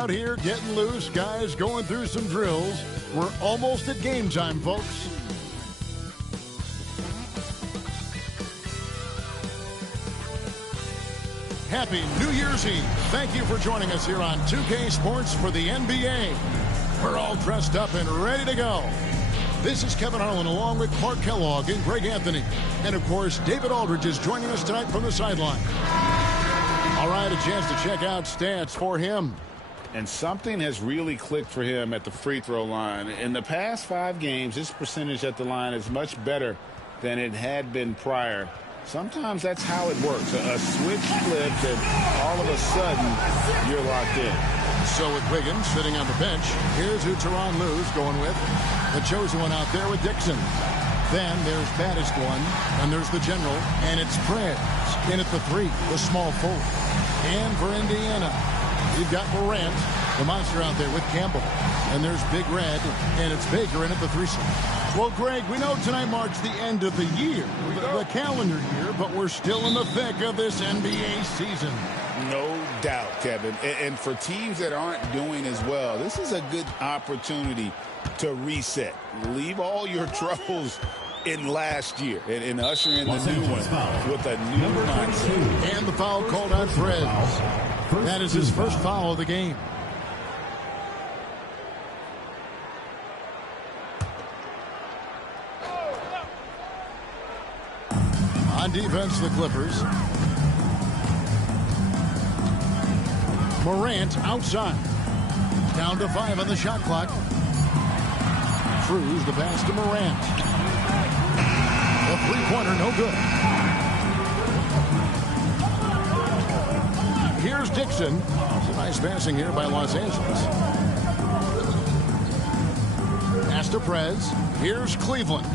out here getting loose. Guys going through some drills. We're almost at game time, folks. Happy New Year's Eve. Thank you for joining us here on 2K Sports for the NBA. We're all dressed up and ready to go. This is Kevin Harlan along with Clark Kellogg and Greg Anthony. And, of course, David Aldridge is joining us tonight from the sideline. All right, a chance to check out stats for him. And something has really clicked for him at the free throw line. In the past 5 games, his percentage at the line is much better than it had been prior. Sometimes that's how it works. A switch flips and all of a sudden you're locked in. So with Wiggins sitting on the bench, here's who Tyronn Lue's going with. The chosen one out there with Dixon. Then there's baddest one, and there's the general, and it's Prez. In at the 3, the small forward. And for Indiana, you've got Morant, the monster out there with Campbell. And there's Big Red, and it's Baker in at the 3 slot. Well, Greg, we know tonight marks the end of the year, the calendar year, but we're still in the thick of this NBA season. No doubt, Kevin. And for teams that aren't doing as well, this is a good opportunity to reset. Leave all your troubles in last year and usher in the new one with a new mindset. And the foul called on Prez. That is his first foul of the game. On defense, the Clippers. Morant outside. Down to 5 on the shot clock. Cruz the pass to Morant. The three-pointer, no good. Here's Dixon. It's a nice passing here by Los Angeles. Pass to Prez. Here's Cleveland.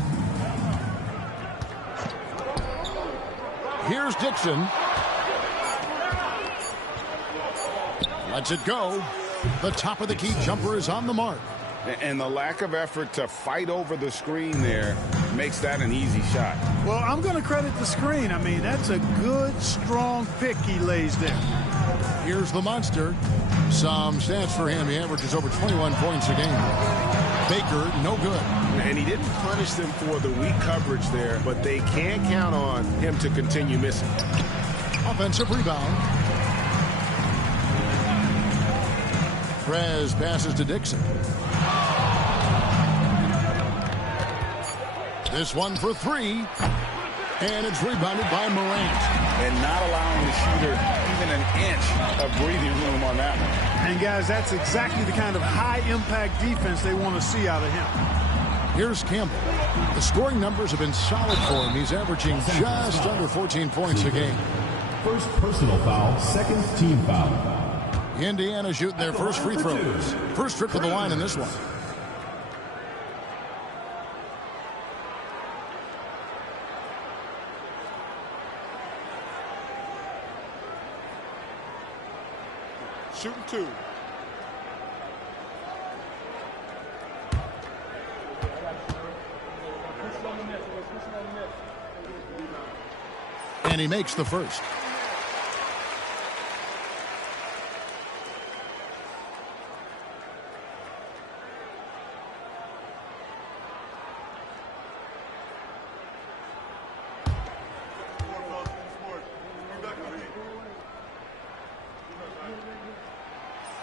Here's Dixon. Lets it go. The top of the key jumper is on the mark. And the lack of effort to fight over the screen there makes that an easy shot. Well, I'm going to credit the screen. I mean, that's a good, strong pick he lays there. Here's the monster. Some stats for him. He averages over 21 points a game. Baker, no good. And he didn't punish them for the weak coverage there, but they can't count on him to continue missing. Offensive rebound. Prez passes to Dixon. This one for 3. And it's rebounded by Morant. And not allowing the shooter even an inch of breathing room on that one. And, guys, that's exactly the kind of high-impact defense they want to see out of him. Here's Campbell. The scoring numbers have been solid for him. He's averaging just under 14 points a game. First personal foul, second team foul. Indiana shooting their first free throws. First trip to the line in this one. Shooting 2. And he makes the first.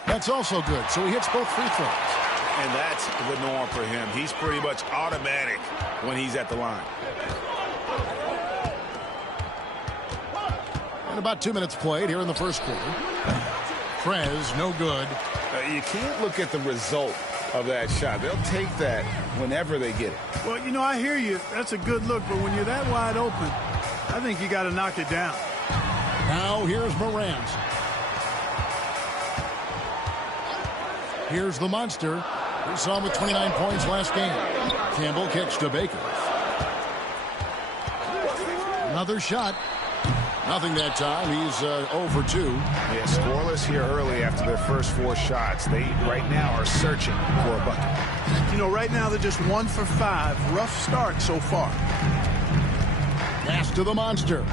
That's also good. So he hits both free throws. And that's the norm for him. He's pretty much automatic when he's at the line. And about 2 minutes played here in the first quarter. Prez, no good. You can't look at the result of that shot. They'll take that whenever they get it. Well, you know, I hear you. That's a good look. But when you're that wide open, I think you got to knock it down. Now here's Morant. Here's the monster. We saw him with 29 points last game. Campbell kicks to Baker. Another shot. Nothing that time. He's 0 for 2. Yeah, scoreless here early after their first 4 shots. They right now are searching for a bucket. You know, right now they're just 1 for 5. Rough start so far. Pass to the monster.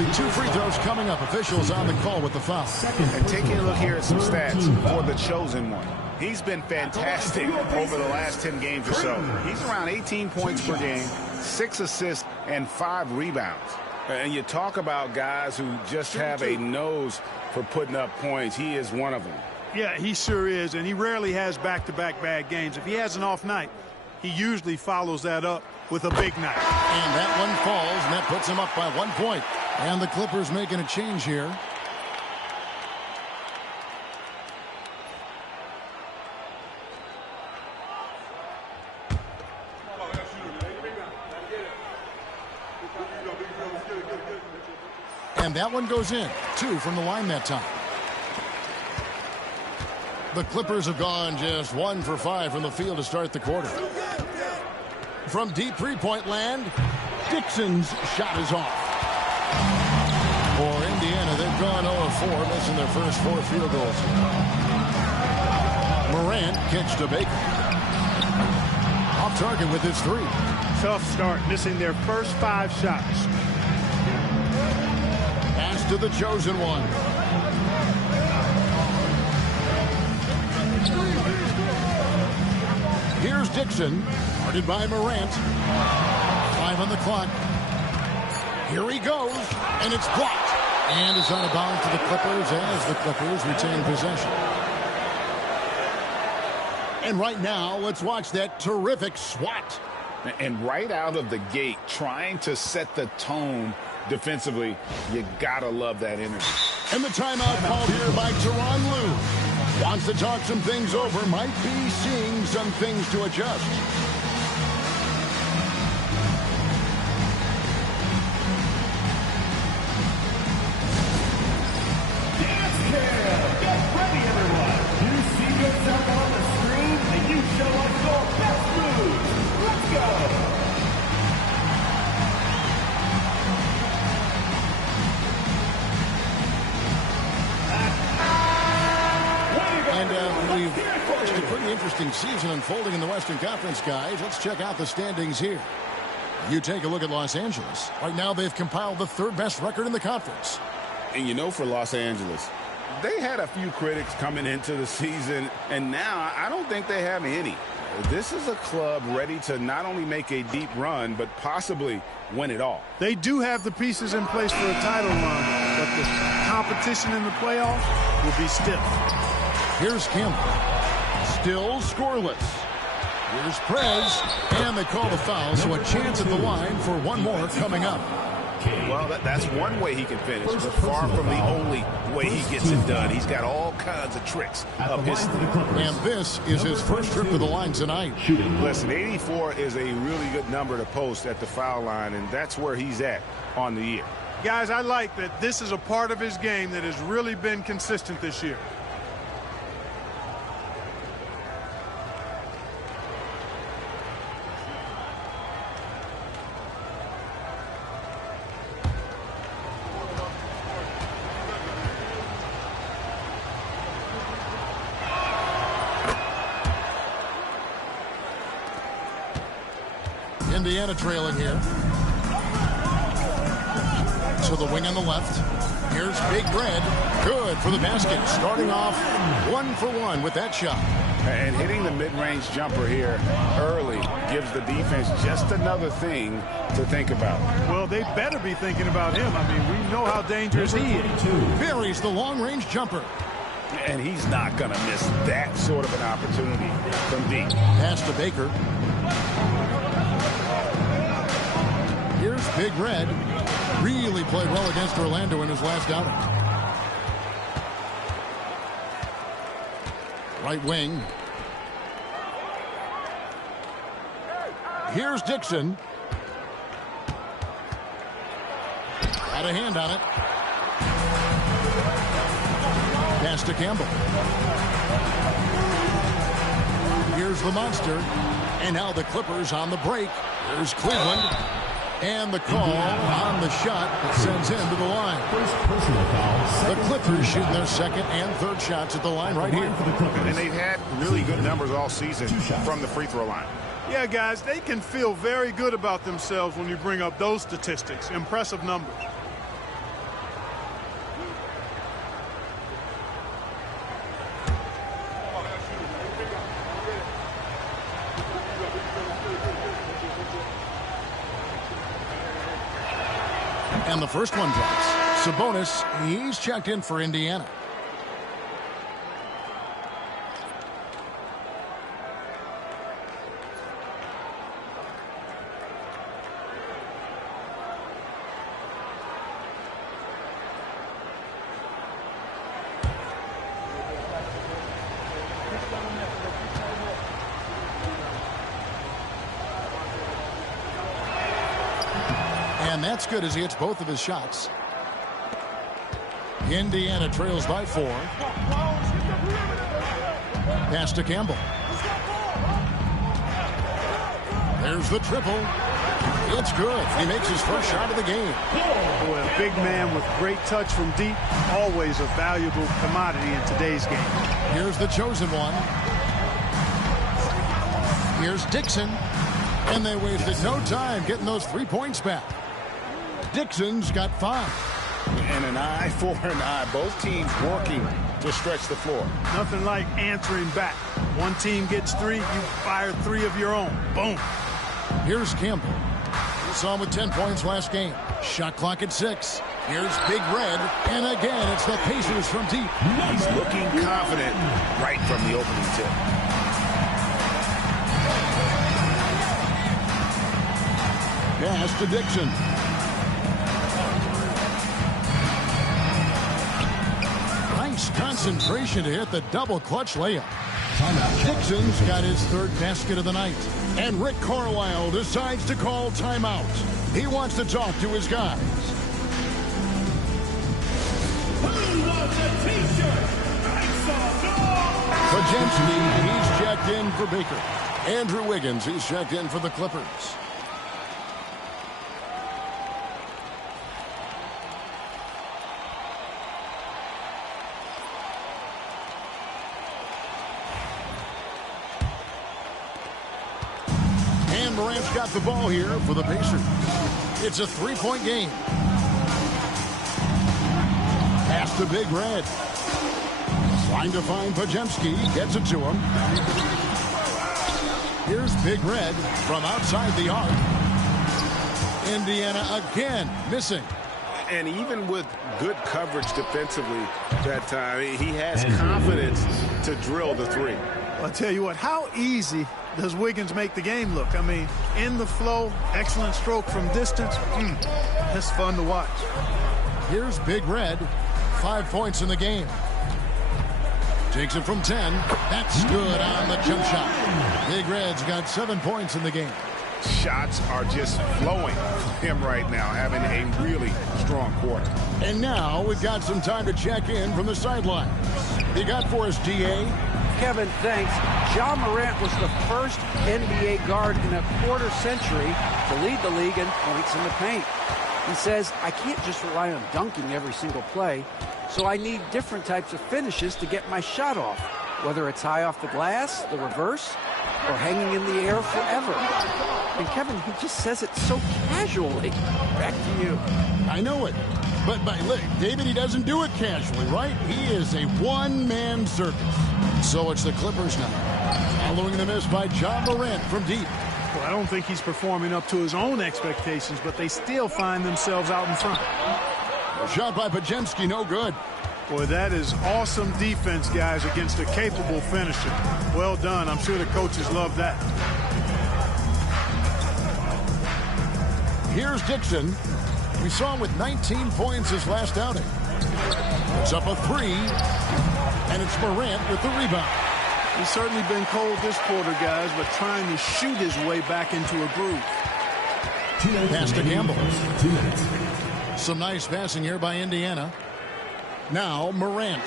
be 2 free throws coming up. Officials on the call with the foul. And taking a look here at some stats for the chosen one. He's been fantastic over the last 10 games or so. He's around 18 points per game, 6 assists, and 5 rebounds. And you talk about guys who just have a nose for putting up points. He is one of them. Yeah, he sure is, and he rarely has back-to-back bad games. If he has an off night, he usually follows that up with a big night. And that one falls, and that puts him up by 1 point. And the Clippers making a change here. And that one goes in. 2 from the line that time. The Clippers have gone just 1 for 5 from the field to start the quarter. From deep three-point land, Dixon's shot is off. For Indiana, they've gone 0-4, missing their first 4 field goals. Morant kicks to Baker. Off target with his 3. Tough start, missing their first 5 shots. Pass to the chosen one. Here's Dixon, guarded by Morant. 5 on the clock. Here he goes, and it's blocked. And it's out of bounds to the Clippers as the Clippers retain possession. And right now, let's watch that terrific swat. And right out of the gate, trying to set the tone defensively, you gotta love that energy. And the timeout called here by Tyronn Lue. Wants to talk some things over, might be seeing some things to adjust. Dance cam! Get ready, everyone! You see yourself on the screen, and you show us your best moves. Let's go! And we've watched a pretty interesting season unfolding in the Western Conference, guys. Let's check out the standings here. You take a look at Los Angeles. Right now, they've compiled the 3rd best record in the conference. And you know, for Los Angeles, they had a few critics coming into the season, and now I don't think they have any. This is a club ready to not only make a deep run, but possibly win it all. They do have the pieces in place for a title run, but the competition in the playoffs will be stiff. Here's Campbell. Still scoreless. Here's Prez. And they call the foul, so a chance at the line for one more coming up. Well, that's one way he can finish, but far from the only way he gets it done. He's got all kinds of tricks up his sleeve. And this is his first trip to the line tonight. Listen, 84 is a really good number to post at the foul line, and that's where he's at on the year. Guys, I like that this is a part of his game that has really been consistent this year. Indiana trailing here. To the wing on the left. Here's Big Red. Good for the basket. Starting off 1 for 1 with that shot. And hitting the mid-range jumper here early gives the defense just another thing to think about. Well, they better be thinking about him. I mean, we know how dangerous he is. Buries the long-range jumper. And he's not going to miss that sort of an opportunity from deep. Pass to Baker. Here's Big Red. Really played well against Orlando in his last outing. Right wing. Here's Dixon. Had a hand on it. Pass to Campbell. Here's the monster. And now the Clippers on the break. Here's Cleveland. And the call on the shot that sends him to the line. First personal foul. The Clippers shooting their 2nd and 3rd shots at the line right here. And they've had really good numbers all season from the free throw line. Yeah, guys, they can feel very good about themselves when you bring up those statistics. Impressive numbers. And the first one drops. Sabonis, he's checked in for Indiana. And that's good as he hits both of his shots. Indiana trails by 4. Pass to Campbell. There's the triple. It's good. He makes his first shot of the game. Boy, a big man with great touch from deep, always a valuable commodity in today's game. Here's the chosen one. Here's Dixon. And they wasted no time getting those 3 points back. Dixon's got 5. And an eye for an eye. Both teams working to stretch the floor. Nothing like answering back. One team gets 3, you fire 3 of your own. Boom. Here's Campbell. We saw him with 10 points last game. Shot clock at 6. Here's Big Red. And again, it's the Pacers from deep. He's looking confident right from the opening tip. Pass to Dixon. Nice concentration to hit the double clutch layup. Dixon's got his 3rd basket of the night. And Rick Carlisle decides to call timeout. He wants to talk to his guys. Who wants a t-shirt? Pajemski, he's checked in for Baker. Andrew Wiggins, he's checked in for the Clippers. Morant's got the ball here for the Pacers. It's a 3-point game. Pass to Big Red. Trying to find Pajemski. Gets it to him. Here's Big Red from outside the arc. Indiana again missing. And even with good coverage defensively that time, he has confidence to drill the 3. I'll tell you what, how easy does Wiggins make the game look? I mean, in the flow, excellent stroke from distance. That's fun to watch. Here's Big Red. 5 points in the game. Takes it from 10. That's good on the jump shot. Big Red's got 7 points in the game. Shots are just flowing for him right now, having a really strong quarter. And now we've got some time to check in from the sidelines. You got for us, DA? Kevin, thanks. Ja Morant was the first NBA guard in a quarter century to lead the league in points in the paint. He says, I can't just rely on dunking every single play, so I need different types of finishes to get my shot off, whether it's high off the glass, the reverse, or hanging in the air forever. And Kevin, he just says it so casually. Back to you. I know it. But look, David, he doesn't do it casually, right? He is a one-man circus. So it's the Clippers now, following the miss by Ja Morant from deep. Well, I don't think he's performing up to his own expectations, but they still find themselves out in front. Shot by Pajemski, no good. Boy, that is awesome defense, guys, against a capable finisher. Well done. I'm sure the coaches love that. Here's Dixon. We saw him with 19 points his last outing. It's up a 3, and it's Morant with the rebound. He's certainly been cold this quarter, guys, but trying to shoot his way back into a groove. Pass to Campbell. Some nice passing here by Indiana. Now Morant.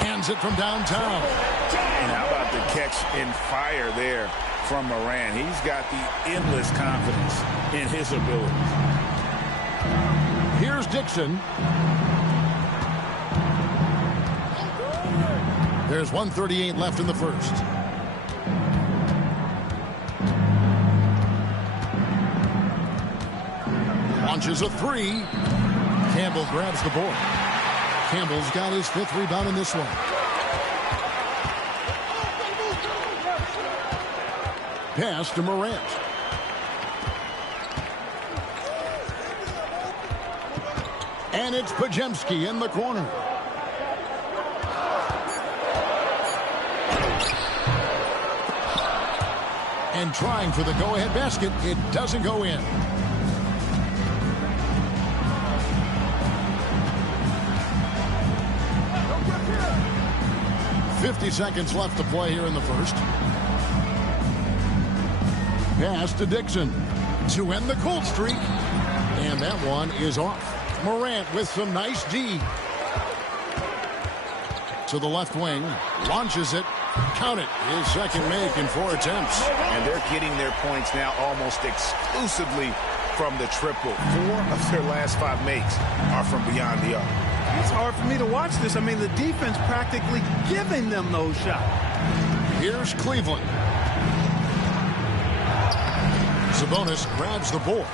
Hands it from downtown. And how about the catch and fire there from Morant? He's got the endless confidence in his ability. Here's Dixon. There's 1:38 left in the first. Launches a 3. Campbell grabs the board. Campbell's got his 5th rebound in this one. Pass to Morant. And it's Podziemski in the corner. And trying for the go-ahead basket. It doesn't go in. .50 seconds left to play here in the first. Pass to Dixon to end the cold streak. And that one is off. Morant with some nice D. To the left wing. Launches it. Count it. His second make in 4 attempts. And they're getting their points now almost exclusively from the triple. 4 of their last 5 makes are from beyond the arc. It's hard for me to watch this. I mean, the defense practically giving them those shots. Here's Cleveland. Sabonis grabs the board.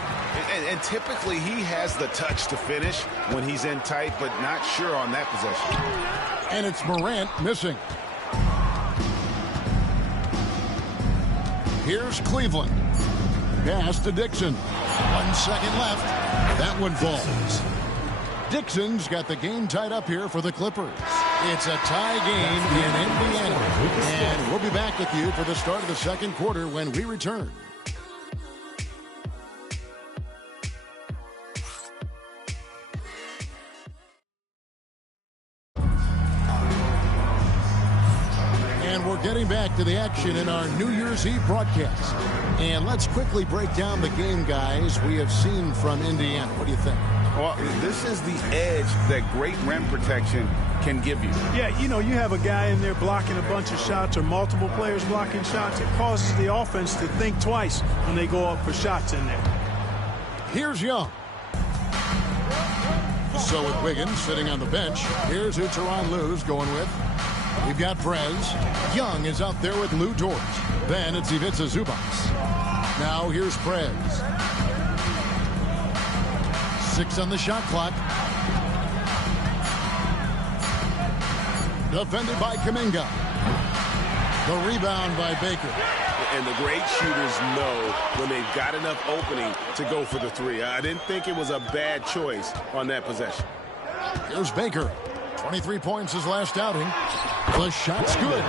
And typically he has the touch to finish when he's in tight, but not sure on that possession. And it's Morant missing. Here's Cleveland. Pass to Dixon. 1 second left. That one falls. Dixon's got the game tied up here for the Clippers. It's a tie game in Indiana. And we'll be back with you for the start of the second quarter when we return. And we're getting back to the action in our New Year's Eve broadcast. And let's quickly break down the game, guys, we have seen from Indiana. What do you think? Well, this is the edge that great rim protection can give you. Yeah, you know, you have a guy in there blocking a bunch of shots or multiple players blocking shots. It causes the offense to think twice when they go up for shots in there. Here's Young. So with Wiggins sitting on the bench, here's who Tyronn Lue's going with. We've got Prez. Young is out there with Lou Dort. Then it's Ivica Zubac. Now here's Prez. 6 on the shot clock. Defended by Kuminga. The rebound by Baker. And the great shooters know when they've got enough opening to go for the 3. I didn't think it was a bad choice on that possession. Here's Baker. 23 points his last outing. The shot's good.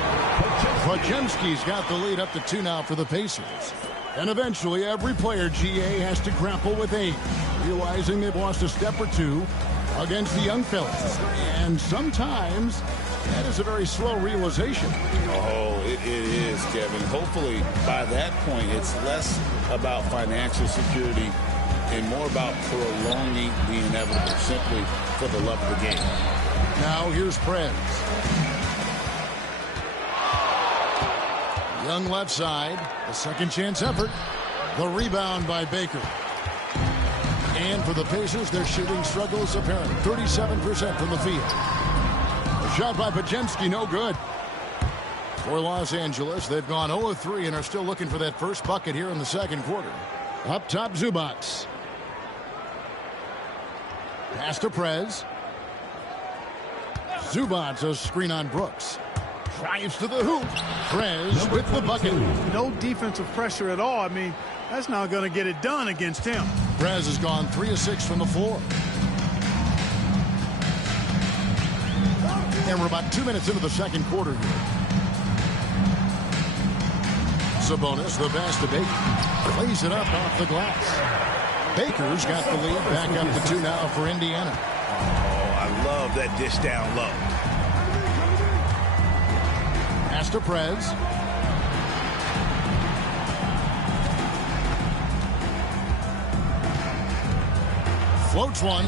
Podziemski's got the lead up to 2 now for the Pacers. And eventually every player, GA, has to grapple with age, realizing they've lost a step or 2 against the young fellas. And sometimes that is a very slow realization. Oh, it is, Kevin. Hopefully by that point it's less about financial security and more about prolonging the inevitable, simply for the love of the game. Now here's Prez. Young left side, a second chance effort. The rebound by Baker. And for the Pacers, their shooting struggle is apparent. 37% from the field. A shot by Podziemski, no good. For Los Angeles, they've gone 0 of 3 and are still looking for that first bucket here in the second quarter. Up top, Zubac. Pass to Prez. Zubac, a screen on Brooks. Drives to the hoop. Prez with the bucket. No defensive pressure at all. I mean, that's not going to get it done against him. Prez has gone 3 of 6 from the floor. And we're about 2 minutes into the second quarter here. Sabonis, the pass to Baker. Plays it up off the glass. Baker's got the lead back up to 2 now for Indiana. Oh, I love that dish down low. Pass to Prez. Floats one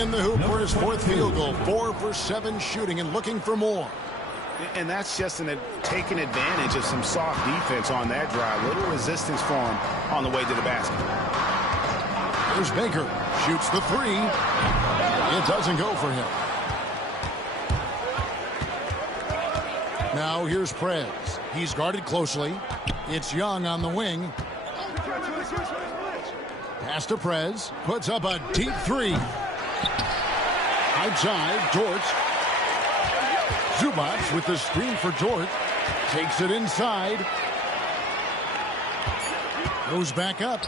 in the hoop for his 4th field goal. 4 for 7 shooting and looking for more. And that's just taking advantage of some soft defense on that drive. Little resistance for him on the way to the basket. Here's Baker. Shoots the 3. It doesn't go for him. Now here's Prez. He's guarded closely. It's Young on the wing. Pass to Prez. Puts up a deep 3. Outside, Dort. Zubac with the screen for Dort. Takes it inside. Goes back up.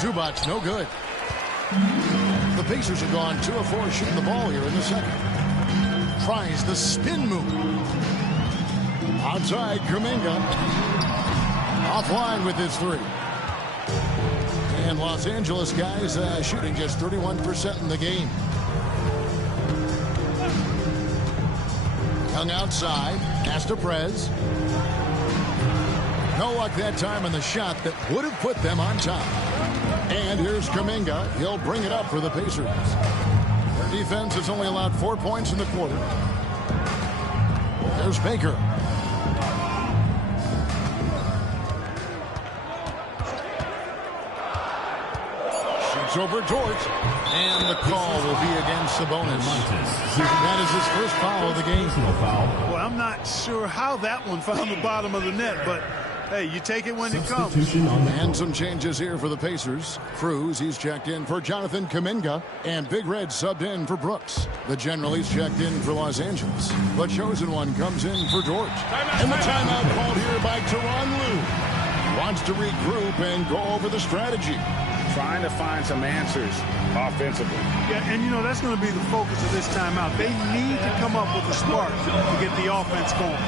Zubac no good. The the Pacers have gone 2 of 4 shooting the ball here in the second. Tries the spin move. Outside, Kuminga. Offline with his 3. And Los Angeles guys shooting just 31% in the game. Young outside. Pass to Prez. No luck that time on the shot that would have put them on top. And here's Kuminga. He'll bring it up for the Pacers. Their defense has only allowed 4 points in the quarter. There's Baker. Shoots over Dort. And the call will be against Sabonis. That is his first foul of the game. Well, I'm not sure how that one found the bottom of the net, but hey, you take it when it comes. And some changes here for the Pacers. Cruz, he's checked in for Jonathan Kuminga. And Big Red subbed in for Brooks. The general, he's checked in for Los Angeles. The chosen one comes in for Dort. And the timeout called here by Tyronn Lue. Wants to regroup and go over the strategy. Trying to find some answers offensively. Yeah, and you know, that's going to be the focus of this timeout. They need to come up with a spark to get the offense going.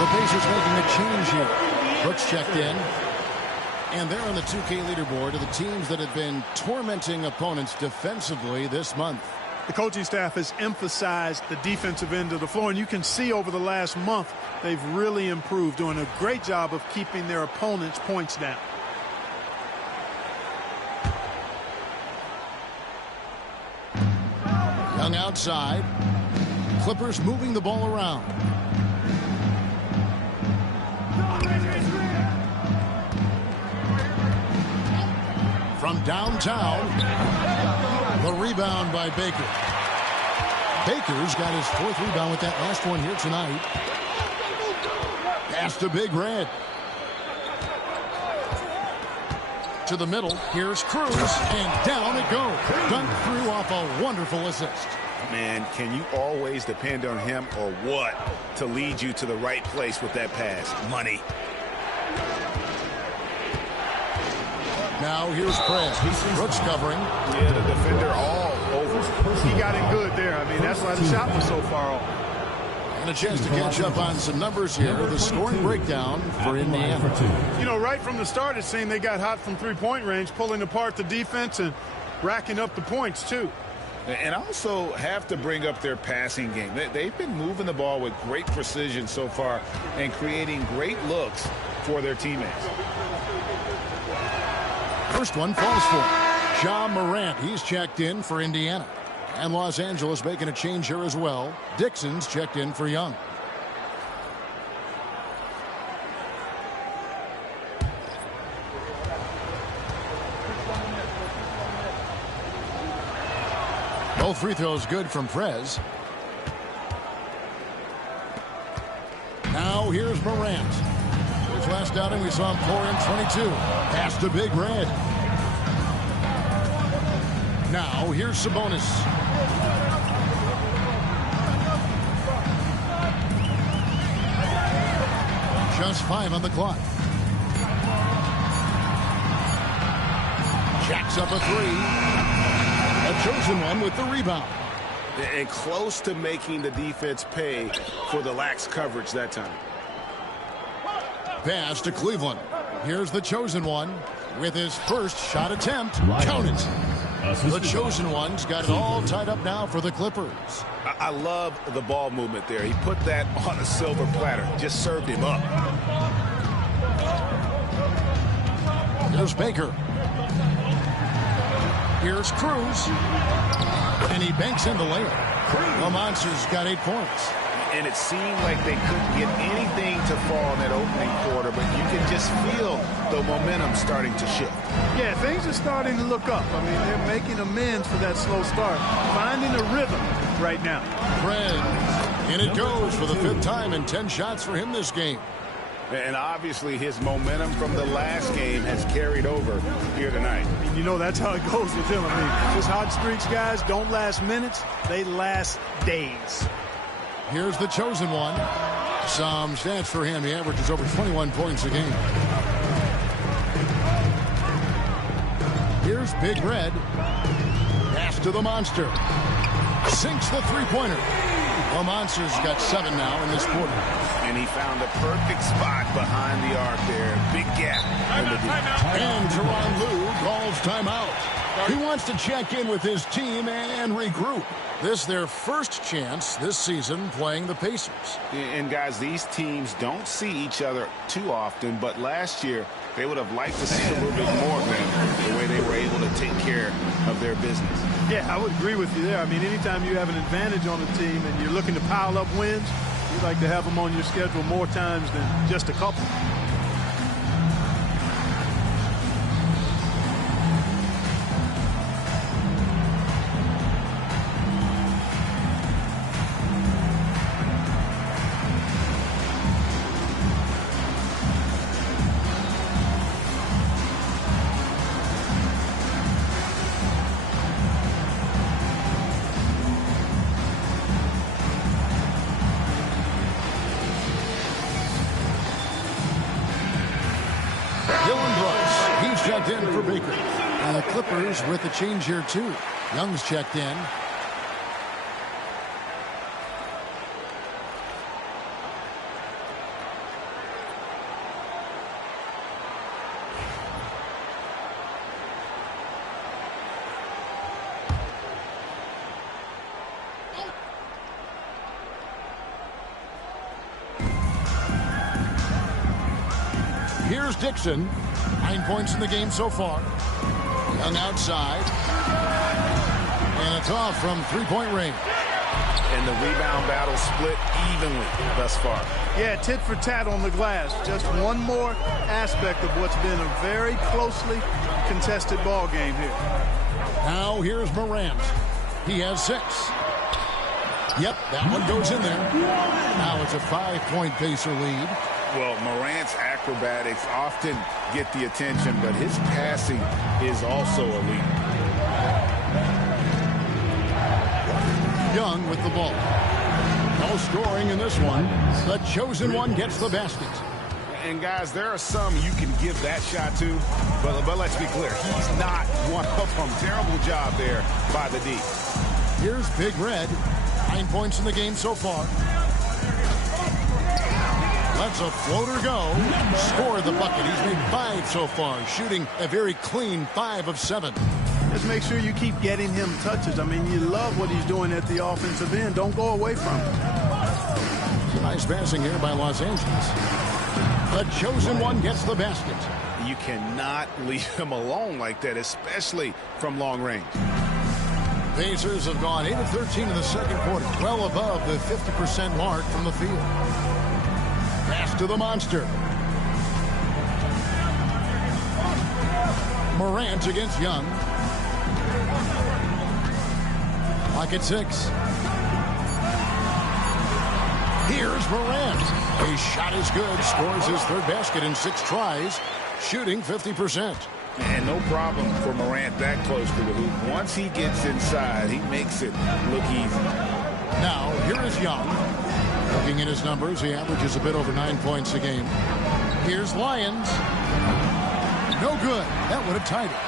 The Pacers making a change here. Brooks checked in. And they're on the 2K leaderboard of the teams that have been tormenting opponents defensively this month. The coaching staff has emphasized the defensive end of the floor, and you can see over the last month they've really improved, doing a great job of keeping their opponents' points down. Young outside. Clippers moving the ball around. From downtown, the rebound by Baker. Baker's got his 4th rebound with that last one here tonight. Pass to Big Red. To the middle, here's Cruz, and down it goes. Dunked through off a wonderful assist. Man, can you always depend on him or what to lead you to the right place with that pass? Money. Now here's Prez. Brooks covering. Yeah, the defender all over. He got it good there. I mean, that's why the shot was so far off. And a chance to catch up on some numbers here. The scoring breakdown for Indiana. You know, right from the start, it seemed they got hot from three-point range, pulling apart the defense and racking up the points, too. And also have to bring up their passing game. They've been moving the ball with great precision so far and creating great looks for their teammates. First one falls for Ja Morant. He's checked in for Indiana. And Los Angeles making a change here as well. Dixon's checked in for Young. Both free throws good from Prez. Now here's Morant. His last outing we saw him pour in 22. Pass to Big Red. Now here's Sabonis. Just 5 on the clock. Jacks up a 3. A chosen one with the rebound. And close to making the defense pay for the lax coverage that time. Pass to Cleveland. Here's the chosen one with his first shot attempt. Count it. The chosen one's got it all tied up now for the Clippers. I love the ball movement there. He put that on a silver platter. Just served him up. There's Baker. Here's Cruz. And he banks in the layup. The Monsters got 8 points. And it seemed like they couldn't get anything to fall in that opening quarter, but you can just feel the momentum starting to shift. Yeah, things are starting to look up. I mean, they're making amends for that slow start. Finding a rhythm right now. Prez. And it goes for the 5th time and 10 shots for him this game. And obviously his momentum from the last game has carried over here tonight. And you know that's how it goes with him. I mean, his hot streaks, guys, don't last minutes. They last days. Here's the chosen one. Some stats for him. He averages over 21 points a game. Here's Big Red. Pass to the Monster. Sinks the three-pointer. The Monster's got 7 now in this quarter. And he found a perfect spot behind the arc there. Big gap in the deep. And Tyronn Lue calls timeout. He wants to check in with his team and regroup. This is their first chance this season playing the Pacers. And guys, these teams don't see each other too often, but last year they would have liked to see a little bit more of them, the way they were able to take care of their business. Yeah, I would agree with you there. I mean, anytime you have an advantage on a team and you're looking to pile up wins, you'd like to have them on your schedule more times than just a couple. Checked in for Baker. And the Clippers with a change here, too. Young's checked in. Here's Dixon. 9 points in the game so far. Young outside. And it's off from three-point range. And the rebound battle split evenly thus far. Yeah, tit for tat on the glass. Just one more aspect of what's been a very closely contested ball game here. Now here's Morant. He has 6. Yep, that one goes in there. Now it's a 5-point Pacer lead. Well, Morant's acrobatics often get the attention, but his passing is also elite. Young with the ball. No scoring in this one. The chosen one gets the basket. And, guys, there are some you can give that shot to, but let's be clear. He's not one of them. Terrible job there by the D. Here's Big Red. 9 points in the game so far. Lets a floater go. Scored the bucket. He's made 5 so far, shooting a very clean 5 of 7. Just make sure you keep getting him touches. I mean, you love what he's doing at the offensive end. Don't go away from him. Nice passing here by Los Angeles. The chosen one gets the basket. You cannot leave him alone like that, especially from long range. Pacers have gone 8 of 13 in the second quarter, well above the 50% mark from the field. Pass to the Monster. Morant against Young. Clock at 6. Here's Morant. His shot is good. Scores his third basket in 6 tries. Shooting 50%. And no problem for Morant that close to the hoop. Once he gets inside, he makes it look easy. Now, here is Young. Looking at his numbers, he averages a bit over 9 points a game. Here's Lyons. No good. That would have tied it.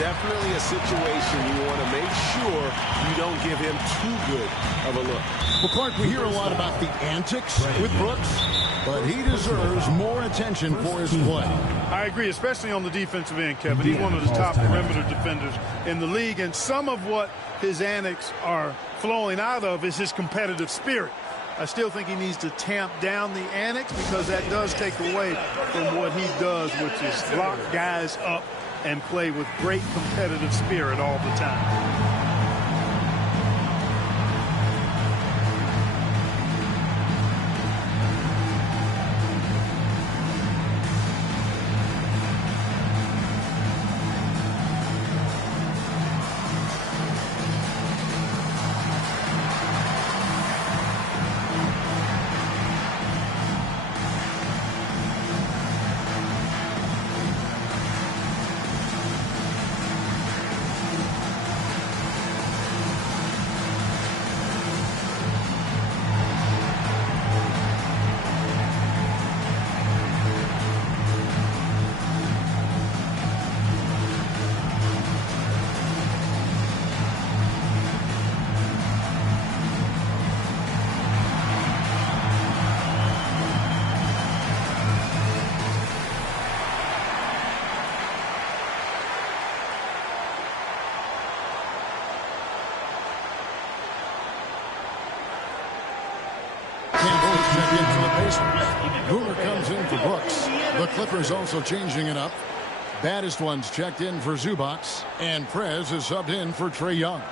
Definitely a situation you want to make sure you don't give him too good of a look. Well, Clark, we hear a lot about the antics with Brooks, but he deserves more attention for his play. I agree, especially on the defensive end, Kevin. He's one of the top perimeter defenders in the league, and some of what his antics are flowing out of is his competitive spirit. I still think he needs to tamp down the antics because that does take away from what he does, which is lock guys up and play with great competitive spirit all the time. replacement. Boomer comes in for Brooks. The Clippers also changing it up. Baddest one's checked in for Zubac. And Prez is subbed in for Trae Young.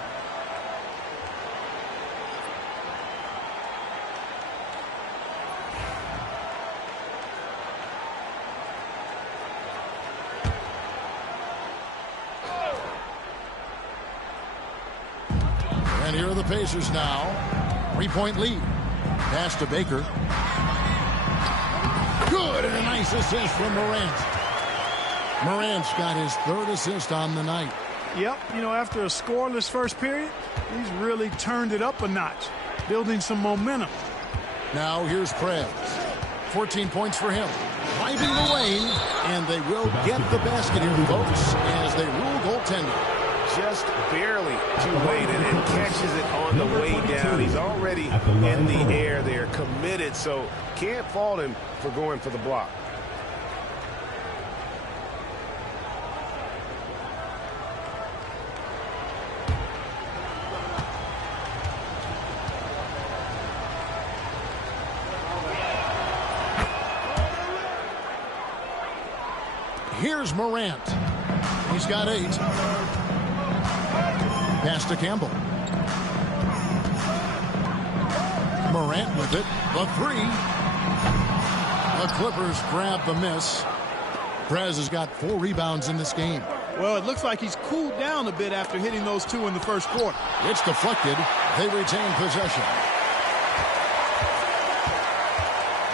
And here are the Pacers now. 3-point lead. Pass to Baker. Good, and a nice assist from Morant. Morant's got his third assist on the night. Yep, you know, after a scoreless first period, he's really turned it up a notch, building some momentum. Now here's Prez. 14 points for him. Driving the lane, and they will get the basket here, folks, as they rule goaltending. Just barely too late, and catches it on the way down. He's already in the air there, committed, so can't fault him for going for the block. Here's Morant. He's got 8. Pass to Campbell. Morant with it. The 3. The Clippers grab the miss. Prez has got 4 rebounds in this game. Well, it looks like he's cooled down a bit after hitting those 2 in the first quarter. It's deflected. They retain possession.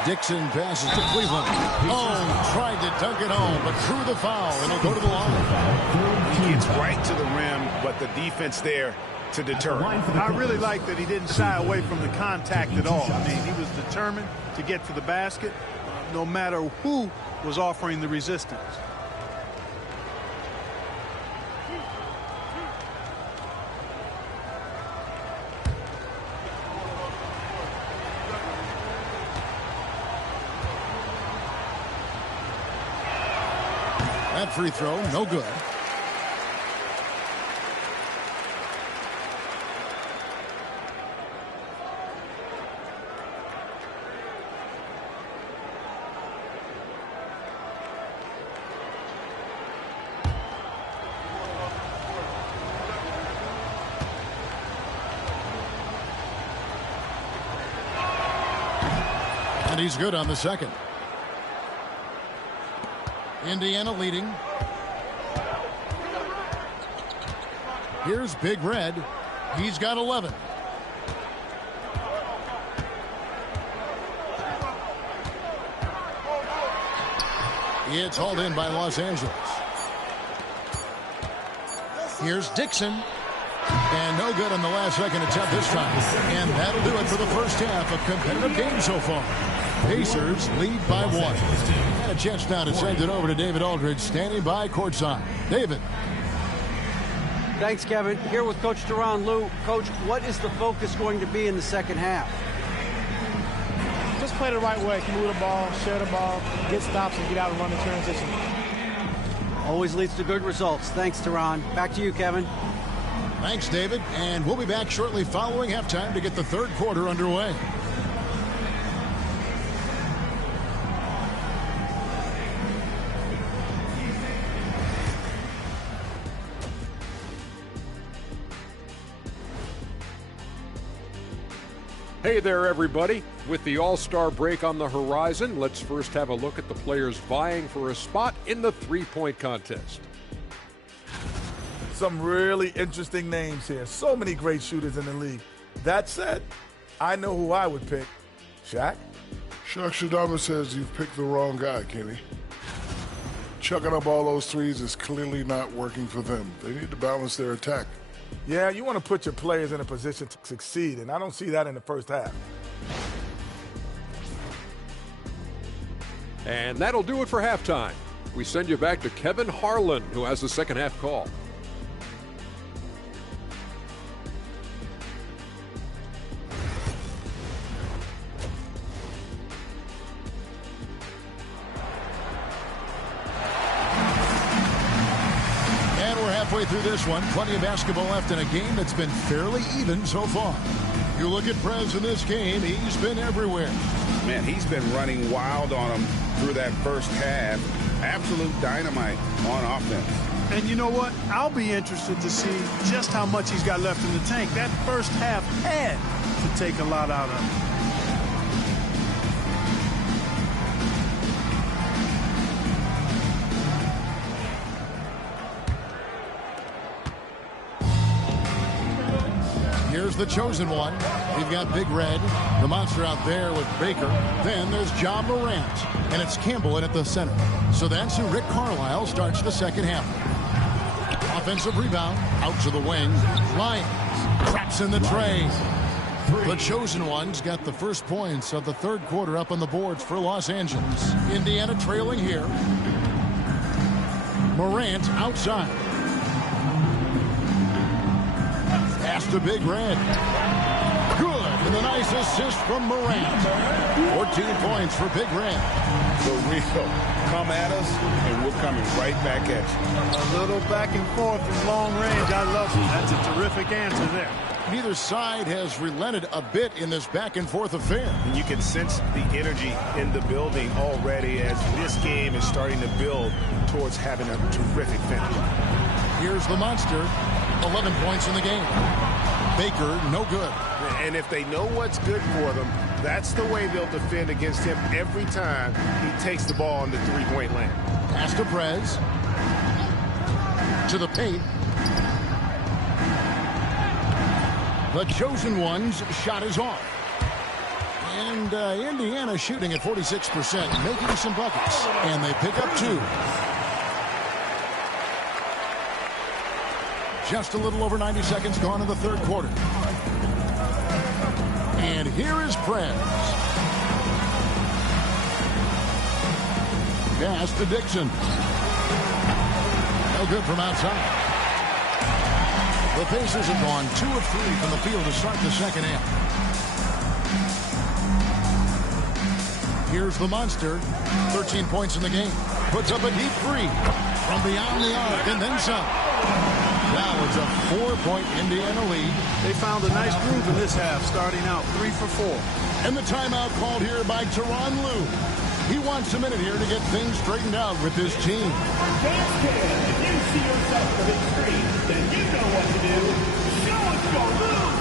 Dixon passes to Cleveland. Oh, tried to dunk it home, but drew the foul, and he'll go to the line. He gets right to the rim, but the defense there to deter. I really like that he didn't shy away from the contact at all. I mean, he was determined to get to the basket, no matter who was offering the resistance. That free throw, no good. And he's good on the second. Indiana leading. Here's Big Red. He's got 11. It's hauled in by Los Angeles. Here's Dixon. And no good on the last second attempt this time. And that'll do it for the first half. A competitive game so far. Pacers lead by 1. And a chance now to send it over to David Aldridge, standing by courtside. David. Thanks, Kevin. Here with Coach Tyronn Lue. Coach, what is the focus going to be in the second half? Just play the right way. Move the ball, share the ball, get stops, and get out and run the transition. Always leads to good results. Thanks, Tyronn. Back to you, Kevin. Thanks, David. And we'll be back shortly following halftime to get the third quarter underway. Hey there, everybody. With the All-Star break on the horizon, let's first have a look at the players vying for a spot in the three-point contest. Some really interesting names here. So many great shooters in the league. That said, I know who I would pick. Shaq? Shaq Shadama says you've picked the wrong guy, Kenny. Chucking up all those threes is clearly not working for them. They need to balance their attack. Yeah, you want to put your players in a position to succeed, and I don't see that in the first half. And that'll do it for halftime. We send you back to Kevin Harlan, who has the second half call. Halfway through this one, plenty of basketball left in a game that's been fairly even so far. You look at Prez in this game, he's been everywhere. Man, he's been running wild on them through that first half. Absolute dynamite on offense. And you know what? I'll be interested to see just how much he's got left in the tank. That first half had to take a lot out of him. Here's the chosen one. We've got Big Red, the monster out there with Baker. Then there's Ja Morant, and it's Campbell in at the center. So that's who Rick Carlisle starts the second half. Offensive rebound, out to the wing. Lyons traps in the tray. The chosen ones got the first points of the third quarter up on the boards for Los Angeles. Indiana trailing here. Morant outside. Pass to Big Red. Good, and a nice assist from Morant. 14 points for Big Red. The real come at us, and we're coming right back at you. A little back and forth from long range. I love it. That's a terrific answer there. Neither side has relented a bit in this back and forth affair. And you can sense the energy in the building already as this game is starting to build towards having a terrific finish. Here's the monster. 11 points in the game. Baker, no good. And if they know what's good for them, that's the way they'll defend against him every time he takes the ball in the three-point land. Pass to Prez. To the paint. The chosen one's shot is off. And Indiana shooting at 46%, making some buckets. And they pick up 2. Just a little over 90 seconds gone in the third quarter. And here is Prez. Pass to Dixon. No good from outside. The Pacers have gone 2 of 3 from the field to start the second half. Here's the monster. 13 points in the game. Puts up a deep three from beyond the arc and then some. Now it's a 4-point Indiana lead. They found a nice groove in this half, starting out 3 for 4. And the timeout called here by Tyronn Lue. He wants a minute here to get things straightened out with his team. Fans can. If you see yourself on the screen, then you know what to do. Show us your move.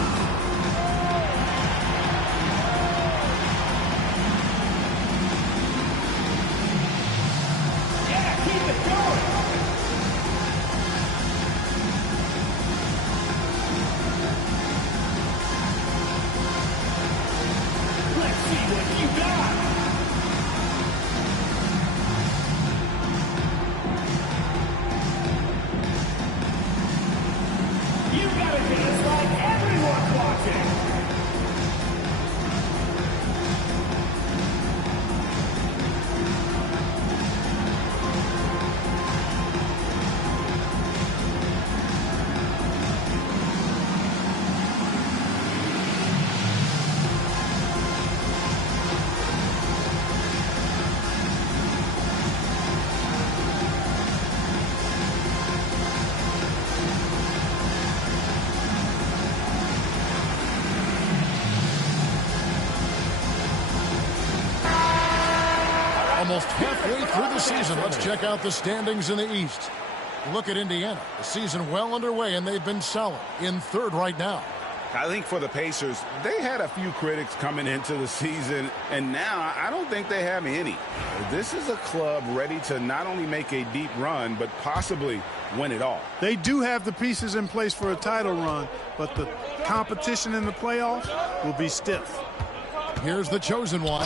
Yeah, keep it going. Let's see what you got. You gotta dance like everyone's watching. Almost halfway through the season. Let's check out the standings in the East. Look at Indiana. The season well underway, and they've been solid in third right now. I think for the Pacers, they had a few critics coming into the season, and now I don't think they have any. This is a club ready to not only make a deep run, but possibly win it all. They do have the pieces in place for a title run, but the competition in the playoffs will be stiff. Here's the chosen one.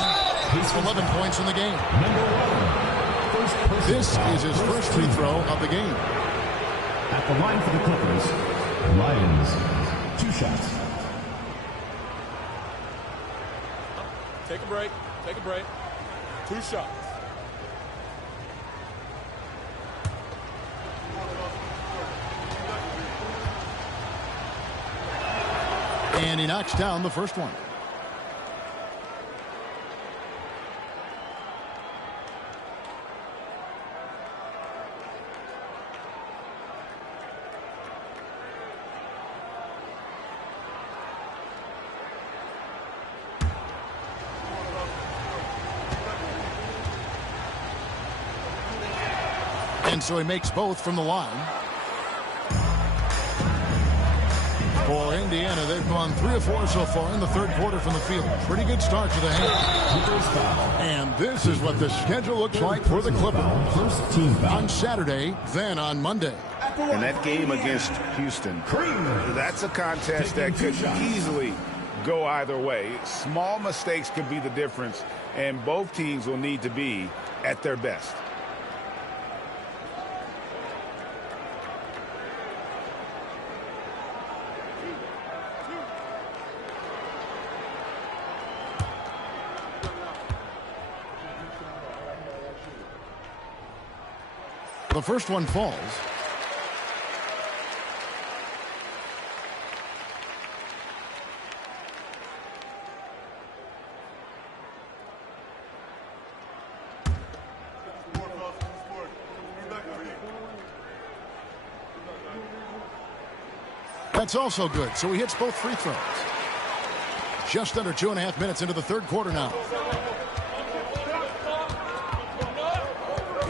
11 points in the game. This is his first free throw of the game. At the line for the Clippers, Lyons. 2 shots. Take a break. Take a break. 2 shots. And he knocks down the first one. And so he makes both from the line. For Indiana, they've gone 3 of 4 so far in the third quarter from the field. Pretty good start to the hand. And this is what the schedule looks like for the Clippers. On Saturday, then on Monday. And that game against Houston, that's a contest that could easily go either way. Small mistakes could be the difference, and both teams will need to be at their best. The first one falls. That's also good, so he hits both free throws. Just under 2.5 minutes into the third quarter now.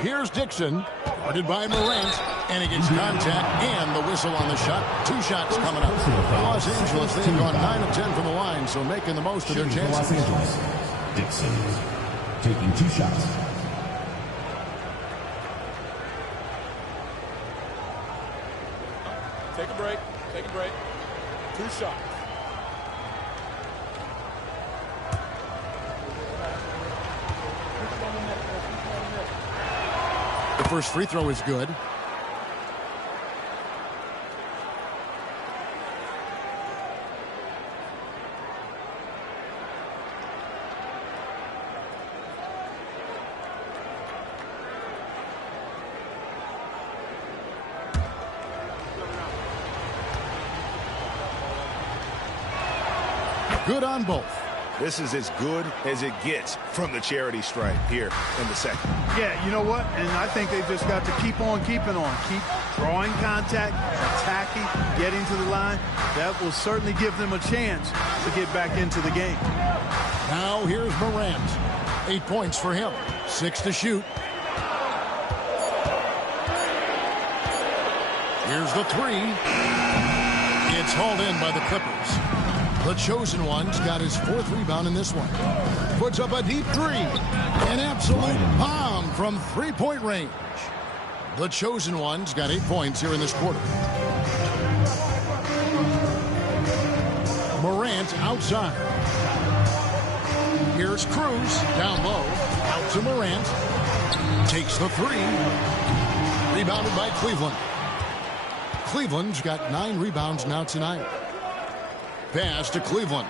Here's Dixon, guarded by Morant, and he gets contact and the whistle on the shot. 2 shots coming up. Los Angeles, they've gone 9 of 10 from the line, so making the most of their chances. Los Angeles, Dixon, taking 2 shots. Take a break. Take a break. 2 shots. The first free throw is good. Good on both. This is as good as it gets from the charity stripe here in the second. Yeah, you know what? And I think they've just got to keep on keeping on. Keep drawing contact, attacking, getting to the line. That will certainly give them a chance to get back into the game. Now here's Morant. 8 points for him. 6 to shoot. Here's the 3. It's hauled in by the Clippers. The chosen one's got his 4th rebound in this one. Puts up a deep 3. An absolute bomb from 3-point range. The chosen one's got 8 points here in this quarter. Morant outside. Here's Cruz down low. Out to Morant. Takes the 3. Rebounded by Cleveland. Cleveland's got 9 rebounds now tonight. Pass to Cleveland.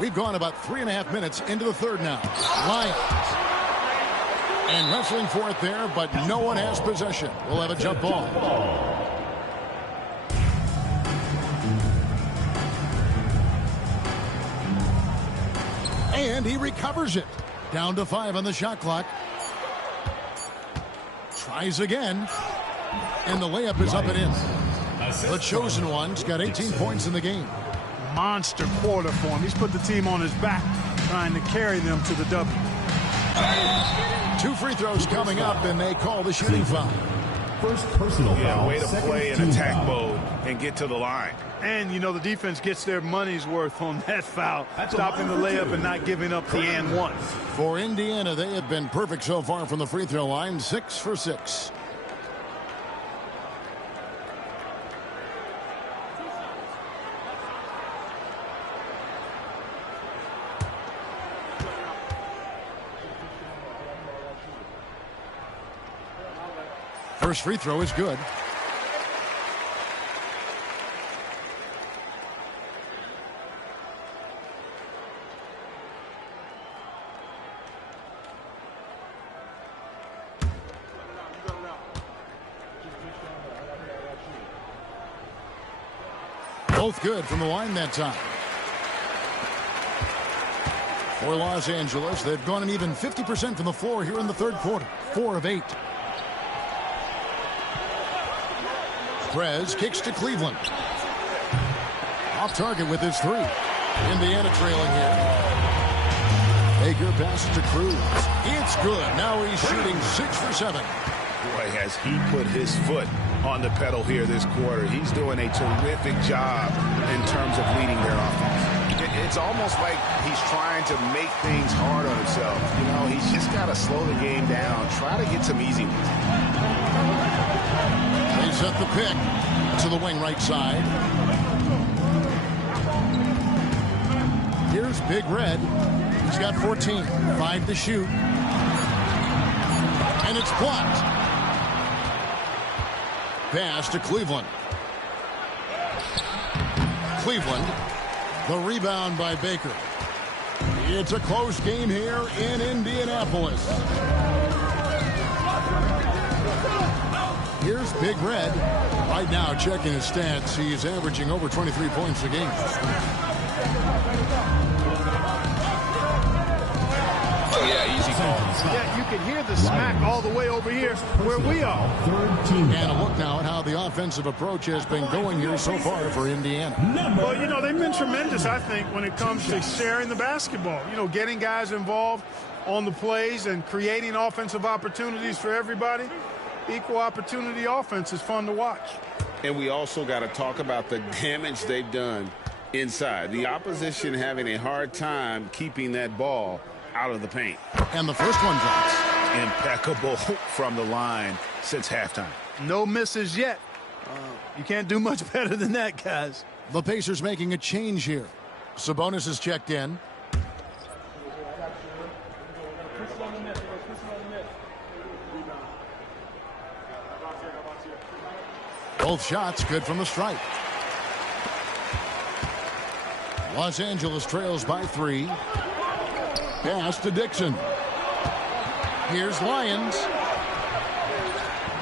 We've gone about 3.5 minutes into the third now. Lions. And wrestling for it there, but no one has possession. We'll have a jump ball. And he recovers it. Down to 5 on the shot clock. Tries again. And the layup is up and in. The chosen one's got 18 points in the game. Monster quarter for him. He's put the team on his back, trying to carry them to the W. 2 free throws coming up, and they call the shooting foul. First personal foul. Way to play in attack mode and get to the line. And, you know, the defense gets their money's worth on that foul, stopping the layup and not giving up the and one. For Indiana, they have been perfect so far from the free throw line, 6 for 6. First free throw is good. Both good from the line that time. For Los Angeles, they've gone an even 50% from the floor here in the third quarter. 4 of 8. Prez kicks to Cleveland. Off target with his 3. Indiana trailing here. They Baker passes to Cruz. It's good. Now he's shooting 6 for 7. Boy, has he put his foot on the pedal here this quarter. He's doing a terrific job in terms of leading their offense. It's almost like he's trying to make things hard on himself. You know, he's just got to slow the game down, try to get some easy ones. They set the pick to the wing right side. Here's Big Red. He's got 14, 5 to shoot. And it's blocked. Pass to Cleveland. Cleveland. The rebound by Baker. It's a close game here in Indianapolis. Here's Big Red. Right now, checking his stats, he's averaging over 23 points a game. Oh, yeah, easy call. Yeah, you can hear the smack all the way over here where we are. And a look now at how the offensive approach has been going here so far for Indiana. Well, you know, they've been tremendous, I think, when it comes to sharing the basketball. You know, getting guys involved on the plays and creating offensive opportunities for everybody. Equal opportunity offense is fun to watch. And we also got to talk about the damage they've done inside. The opposition having a hard time keeping that ball out of the paint. And the first one drops. Impeccable from the line since halftime. No misses yet. You can't do much better than that, guys. The Pacers making a change here. Sabonis is checked in. Both shots good from the stripe. Los Angeles trails by 3. Pass to Dixon. Here's Lyons.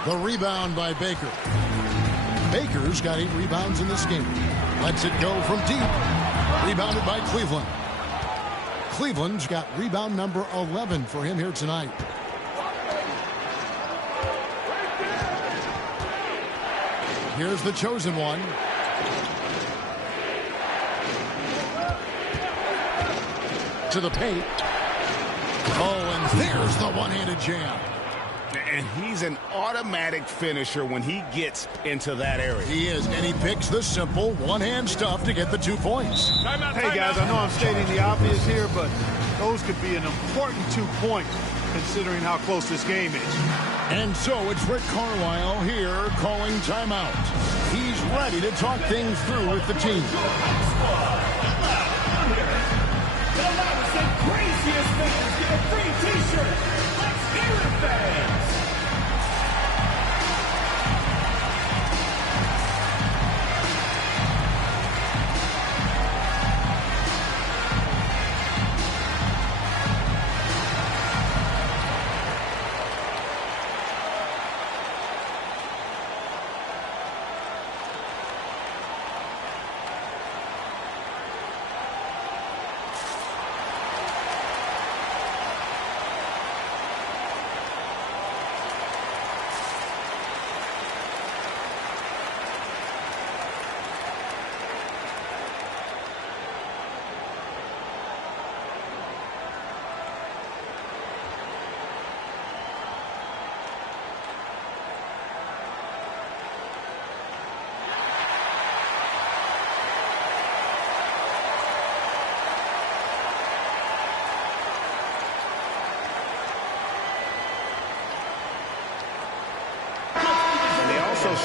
The rebound by Baker. Baker's got 8 rebounds in this game. Lets it go from deep. Rebounded by Cleveland. Cleveland's got rebound number 11 for him here tonight. Here's the chosen one. To the paint. Oh, and there's the one-handed jam. And he's an automatic finisher when he gets into that area. He is, and he picks the simple one-hand stuff to get the 2 points. Hey, guys, I know I'm stating the obvious here, but those could be an important 2 points considering how close this game is. And so it's Rick Carlisle here calling timeout. He's ready to talk things through with the team. The loudest and craziest fans get a free t-shirt. Let's hear it, fans.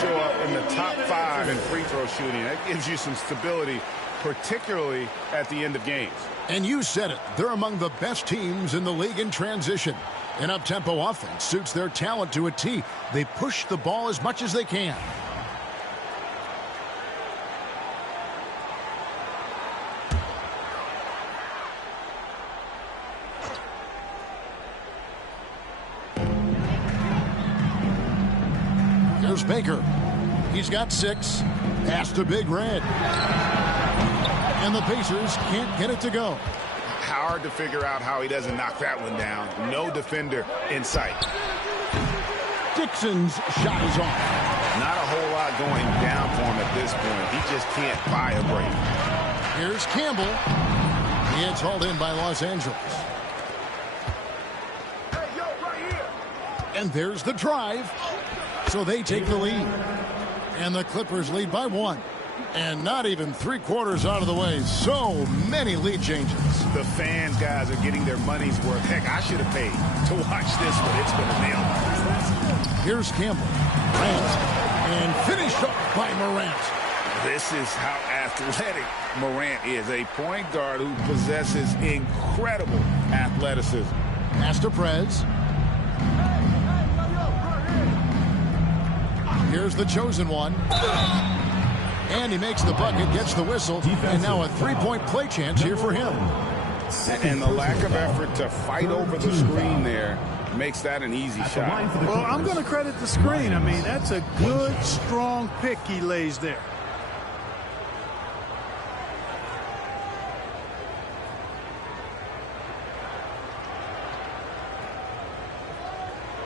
Show up in the top 5 in free throw shooting. That gives you some stability, particularly at the end of games. And you said it. They're among the best teams in the league in transition. An up-tempo offense suits their talent to a T. They push the ball as much as they can. Here's Baker. He's got 6. Pass to Big Red. And the Pacers can't get it to go. Hard to figure out how he doesn't knock that one down. No defender in sight. Dixon's shot is off. Not a whole lot going down for him at this point. He just can't buy a break. Here's Campbell. It's hauled in by Los Angeles. And there's the drive. So they take the lead. And the Clippers lead by 1. And not even 3/4 out of the way. So many lead changes. The fans, guys, are getting their money's worth. Heck, I should have paid to watch this one. It's been a nail. Here's Campbell. Morant. And finished off by Morant. This is how athletic Morant is. A point guard who possesses incredible athleticism. Pass to Prez. Here's the chosen one. And he makes the bucket, gets the whistle, and now a three-point play chance here for him. And the lack of effort to fight over the screen there makes that an easy shot. Well, I'm going to credit the screen. I mean, that's a good, strong pick he lays there.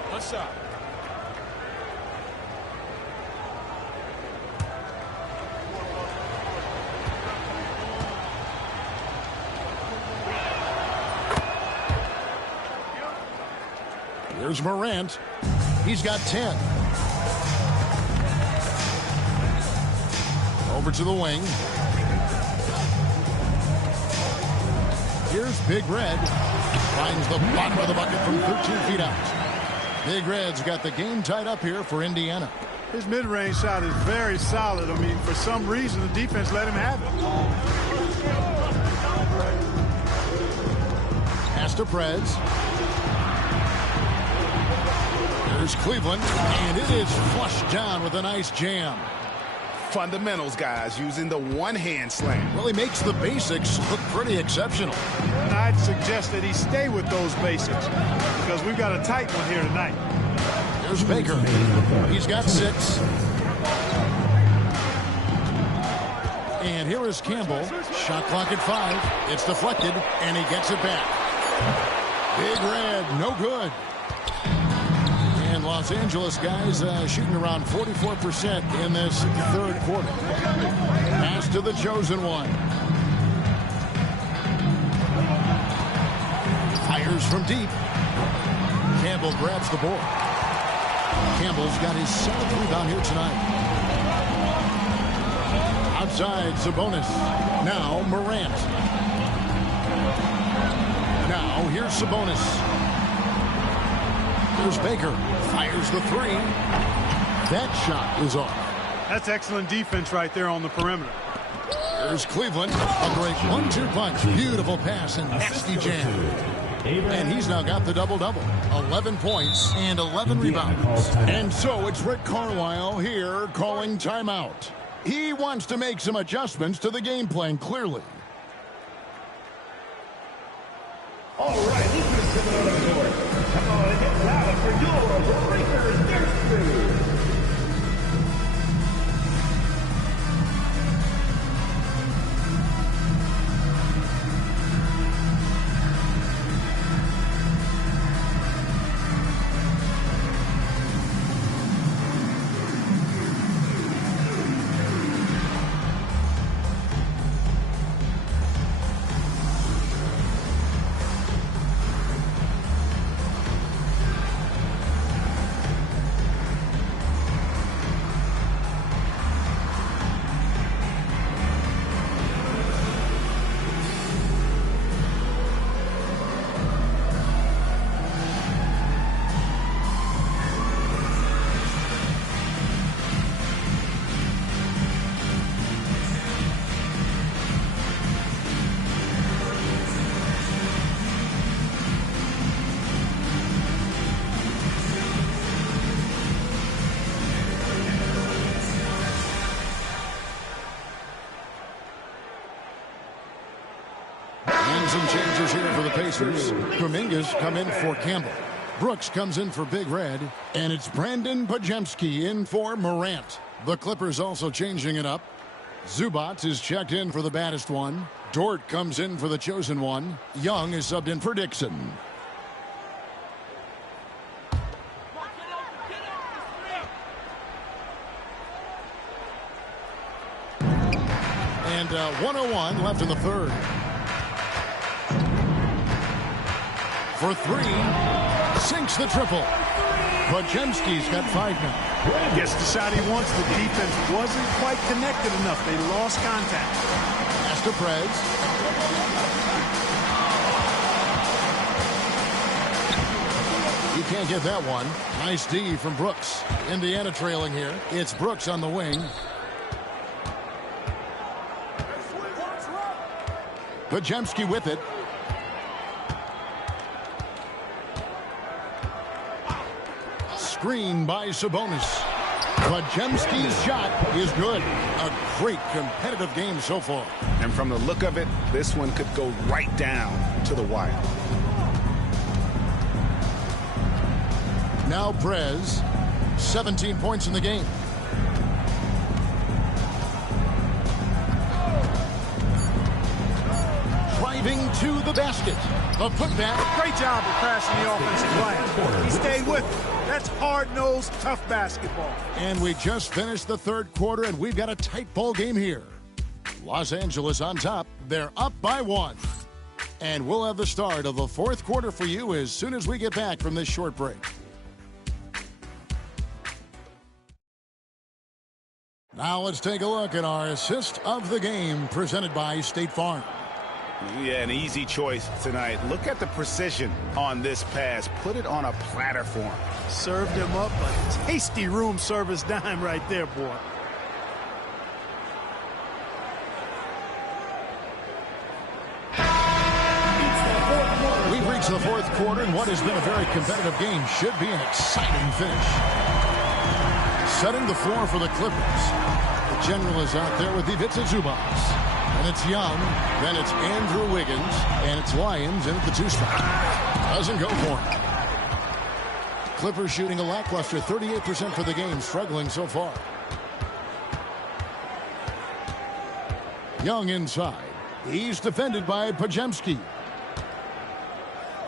One shot. Here's Morant. He's got 10. Over to the wing. Here's Big Red. Finds the bottom of the bucket from 13 feet out. Big Red's got the game tied up here for Indiana. His mid-range shot is very solid. I mean, for some reason, the defense let him have it. Pass to Prez. There's Cleveland, and it is flushed down with a nice jam. Fundamentals, guys, using the one-hand slam. Well, he makes the basics look pretty exceptional. And I'd suggest that he stay with those basics because we've got a tight one here tonight. There's Baker. He's got 6. And here is Campbell. Shot clock at 5. It's deflected, and he gets it back. Big Red, no good. And Los Angeles guys shooting around 44% in this third quarter. Pass to the chosen one. Fires from deep. Campbell grabs the board. Campbell's got his 7th rebound here tonight. Outside, Sabonis. Now Morant. Now here's Sabonis. There's Baker. Fires the 3. That shot is off. That's excellent defense right there on the perimeter. There's Cleveland. A great 1-2 punch. Beautiful pass and nasty jam. And he's now got the double-double. 11 points and 11 rebounds. And so it's Rick Carlisle here calling timeout. He wants to make some adjustments to the game plan, clearly. All right, let's get to the court. Come on and get loud for your Breakers Dixon. Some changes here for the Pacers. Kuminga's come in for Campbell. Brooks comes in for Big Red. And it's Brandon Podziemski in for Morant. The Clippers also changing it up. Zubac is checked in for the baddest one. Dort comes in for the chosen one. Young is subbed in for Dixon. And 1:01 left in the third. For 3, sinks the triple. Podziemski's got 5 now. Gets the shot he wants. The defense wasn't quite connected enough. They lost contact. Pass to Prez. He can't get that one. Nice D from Brooks. Indiana trailing here. It's Brooks on the wing. Podziemski with it. Screen by Sabonis. Podziemski's shot is good. A great competitive game so far. And from the look of it, this one could go right down to the wire. Now Prez, 17 points in the game. Driving to the basket. A putback. Great job of crashing the offensive glass. He stayed with it. That's hard-nosed, tough basketball. And we just finished the third quarter, and we've got a tight ball game here. Los Angeles on top. They're up by 1. And we'll have the start of the fourth quarter for you as soon as we get back from this short break. Now let's take a look at our assist of the game presented by State Farm. Yeah, an easy choice tonight. Look at the precision on this pass. Put it on a platter for him. Served him up a tasty room service dime right there, boy. We've reached the fourth quarter, and what has been a very competitive game should be an exciting finish. Setting the floor for the Clippers. The general is out there with Ivica Zubac. And it's Young, then it's Andrew Wiggins, and it's Lyons in at the 2 spot. Doesn't go for him. Clippers shooting a lackluster 38% for the game, struggling so far. Young inside. He's defended by Podziemski.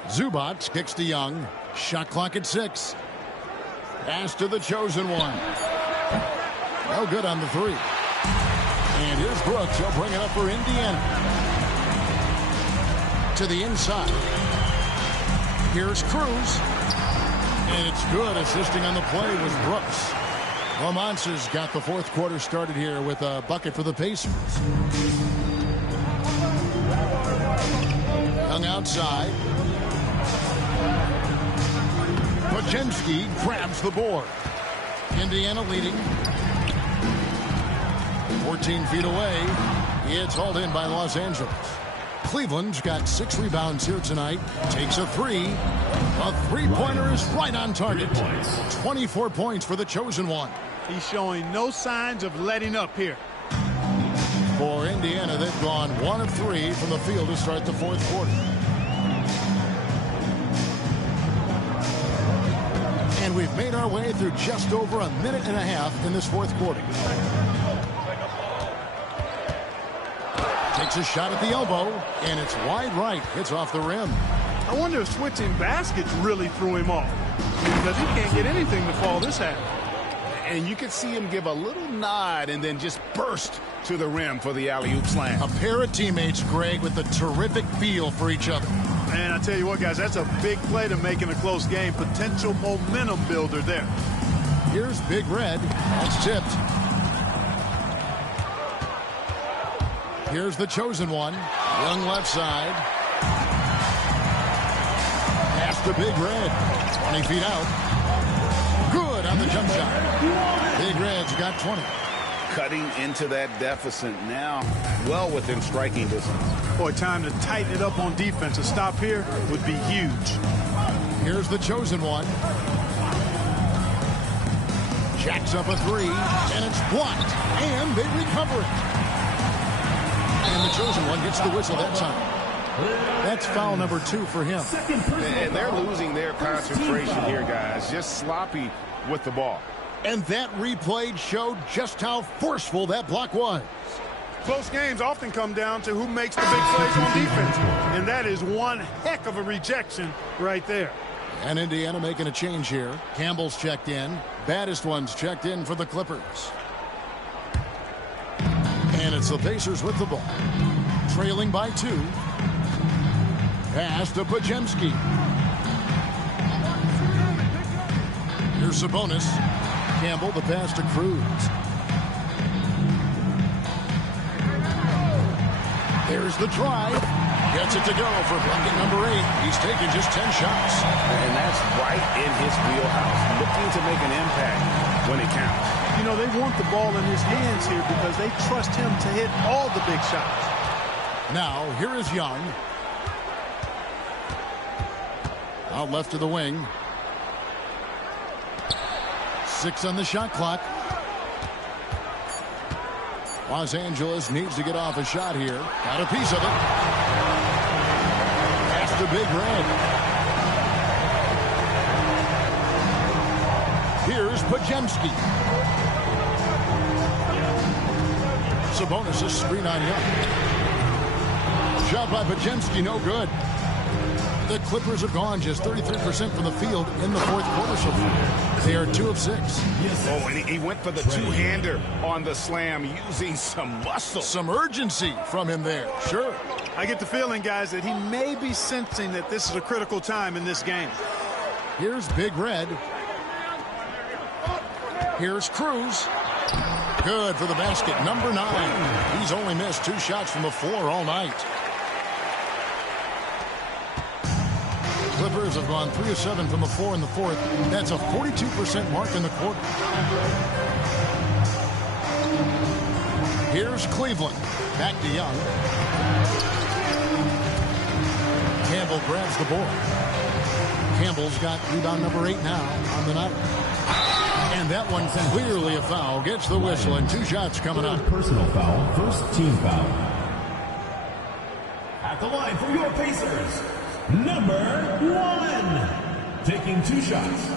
Zubac kicks to Young. Shot clock at 6. Pass to the chosen one. No good on the 3. And here's Brooks. He'll bring it up for Indiana. To the inside. Here's Cruz. And it's good. Assisting on the play was Brooks. Lamont has got the fourth quarter started here with a bucket for the Pacers. Young outside. Podziemski grabs the board. Indiana leading. 14 feet away. It's hauled in by Los Angeles. Cleveland's got 6 rebounds here tonight. Takes a 3. A three-pointer is right on target. 24 points for the chosen one. He's showing no signs of letting up here. For Indiana, they've gone 1 of 3 from the field to start the fourth quarter. And we've made our way through just over a minute and a half in this fourth quarter. Takes a shot at the elbow, and it's wide right. Hits off the rim. I wonder if switching baskets really threw him off, because he can't get anything to fall this half. And you could see him give a little nod and then just burst to the rim for the alley-oop slam. A pair of teammates, Greg, with a terrific feel for each other. And I tell you what, guys, that's a big play to make in a close game. Potential momentum builder there. Here's Big Red. That's tipped. Here's the chosen one. Young left side. Pass to Big Red. 20 feet out. Good on the jump shot. Big Red's got 20. Cutting into that deficit now. Well within striking distance. Boy, time to tighten it up on defense. A stop here would be huge. Here's the chosen one. Jacks up a 3, and it's blocked. And they recover it. And the chosen one gets the whistle that time. That's foul number 2 for him. And they're losing their concentration here, guys. Just sloppy with the ball. And that replay showed just how forceful that block was. Close games often come down to who makes the big plays on defense. And that is one heck of a rejection right there. And Indiana making a change here. Campbell's checked in. Baddest one's checked in for the Clippers. And it's the Pacers with the ball. Trailing by 2. Pass to Podziemski. Here's Sabonis. Campbell, the pass to Cruz. There's the drive. Gets it to go for bucket number 8. He's taken just 10 shots. And that's right in his wheelhouse. Looking to make an impact when it counts. You know, they want the ball in his hands here because they trust him to hit all the big shots. Now, here is Young. Out left to the wing. 6 on the shot clock. Los Angeles needs to get off a shot here. Got a piece of it. That's the Big Red. Here's Podziemski. Sabonis' screen on Young. Shot by Podziemski, no good. The Clippers have gone just 33% from the field in the fourth quarter so far. They are 2 of 6. Oh, and he went for the two-hander on the slam using some muscle. Some urgency from him there, sure. I get the feeling, guys, that he may be sensing that this is a critical time in this game. Here's Big Red. Here's Cruz. Good for the basket, number 9. He's only missed 2 shots from the floor all night. Clippers have gone 3 of 7 from the floor in the fourth. That's a 42% mark in the quarter. Here's Cleveland. Back to Young. Campbell grabs the board. Campbell's got rebound number 8 now on the night. And that one clearly a foul. Gets the whistle and 2 shots coming up. Personal foul, first team foul. At the line for your Pacers, number 1. Taking 2 shots.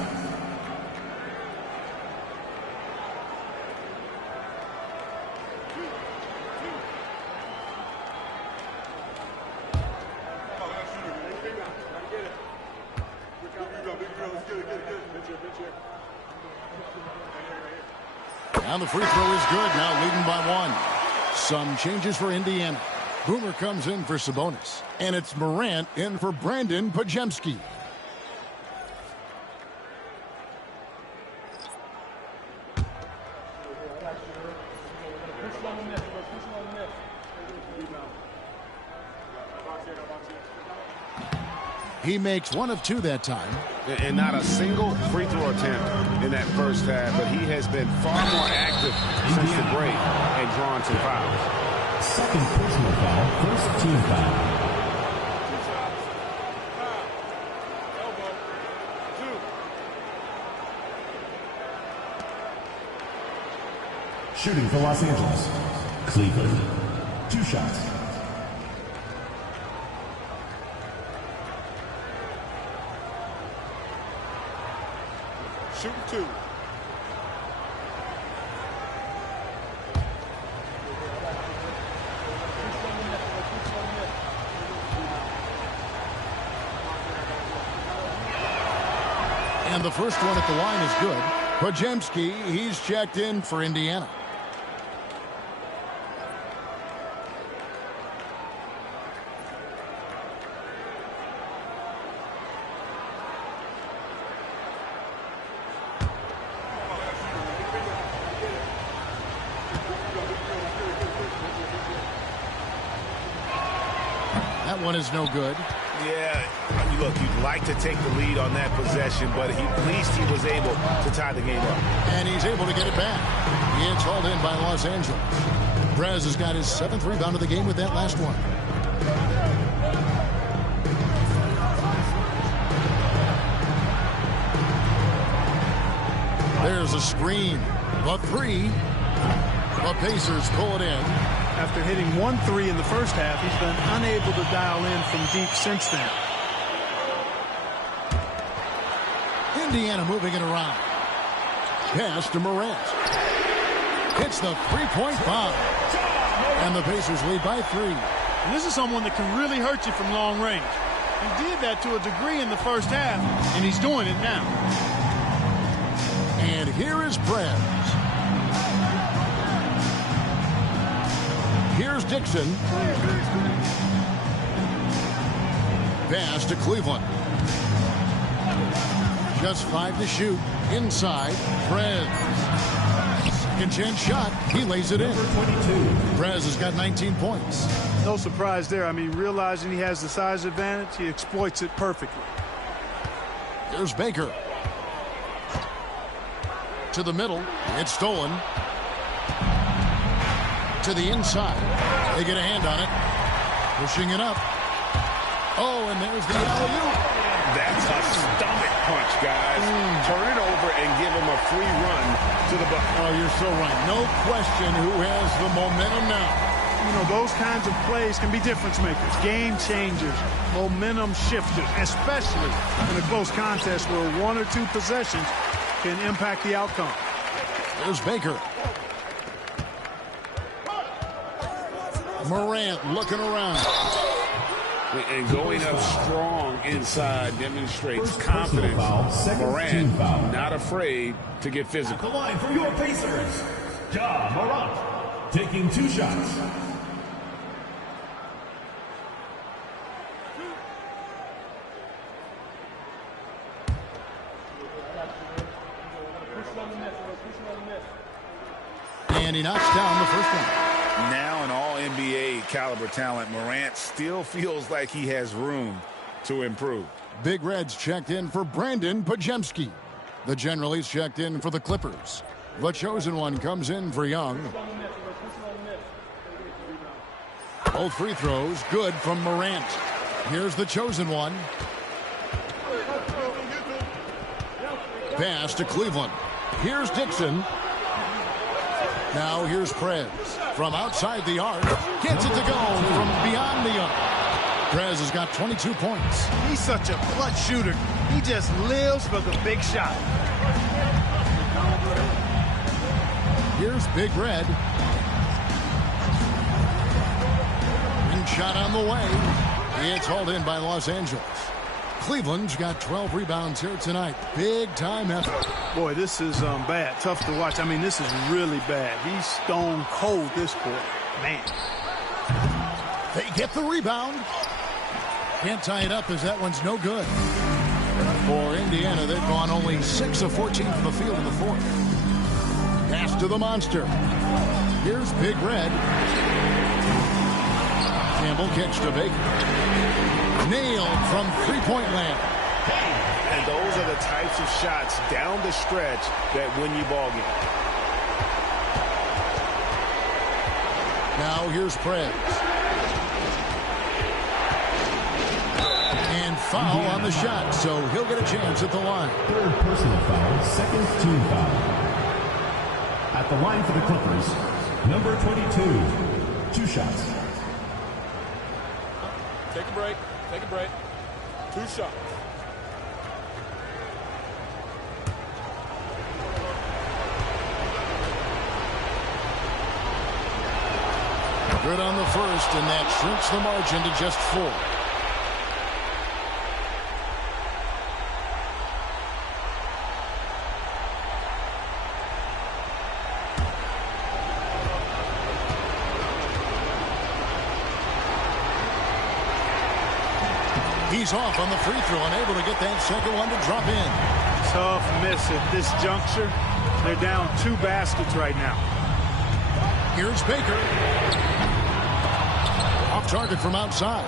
And the free throw is good, now leading by 1. Some changes for Indiana. Boomer comes in for Sabonis. And it's Morant in for Brandon Podziemski. He makes 1 of 2 that time. And not a single free throw attempt in that first half, but he has been far more active since the break and drawn some fouls. Second personal foul, first team foul. Shooting for Los Angeles, Cleveland, 2 shots. Shooting 2. And the first one at the line is good. Podziemski, he's checked in for Indiana. That one is no good. Yeah, look, you'd like to take the lead on that possession, but at least he was able to tie the game up. And he's able to get it back. It's hauled in by Los Angeles. Brez has got his 7th rebound of the game with that last one. There's a screen. The 3. The Pacers pull it in. After hitting 1 3 in the first half, he's been unable to dial in from deep since then. Indiana moving it around. Pass to Morant. Hits the 3-point bomb. And the Pacers lead by 3. And this is someone that can really hurt you from long range. He did that to a degree in the first half, and he's doing it now. And here is Brez. Here's Dixon. Pass to Cleveland. Just 5 to shoot. Inside, Prez. Second chance shot. He lays it in. Prez has got 19 points. No surprise there. I mean, realizing he has the size advantage, he exploits it perfectly. There's Baker. To the middle. It's stolen. To the inside. They get a hand on it. Pushing it up. Oh, and there's the alley-oop. That's a stomach punch, guys. Turn it over and give him a free run to the bucket. Oh, you're so right. No question who has the momentum now. You know, those kinds of plays can be difference makers, game changers, momentum shifters, especially in a close contest where 1 or 2 possessions can impact the outcome. There's Baker. Morant looking around. And going up strong inside demonstrates confidence. Morant not afraid to get physical. At the line for your Pacers, Ja Morant, taking 2 shots. And he knocks down the first one. Now an all-NBA caliber talent, Morant still feels like he has room to improve. Big Red's checked in for Brandon Podziemski. The General's checked in for the Clippers. The chosen one comes in for Young. Both free throws good from Morant. Here's the chosen one. Pass to Cleveland. Here's Dixon. Now here's Prez. From outside the arc. Gets it to go from beyond the arc. Prez has got 22 points. He's such a clutch shooter. He just lives for the big shot. Here's Big Red. Ring shot on the way. It's hauled in by Los Angeles. Cleveland's got 12 rebounds here tonight. Big time effort. Boy, this is bad. Tough to watch. I mean, this is really bad. He's stone cold this quarter. Man. They get the rebound. Can't tie it up as that one's no good. For Indiana, they've gone only 6 of 14 from the field in the fourth. Pass to the monster. Here's Big Red. Campbell kicks to Baker. Nailed from three-point land. And those are the types of shots down the stretch that win you ball game. Now here's Prez. And foul on the shot, so he'll get a chance at the line. Third personal foul, second team foul. At the line for the Clippers, number 22, 2 shots. Take a break. Take a break. 2 shots. Good on the first, and that shrinks the margin to just 4. He's off on the free throw and able to get that second one to drop in. Tough miss at this juncture. They're down 2 baskets right now. Here's Baker. Off target from outside.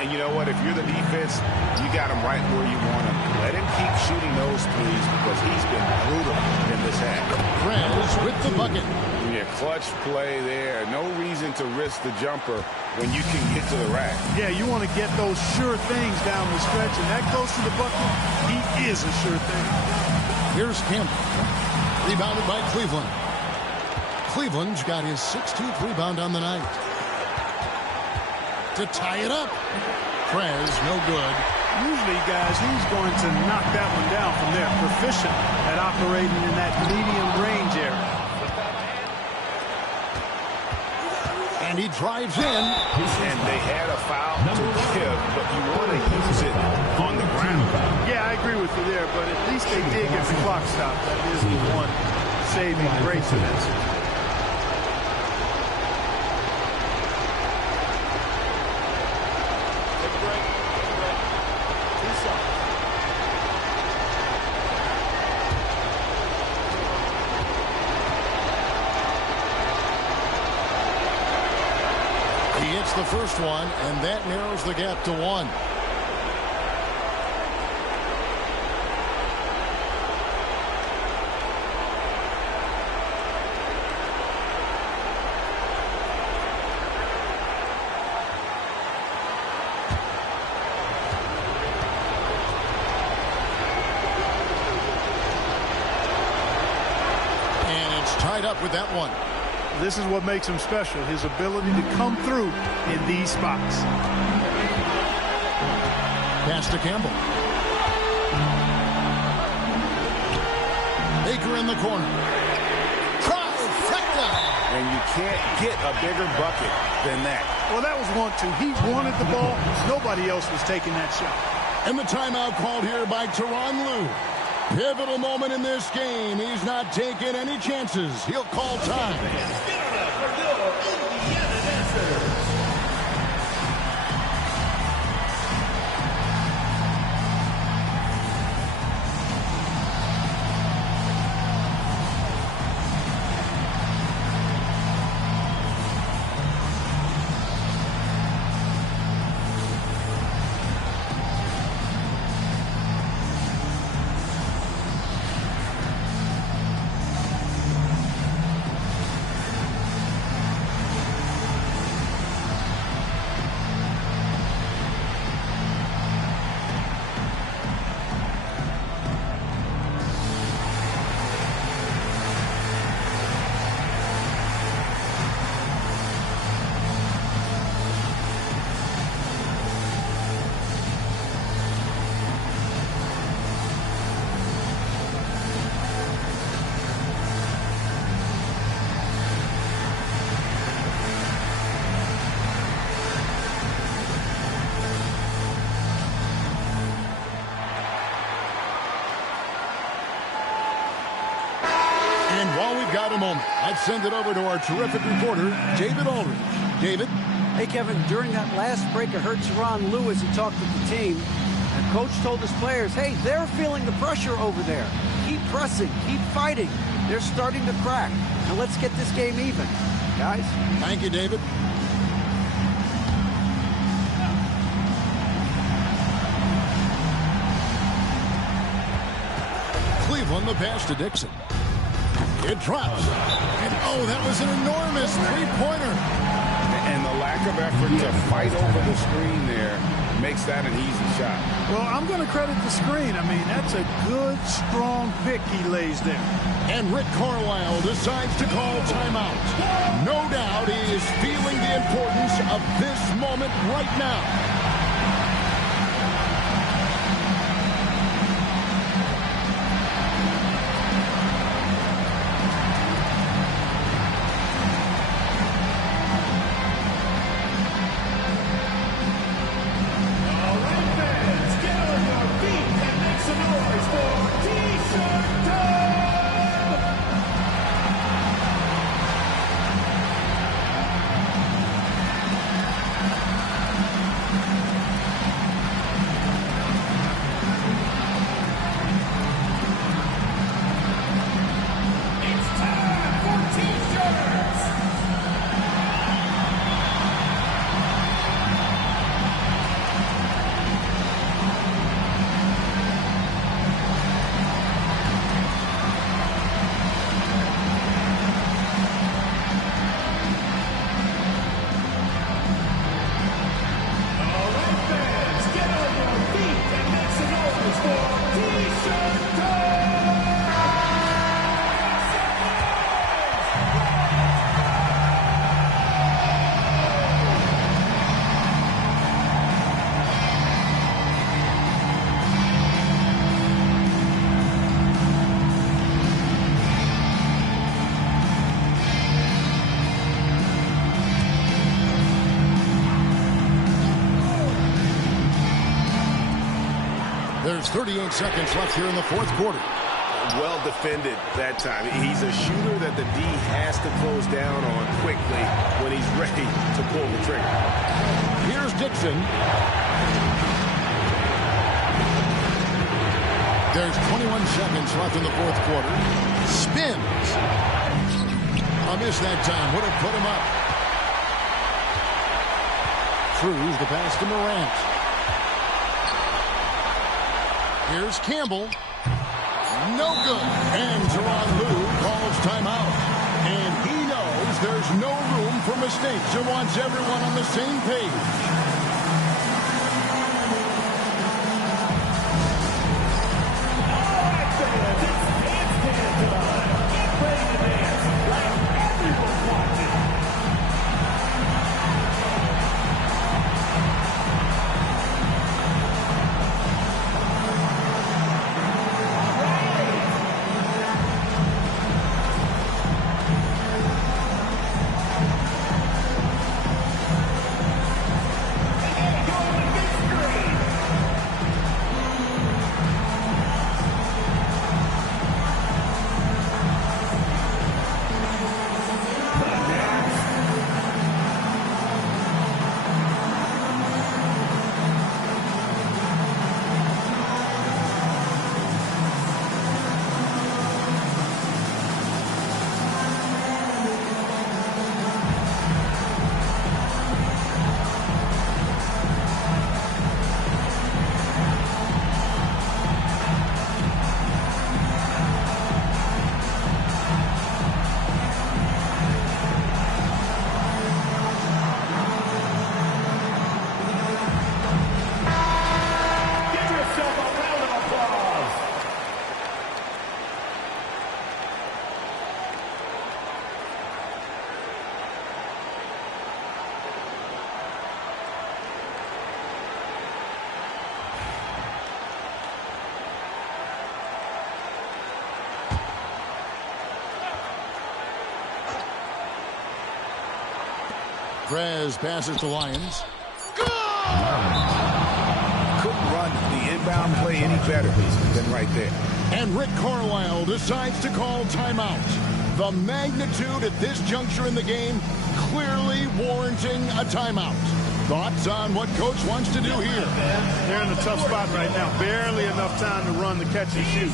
And you know what? If you're the defense, you got him right where you want him. Let him keep shooting those threes because he's been brutal in this half. Prez with the bucket. Yeah, clutch play there. No reason to risk the jumper when you can get to the rack. Yeah, you want to get those sure things down the stretch, and that close to the bucket, he is a sure thing. Here's Campbell. Rebounded by Cleveland. Cleveland's got his 16th rebound on the night. To tie it up. Prez, no good. Usually, guys, he's going to knock that one down from there. Proficient at operating in that medium range area. And he drives in. And they had a foul to give, but you want to use it on the ground. Yeah, I agree with you there, but at least they did get the clock stopped. That is the one saving grace of this. That's the first one, and that narrows the gap to 1. Tied up with that one. This is what makes him special, his ability to come through in these spots. Pass to Campbell. Baker in the corner. Trifecta! And you can't get a bigger bucket than that. Well, that was 1-2. He wanted the ball. Nobody else was taking that shot. And the timeout called here by Tyronn Lue. Pivotal moment in this game. He's not taking any chances. He'll call time. Got a moment. I'd send it over to our terrific reporter, David Aldridge. David? Hey, Kevin, during that last break, I heard Tyronn Lue as he talked with the team. And Coach told his players, hey, they're feeling the pressure over there. Keep pressing. Keep fighting. They're starting to crack. Now let's get this game even. Guys? Thank you, David. Cleveland, the pass to Dixon. It drops. And, oh, that was an enormous three-pointer. And the lack of effort to fight over the screen there makes that an easy shot. Well, I'm going to credit the screen. I mean, that's a good, strong pick he lays there. And Rick Carlisle decides to call timeout. No doubt he is feeling the importance of this moment right now. There's 38 seconds left here in the fourth quarter. Well defended that time. He's a shooter that the D has to close down on quickly when he's ready to pull the trigger. Here's Dixon. There's 21 seconds left in the fourth quarter. Spins. I missed that time. Would have put him up. throughs the pass to Morant. Here's Campbell. No good. And Tyronn Lue calls timeout. And he knows there's no room for mistakes and wants everyone on the same page. Prez passes to Lyons. Couldn't run the inbound play any better than right there. And Rick Carlisle decides to call timeout. The magnitude at this juncture in the game clearly warranting a timeout. Thoughts on what Coach wants to do here? They're in a tough spot right now. Barely enough time to run the catch and shoot.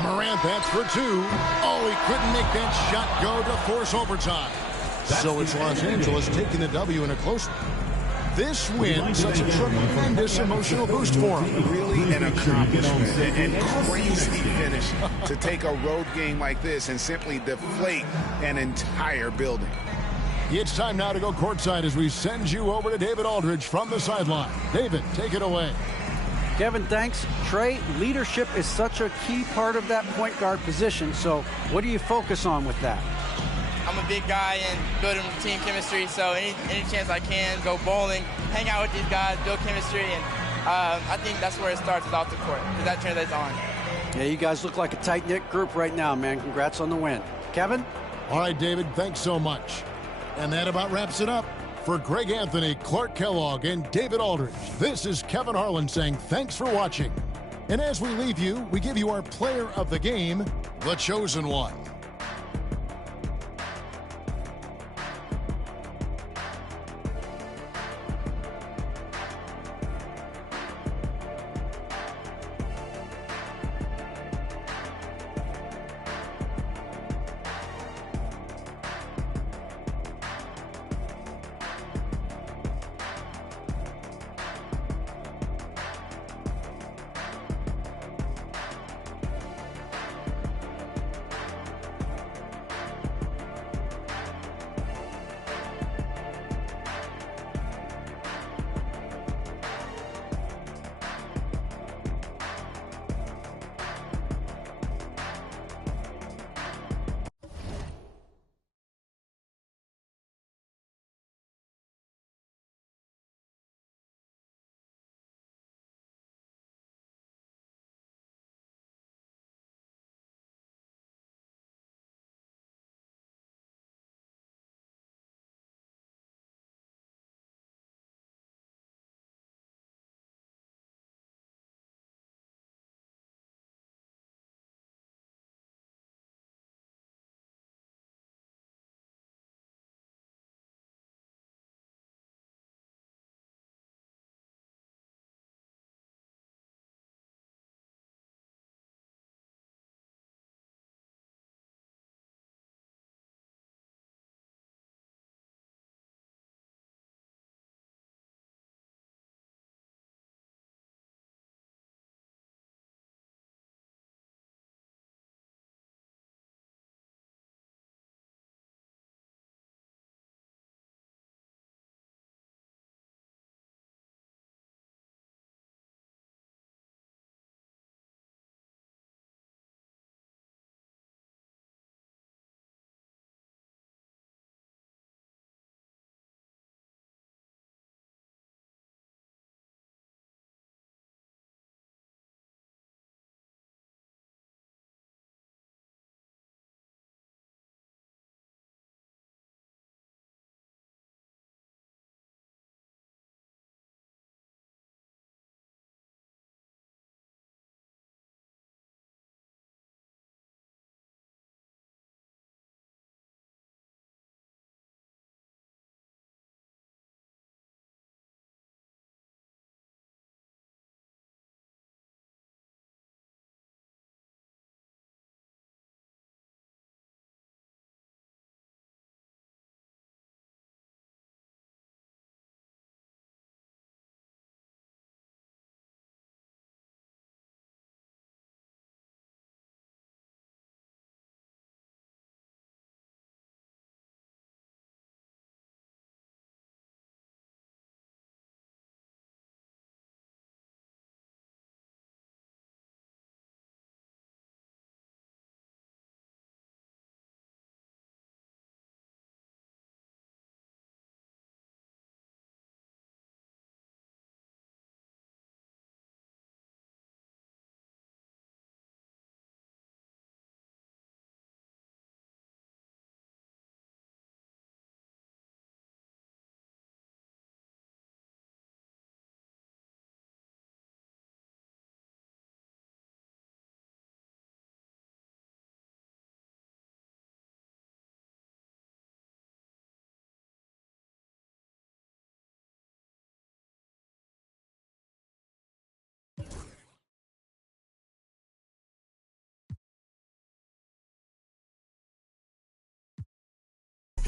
Morant, that's for two. Oh, he couldn't make that shot go to force overtime. So it's Los Angeles taking the W in a close one. This win, such a tremendous emotional boost for him. Really an accomplishment and crazy finish to take a road game like this and simply deflate an entire building. It's time now to go courtside as we send you over to David Aldridge from the sideline. David, take it away. Kevin, thanks. Trey, leadership is such a key part of that point guard position. So what do you focus on with that? I'm a big guy and building team chemistry, so any chance I can, go bowling, hang out with these guys, build chemistry, and I think that's where it starts, is off the court, because that translates on. Yeah, you guys look like a tight-knit group right now, man. Congrats on the win. Kevin? All right, David, thanks so much. And that about wraps it up. For Greg Anthony, Clark Kellogg, and David Aldridge, this is Kevin Harlan saying thanks for watching. And as we leave you, we give you our player of the game, the chosen one.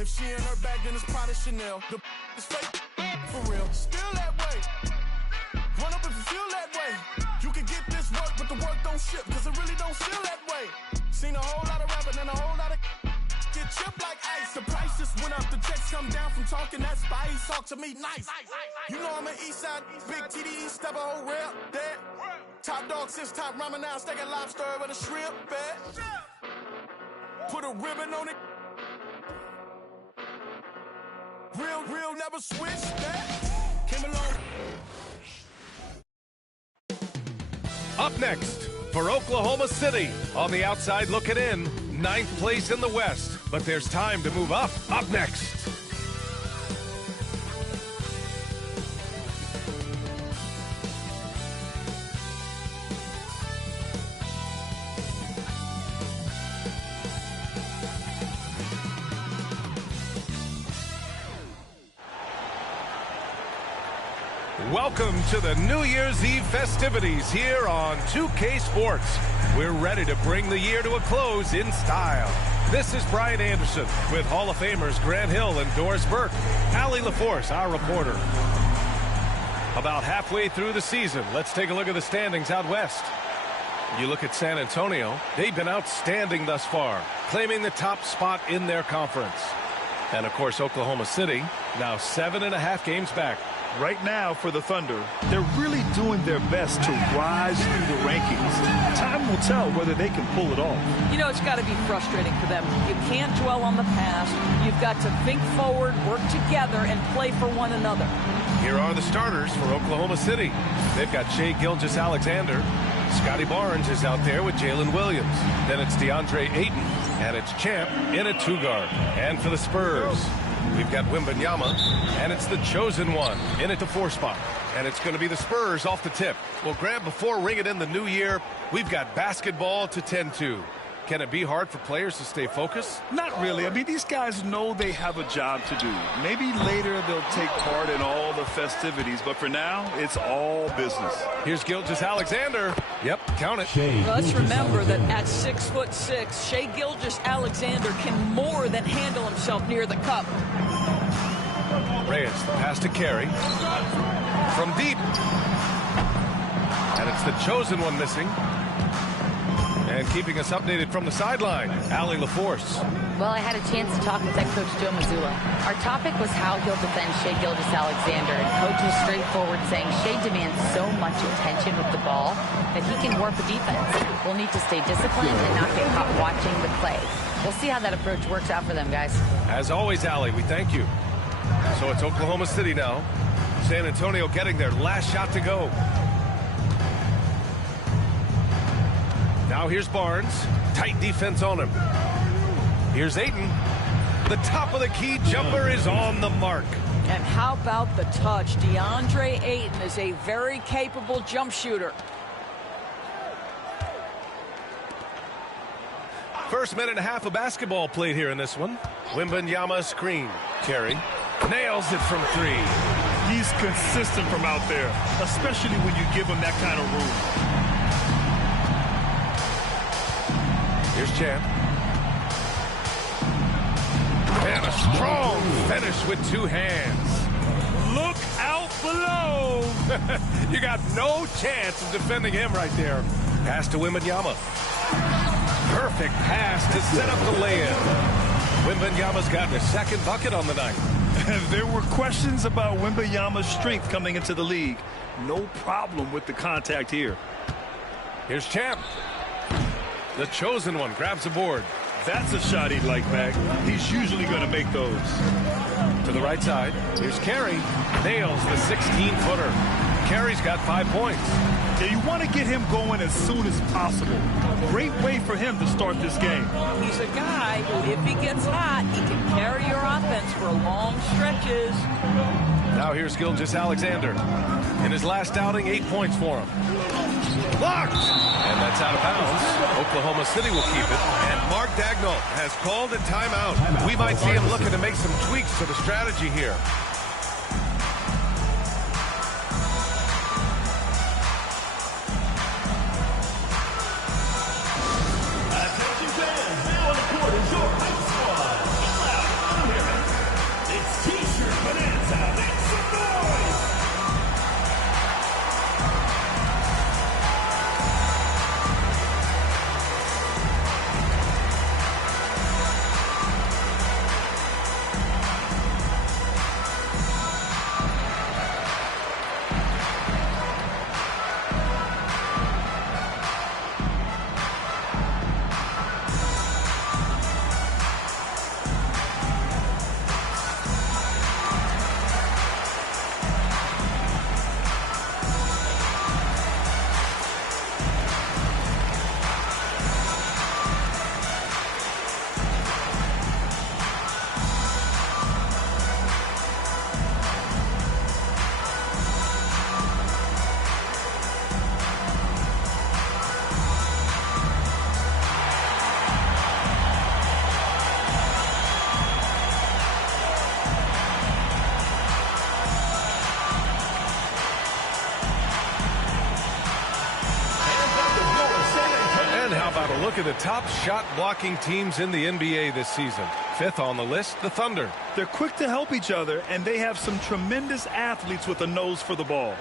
If she in her bag, then it's Prada Chanel. The is fake, for real. Still that way. Run up if you feel that way. You can get this work, but the work don't ship, cause it really don't feel that way. Seen a whole lot of rapping and a whole lot of get chipped like ice. The price just went up, the checks come down from talking that spice. Talk to me nice. You know I'm an east side, big TDE, step a whole rep, that. Top dog since top ramen now, steak and lobster with a shrimp, bet. Put a ribbon on it. Real, never switch that. Came along. Up next, for Oklahoma City, on the outside looking in, 9th place in the West. But there's time to move up. Up next. Welcome to the New Year's Eve festivities here on 2K Sports. We're ready to bring the year to a close in style. This is Brian Anderson with Hall of Famers Grant Hill and Doris Burke. Allie LaForce, our reporter. About halfway through the season, let's take a look at the standings out west. You look at San Antonio, they've been outstanding thus far, claiming the top spot in their conference. And of course, Oklahoma City, now 7.5 games back. Right now for the Thunder, they're really doing their best to rise through the rankings. Time will tell whether they can pull it off. You know, it's got to be frustrating for them. You can't dwell on the past. You've got to think forward, work together, and play for one another. Here are the starters for Oklahoma City. They've got Shai Gilgeous-Alexander. Scotty Barnes is out there with Jalen Williams. Then it's DeAndre Ayton, and it's Champ in a 2-guard. And for the Spurs, we've got Wembanyama, and it's the chosen one in at the 4 spot. And it's going to be the Spurs off the tip. Well, Grant, before ringing in the new year, we've got basketball to tend to. Can it be hard for players to stay focused? Not really. I mean, these guys know they have a job to do. Maybe later they'll take part in all the festivities, but for now, it's all business. Here's Gilgeous-Alexander. Yep, count it. Well, let's remember that at 6'6", Shai Gilgeous-Alexander can more than handle himself near the cup. Reyes, the pass to Carey. From deep. And it's the chosen one missing. And keeping us updated from the sideline, Allie LaForce. Well, I had a chance to talk with head coach Joe Mazzulla. Our topic was how he'll defend Shai Gilgeous-Alexander. And coach was straightforward, saying Shai demands so much attention with the ball that he can warp a defense. We'll need to stay disciplined and not get caught watching the play. We'll see how that approach works out for them, guys. As always, Allie, we thank you. So it's Oklahoma City now. San Antonio getting their last shot to go. Now here's Barnes. Tight defense on him. Here's Ayton. The top of the key jumper is on the mark. And how about the touch? DeAndre Ayton is a very capable jump shooter. First minute and a half of basketball played here in this one. Wembanyama screen. Carey nails it from 3. He's consistent from out there, especially when you give him that kind of room. Here's Champ. And a strong finish with 2 hands. Look out below. You got no chance of defending him right there. Pass to Wembanyama. Perfect pass to set up the lay-in. Wembanyama's gotten his 2nd bucket on the night. There were questions about Wembanyama's strength coming into the league. No problem with the contact here. Here's Champ. The chosen one grabs the board. That's a shot he'd like back. He's usually going to make those. To the right side, here's Carey. Nails the 16-footer. Carey's got 5 points. Yeah, you want to get him going as soon as possible. Great way for him to start this game. He's a guy who, if he gets hot, he can carry your offense for long stretches. Now here's Gilgeous-Alexander. In his last outing, 8 points for him. Blocked! And that's out of bounds. Oklahoma City will keep it. And Mark Daigneault has called a timeout. We might see him looking to make some tweaks to the strategy here. Attention fans, now on the court is your high squad. Have a look at the top shot blocking teams in the NBA this season. 5th on the list, the Thunder. They're quick to help each other, and they have some tremendous athletes with a nose for the ball.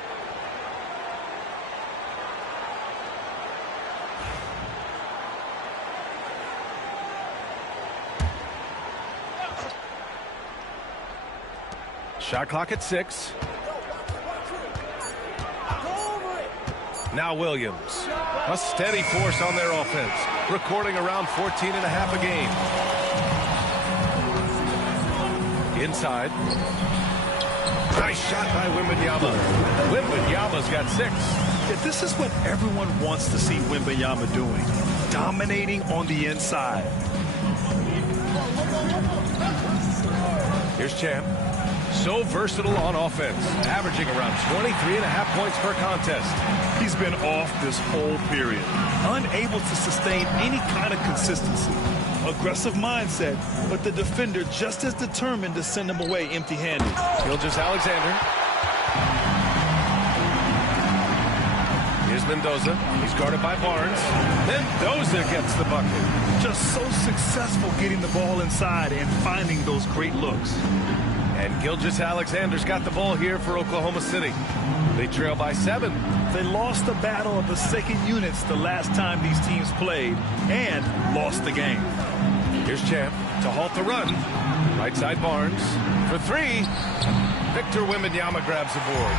Shot clock at 6. Now Williams. A steady force on their offense, recording around 14 and a half a game. Inside. Nice shot by Wembanyama. Wembanyama's got 6. Yeah, this is what everyone wants to see Wembanyama doing. Dominating on the inside. Here's Champ. So versatile on offense, averaging around 23.5 points per contest. He's been off this whole period, unable to sustain any kind of consistency. Aggressive mindset, but the defender just as determined to send him away empty-handed. Gilgeous-Alexander. Here's Mendoza. He's guarded by Barnes. Mendoza gets the bucket. Just so successful getting the ball inside and finding those great looks. And Gilgeous-Alexander's got the ball here for Oklahoma City. They trail by 7. They lost the battle of the second units the last time these teams played and lost the game. Here's Champ to halt the run. Right side Barnes for 3. Victor Wembanyama grabs the board.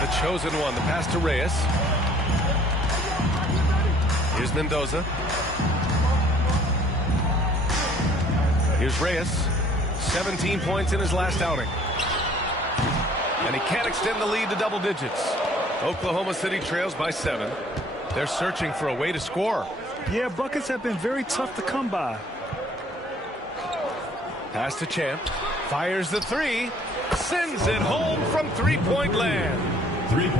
The chosen one, the pass to Reyes. Here's Mendoza. Here's Reyes. 17 points in his last outing. And he can't extend the lead to double digits. Oklahoma City trails by 7. They're searching for a way to score. Yeah, buckets have been very tough to come by. Pass to Champ. Fires the 3. Sends it home from three-point land.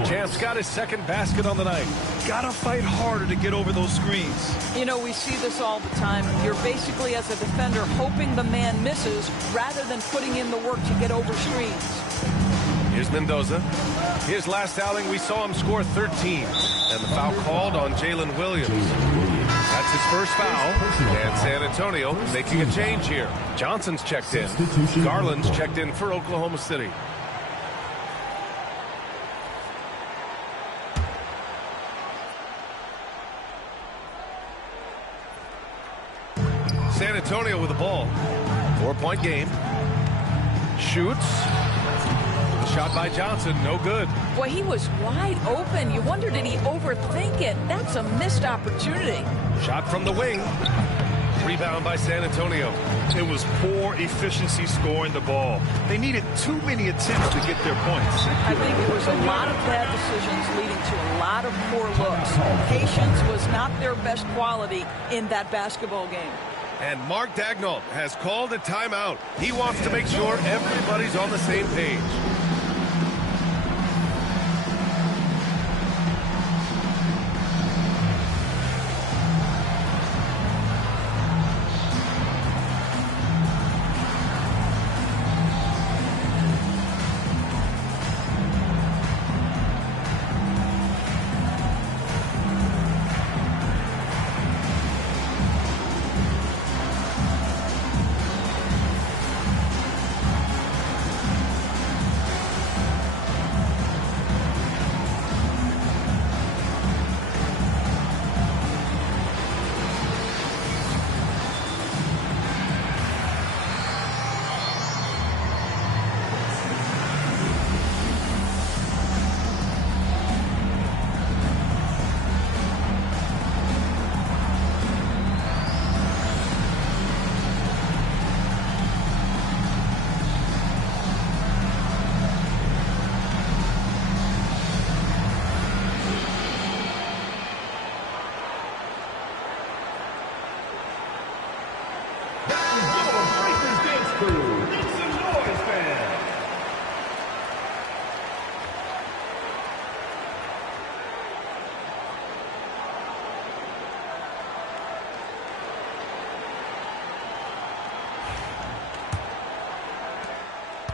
Champ's got his second basket on the night. Gotta fight harder to get over those screens. You know, we see this all the time. You're basically, as a defender, hoping the man misses rather than putting in the work to get over screens. Here's Mendoza. His last outing, we saw him score 13. And the foul called on Jalen Williams. That's his first foul. And San Antonio making a change here. Johnson's checked in. Garland's checked in for Oklahoma City. San Antonio with the ball. 4-point game. Shoots. The shot by Johnson, no good. Boy, he was wide open. You wonder, did he overthink it? That's a missed opportunity. Shot from the wing. Rebound by San Antonio. It was poor efficiency scoring the ball. They needed too many attempts to get their points. I think it was a lot of bad decisions leading to a lot of poor looks. Patience was not their best quality in that basketball game. And Mark Daigneault has called a timeout. He wants to make sure everybody's on the same page.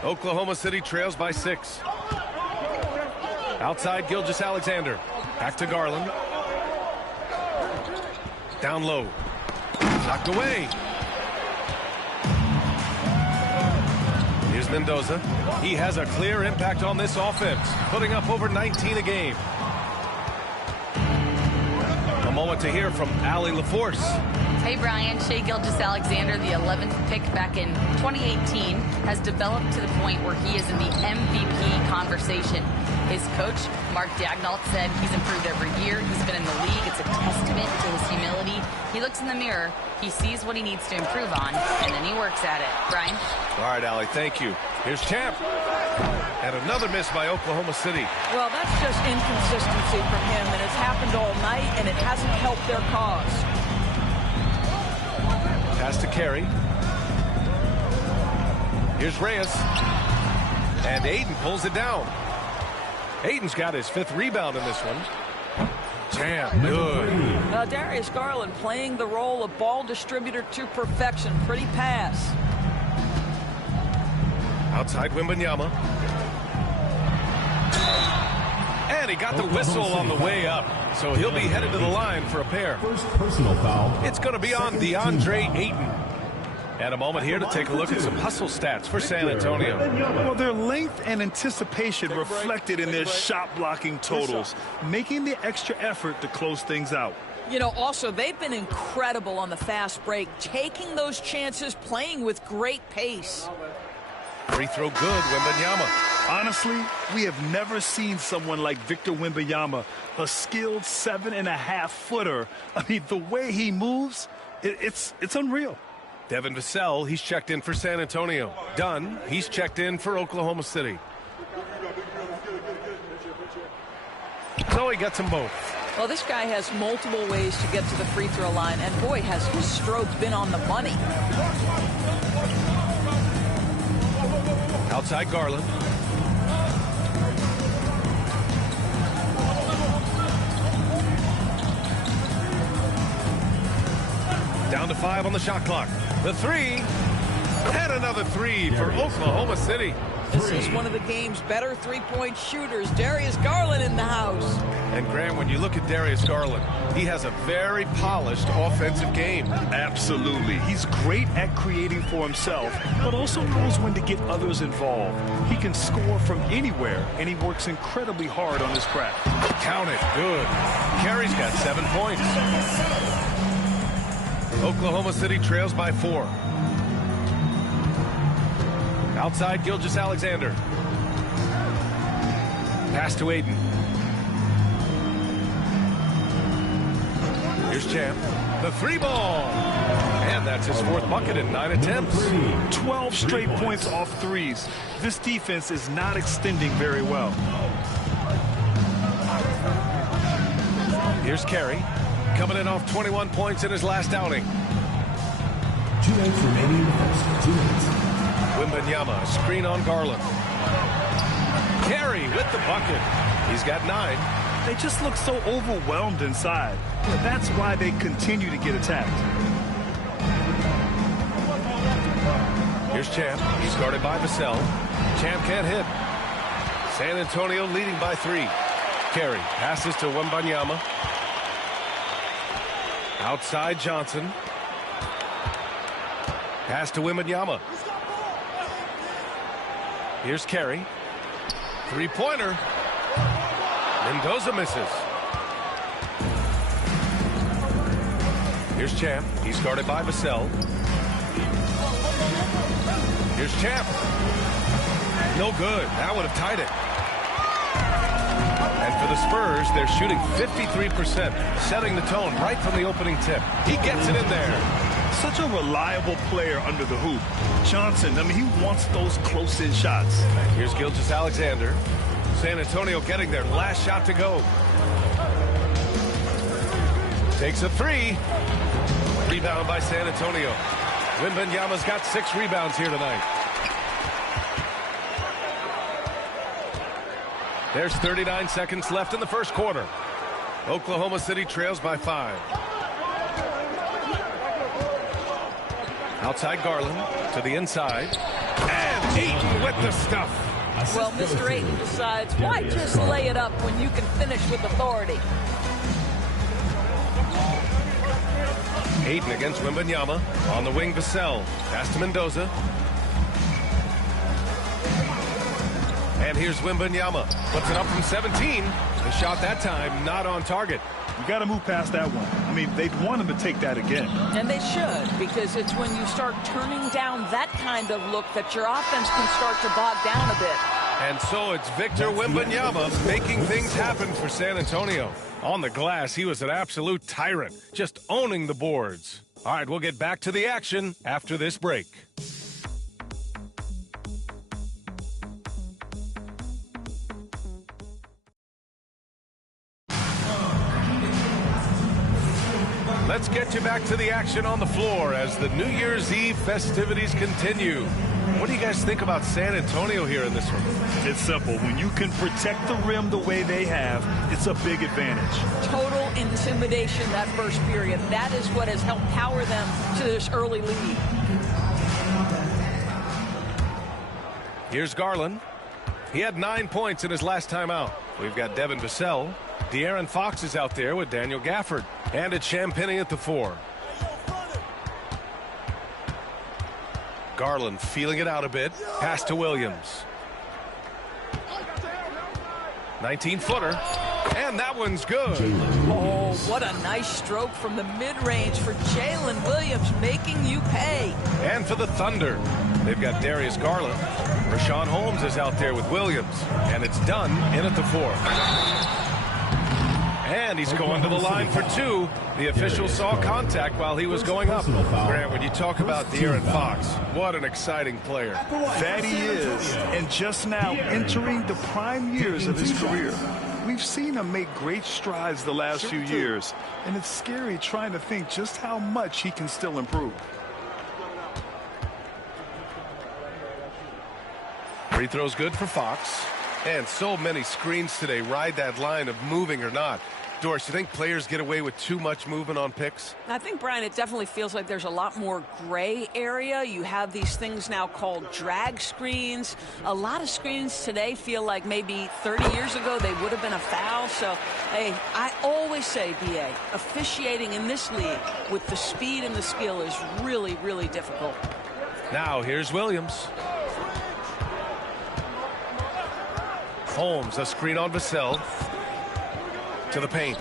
Oklahoma City trails by 6. Outside, Gilgeous-Alexander. Back to Garland. Down low. Knocked away. Here's Mendoza. He has a clear impact on this offense, putting up over 19 a game. A moment to hear from Allie LaForce. Hey, Brian. Shai Gilgeous-Alexander, the 11th pick back in 2018, has developed to the point where he is in the MVP conversation. His coach, Mark Daigneault, said he's improved every year. He's been in the league. It's a testament to his humility. He looks in the mirror, he sees what he needs to improve on, and then he works at it. Brian? All right, Allie, thank you. Here's Champ. And another miss by Oklahoma City. Well, that's just inconsistency from him, and it's happened all night, and it hasn't helped their cause. Pass to Carey. Here's Reyes. And Aiden pulls it down. Aiden's got his 5th rebound in this one. Champ, good. Darius Garland playing the role of ball distributor to perfection. Pretty pass. Outside Wembanyama. And he got the whistle on the way up. So he'll be headed to the line for a pair. First personal foul. It's going to be on DeAndre Ayton. And a moment here to take a look at some hustle stats for San Antonio. Well, their length and anticipation reflected in their shot blocking totals, making the extra effort to close things out. You know, also, they've been incredible on the fast break, taking those chances, playing with great pace. Free throw good, Wembanyama. Honestly, we have never seen someone like Victor Wembanyama, a skilled 7.5-footer. I mean, the way he moves, it's unreal. Devin Vassell, he's checked in for San Antonio. Dunn, he's checked in for Oklahoma City. So he gets them both. Well, this guy has multiple ways to get to the free throw line, and boy, has his stroke been on the money. Outside Garland. Down to 5 on the shot clock. The 3. And another 3 for Oklahoma City. This is one of the game's better three-point shooters. Darius Garland in the house. And Graham, when you look at Darius Garland, he has a very polished offensive game. Absolutely. He's great at creating for himself, but also knows when to get others involved. He can score from anywhere, and he works incredibly hard on his craft. Count it. Good. Carey's got 7 points. Oklahoma City trails by 4. Outside Gilgeous-Alexander. Pass to Aiden. Here's Champ. The 3 ball. And that's his 4th bucket in 9 attempts. 12 straight points off threes. This defense is not extending very well. Here's Carey. Coming in off 21 points in his last outing. 2 minutes remaining in the first. 2 minutes. Wembanyama, screen on Garland. Carey with the bucket. He's got 9. They just look so overwhelmed inside. That's why they continue to get attacked. Here's Champ. He's guarded by Vassell. Champ can't hit. San Antonio leading by 3. Carey passes to Wembanyama. Outside Johnson. Pass to Wembanyama. Here's Carey. 3-pointer. Mendoza misses. Here's Champ. He's guarded by Vassell. Here's Champ. No good. That would have tied it. And for the Spurs, they're shooting 53%, setting the tone right from the opening tip. He gets it in there. Such a reliable player under the hoop. Johnson, I mean, he wants those close-in shots. Here's Gilgeous-Alexander. San Antonio getting their last shot to go. Takes a 3. Rebound by San Antonio. Wembanyama's got 6 rebounds here tonight. There's 39 seconds left in the first quarter. Oklahoma City trails by 5. Outside Garland to the inside. And Ayton with the stuff. Well, Mr. Ayton decides, why just lay it up when you can finish with authority? Hayden against Wembanyama. On the wing, Vassell. Pass to Mendoza. And here's Wembanyama. Puts it up from 17. The shot that time not on target. You got to move past that one. I mean, they'd want him to take that again. And they should, because it's when you start turning down that kind of look that your offense can start to bog down a bit. And so it's Victor Wembanyama making things happen for San Antonio. On the glass, he was an absolute tyrant, just owning the boards. All right, we'll get back to the action after this break. Let's get you back to the action on the floor as the New Year's Eve festivities continue. What do you guys think about San Antonio here in this one? It's simple. When you can protect the rim the way they have, it's a big advantage. Total intimidation that first period. That is what has helped power them to this early lead. Here's Garland. He had 9 points in his last time out. We've got Devin Vassell. De'Aaron Fox is out there with Daniel Gafford. And it's Champagnie at the 4. Garland feeling it out a bit. Pass to Williams. 19-footer. And that one's good. Oh, what a nice stroke from the mid-range for Jalen Williams, making you pay. And for the Thunder, they've got Darius Garland. Rashawn Holmes is out there with Williams. And it's done in at the 4. And he's going to the line for 2. The official saw contact while he was going up. Grant, when you talk about De'Aaron Fox, what an exciting player. That he is. And just now entering the prime years of his career. We've seen him make great strides the last few years. And it's scary trying to think just how much he can still improve. Free throw's good for Fox. And so many screens today ride that line of moving or not. Doris, you think players get away with too much movement on picks? I think, Brian, it definitely feels like there's a lot more gray area. You have these things now called drag screens. A lot of screens today feel like maybe 30 years ago they would have been a foul. So, hey, I always say, BA, officiating in this league with the speed and the skill is really, really difficult. Now here's Williams. Holmes, a screen on Vassell. To the paint.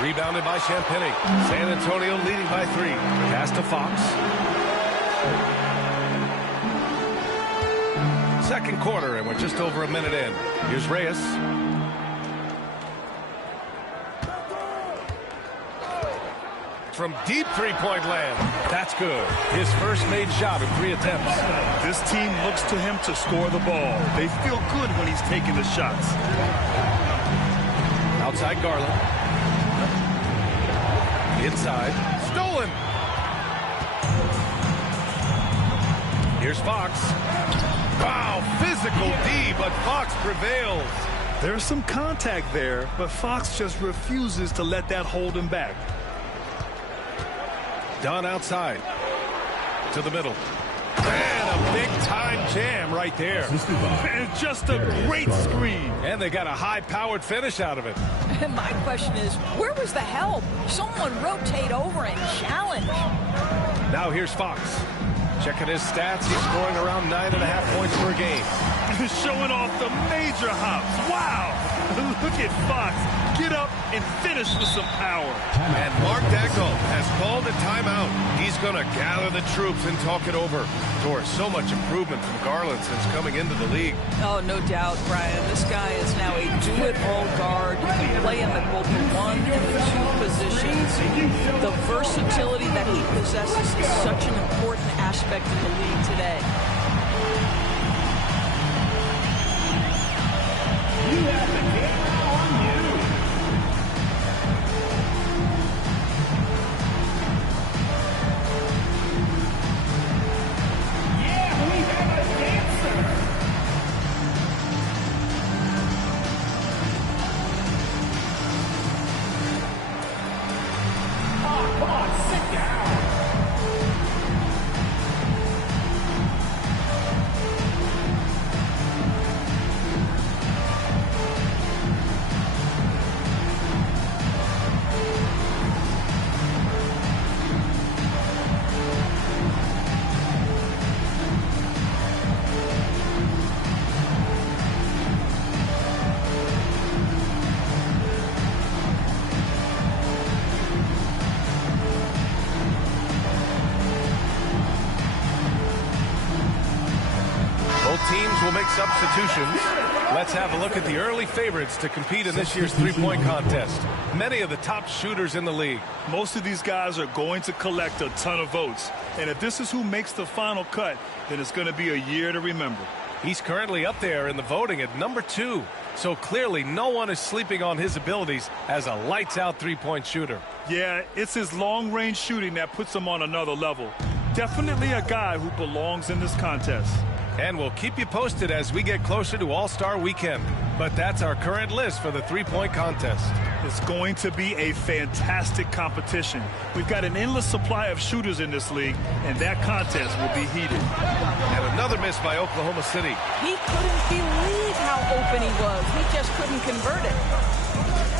Rebounded by Champagnie. San Antonio leading by 3. Pass to Fox. Second quarter, and we're just over a minute in. Here's Reyes. From deep three-point land. That's good. His first made shot of 3 attempts. This team looks to him to score the ball. They feel good when he's taking the shots. Outside Garland. Inside. Stolen. Here's Fox. Wow, physical D, but Fox prevails. There's some contact there, but Fox just refuses to let that hold him back. Dunn outside. To the middle. And a big-time jam right there. And just a great screen. And they got a high-powered finish out of it. And my question is, where was the help? Someone rotate over and challenge. Now here's Fox. Checking his stats, he's scoring around 9.5 points per game. Showing off the major hops. Wow. Look at Fox. Get up and finish with some power. And Mark Daigneault has called a timeout. He's going to gather the troops and talk it over. Doris, so much improvement from Garland since coming into the league. Oh, no doubt, Brian. This guy is now a do-it-all guard. He can play in both the 1 and the 2 positions. The versatility that he possesses is such an important aspect of the league today. You have the camera on you. Yeah, we have a dancer. Oh, come on, sit down. substitutions. Let's have a look at the early favorites to compete in this year's three-point contest. Many of the top shooters in the league. Most of these guys are going to collect a ton of votes. And if this is who makes the final cut, then it's going to be a year to remember. He's currently up there in the voting at number 2. So clearly no one is sleeping on his abilities as a lights-out three-point shooter. Yeah, it's his long-range shooting that puts him on another level. Definitely a guy who belongs in this contest. And we'll keep you posted as we get closer to All-Star Weekend. But that's our current list for the three-point contest. It's going to be a fantastic competition. We've got an endless supply of shooters in this league, and that contest will be heated. And another miss by Oklahoma City. He couldn't believe how open he was. He just couldn't convert it.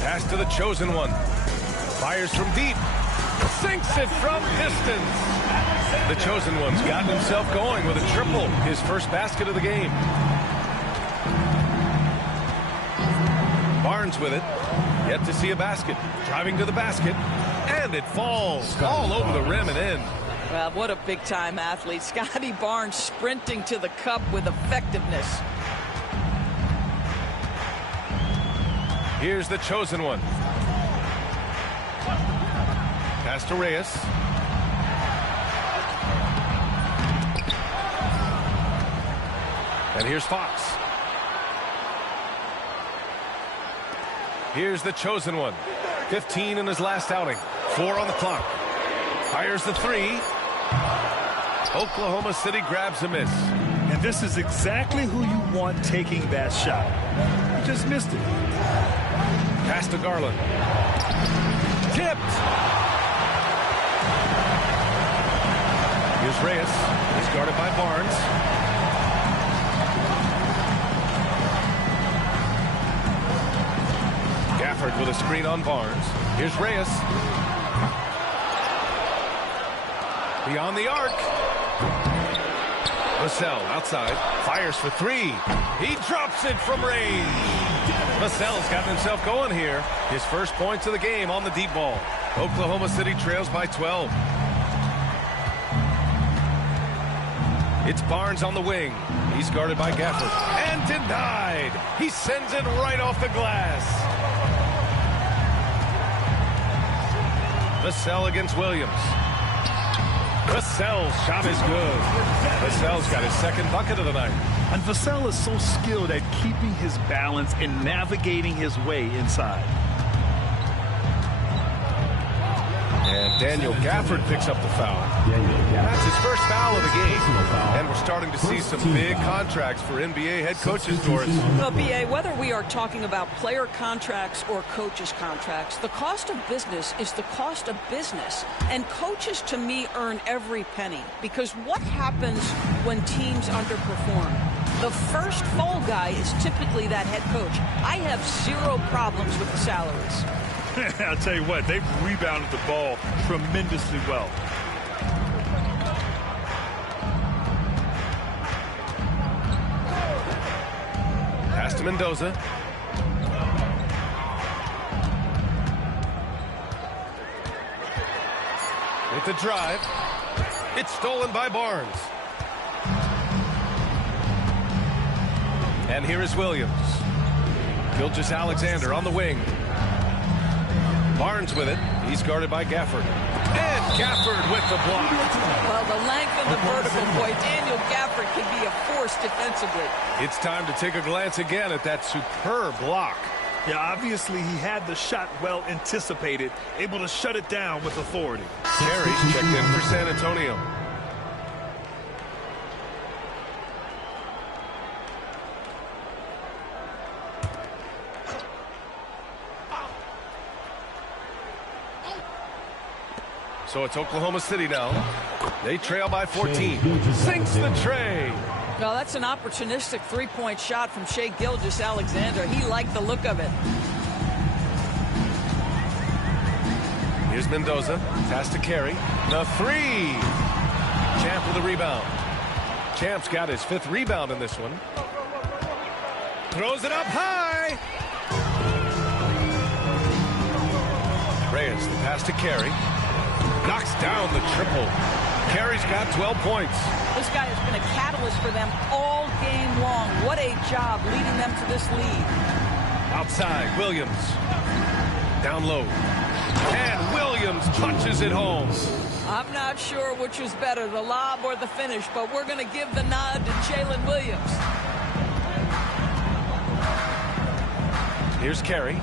Pass to the chosen one. Fires from deep. Sinks it from distance. The chosen one's gotten himself going with a triple, his first basket of the game. Barnes with it. Yet to see a basket. Driving to the basket. And it falls all over the rim and in. Well, what a big-time athlete. Scotty Barnes sprinting to the cup with effectiveness. Here's the chosen one. Pass to Reyes. And here's Fox. Here's the chosen one. 15 in his last outing. 4 on the clock. Fires the 3. Oklahoma City grabs a miss. And this is exactly who you want taking that shot. You just missed it. Pass to Garland. Tipped. Here's Reyes. He's guarded by Barnes. Gafford with a screen on Barnes. Here's Reyes. Beyond the arc. Vassell outside. Fires for 3. He drops it from range. Vassell's gotten himself going here. His first points of the game on the deep ball. Oklahoma City trails by 12. It's Barnes on the wing. He's guarded by Gafford. And denied. He sends it right off the glass. Vassell against Williams. Vassell's shot is good. Vassell's got his second bucket of the night. And Vassell is so skilled at keeping his balance and navigating his way inside. And Daniel Gafford picks up the foul. That's his first foul of the game. And we're starting to see some big contracts for NBA head coaches, Doris. Well, B.A., whether we are talking about player contracts or coaches' contracts, the cost of business is the cost of business. And coaches, to me, earn every penny. Because what happens when teams underperform? The first fall guy is typically that head coach. I have zero problems with the salaries. I'll tell you what, they've rebounded the ball tremendously well. Pass to Mendoza. With the drive. It's stolen by Barnes. And here is Williams. Gilgeous-Alexander on the wing. Barnes with it. He's guarded by Gafford. And Gafford with the block. Well, the length and the vertical, boy, Daniel Gafford can be a force defensively. It's time to take a glance again at that superb block. Yeah, obviously he had the shot well anticipated, able to shut it down with authority. Carey's checked in for San Antonio. So it's Oklahoma City now. They trail by 14. Sinks the tray. Well, that's an opportunistic three-point shot from Shai Gilgeous-Alexander. He liked the look of it. Here's Mendoza. Pass to Carey. The 3. Champ with a rebound. Champ's got his 5th rebound in this one. Throws it up high. Reyes, the pass to Carey. Knocks down the triple. Carey's got 12 points. This guy has been a catalyst for them all game long. What a job leading them to this lead. Outside, Williams. Down low. And Williams punches it home. I'm not sure which was better, the lob or the finish, but we're going to give the nod to Jalen Williams. Here's Carey.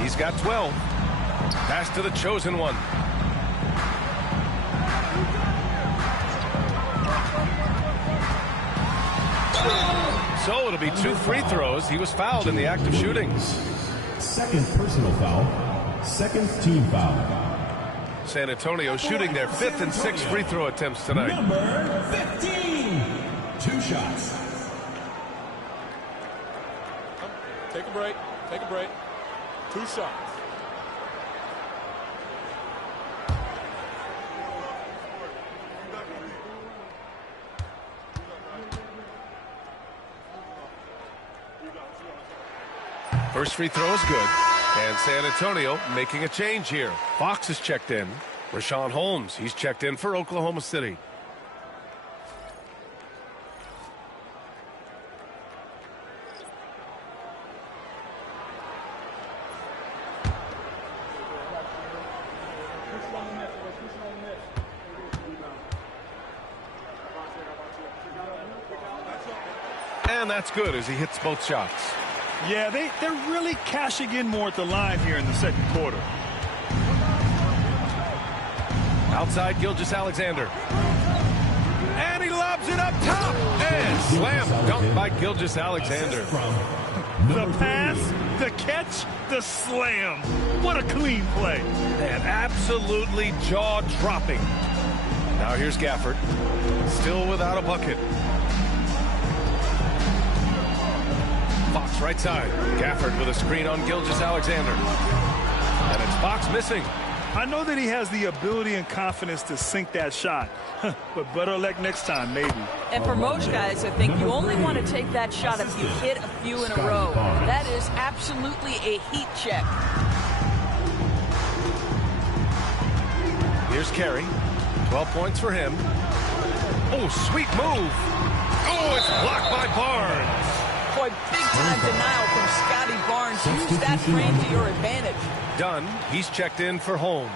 He's got 12. Pass to the chosen one. So it'll be 2 free throws. He was fouled in the act of shooting. Second personal foul. Second team foul. San Antonio shooting their 5th and 6th free throw attempts tonight. Number 15. 2 shots. Take a break. Take a break. 2 shots. First free throw is good. And San Antonio making a change here. Fox is checked in. Rashawn Holmes, he's checked in for Oklahoma City. And that's good as he hits both shots. Yeah, they're really cashing in more at the line here in the second quarter. Outside, Gilgeous-Alexander. And he lobs it up top. And slam dunk by Gilgeous-Alexander. The pass, the catch, the slam. What a clean play. And absolutely jaw-dropping. Now here's Gafford. Still without a bucket. Fox right side. Gafford with a screen on Gilgeous-Alexander. And it's Fox missing. I know that he has the ability and confidence to sink that shot. But better luck next time, maybe. And for most guys, I think you only want to take that shot if you hit a few in a row. That is absolutely a heat check. Here's Carey. 12 points for him. Oh, sweet move. Oh, it's blocked by Barnes. Boy, big-time denial from Scotty Barnes. Use that frame to your advantage. Dunn, he's checked in for Holmes.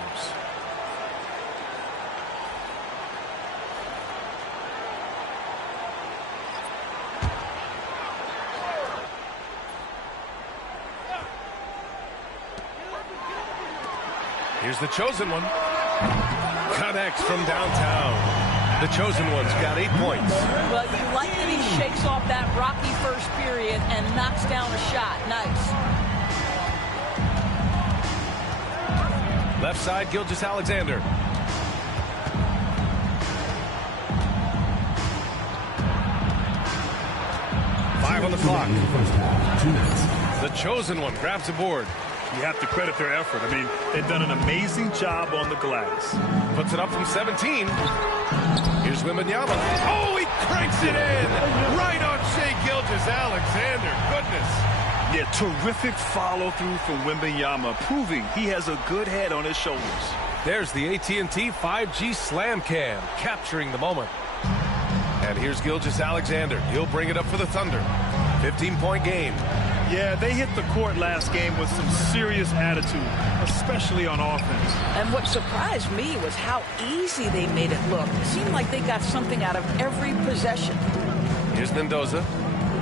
Here's the chosen one. Connects from downtown. The chosen one's got 8 points. Well, you like that he shakes off that rocky first period and knocks down a shot. Nice. Left side, Gilgeous-Alexander. Five on the clock. The chosen one grabs a board. You have to credit their effort. I mean, they've done an amazing job on the glass. Puts it up from 17. Here's Wembanyama. Oh, he cranks it in. Right on Shai Gilgeous-Alexander. Goodness. Yeah, terrific follow-through from Wembanyama, proving he has a good head on his shoulders. There's the AT&T 5G Slam Cam, capturing the moment. And here's Gilgeous-Alexander. He'll bring it up for the Thunder. 15-point game. Yeah, they hit the court last game with some serious attitude, especially on offense. And what surprised me was how easy they made it look. It seemed like they got something out of every possession. Here's Mendoza.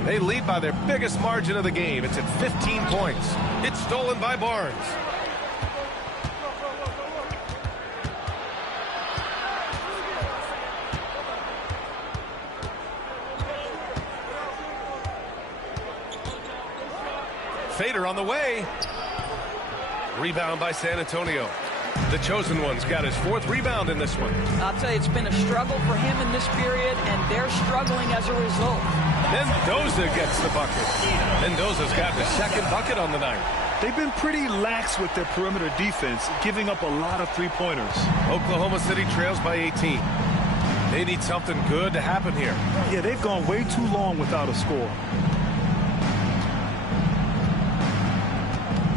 They lead by their biggest margin of the game. It's at 15 points. It's stolen by Barnes. Fader on the way. Rebound by San Antonio. The chosen one's got his 4th rebound in this one. I'll tell you, it's been a struggle for him in this period, and they're struggling as a result. Mendoza gets the bucket. Mendoza's got the 2nd bucket on the night. They've been pretty lax with their perimeter defense, giving up a lot of three-pointers. Oklahoma City trails by 18. They need something good to happen here. Yeah, they've gone way too long without a score.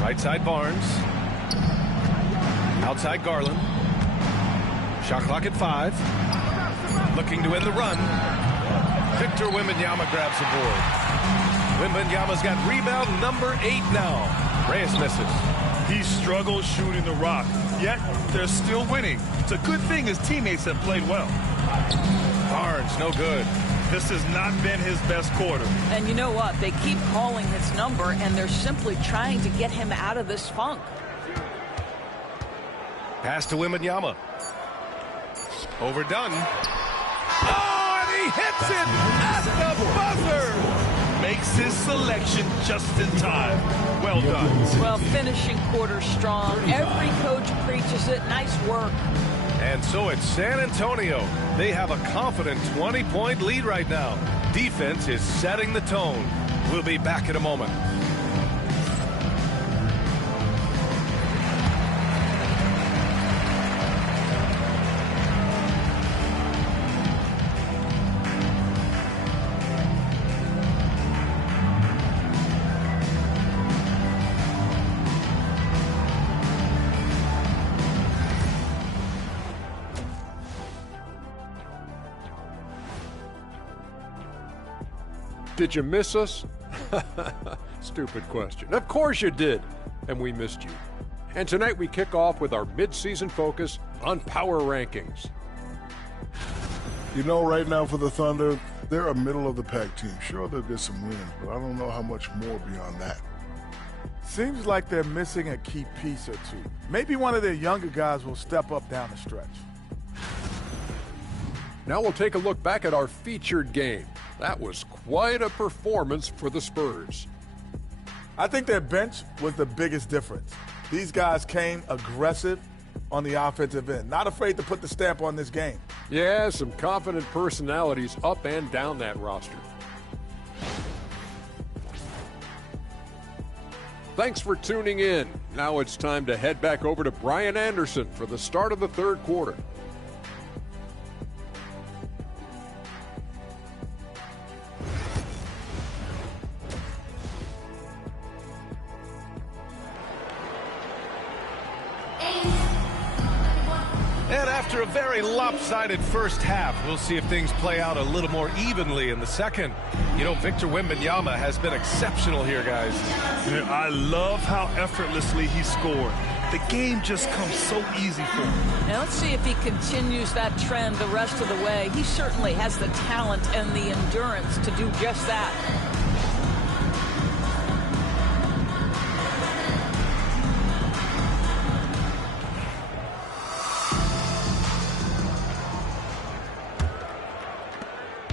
Right side Barnes. Outside Garland. Shot clock at 5. Looking to win the run. Victor Wembanyama grabs the board. Wembanyama's got rebound number 8 now. Reyes misses. He struggles shooting the rock, yet they're still winning. It's a good thing his teammates have played well. Barnes, no good. This has not been his best quarter. And you know what? They keep calling his number, and they're simply trying to get him out of this funk. Pass to Wembanyama. Overdone. Oh, and he hits it at the buzzer. Makes his selection just in time. Well done. Well, finishing quarter strong. Every coach preaches it. Nice work. And so it's San Antonio. They have a confident 20-point lead right now. Defense is setting the tone. We'll be back in a moment. Did you miss us? Stupid question. Of course you did. And we missed you. And tonight we kick off with our mid-season focus on power rankings. You know, right now for the Thunder, they're a middle-of-the-pack team. Sure, they'll get some wins, but I don't know how much more beyond that. Seems like they're missing a key piece or two. Maybe one of their younger guys will step up down the stretch. Now we'll take a look back at our featured game. That was quite a performance for the Spurs. I think their bench was the biggest difference. These guys came aggressive on the offensive end, not afraid to put the stamp on this game. Yeah, some confident personalities up and down that roster. Thanks for tuning in. Now it's time to head back over to Brian Anderson for the start of the third quarter. And after a very lopsided first half, we'll see if things play out a little more evenly in the second. You know, Victor Wembanyama has been exceptional here, guys. I love how effortlessly he scored. The game just comes so easy for him. Now let's see if he continues that trend the rest of the way. He certainly has the talent and the endurance to do just that.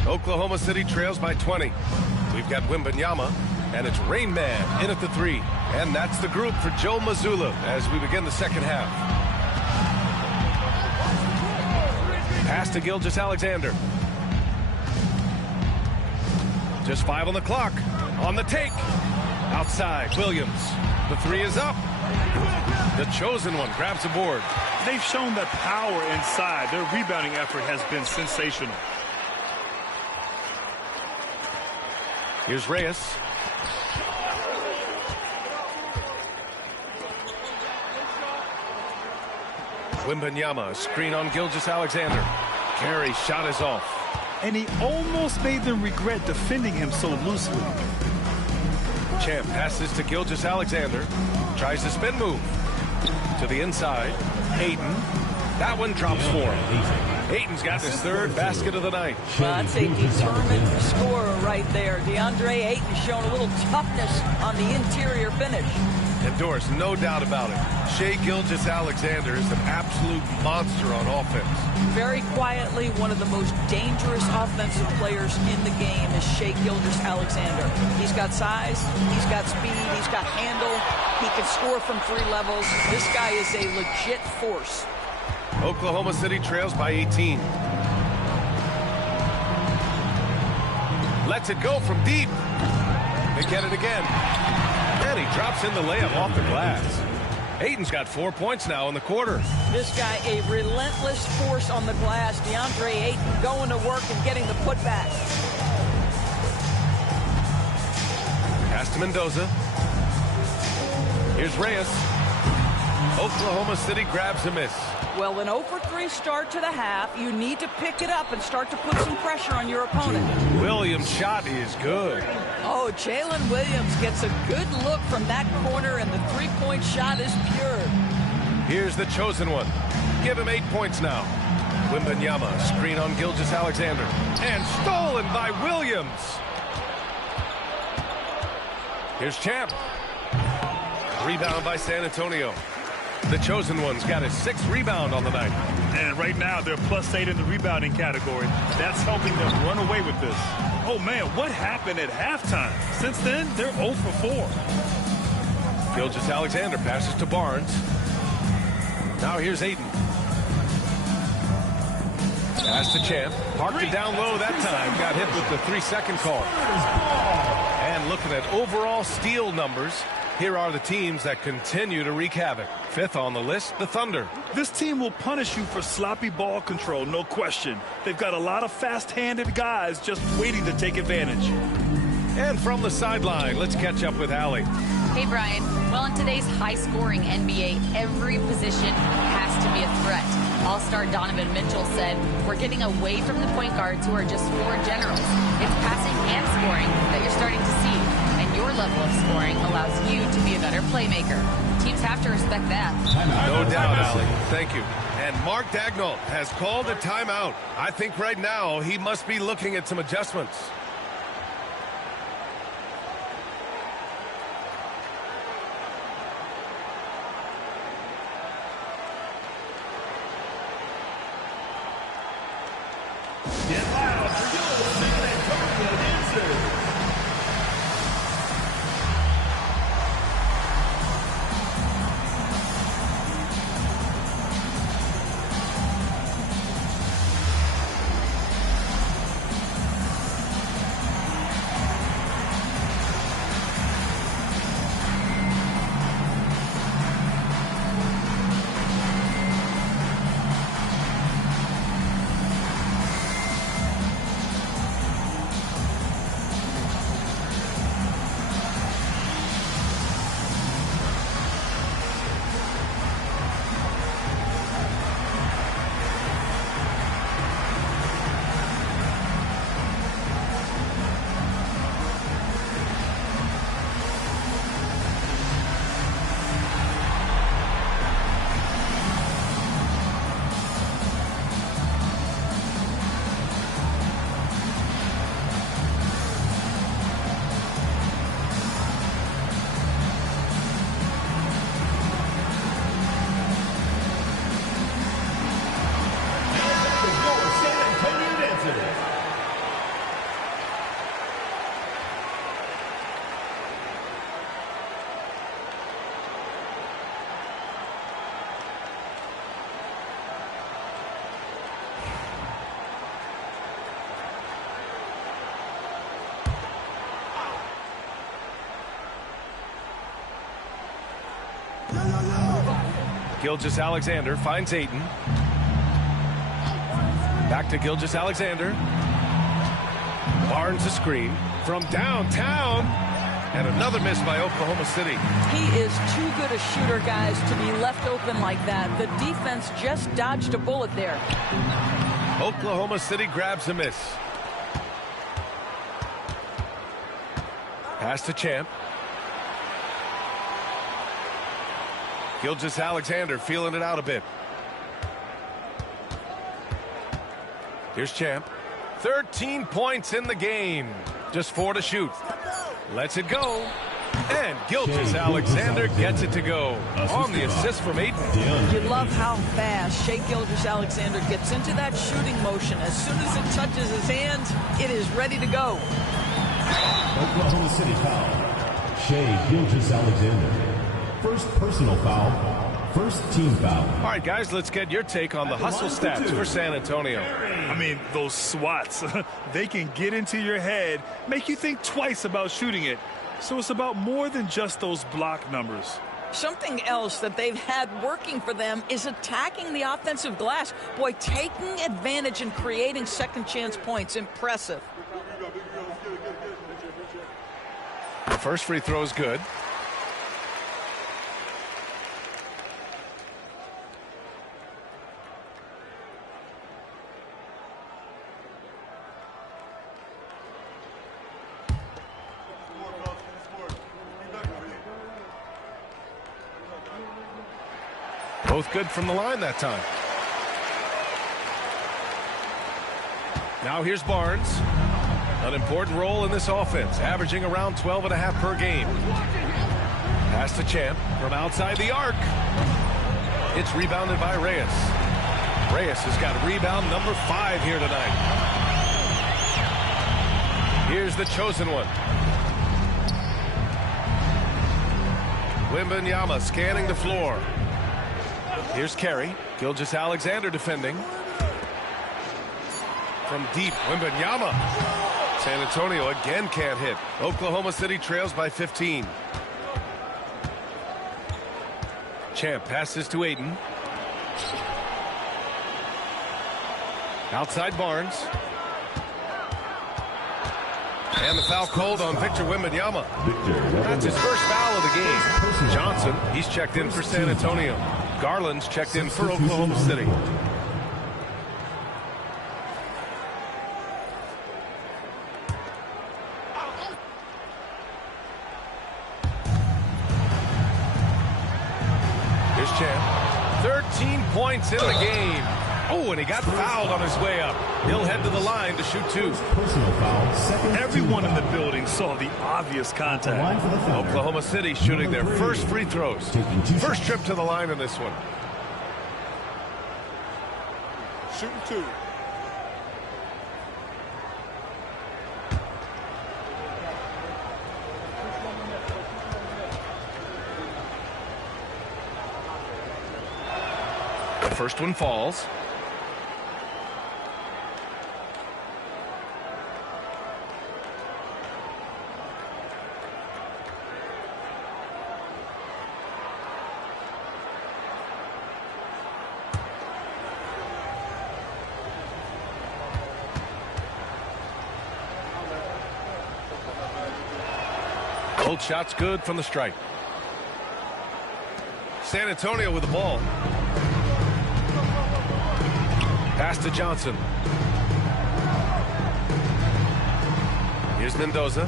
Oklahoma City trails by 20. We've got Wembanyama, and it's Rain Man in at the 3. And that's the group for Joe Mazzulla as we begin the second half. Pass to Gilgeous-Alexander. Just 5 on the clock. On the take. Outside, Williams. The 3 is up. The chosen one grabs a board. They've shown that power inside. Their rebounding effort has been sensational. Here's Reyes. Wembanyama, screen on Gilgeous-Alexander. Carey's shot is off. And he almost made them regret defending him so loosely. Champ passes to Gilgeous-Alexander. Tries the spin move. To the inside. Ayton. That one drops for him. Ayton's got his third basket of the night. Well, that's a determined scorer right there. DeAndre Ayton showing a little toughness on the interior finish. And Doris, no doubt about it. Shai Gilgeous-Alexander is an absolute monster on offense. Very quietly, one of the most dangerous offensive players in the game is Shai Gilgeous-Alexander. He's got size, he's got speed, he's got handle, he can score from 3 levels. This guy is a legit force. Oklahoma City trails by 18. Lets it go from deep. They get it again. And he drops in the layup off the glass. Ayton's got 4 points now in the quarter. This guy, a relentless force on the glass. DeAndre Ayton going to work and getting the putback. Pass to Mendoza. Here's Reyes. Oklahoma City grabs a miss. Well, an 0-for-3 start to the half. You need to pick it up and start to put some pressure on your opponent. Williams' shot is good. Oh, Jalen Williams gets a good look from that corner, and the three-point shot is pure. Here's the chosen one. Give him 8 points now. Wembanyama, screen on Gilgeous-Alexander. And stolen by Williams. Here's Champ. Rebound by San Antonio. The chosen one's got his 6th rebound on the night. And right now, they're +8 in the rebounding category. That's helping them run away with this. Oh, man, what happened at halftime? Since then, they're 0 for 4. Gilgeous-Alexander passes to Barnes. Now here's Ayton. Pass to Champ. Parked it down low that time. Got hit with the 3-second call. And looking at overall steal numbers, here are the teams that continue to wreak havoc. 5th on the list, the Thunder. This team will punish you for sloppy ball control, no question. They've got a lot of fast-handed guys just waiting to take advantage. And from the sideline, let's catch up with Allie. Hey, Brian. Well, in today's high-scoring NBA, every position has to be a threat. All-star Donovan Mitchell said, we're getting away from the point guards who are just floor generals. It's passing and scoring that you're starting to see. And your level of scoring allows you to be a better playmaker. Teams have to respect that. No doubt, Allie. Thank you. And Mark Daigneault has called a timeout. I think right now he must be looking at some adjustments. Get loud for your San Antonio dancers. Gilgeous-Alexander finds Ayton. Back to Gilgeous-Alexander. Barnes a screen from downtown. And another miss by Oklahoma City. He is too good a shooter, guys, to be left open like that. The defense just dodged a bullet there. Oklahoma City grabs a miss. Pass to Champ. Gilgeous-Alexander feeling it out a bit. Here's Champ. 13 points in the game. Just 4 to shoot. Lets it go. And Gilgeous-Alexander gets it to go. On the assist from Ayton. You love how fast Shai Gilgeous-Alexander gets into that shooting motion. As soon as it touches his hands, it is ready to go. Oklahoma City foul. Shai Gilgeous-Alexander. First personal foul. First team foul. All right, guys, let's get your take on the hustle stats for San Antonio. I mean, those swats, they can get into your head, make you think twice about shooting it. So it's about more than just those block numbers. Something else that they've had working for them is attacking the offensive glass. Boy, taking advantage and creating second chance points. Impressive. The first free throw is good. Both good from the line that time. Now here's Barnes. An important role in this offense, averaging around 12.5 per game. Pass to Champ from outside the arc. It's rebounded by Reyes. Reyes has got rebound number 5 here tonight. Here's the chosen one. Wembanyama scanning the floor. Here's Carey. Gilgeous-Alexander defending. From deep, Wembanyama. San Antonio again can't hit. Oklahoma City trails by 15. Champ passes to Ayton. Outside Barnes. And the foul called on Victor Wembanyama. That's his first foul of the game. Johnson, he's checked in for San Antonio. Garland's checked in for Oklahoma City. Here's Champ. 13 points in the game. Oh, and he got fouled on his way up. He'll head to the line to shoot 2. Personal foul. Everyone in the building saw the obvious contact. Oklahoma City shooting their first free throws. First trip to the line in this one. Shooting 2. The first one falls. Both shots good from the stripe. San Antonio with the ball. Pass to Johnson. Here's Mendoza.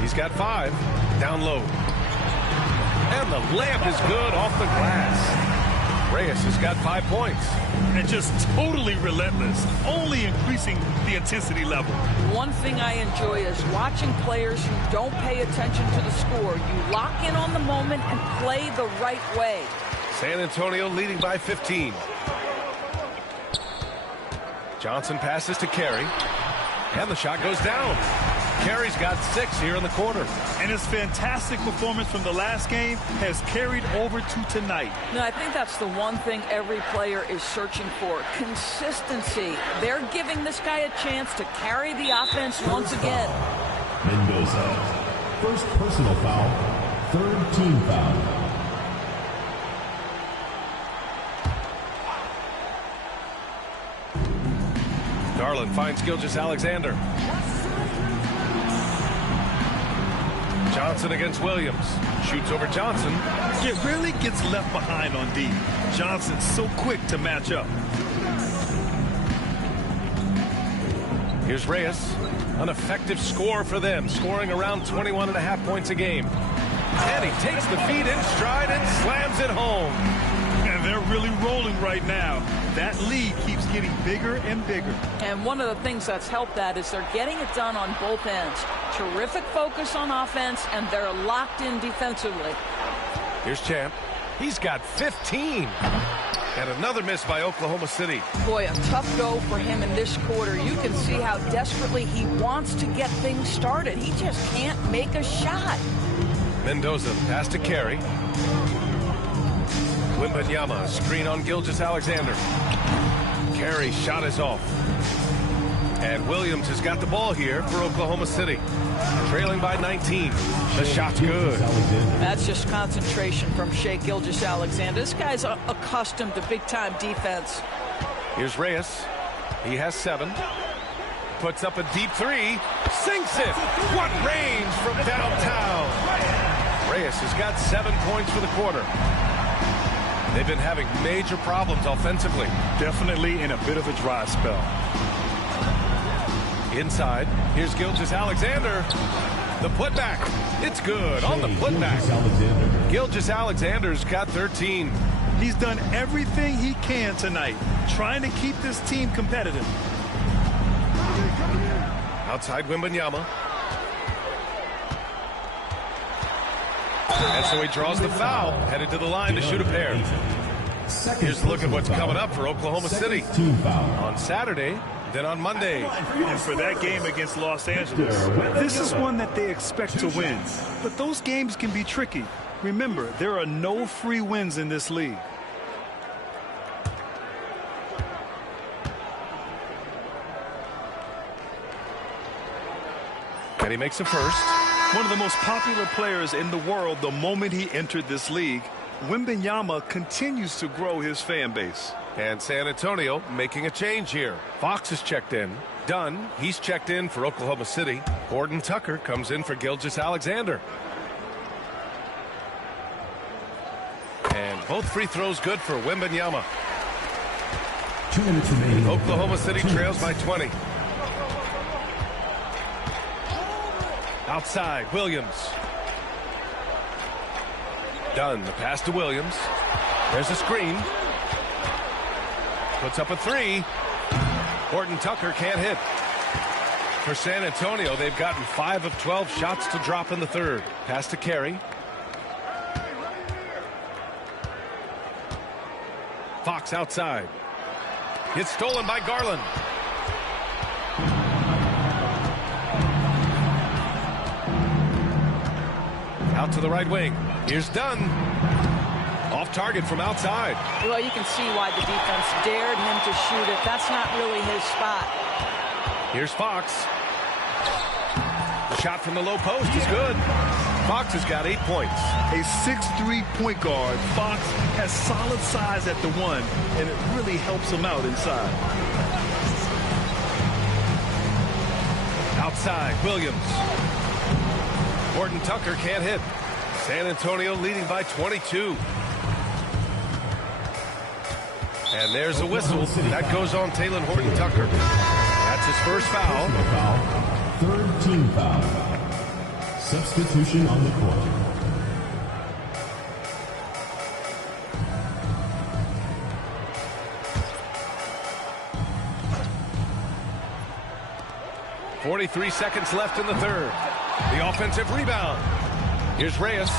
He's got 5. Down low. And the layup is good off the glass. Reyes has got 5 points. And just totally relentless, only increasing the intensity level. One thing I enjoy is watching players who don't pay attention to the score. You lock in on the moment and play the right way. San Antonio leading by 15. Johnson passes to Carey. And the shot goes down. Carey's got 6 here in the quarter. And his fantastic performance from the last game has carried over to tonight. No, I think that's the one thing every player is searching for. Consistency. They're giving this guy a chance to carry the offense once again. Mendoza. First personal foul. Third team foul. Garland finds Gilgeous-Alexander. Johnson against Williams. Shoots over Johnson. It really gets left behind on D. Johnson's so quick to match up. Here's Reyes. An effective score for them, scoring around 21.5 points a game. And he takes the feed in stride and slams it home. And they're really rolling right now. That lead keeps getting bigger and bigger. And one of the things that's helped that is they're getting it done on both ends. Terrific focus on offense, and they're locked in defensively. Here's Champ. He's got 15. And another miss by Oklahoma City. Boy, a tough go for him in this quarter. You can see how desperately he wants to get things started. He just can't make a shot. Mendoza pass to Carey. Wembanyama screen on Gilgeous-Alexander. Carey's shot is off. And Williams has got the ball here for Oklahoma City. Trailing by 19. The shot's good. That's just concentration from Shai Gilgeous-Alexander. This guy's accustomed to big-time defense. Here's Reyes. He has 7. Puts up a deep 3. Sinks it. What range from downtown. Reyes has got 7 points for the quarter. They've been having major problems offensively. Definitely in a bit of a dry spell. Inside, here's Gilgeous-Alexander. The putback. It's good on the putback. Gilgeous-Alexander's got 13. He's done everything he can tonight, trying to keep this team competitive. Outside Wembanyama. And so he draws the foul, headed to the line to shoot a pair. Here's a look at what's coming up for Oklahoma City on Saturday, then on Monday. And for that game against Los Angeles, this is one that they expect to win. But those games can be tricky. Remember, there are no free wins in this league. And he makes a first. One of the most popular players in the world the moment he entered this league, Wembanyama continues to grow his fan base. And San Antonio making a change here. Fox is checked in. Dunn, he's checked in for Oklahoma City. Horton Tucker comes in for Gilgeous-Alexander. And both free throws good for Wembanyama. 2 minutes remaining. Oklahoma City trails by 20. Outside, Williams. Dunn, the pass to Williams. There's a screen. Puts up a three. Horton Tucker can't hit. For San Antonio, they've gotten 5 of 12 shots to drop in the third. Pass to Carey. Fox outside. It's stolen by Garland. Out to the right wing. Here's Dunn. Off target from outside. Well, you can see why the defense dared him to shoot it. That's not really his spot. Here's Fox. The shot from the low post is good. Fox has got 8 points. A 6'3" point guard, Fox has solid size at the one, and it really helps him out inside. Outside, Williams. Horton Tucker can't hit. San Antonio leading by 22. And there's a whistle. That goes on Talen Horton Tucker. That's his first foul. Third team foul. Substitution on the court. .43 seconds left in the third. The offensive rebound. Here's Reyes.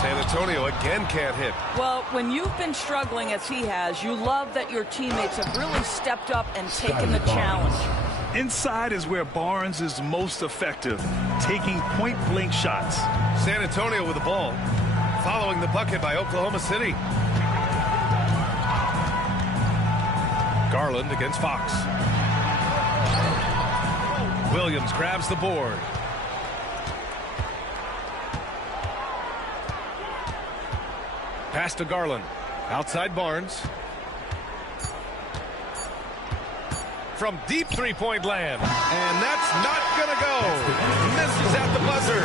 San Antonio again can't hit. Well, when you've been struggling as he has, you love that your teammates have really stepped up and taken the challenge. Inside is where Barnes is most effective, taking point-blank shots. San Antonio with the ball, following the bucket by Oklahoma City. Garland against Fox. Williams grabs the board. Pass to Garland. Outside Barnes. From deep three-point land. And that's not going to go. Misses at the buzzer.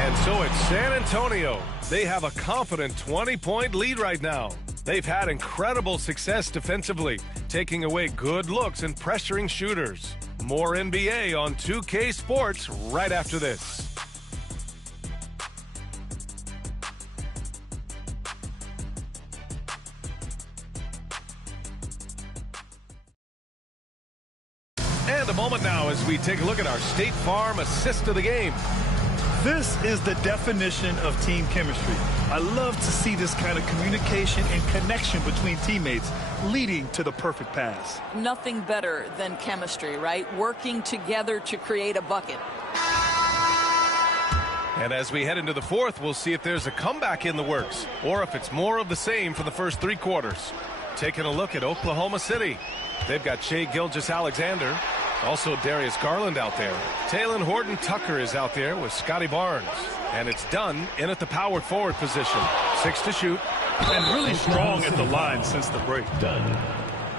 And so it's San Antonio. They have a confident 20-point lead right now. They've had incredible success defensively, taking away good looks and pressuring shooters. More NBA on 2K Sports right after this. And a moment now as we take a look at our State Farm assist of the game. This is the definition of team chemistry. I love to see this kind of communication and connection between teammates leading to the perfect pass. Nothing better than chemistry, right? Working together to create a bucket. And as we head into the fourth, we'll see if there's a comeback in the works or if it's more of the same for the first 3 quarters. Taking a look at Oklahoma City. They've got Shai Gilgeous-Alexander. Also Darius Garland out there. Talen Horton Tucker is out there with Scotty Barnes. And it's Dunn in at the power forward position. 6 to shoot. And really strong at the line since the break. Dunn.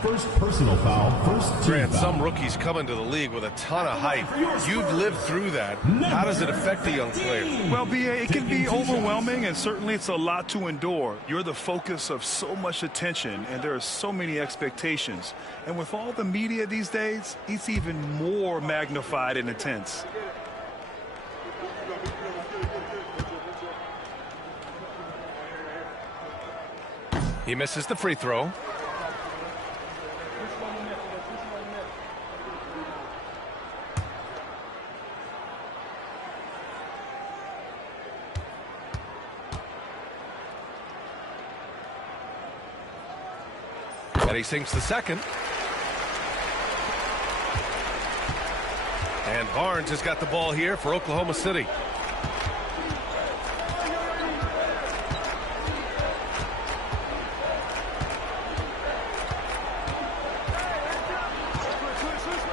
First personal foul, first team Grant, foul. some rookies come into the league with a ton of hype. You've lived through that. How does it affect a young player? Well, B.A., it can be overwhelming, and certainly it's a lot to endure. You're the focus of so much attention, and there are so many expectations. And with all the media these days, it's even more magnified and intense. He misses the free throw. And he sinks the second. And Barnes has got the ball here for Oklahoma City.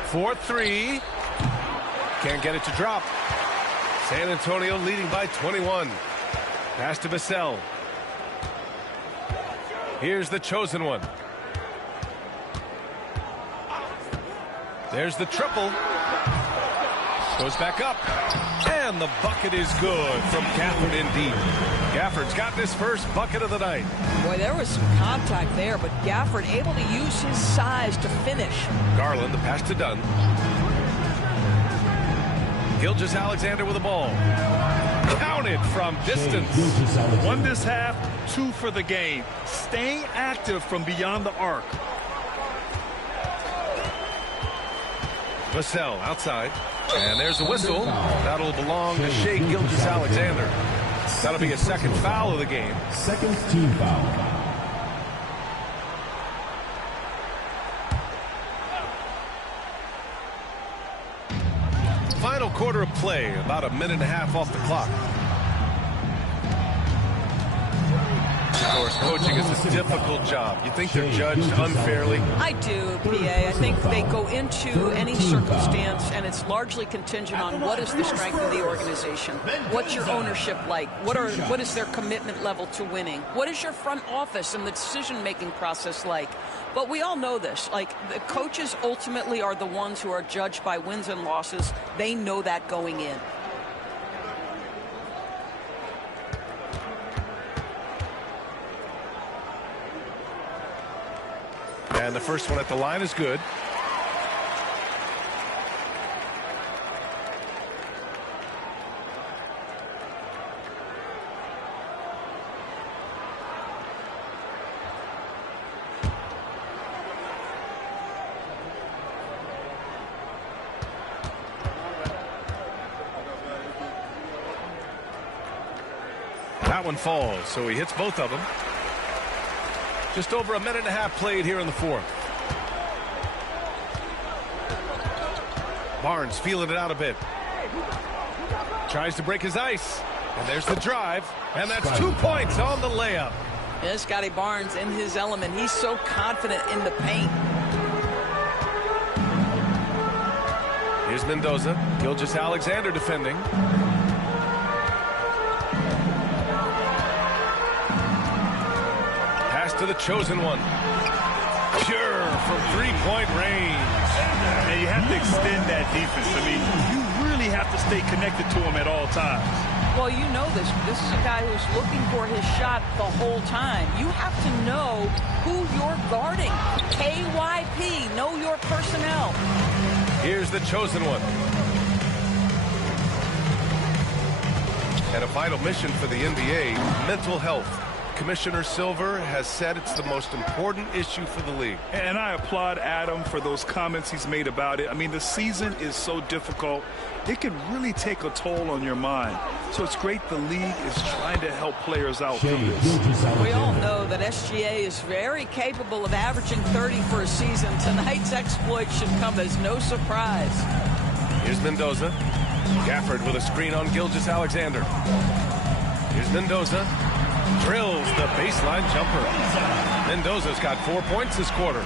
For three. Can't get it to drop. San Antonio leading by 21. Pass to Vassell. Here's the chosen one. There's the triple. Goes back up. And the bucket is good from Gafford indeed. Gafford's got this first bucket of the night. Boy, there was some contact there, but Gafford able to use his size to finish. Garland, the pass to Dunn. Gilgeous-Alexander with the ball. Counted from distance. 1 this half, 2 for the game. Staying active from beyond the arc. Vassell outside. And there's a whistle. That'll belong to Shai Gilgeous-Alexander. That'll be a second foul of the game. Second team foul. Final quarter of play, about a minute and a half off the clock. Of course, coaching is a difficult job. You think they're judged unfairly? I do, PA. I think they go into any circumstance, and it's largely contingent on what is the strength of the organization. What's your ownership like? What is their commitment level to winning? What is your front office and the decision-making process like? But we all know this. Like, the coaches ultimately are the ones who are judged by wins and losses. They know that going in. And the first one at the line is good. That one falls, so he hits both of them. Just over a minute and a half played here in the fourth. Barnes feeling it out a bit. Tries to break his ice. And there's the drive. And that's 2 points on the layup. Yeah, Scotty Barnes in his element. He's so confident in the paint. Here's Mendoza. Gilgeous-Alexander defending. To the chosen one. Pure from three-point range. And you have to extend that defense. I mean, you really have to stay connected to him at all times. Well, you know this. This is a guy who's looking for his shot the whole time. You have to know who you're guarding. KYP, know your personnel. Here's the chosen one. And a vital mission for the NBA, mental health. Commissioner Silver has said it's the most important issue for the league. And I applaud Adam for those comments he's made about it. I mean, the season is so difficult. It can really take a toll on your mind. So it's great the league is trying to help players out through this. We all know that SGA is very capable of averaging 30 for a season. Tonight's exploit should come as no surprise. Here's Mendoza. Gafford with a screen on Gilgeous-Alexander. Here's Mendoza. Drills the baseline jumper. Mendoza's got 4 points this quarter.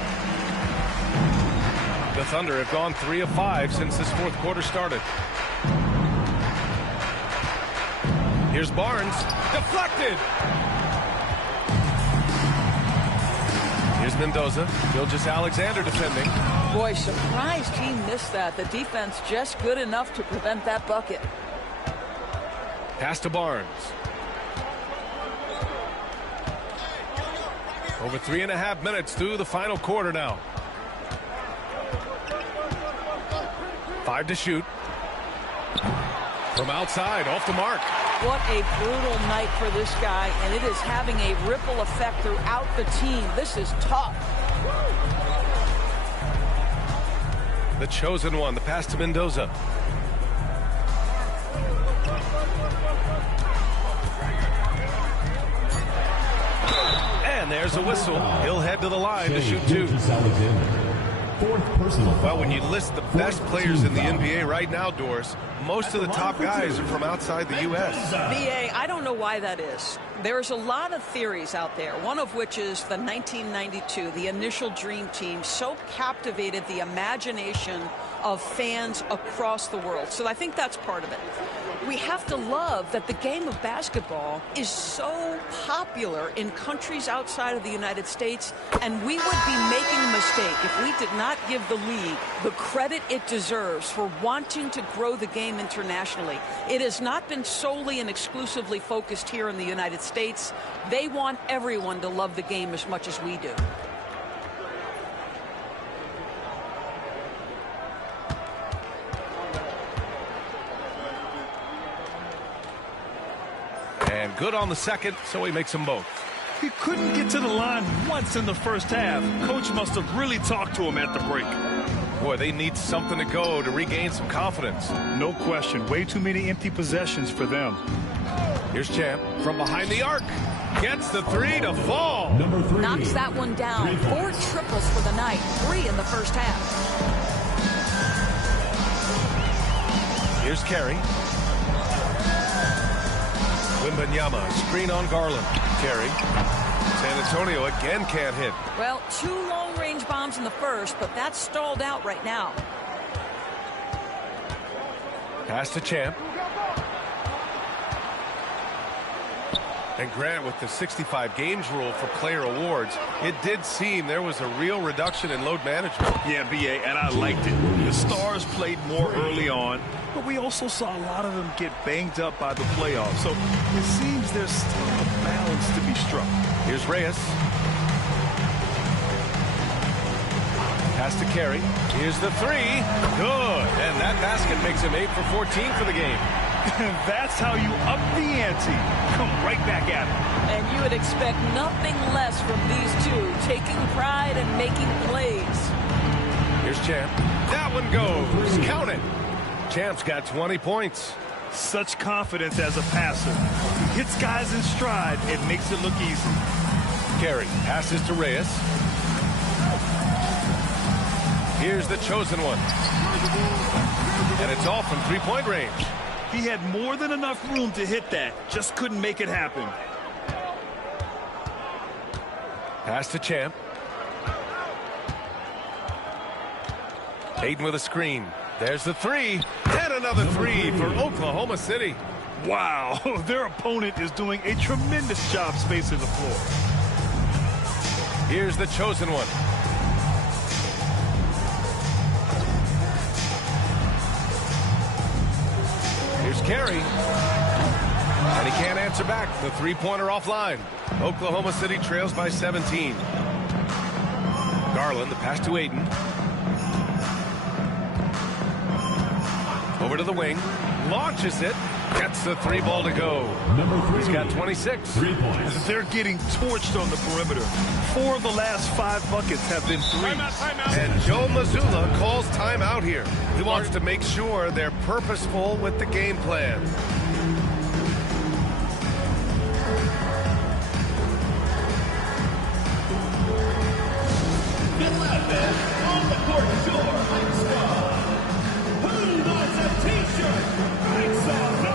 The Thunder have gone 3 of 5 since this fourth quarter started. Here's Barnes. Deflected. Here's Mendoza. Gilgeous-Alexander defending. Boy, surprised he missed that. The defense just good enough to prevent that bucket. Pass to Barnes. Over 3.5 minutes through the final quarter now. 5 to shoot. From outside, off the mark. What a brutal night for this guy, and it is having a ripple effect throughout the team. This is tough. The chosen one, the pass to Mendoza. And there's a whistle. He'll head to the line to shoot two. Well, when you list the best players in the NBA right now, Doris, most of the top guys are from outside the U.S. VA, I don't know why that is. There's a lot of theories out there, one of which is the 1992, the initial Dream Team, so captivated the imagination of fans across the world. So I think that's part of it. We have to love that the game of basketball is so popular in countries outside of the United States, and we would be making a mistake if we did not give the league the credit it deserves for wanting to grow the game internationally. It has not been solely and exclusively focused here in the United States. They want everyone to love the game as much as we do. And good on the second, so he makes them both. He couldn't get to the line once in the first half. Coach must have really talked to him at the break. Boy, they need something to go to regain some confidence. No question. Way too many empty possessions for them. Here's Champ from behind the arc. Gets the three to fall. Number 3. Knocks that one down. 4 triples for the night. 3 in the first half. Here's Carey. Wembanyama, screen on Garland. Carey. San Antonio again can't hit. Well, 2 long-range bombs in the first, but that's stalled out right now. Pass to Champ. And Grant, with the 65 games rule for player awards, it did seem there was a real reduction in load management. Yeah, BA, and I liked it. The stars played more early on, but we also saw a lot of them get banged up by the playoffs. So it seems there's still a balance to be struck. Here's Reyes. Pass to Carey. Here's the three. Good. And that basket makes him 8 for 14 for the game. That's how you up the ante. Come right back at him. And you would expect nothing less from these two, taking pride and making plays. Here's Champ. That one goes. Count it. Champ's got 20 points. Such confidence as a passer. He hits guys in stride and makes it look easy. Carey passes to Reyes. Here's the chosen one. And it's all from three-point range. He had more than enough room to hit that. Just couldn't make it happen. Pass to Champ. Hayden with a screen. There's the three. And another three for Oklahoma City. Wow, their opponent is doing a tremendous job spacing the floor. Here's the chosen one. Here's Carey. And he can't answer back. The three-pointer offline. Oklahoma City trails by 17. Garland, the pass to Ayton. Over to the wing. Launches it. Gets the three ball to go. Number 3. He's got 26. 3 points. They're getting torched on the perimeter. 4 of the last 5 buckets have been threes. And Joe Mazzulla calls timeout here. He wants to make sure they're purposeful with the game plan. On the court, Shore Ice Squad. Who wants a t-shirt? Make some noise!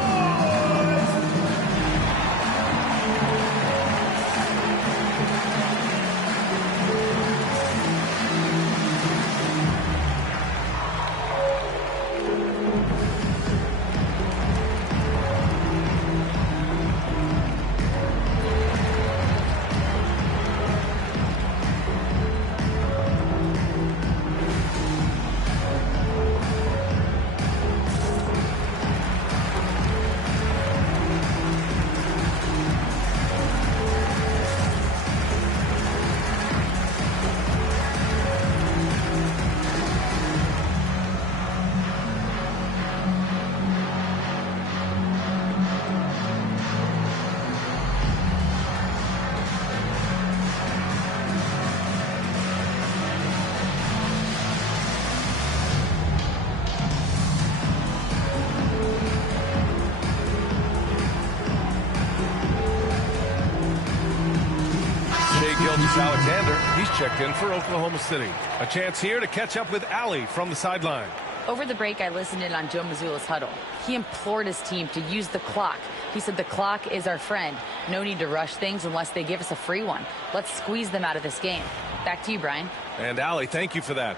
Gilgeous-Alexander, he's checked in for Oklahoma City. A chance here to catch up with Allie from the sideline. Over the break, I listened in on Joe Mazzulla's huddle. He implored his team to use the clock. He said the clock is our friend. No need to rush things unless they give us a free one. Let's squeeze them out of this game. Back to you, Brian. And Allie, thank you for that.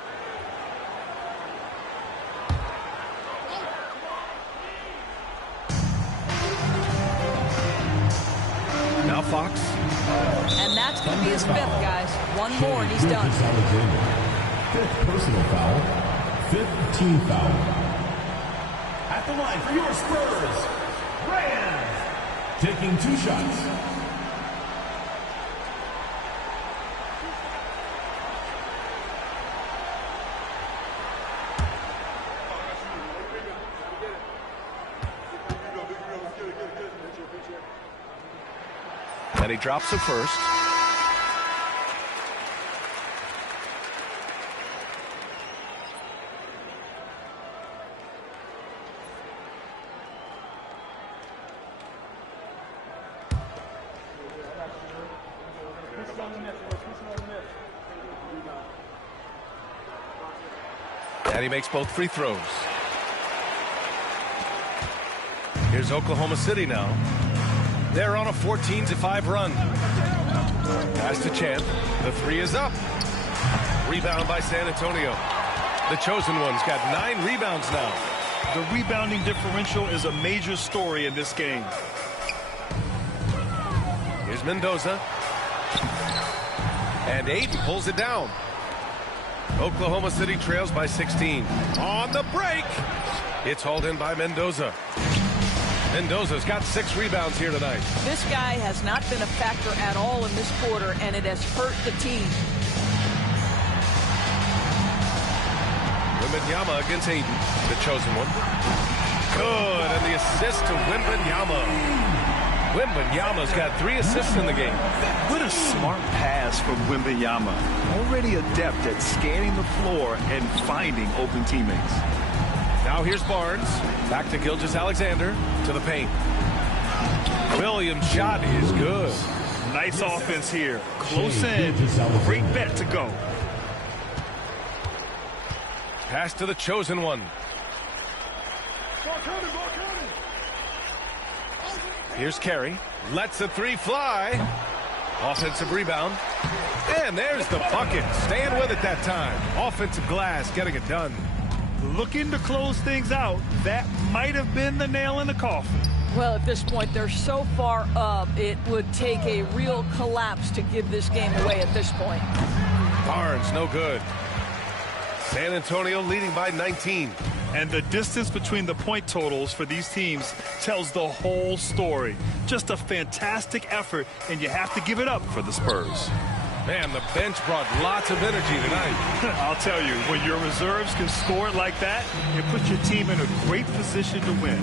Now Fox. And that's going to be his 5th, guys. One more and he's done. 5th personal foul. 5th team foul. At the line for your Spurs, Rand, taking 2 shots. And he drops it first. And he makes both free throws. Here's Oklahoma City now. They're on a 14-5 run. Pass to Champ. The 3 is up. Rebound by San Antonio. The chosen one's got 9 rebounds now. The rebounding differential is a major story in this game. Here's Mendoza. And Ayton pulls it down. Oklahoma City trails by 16. On the break. It's hauled in by Mendoza. Mendoza's got 6 rebounds here tonight. This guy has not been a factor at all in this quarter, and it has hurt the team. Wembanyama against Ayton, the chosen one. Good, and the assist to Wembanyama. Wembanyama's got 3 assists in the game. What a smart pass from Wembanyama. Already adept at scanning the floor and finding open teammates. Now here's Barnes. Back to Gilgeous-Alexander to the paint. Williams' shot is good. Nice offense here. Close in. Great bet to go. Pass to the chosen one. Here's Carey. Lets the 3 fly. Offensive rebound. And there's the bucket. Staying with it that time. Offensive glass getting it done. Looking to close things out. That might have been the nail in the coffin. Well, at this point, they're so far up, it would take a real collapse to give this game away at this point. Barnes, no good. San Antonio leading by 19. And the distance between the point totals for these teams tells the whole story. Just a fantastic effort, and you have to give it up for the Spurs. Man, the bench brought lots of energy tonight. I'll tell you, when your reserves can score it like that, it puts your team in a great position to win.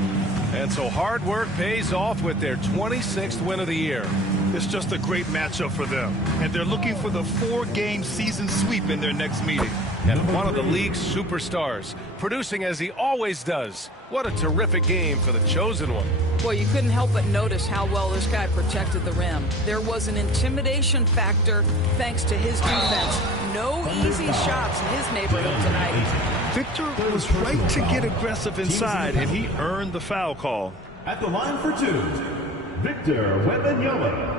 And so hard work pays off with their 26th win of the year. It's just a great matchup for them. And they're looking for the 4-game season sweep in their next meeting. And one of the league's superstars, producing as he always does. What a terrific game for the chosen one. Boy, you couldn't help but notice how well this guy protected the rim. There was an intimidation factor thanks to his defense. No easy shots in his neighborhood tonight. Victor was right to get aggressive inside, and he earned the foul call. At the line for 2, Victor Wembanyama.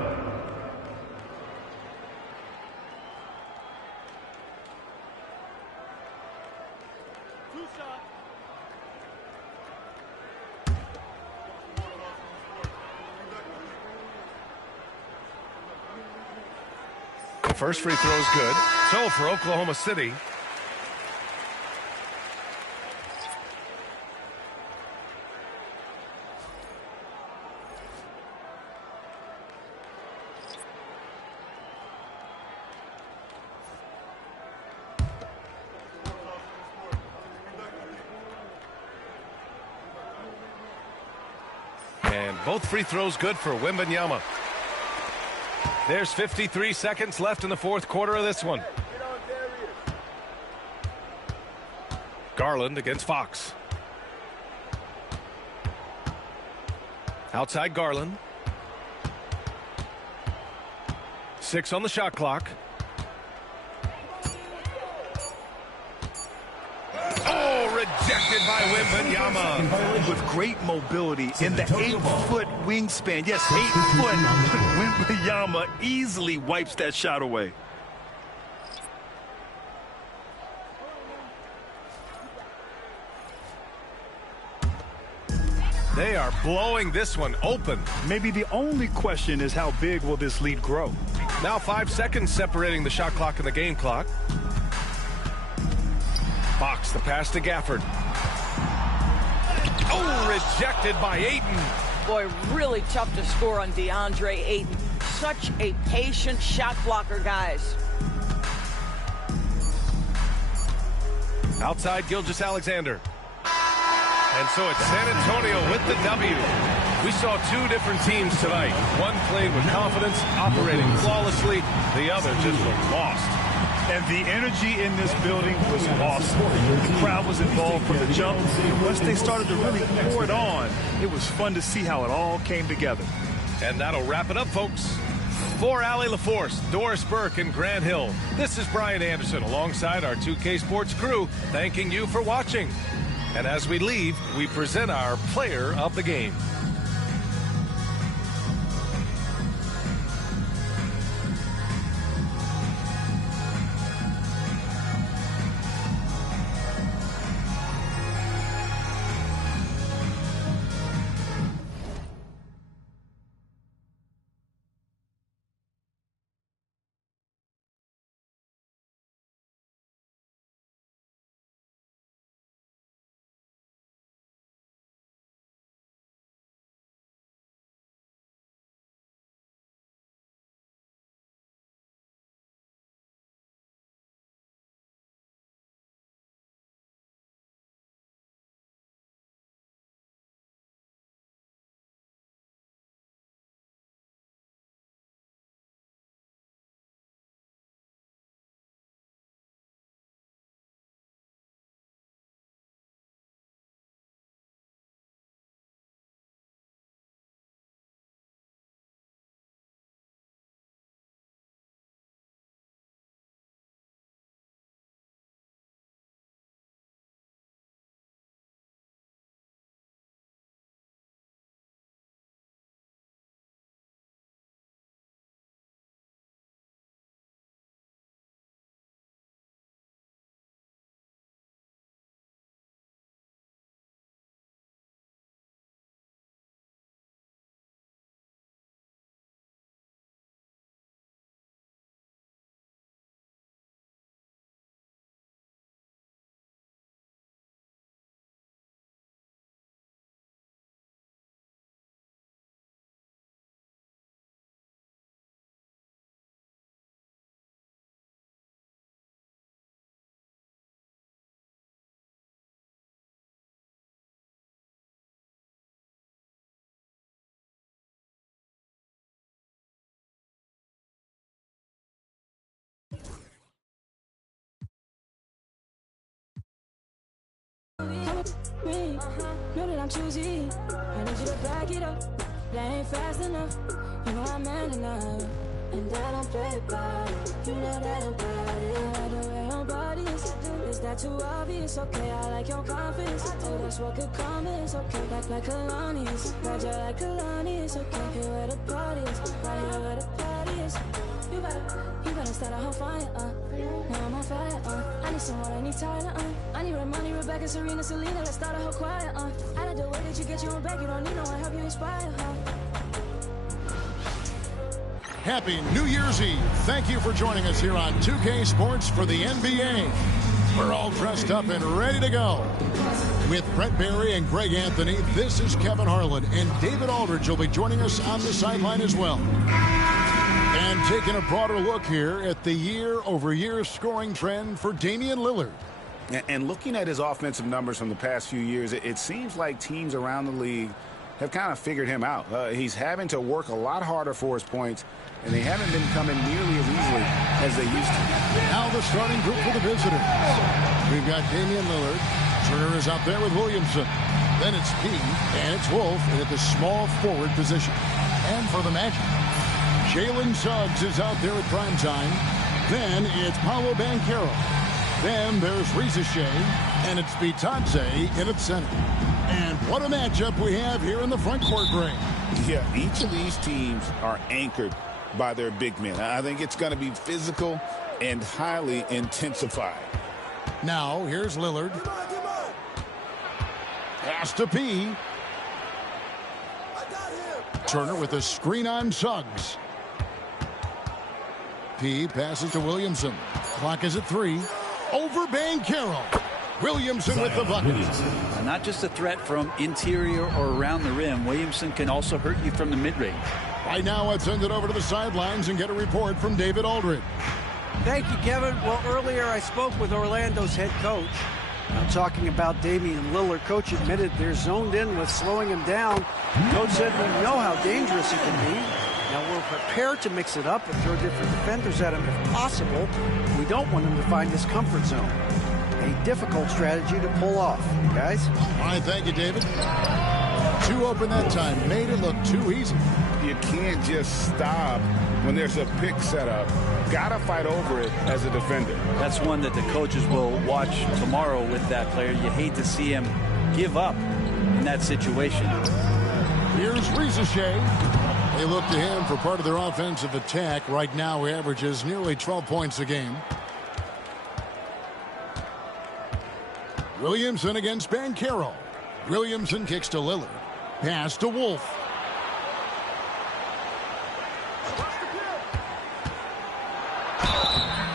First free throw is good. So for Oklahoma City. And both free throws good for Wembanyama. There's 53 seconds left in the 4th quarter of this one. Garland against Fox. Outside Garland. 6 on the shot clock. Oh, rejected by Wembanyama. With great mobility in the 8-foot wingspan. Yes, 8 foot. Wembanyama easily wipes that shot away. They are blowing this one open. Maybe the only question is how big will this lead grow? Now 5 seconds separating the shot clock and the game clock. Fox, the pass to Gafford. Oh, rejected by Ayton. Boy, really tough to score on DeAndre Ayton. Such a patient shot blocker, guys. Outside Gilgeous-Alexander. And so it's San Antonio with the W. We saw 2 different teams tonight. One played with confidence, operating flawlessly. The other just looked lost. And the energy in this building was awesome. The crowd was involved from the jump. And once they started to really pour it on, it was fun to see how it all came together. And that'll wrap it up, folks. For Allie LaForce, Doris Burke, and Grant Hill, this is Brian Anderson alongside our 2K Sports crew, thanking you for watching. And as we leave, we present our player of the game. Know that I'm choosy. I need you to back it up. That ain't fast enough. You know I'm man enough. And I don't play about it. You know that about it. I like the way your body is that too obvious? Okay, I like your confidence. Oh, that's what could come is okay. Like Kalani's. Ride you like Kalani's. Okay, here where the party is. Right here where the party is. You better start a whole fire, now I'm on fire, I need someone, I need Tyler, I need Ramoni, Rebecca, Serena, Selena, let's start a whole choir, I like the way that you get your own back, you don't need no one, help you inspire, Happy New Year's Eve. Thank you for joining us here on 2K Sports for the NBA. We're all dressed up and ready to go. With Brett Barry and Greg Anthony, this is Kevin Harlan, and David Aldridge will be joining us on the sideline as well. And taking a broader look here at the year-over-year scoring trend for Damian Lillard. And looking at his offensive numbers from the past few years, it seems like teams around the league have kind of figured him out. He's having to work a lot harder for his points, and they haven't been coming nearly as easily as they used to. Now the starting group for the visitors. We've got Damian Lillard. Turner is out there with Williamson. Then it's P, and it's Wolf at the small forward position. And for the Magic, Jalen Suggs is out there at prime time. Then it's Paolo Banchero. Then there's Reza Shea, and it's Bitadze in at center. And what a matchup we have here in the front court, Greg. Yeah, each of these teams are anchored by their big men. I think it's going to be physical and highly intensified. Now, here's Lillard. Pass to P. Turner with a screen on Suggs. P passes to Williamson. Clock is at 3. Over Banchero. Williamson with the bucket. Not just a threat from interior or around the rim. Williamson can also hurt you from the mid-range. Right now, let's send it over to the sidelines and get a report from David Aldridge. Thank you, Kevin. Well, earlier I spoke with Orlando's head coach. Talking about Damian Lillard. Coach admitted they're zoned in with slowing him down. Coach said we know how dangerous he can be. Now we're prepared to mix it up and throw different defenders at him if possible. We don't want him to find his comfort zone. A difficult strategy to pull off, guys. All right, thank you, David. 2 open that time. Made it look too easy. You can't just stop when there's a pick set up. Got to fight over it as a defender. That's one that the coaches will watch tomorrow with that player. You hate to see him give up in that situation. Here's Reza Shea. They look to him for part of their offensive attack. Right now, he averages nearly 12 points a game. Williamson against Banchero. Williamson kicks to Lillard. Pass to Wolf.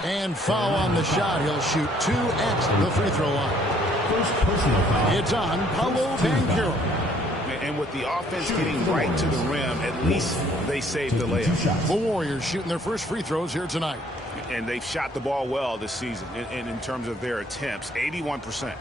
And foul on the shot. He'll shoot 2 at the free throw line. First personal foul. It's on Paolo Banchero. And with the offense getting right to the rim, at least they saved the layup. The Warriors shooting their first free throws here tonight. And they've shot the ball well this season in terms of their attempts, 81%.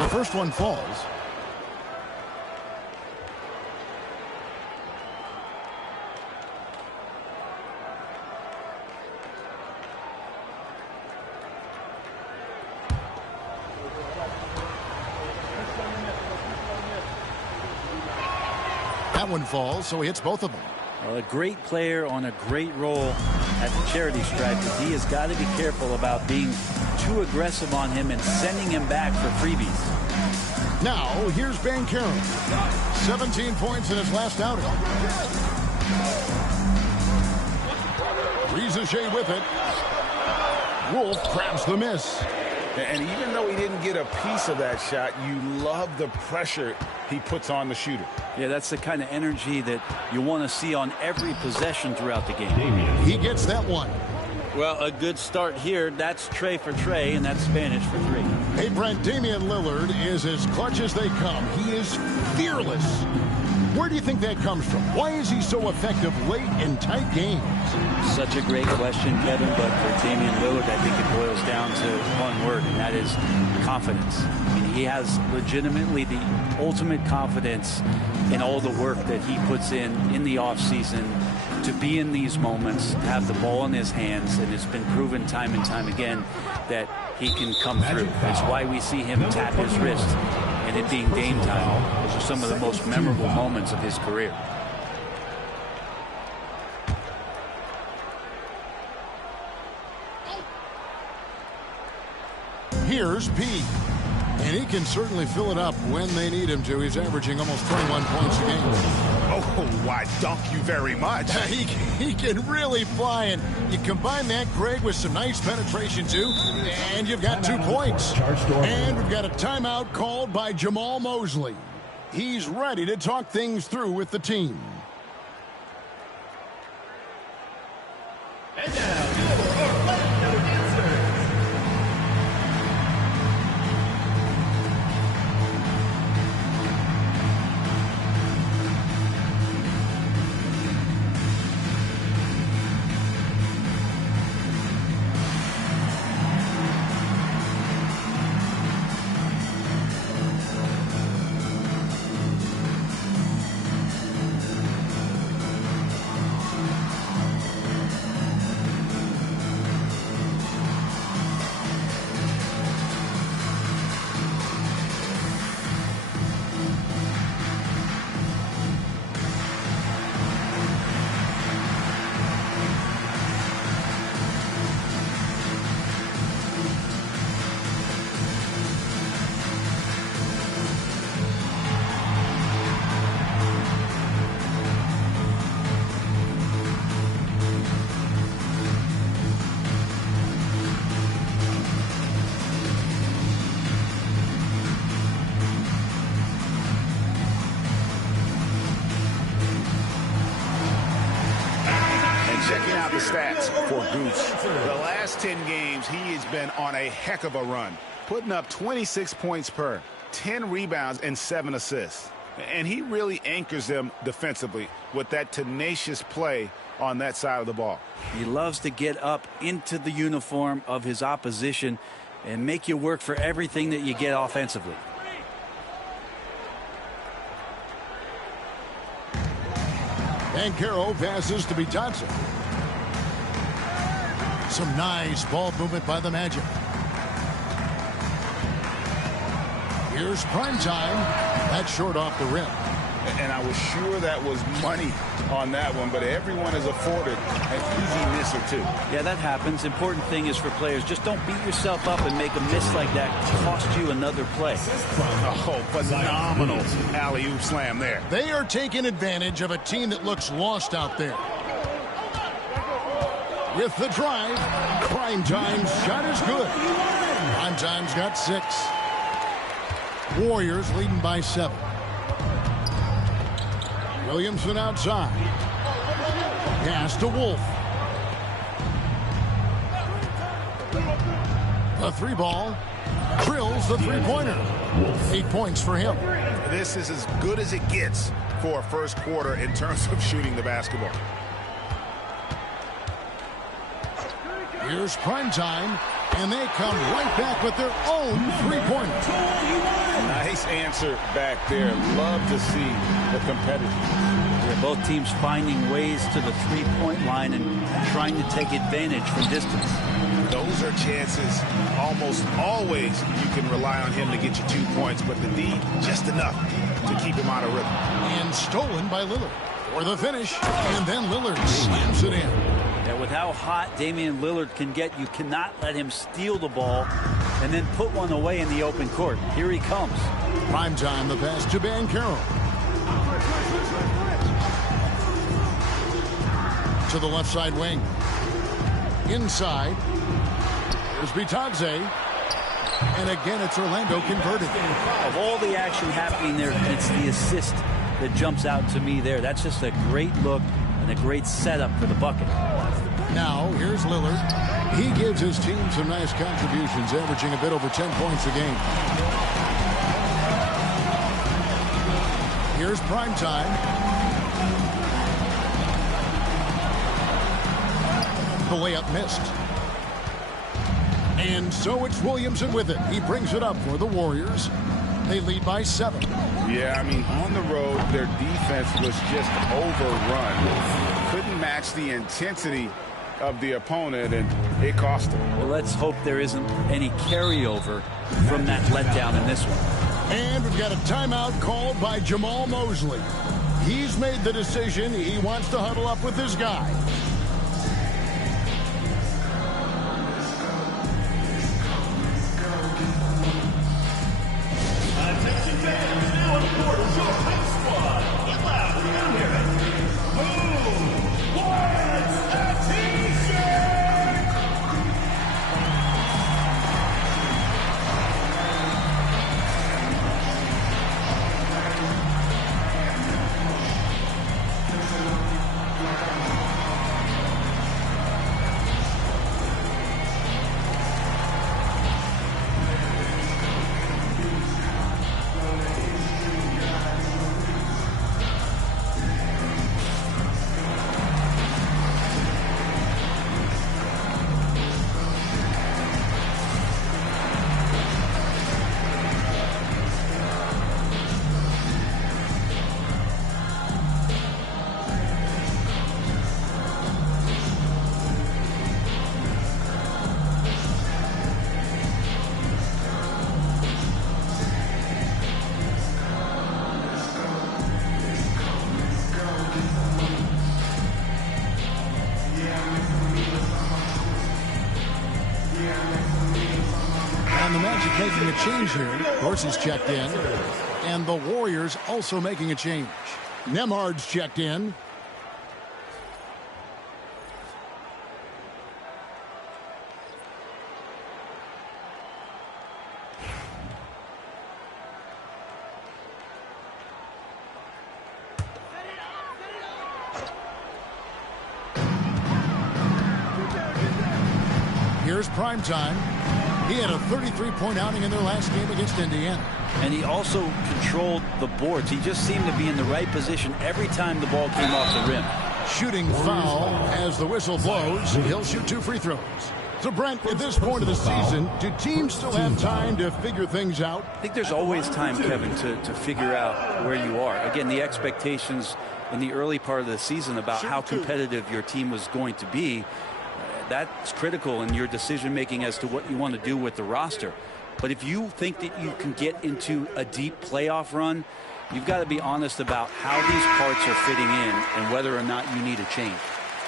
The first one falls. That one falls, so he hits both of them. Well, a great player on a great role at the charity stripe, but he has got to be careful about being too aggressive on him and sending him back for freebies. Now, here's Banchero. 17 points in his last outing. Reza Shea with it. Wolf grabs the miss. And even though he didn't get a piece of that shot, you love the pressure he puts on the shooter. Yeah, that's the kind of energy that you want to see on every possession throughout the game. He gets that one. Well, a good start here. That's Trey for Trey, and that's Spanish for 3. Hey, Brent, Damian Lillard is as clutch as they come. He is fearless. Where do you think that comes from? Why is he so effective late in tight games? Such a great question, Kevin, but for Damian Lillard, I think it boils down to one word, and that is confidence. I mean, he has legitimately the ultimate confidence in all the work that he puts in the offseason to be in these moments, to have the ball in his hands, and it's been proven time and time again that he can come through. That's why we see him tap his wrist, and it being game time. Those are some of the most memorable moments of his career. Here's P. And he can certainly fill it up when they need him to. He's averaging almost 21 points a game. Oh, why, thank you very much. He can really fly, and you combine that, Greg, with some nice penetration, too, and you've got 2 points. And we've got a timeout called by Jamal Mosley. He's ready to talk things through with the team. And now, your Orlando answers. the stats for Goose. The last 10 games, he has been on a heck of a run, putting up 26 points per, 10 rebounds, and 7 assists. And he really anchors them defensively with that tenacious play on that side of the ball. He loves to get up into the uniform of his opposition and make you work for everything that you get offensively. Banchero passes to Bitadze. Some nice ball movement by the Magic. Here's Primetime. That's short off the rim. And I was sure that was money on that one, but everyone is afforded an easy miss or two. Yeah, that happens. Important thing is for players, just don't beat yourself up and make a miss like that cost you another play. Oh, phenomenal alley-oop slam there. They are taking advantage of a team that looks lost out there. With the drive, Primetime's shot is good. Primetime's got 6. Warriors leading by 7. Williamson outside. Pass to Wolf. The 3-ball. Drills the 3-pointer. 8 points for him. This is as good as it gets for a first quarter in terms of shooting the basketball. Here's Primetime, and they come right back with their own 3-pointer. Nice answer back there. Love to see the competitors. Yeah, both teams finding ways to the 3-point line and trying to take advantage from distance. Those are chances almost always you can rely on him to get you 2 points, but the D, just enough to keep him out of rhythm. And stolen by Lillard for the finish, and then Lillard slams it in. Yeah, with how hot Damian Lillard can get, you cannot let him steal the ball and then put one away in the open court. Here he comes. Primetime, the pass to Banchero. To the left side wing. Inside. There's Bitadze. And again, it's Orlando converted. Of all the action happening there, it's the assist that jumps out to me there. That's just a great look and a great setup for the bucket. Now, here's Lillard. He gives his team some nice contributions, averaging a bit over 10 points a game. Here's Primetime. The layup missed. And so it's Williamson with it. He brings it up for the Warriors. They lead by 7. Yeah, I mean, on the road, their defense was just overrun. Couldn't match the intensity of the opponent, and it cost them. Well, let's hope there isn't any carryover from that letdown in this one. And we've got a timeout called by Jamal Mosley. He's made the decision. He wants to huddle up with his guy. And the Magic making a change here. Dorsey's checked in. And the Warriors also making a change. Nembhard's checked in. Here's Primetime. He had a 33-point outing in their last game against Indiana. And he also controlled the boards. He just seemed to be in the right position every time the ball came off the rim. Shooting foul as the whistle blows. He'll shoot 2 free throws. So, Brent, at this point of the season, do teams still have time to figure things out? I think there's always time, Kevin, to figure out where you are. Again, the expectations in the early part of the season about how competitive your team was going to be, that's critical in your decision-making as to what you want to do with the roster. But if you think that you can get into a deep playoff run, you've got to be honest about how these parts are fitting in and whether or not you need a change.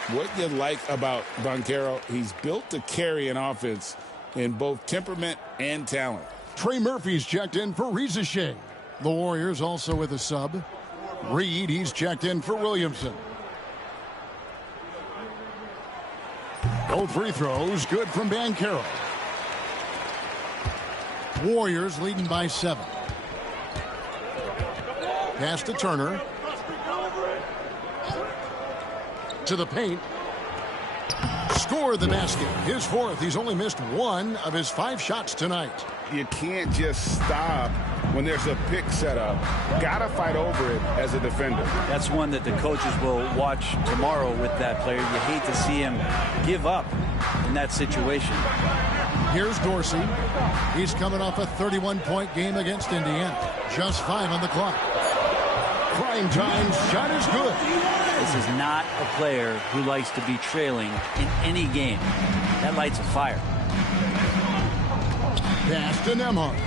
What you like about Banchero, he's built to carry an offense in both temperament and talent. Trey Murphy's checked in for Riza-Shea. The Warriors also with a sub. Reed, he's checked in for Williamson. Both free throws good from Banchero. Warriors leading by 7. Pass to Turner. To the paint. Scored the basket. His 4th. He's only missed 1 of his 5 shots tonight. You can't just stop when there's a pick set up. Gotta fight over it as a defender. That's one that the coaches will watch tomorrow with that player. You hate to see him give up in that situation. Here's Dorsey. He's coming off a 31-point game against Indiana. Just 5 on the clock. Primetime shot is good. This is not a player who likes to be trailing in any game. That lights a fire. Pass to Nembhard.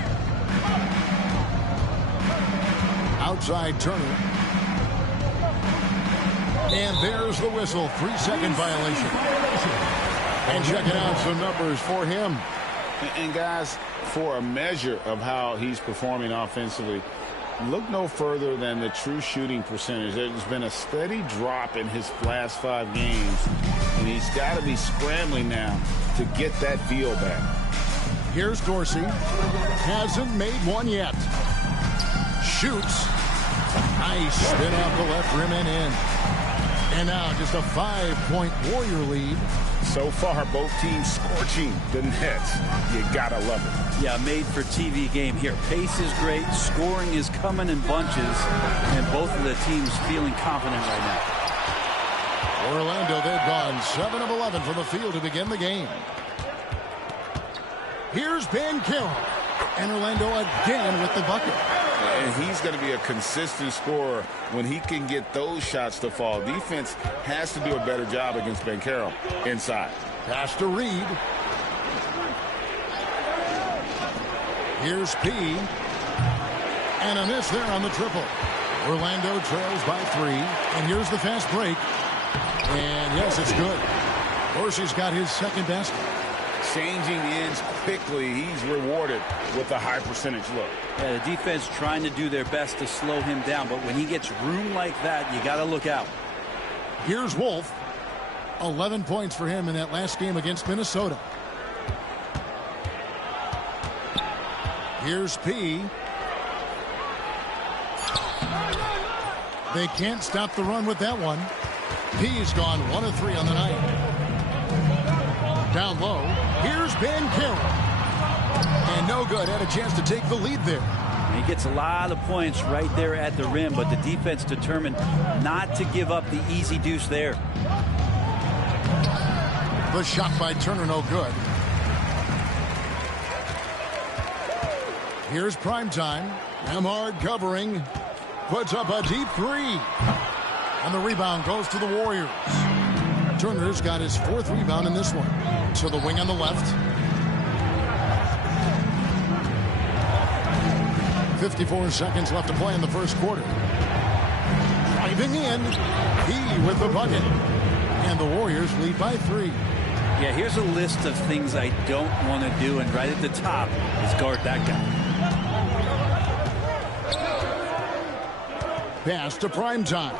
Outside Turner. And there's the whistle. 3-second violation. And checking out some numbers for him. And guys, for a measure of how he's performing offensively, look no further than the true shooting percentage. There's been a steady drop in his last 5 games, and he's got to be scrambling now to get that feel back. Here's Dorsey. Hasn't made one yet. Shoots. Nice spin off the left rim and in. And now just a 5-point Warrior lead. So far, both teams scorching the nets. You gotta love it. Yeah, made for TV game here. Pace is great. Scoring is coming in bunches. And both of the teams feeling confident right now. Orlando, they've gone 7 of 11 from the field to begin the game. Here's Banchero. And Orlando again with the bucket. And he's going to be a consistent scorer when he can get those shots to fall. Defense has to do a better job against Banchero inside. Pass to Reed. Here's P. And a miss there on the triple. Orlando trails by 3. And here's the fast break. And yes, it's good. Dorsey's got his 2nd basket. Changing ends quickly. He's rewarded with a high percentage look. Yeah, the defense trying to do their best to slow him down, but when he gets room like that, you got to look out. Here's Wolf. 11 points for him in that last game against Minnesota. Here's P. They can't stop the run with that one. P's gone 1 of 3 on the night. Down low, here's Banchero. And no good, had a chance to take the lead there. He gets a lot of points right there at the rim, but the defense determined not to give up the easy deuce there. The shot by Turner, no good. Here's Primetime. Nembhard covering. Puts up a deep 3. And the rebound goes to the Warriors. Turner's got his 4th rebound in this one. To the wing on the left. 54 seconds left to play in the first quarter. Driving in. He with the bucket. And the Warriors lead by 3. Yeah, here's a list of things I don't want to do, and right at the top is guard that guy. Pass to Primetime.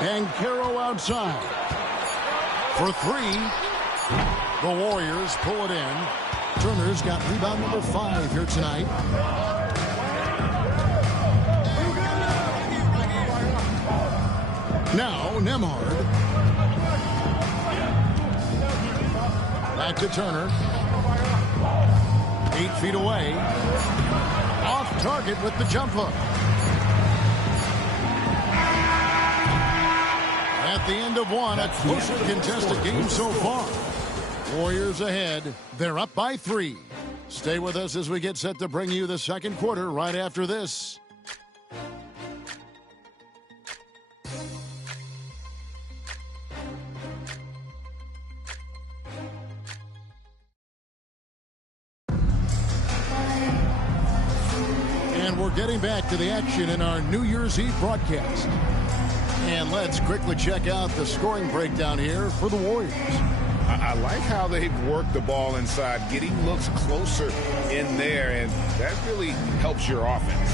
Banchero outside. For 3. The Warriors pull it in. Turner's got rebound number 5 here tonight. Now Nembhard. Back to Turner. 8 feet away. Off target with the jump hook. At the end of one, a closely contested game so far. Warriors ahead. They're up by 3. Stay with us as we get set to bring you the second quarter right after this. And we're getting back to the action in our New Year's Eve broadcast. And let's quickly check out the scoring breakdown here for the Warriors. I like how they've worked the ball inside, getting looks closer in there, and that really helps your offense.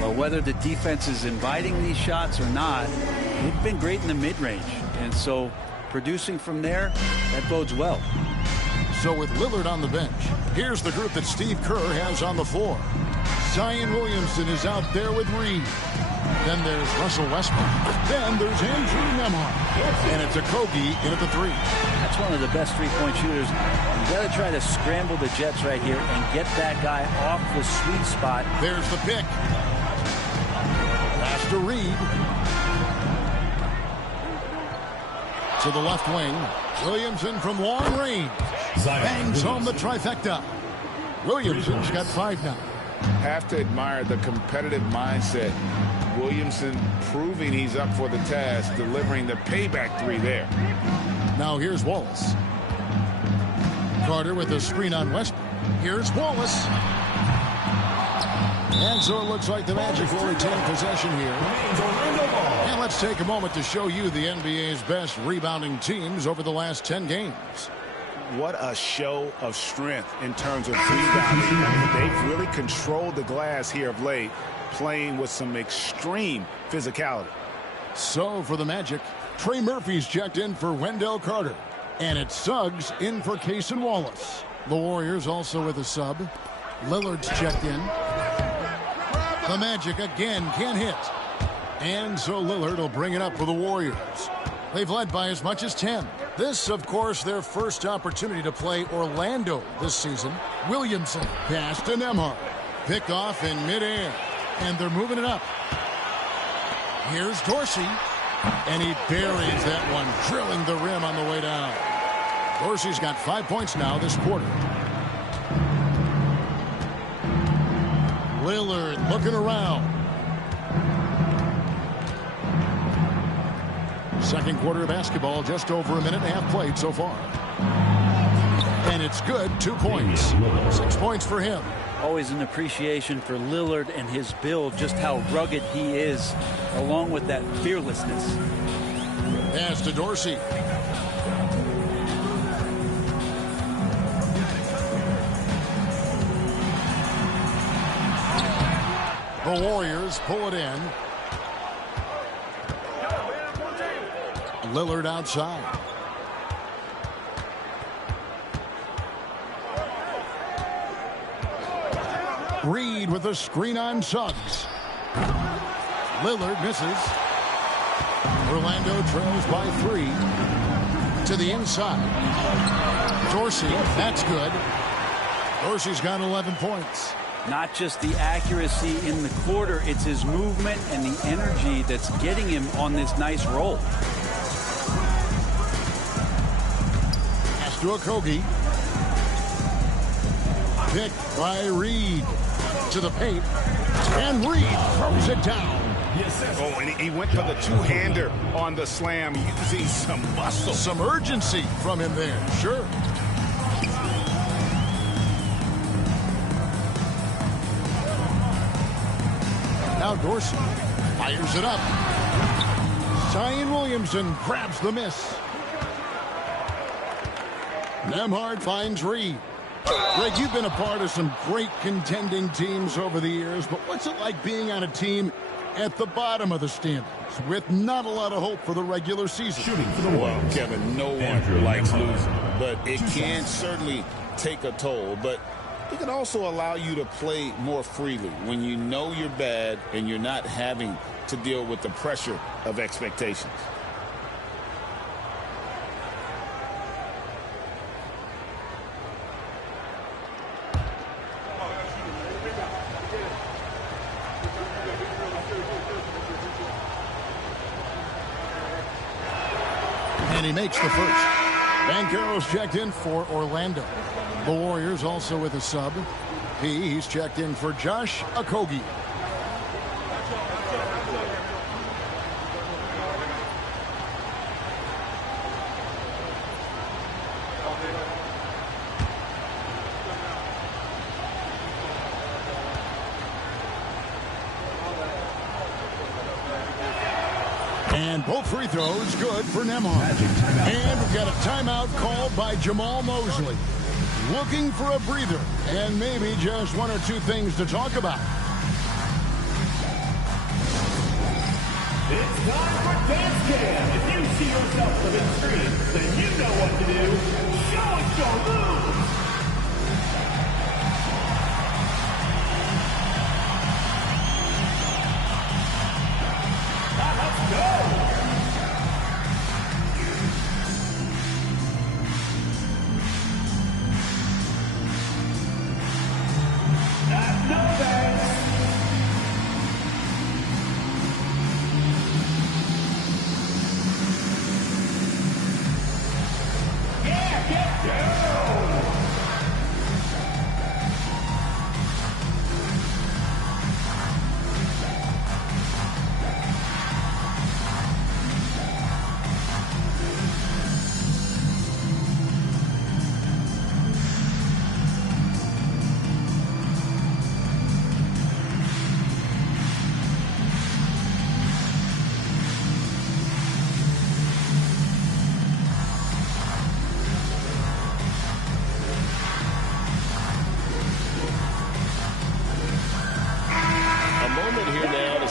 Well, whether the defense is inviting these shots or not, they've been great in the mid-range. And so producing from there, that bodes well. So with Lillard on the bench, here's the group that Steve Kerr has on the floor. Zion Williamson is out there with Reed. Then there's Russell Westbrook. Then there's Andrew Nembhard. And it's Okogie in at the 3. That's one of the best three-point shooters. You got to try to scramble the Jets right here and get that guy off the sweet spot. There's the pick. Pass to Reed. To the left wing. Williamson from long range. Bangs home the trifecta. Williamson's got 5 now. Have to admire the competitive mindset. Williamson proving he's up for the task, delivering the payback 3 there. Now here's Wallace. Carter with a screen on Westbrook. Here's Wallace. And so it looks like the Magic will retain possession here. And let's take a moment to show you the NBA's best rebounding teams over the last 10 games. What a show of strength in terms of rebounding. They've really controlled the glass here of late, playing with some extreme physicality. So for the Magic, Trey Murphy's checked in for Wendell Carter. And it's Suggs in for Cason Wallace. The Warriors also with a sub. Lillard's checked in. The Magic again can't hit. And so Lillard will bring it up for the Warriors. They've led by as much as 10. This, of course, their first opportunity to play Orlando this season. Williamson pass to Nembhard. Pick off in midair. And they're moving it up. Here's Dorsey. And he buries that one, drilling the rim on the way down. Dorsey's got 5 points now this quarter. Lillard looking around. Second quarter of basketball, just over a minute and a half played so far. And it's good, 2 points. 6 points for him. Always an appreciation for Lillard and his build, just how rugged he is, along with that fearlessness. Pass to Dorsey. The Warriors pull it in. Lillard outside. Reed with a screen on Suggs. Lillard misses. Orlando trails by 3 to the inside. Dorsey, that's good. Dorsey's got 11 points. Not just the accuracy in the quarter, it's his movement and the energy that's getting him on this nice roll. Pass to Okogie. Picked by Reed. To the paint. And Reed throws it down. Oh, and he went for the two-hander on the slam, using some muscle. Some urgency from him there, sure. Now Dorsey fires it up. Zion Williamson grabs the miss. Nembhard finds Reed. Greg, you've been a part of some great contending teams over the years, but what's it like being on a team at the bottom of the standings with not a lot of hope for the regular season? Shooting for the Warriors. Kevin, no one likes losing, but it can certainly take a toll. But It can also allow you to play more freely when you know you're bad and you're not having to deal with the pressure of expectations. And he makes the first. Banchero's checked in for Orlando. The Warriors also with a sub. He's checked in for Josh Okogie. And both free throws good for Nembhard. And we've got a timeout called by Jamal Mosley. Looking for a breather and maybe just one or two things to talk about. It's time for Dance Cam. If you see yourself on the screen, then you know what to do. Show us your moves. Let's go.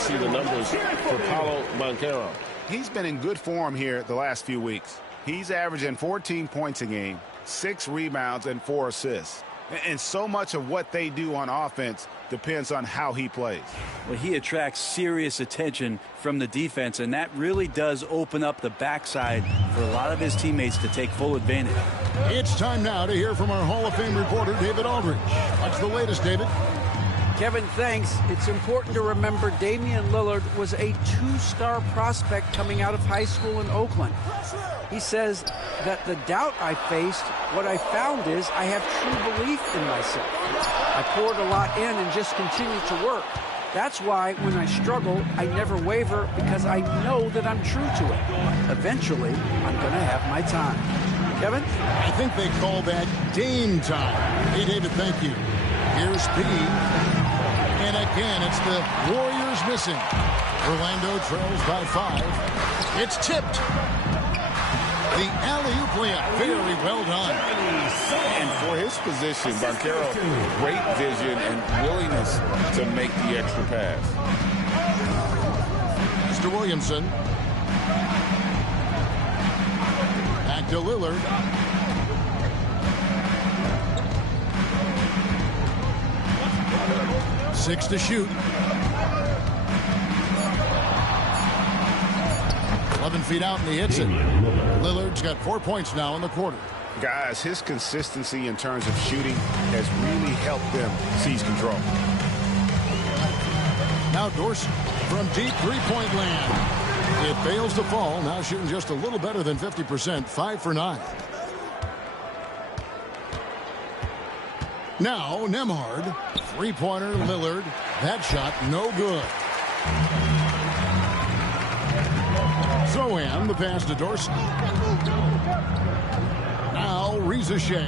see the numbers for Paolo Banchero. He's been in good form here the last few weeks. He's averaging 14 points a game, 6 rebounds, and 4 assists. And so much of what they do on offense depends on how he plays. Well, he attracts serious attention from the defense, and that really does open up the backside for a lot of his teammates to take full advantage. It's time now to hear from our Hall of Fame reporter, David Aldridge. What's the latest, David? Kevin, thanks. It's important to remember Damian Lillard was a 2-star prospect coming out of high school in Oakland. He says that the doubt I faced, what I found is I have true belief in myself. I poured a lot in and just continued to work. That's why when I struggle, I never waver because I know that I'm true to it. Eventually, I'm going to have my time. Kevin? I think they call that Dame time. Hey, David, thank you. Here's P. And again, it's the Warriors missing. Orlando trails by 5. It's tipped. The alley-oop layup, very well done. And for his position, Banchero, great vision and willingness to make the extra pass. Mr. Williamson. Back to Lillard. Six to shoot. 11 feet out and he hits it. Lillard's got 4 points now in the quarter. Guys, his consistency in terms of shooting has really helped them seize control. Now Dorsey from deep three-point land. It fails to fall. Now shooting just a little better than 50%. 5 for 9. Now Nembhard. Three-pointer Lillard. That shot no good. Zohan, the pass to Dorsey. Now Reza Shea.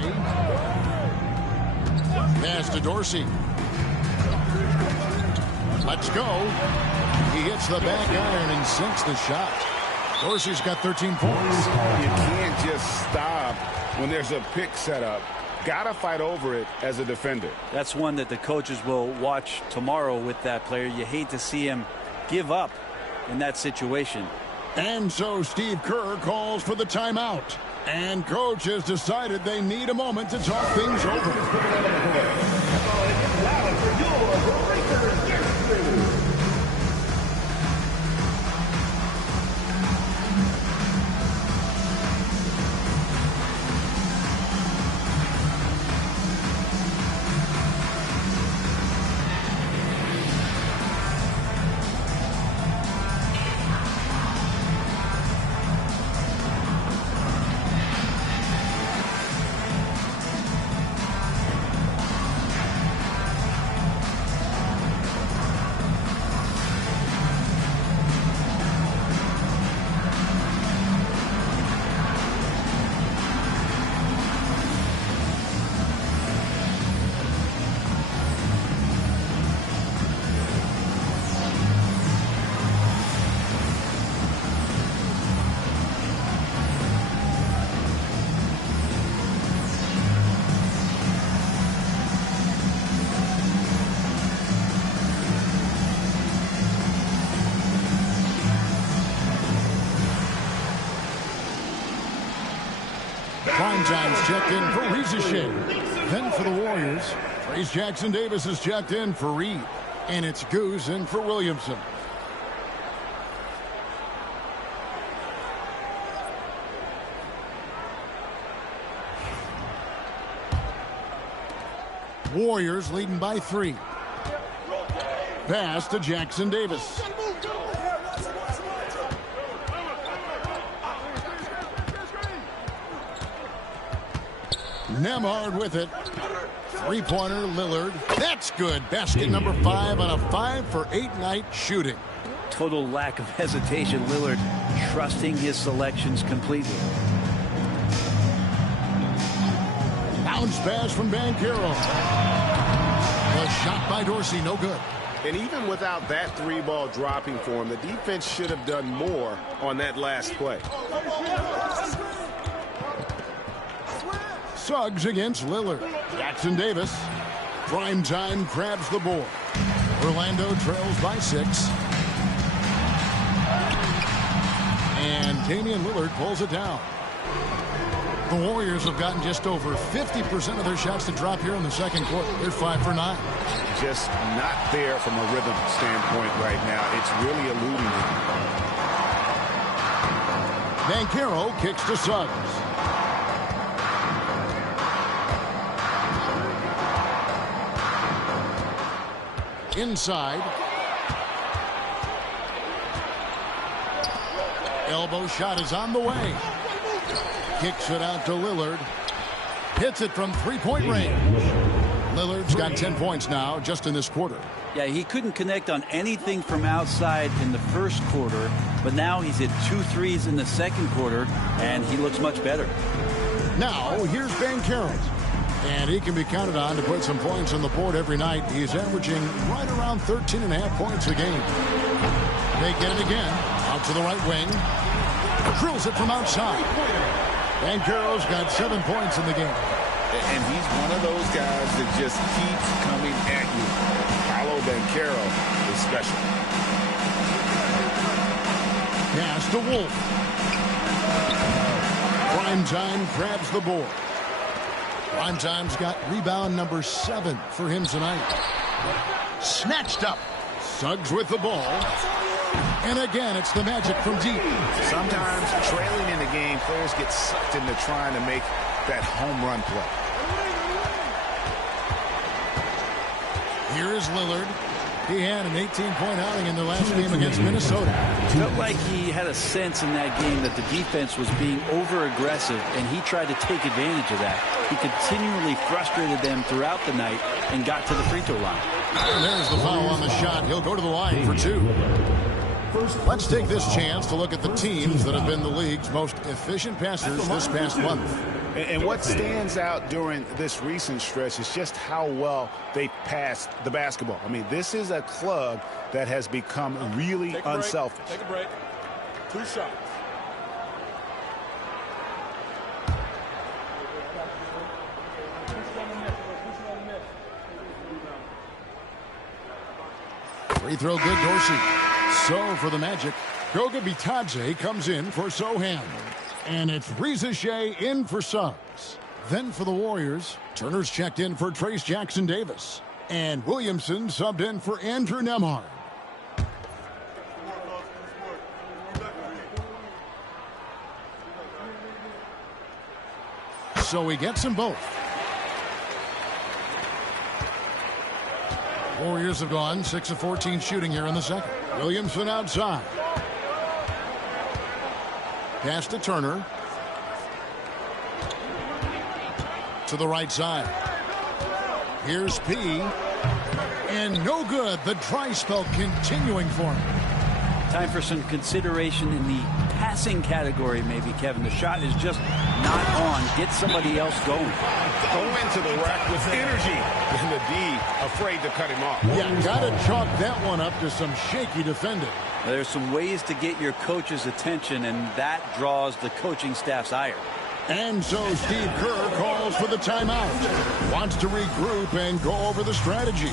Pass to Dorsey. Let's go. He hits the back iron and sinks the shot. Dorsey's got 13 points. You can't just stop when there's a pick set up. Gotta fight over it as a defender. That's one that the coaches will watch tomorrow with that player. You hate to see him give up in that situation. And so Steve Kerr calls for the timeout. And coach has decided they need a moment to talk things over. Primetime's checked in for Reza Shea. Then for the Warriors, Trace Jackson-Davis is checked in for Reed. And it's Goose in for Williamson. Warriors leading by 3. Pass to Jackson-Davis. Nembhard with it. Three-pointer, Lillard. That's good. Basket number 5 on a 5-for-8 night shooting. Total lack of hesitation. Lillard trusting his selections completely. Bounce pass from Banchero. A shot by Dorsey, no good. And even without that 3-ball dropping for him, the defense should have done more on that last play. Suggs against Lillard. Jackson-Davis. Primetime grabs the board. Orlando trails by 6. And Damian Lillard pulls it down. The Warriors have gotten just over 50% of their shots to drop here in the second quarter. They're 5 for 9. Just not there from a rhythm standpoint right now. It's really eluding him. Banchero kicks to Suggs. Inside. Elbow shot is on the way. Kicks it out to Lillard. Hits it from three-point range. Lillard's got 10 points now just in this quarter. Yeah, he couldn't connect on anything from outside in the first quarter, but now he's hit 2 threes in the second quarter, and he looks much better. Now, here's Banchero. And he can be counted on to put some points on the board every night. He's averaging right around 13.5 points a game. They get it again. Out to the right wing. Drills it from outside. Banchero's got 7 points in the game. And he's one of those guys that just keeps coming at you. Paolo Banchero is special. Pass to Wolf. Primetime grabs the board. Primetime's got rebound number 7 for him tonight. Snatched up. Suggs with the ball. And again, it's the Magic from deep. Sometimes trailing in the game, players get sucked into trying to make that home run play. Here is Lillard. He had an 18-point outing in the last game against Minnesota. Felt like he had a sense in that game that the defense was being over-aggressive, and he tried to take advantage of that. He continually frustrated them throughout the night and got to the free throw line. And there's the foul on the shot. He'll go to the line for 2. Let's take this chance to look at the teams that have been the league's most efficient passers this past month. And what stands out during this recent stretch is just how well they passed the basketball. I mean, this is a club that has become really unselfish. Take a break. 2 shots. Free throw good, Dorsey. So for the Magic, Goga Bitadze comes in for Sohan. And it's Reza Shea in for Suggs. Then for the Warriors, Turner's checked in for Trace Jackson-Davis. And Williamson subbed in for Andrew Nembhard. So he gets them both. Warriors have gone 6 of 14 shooting here in the second. Williamson outside. Pass to Turner. To the right side. Here's P. And no good. The dry spell continuing for him. Time for some consideration in the passing category, maybe, Kevin. The shot is just not on. Get somebody else going. Go into the rack with energy. And the D afraid to cut him off. Yeah, got to chalk that one up to some shaky defending. There's some ways to get your coach's attention, and that draws the coaching staff's ire. And so Steve Kerr calls for the timeout. Wants to regroup and go over the strategy.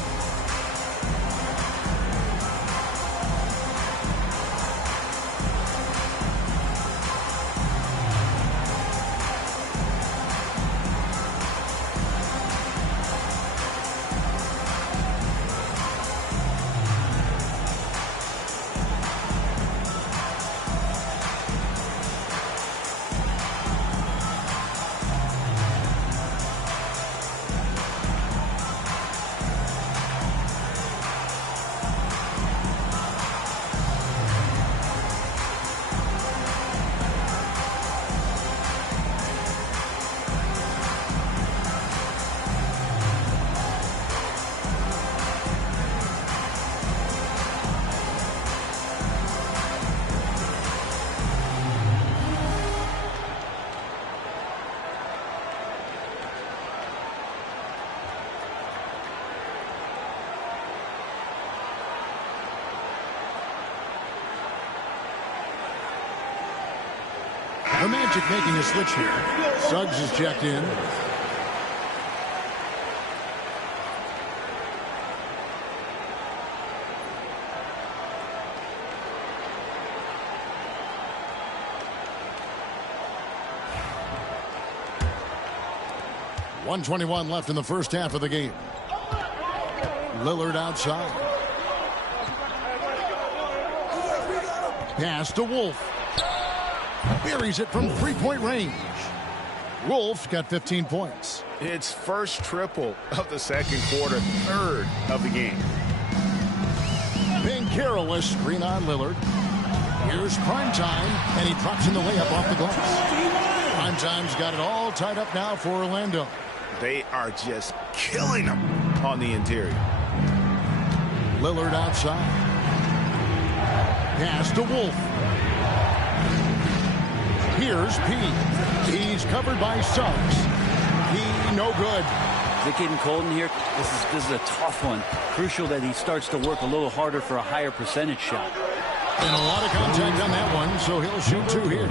The Magic making a switch here. Suggs is checked in. .121 left in the first half of the game. Lillard outside. Pass to Wolf. Buries it from three-point range. Wolf got 15 points. It's first triple of the second quarter, third of the game. Ben Carroll a screen on Lillard. Here's Primetime, and he drops in the layup off the glass. Primetime's got it all tied up now for Orlando. They are just killing them on the interior. Lillard outside. Pass to Wolf. Here's P. He's covered by Suggs. He no good. Is it getting cold in here? This is a tough one. Crucial that he starts to work a little harder for a higher percentage shot. And a lot of contact on that one, so he'll shoot two here.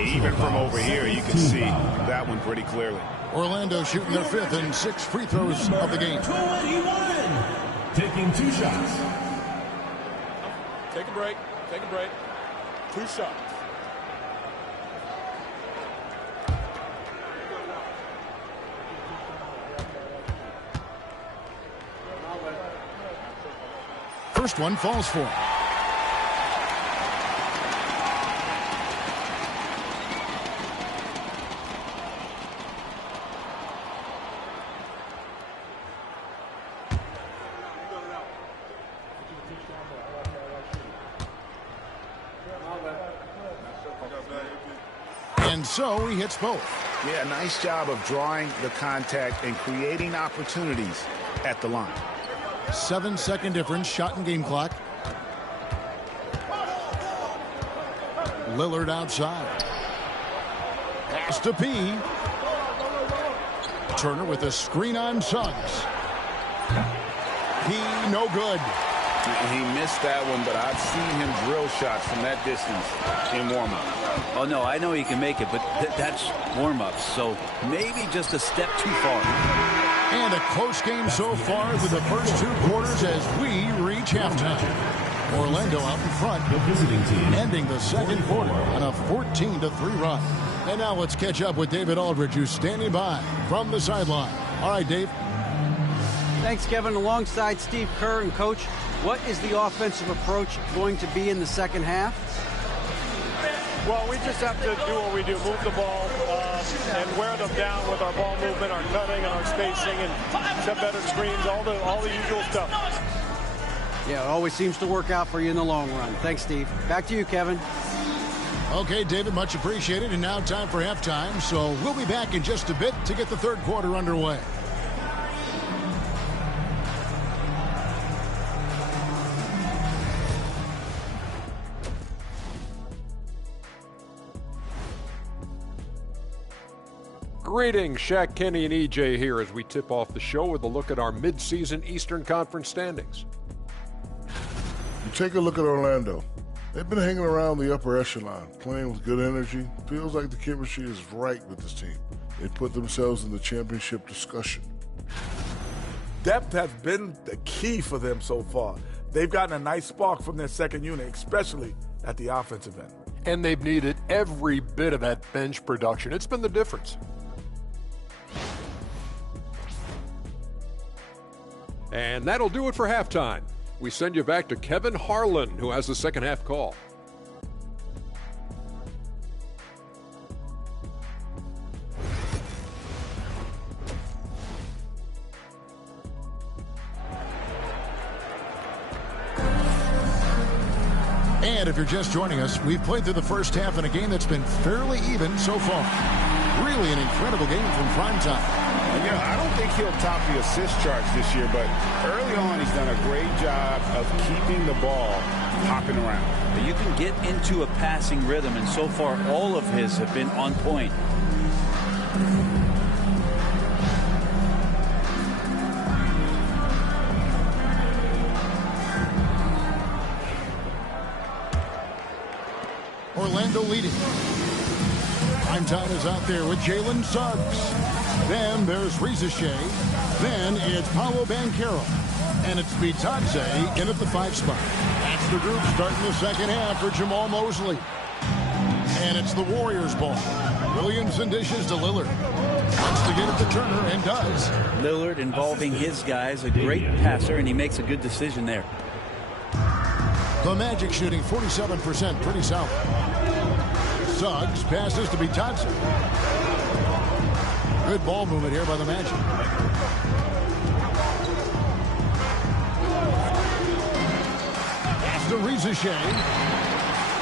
Even from over here, you can see that one pretty clearly. Orlando shooting their fifth and sixth free throws of the game. 21. Taking 2 shots. Take a break. Take a break. 2 shots. First one falls for him. And so he hits both. Yeah, nice job of drawing the contact and creating opportunities at the line. 7-second difference, shot and game clock. Lillard outside. Pass to P. Turner with a screen on Suggs. He no good. He missed that one, but I've seen him drill shots from that distance in warm-up. Oh, no, I know he can make it, but that's warm-ups, so maybe just a step too far. And a close game so far through the first 2 quarters as we reach halftime. Orlando out in front, the visiting team, ending the second quarter on a 14-3 run. And now let's catch up with David Aldridge, who's standing by from the sideline. All right, Dave. Thanks, Kevin. Alongside Steve Kerr and Coach, what is the offensive approach going to be in the second half? Well, we just have to do what we do, move the ball and wear them down with our ball movement, our cutting, and our spacing, and set better screens, all the usual stuff. Yeah, it always seems to work out for you in the long run. Thanks, Steve. Back to you, Kevin. Okay, David, much appreciated. And now time for halftime, so we'll be back in just a bit to get the third quarter underway. Greetings, Shaq Kenny and EJ here as we tip off the show with a look at our midseason Eastern Conference standings. You take a look at Orlando. They've been hanging around the upper echelon, playing with good energy. Feels like the chemistry is right with this team. They put themselves in the championship discussion. Depth has been the key for them so far. They've gotten a nice spark from their second unit, especially at the offensive end. And they've needed every bit of that bench production. It's been the difference. And that'll do it for halftime. We send you back to Kevin Harlan, who has the second half call. And if you're just joining us, we've played through the first half in a game that's been fairly even so far. Really an incredible game from Primetime. Yeah, I don't think he'll top the assist charts this year, but early on he's done a great job of keeping the ball hopping around. But you can get into a passing rhythm, and so far all of his have been on point. Orlando leading. Primetime is out there with Jalen Suggs. Then there's Reza Shea. Then it's Paolo Banchero. And it's Bitadze in at the 5 spot. That's the group starting the second half for Jamal Mosley. And it's the Warriors ball. Williamson dishes to Lillard. Wants to get it to Turner and does. Lillard involving his guys, a great passer, and he makes a good decision there. The Magic shooting 47%, pretty solid. Suggs passes to Bitadze. Good ball movement here by the Magic. Pass to Reza Shea.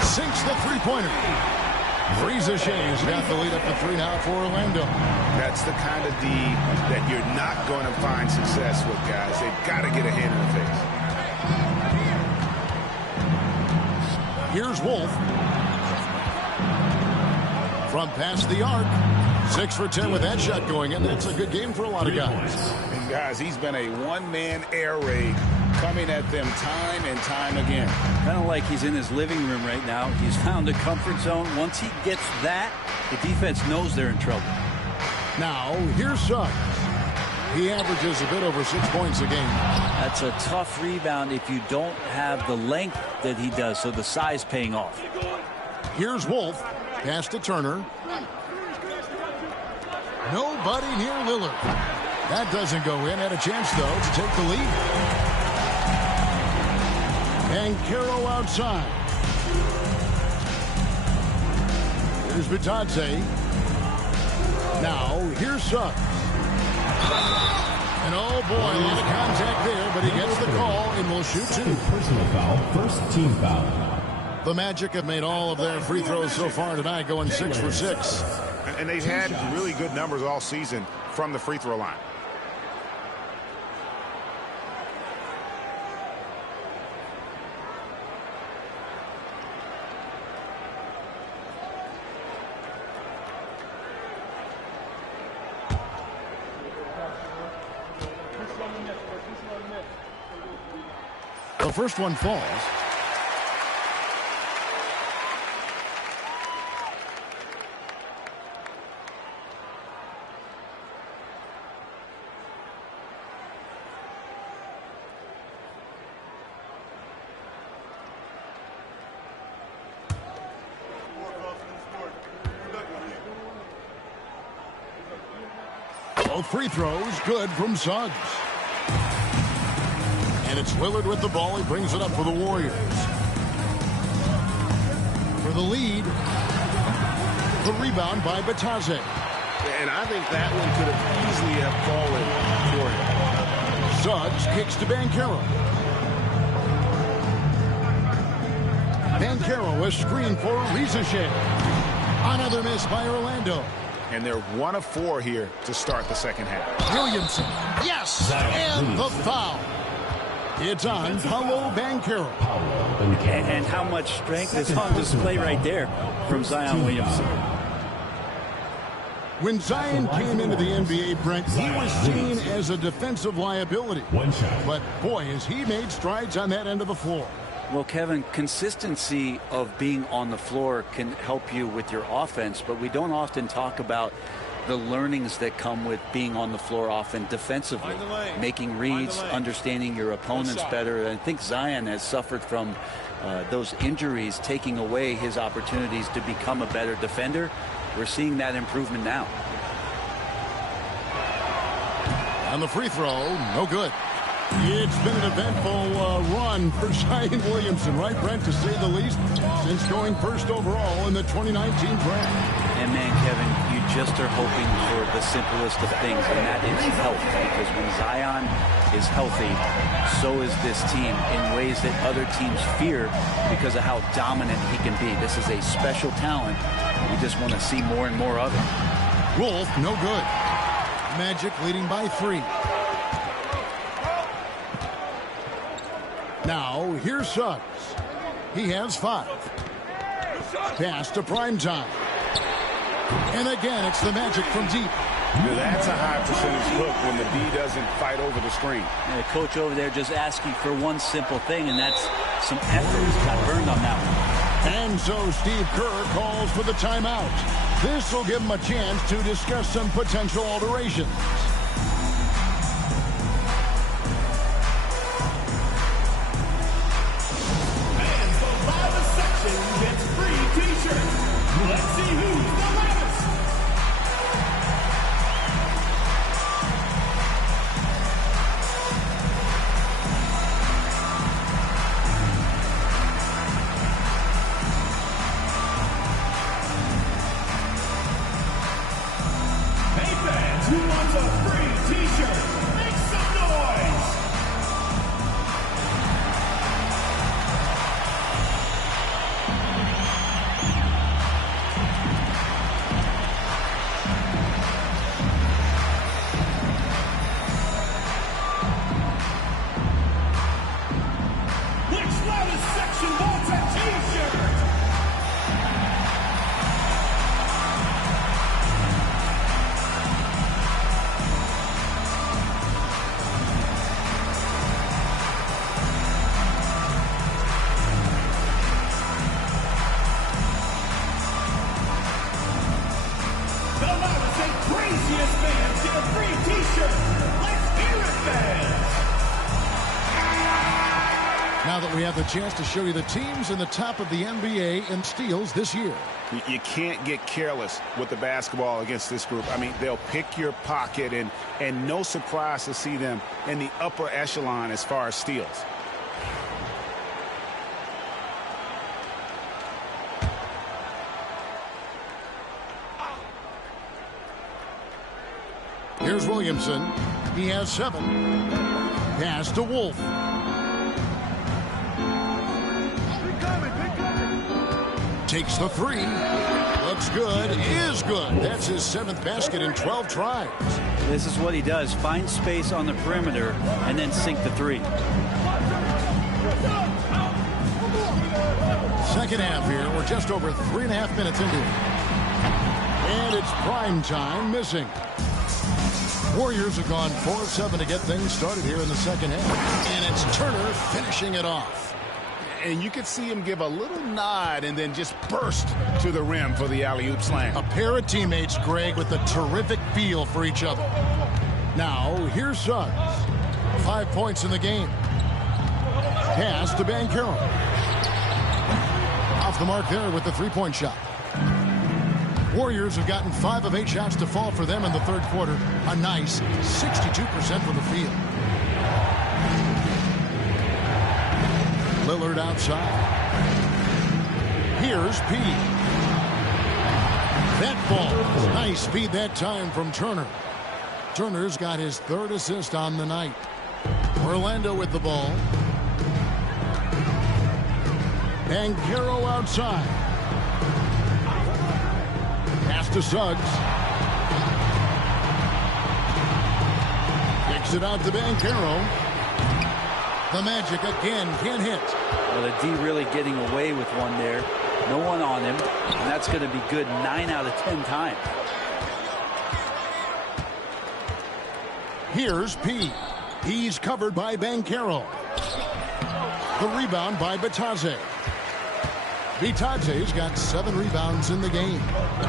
Sinks the three-pointer. Reza Shea's got the lead up to 3 now for Orlando. That's the kind of D that you're not going to find success with, guys. They've got to get a hand in the face. Here's Wolf. From past the arc. 6 for 10 with that shot going in. That's a good game for a lot of guys. And guys, he's been a one-man air raid coming at them time and time again. Kind of like he's in his living room right now. He's found a comfort zone. Once he gets that, the defense knows they're in trouble. Now, here's Suggs. He averages a bit over 6 points a game. That's a tough rebound if you don't have the length that he does, so the size paying off. Here's Wolf. Pass to Turner. Nobody near Lillard. That doesn't go in. Had a chance, though, to take the lead. And Banchero outside. Here's Bitadze. Now, here's Suggs. And oh boy, a lot of contact there, but he gets the call and will shoot 2. Personal foul, first team foul. The Magic have made all of their free throws so far tonight, going 6 for 6. And they've had really good numbers all season from the free throw line. The first one falls. Both free throws good from Suggs. And it's Lillard with the ball. He brings it up for the Warriors. For the lead. The rebound by Bitadze. And I think that one could have easily have fallen for him. Suggs kicks to Banchero. Banchero, a screen for Reza Shea. Another miss by Orlando. And they're 1 of 4 here to start the second half. Williamson. Yes. And the foul. It's on Paolo Banchero. And how much strength is on display right there from Zion Williamson. When Zion came into the NBA, Brent, he was seen as a defensive liability. But boy, has he made strides on that end of the floor. Well, Kevin, consistency of being on the floor can help you with your offense, but we don't often talk about the learnings that come with being on the floor often defensively, making reads, understanding your opponents better. And I think Zion has suffered from those injuries, taking away his opportunities to become a better defender. We're seeing that improvement now. On the free throw, no good. It's been an eventful run for Zion Williamson, right, Brent, to say the least, since going first overall in the 2019 draft. And man, Kevin, you just are hoping for the simplest of things, and that is health. Because when Zion is healthy, so is this team in ways that other teams fear because of how dominant he can be. This is a special talent. We just want to see more and more of it. Wolf, no good. Magic leading by 3. Now, here's Suggs. He has 5. Pass to Primetime. And again, it's the Magic from deep. That's a high percentage look when the D doesn't fight over the screen. And the coach over there just asking for one simple thing, and that's some effort. He's got burned on that one. And so Steve Kerr calls for the timeout. This will give him a chance to discuss some potential alterations. And the loudest section gets free t-shirts. Let's see who's the loudest. Hey fans, who wants a free t-shirt? Make some noise. Which loudest section wants a t-shirt? The loudest and craziest fans get a free t-shirt. Let's hear it, fans. Now that we have the chance to show you the teams in the top of the NBA in steals this year. You can't get careless with the basketball against this group. I mean, they'll pick your pocket, and no surprise to see them in the upper echelon as far as steals. Here's Williamson. He has 7. Pass to Wolf. Takes the 3. Looks good. Is good. That's his 7th basket in 12 tries. This is what he does. Find space on the perimeter and then sink the 3. Second half here. We're just over 3.5 minutes into it. And it's prime time missing. Warriors have gone 4 of 7 to get things started here in the second half. And it's Turner finishing it off. And you could see him give a little nod and then just burst to the rim for the alley-oop slam. A pair of teammates, Greg, with a terrific feel for each other. Now, here's Suggs. 5 points in the game. Pass to Banchero. Off the mark there with the three-point shot. Warriors have gotten 5 of 8 shots to fall for them in the third quarter. A nice 62% from the field. Lillard outside. Here's P. That ball. Nice speed that time from Turner. Turner's got his 3rd assist on the night. Orlando with the ball. Banchero outside. Pass to Suggs. Kicks it out to Banchero. The Magic again can't hit. Well, the D really getting away with one there. No one on him. And that's going to be good 9 out of 10 times. Here's P. He's covered by Banchero. The rebound by Bitadze. Bitadze's got 7 rebounds in the game.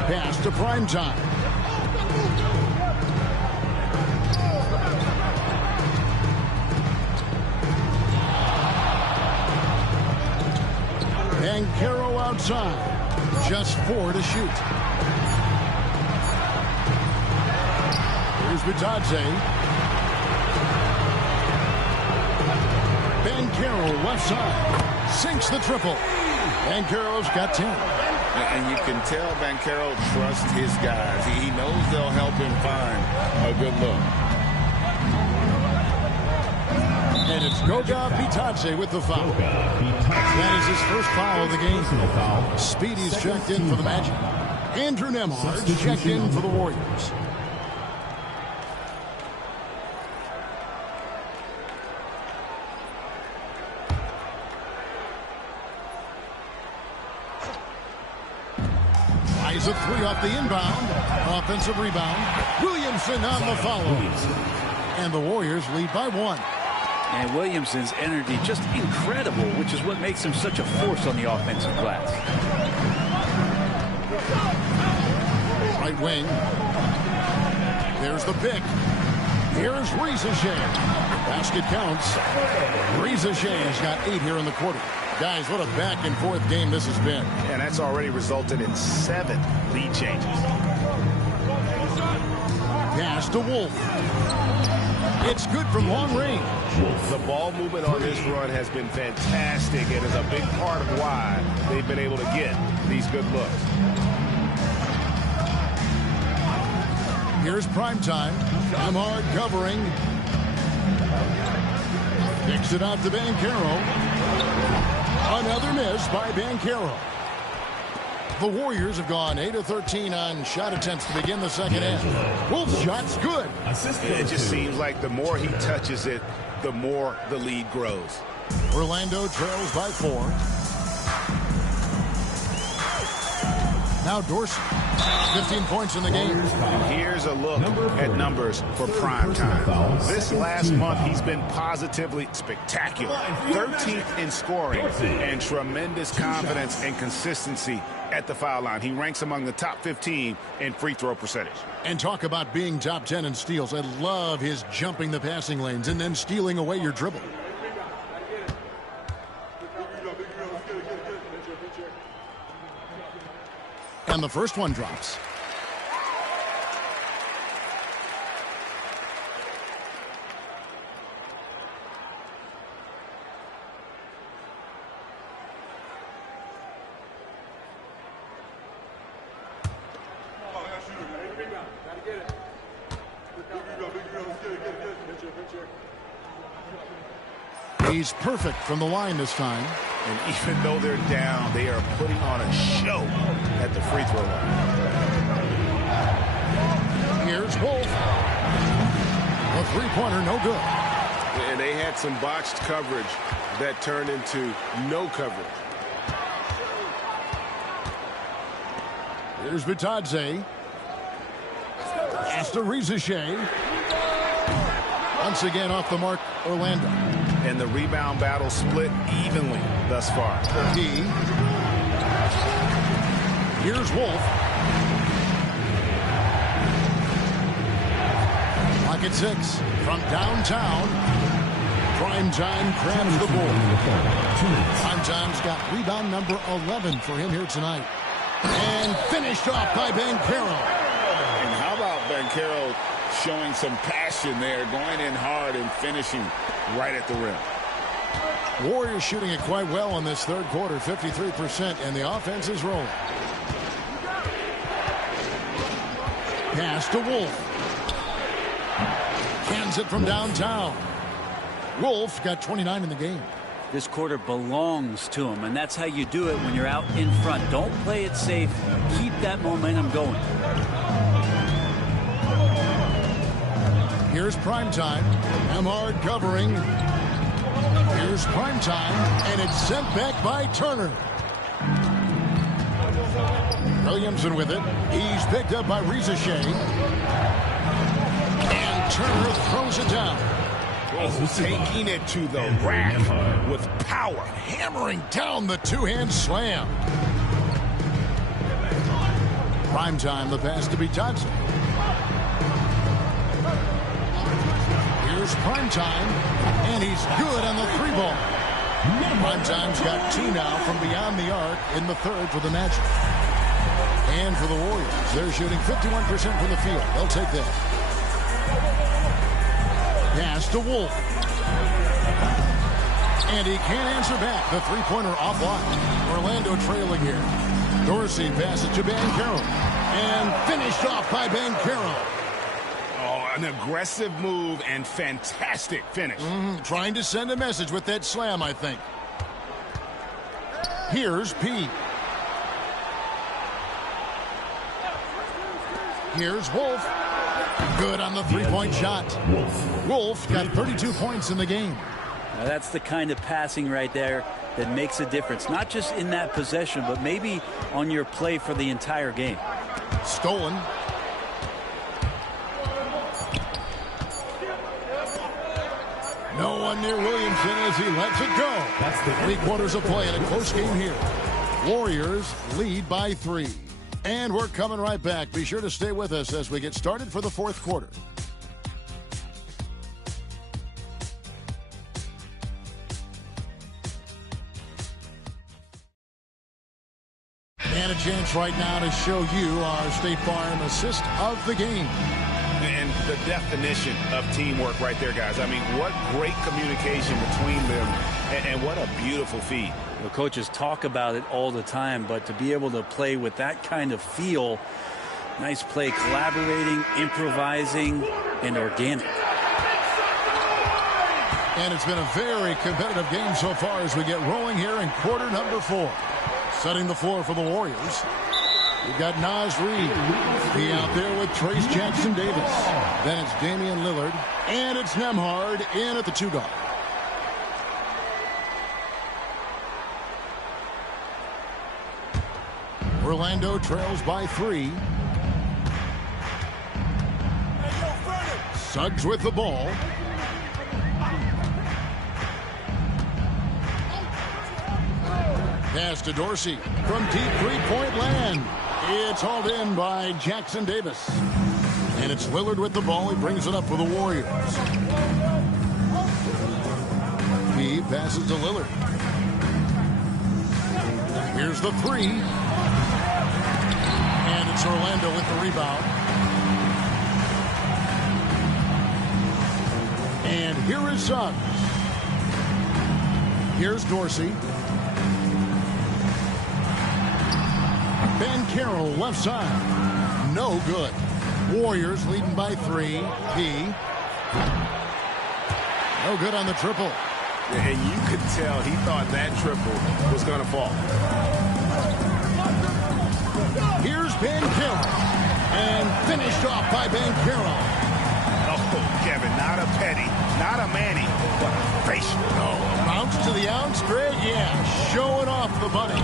Pass to Primetime. Banchero outside. Just 4 to shoot. Here's Bitadze. Banchero left side. Sinks the triple. Banchero's got 10. And you can tell Banchero trusts his guys. He knows they'll help him find a good look. And it's Goga Bitadze with the foul. That is his first foul of the game. Speedy's checked in for the Magic. Andrew Nembhard checked in for the Warriors. Tries a 3 off the inbound. Offensive rebound. Williamson on the follow. And the Warriors lead by 1. And Williamson's energy just incredible, which is what makes him such a force on the offensive glass. Right wing. There's the pick. Here's Riza-Shea. Basket counts. Riza-Shea has got 8 here in the quarter. Guys, what a back-and-forth game this has been. And that's already resulted in 7 lead changes. Pass to Wolf. It's good from long range. The ball movement on this run has been fantastic and is a big part of why they've been able to get these good looks. Here's primetime. Ahmad covering. Kicks it out to Banchero. Another miss by Banchero. The Warriors have gone 8 of 13 on shot attempts to begin the second half. Wolf's shot's good. It just seems like the more he touches it, the more the lead grows. Orlando trails by 4. Now Dorsey. 15 points in the game. And here's a look at numbers for prime time. This last month, he's been positively spectacular. 13th in scoring and tremendous confidence and consistency at the foul line. He ranks among the top 15 in free throw percentage. And talk about being top 10 in steals. I love his jumping the passing lanes and then stealing away your dribble. And the first one drops. He's perfect from the line this time. And even though they're down, they are putting on a show at the free throw line. Here's Wolf. A three-pointer, no good. And they had some botched coverage that turned into no coverage. Here's Bitadze. Pass to Riza-Shea. Once again off the mark, Orlando. And the rebound battle split evenly thus far. D. Here's Wolf. Lock at 6 from downtown. Primetime grabs the board. Primetime's got rebound number 11 for him here tonight. And finished off by Banchero. And how about Banchero showing some passion there, going in hard and finishing right at the rim. Warriors shooting it quite well in this third quarter, 53%, and the offense is rolling. Pass to Wolf. Cans it from downtown. Wolf got 29 in the game. This quarter belongs to him, and that's how you do it when you're out in front. Don't play it safe. Keep that momentum going. Here's primetime. Ahmad covering. Here's primetime, and it's sent back by Turner. Williamson with it. He's picked up by Riza-Shea. And Turner throws it down. Taking it to the rack with power. Hammering down the two-hand slam. Primetime, the pass to Bitadze. Here's Primetime, and he's good on the 3-ball. Primetime's got 2 now from beyond the arc in the third for the Magic. And for the Warriors, they're shooting 51% from the field. They'll take that. Pass to Wolf. And he can't answer back. The three-pointer offline. Orlando trailing here. Dorsey passes to Banchero. And finished off by Banchero. Oh, an aggressive move and fantastic finish. Trying to send a message with that slam, I think. Here's P. Here's Wolf. Good on the three-point shot. Wolf got 32 points in the game. Now that's the kind of passing right there that makes a difference. Not just in that possession, but maybe on your play for the entire game. Stolen. No one near Williamson as he lets it go. 3 quarters of play in a close game here. Warriors lead by 3. And we're coming right back. Be sure to stay with us as we get started for the 4th quarter. And a chance right now to show you our State Farm assist of the game. And the definition of teamwork right there, guys. I mean, what great communication between them, and what a beautiful feed. The coaches talk about it all the time, but to be able to play with that kind of feel, nice play, collaborating, improvising, and organic. And it's been a very competitive game so far as we get rolling here in quarter number 4. Setting the floor for the Warriors. You've got Naz Reid. He out there with Trace Jackson Davis. Then it's Damian Lillard. And it's Nembhard in at the 2 guard. Orlando trails by 3. Suggs with the ball. Pass to Dorsey from deep 3-point land. It's hauled in by Jackson Davis. And it's Lillard with the ball. He brings it up for the Warriors. He passes to Lillard. Here's the 3. And it's Orlando with the rebound. And here is Suggs. Here's Dorsey. Ben Carroll left side. No good. Warriors leading by 3. P. No good on the triple. And you could tell he thought that triple was going to fall. Here's Ben Carroll. And finished off by Ben Carroll. Oh, Kevin, not a Petty, not a Manny, but a facial. Oh, bounce to the ounce, Greg? Yeah, showing off the bunny.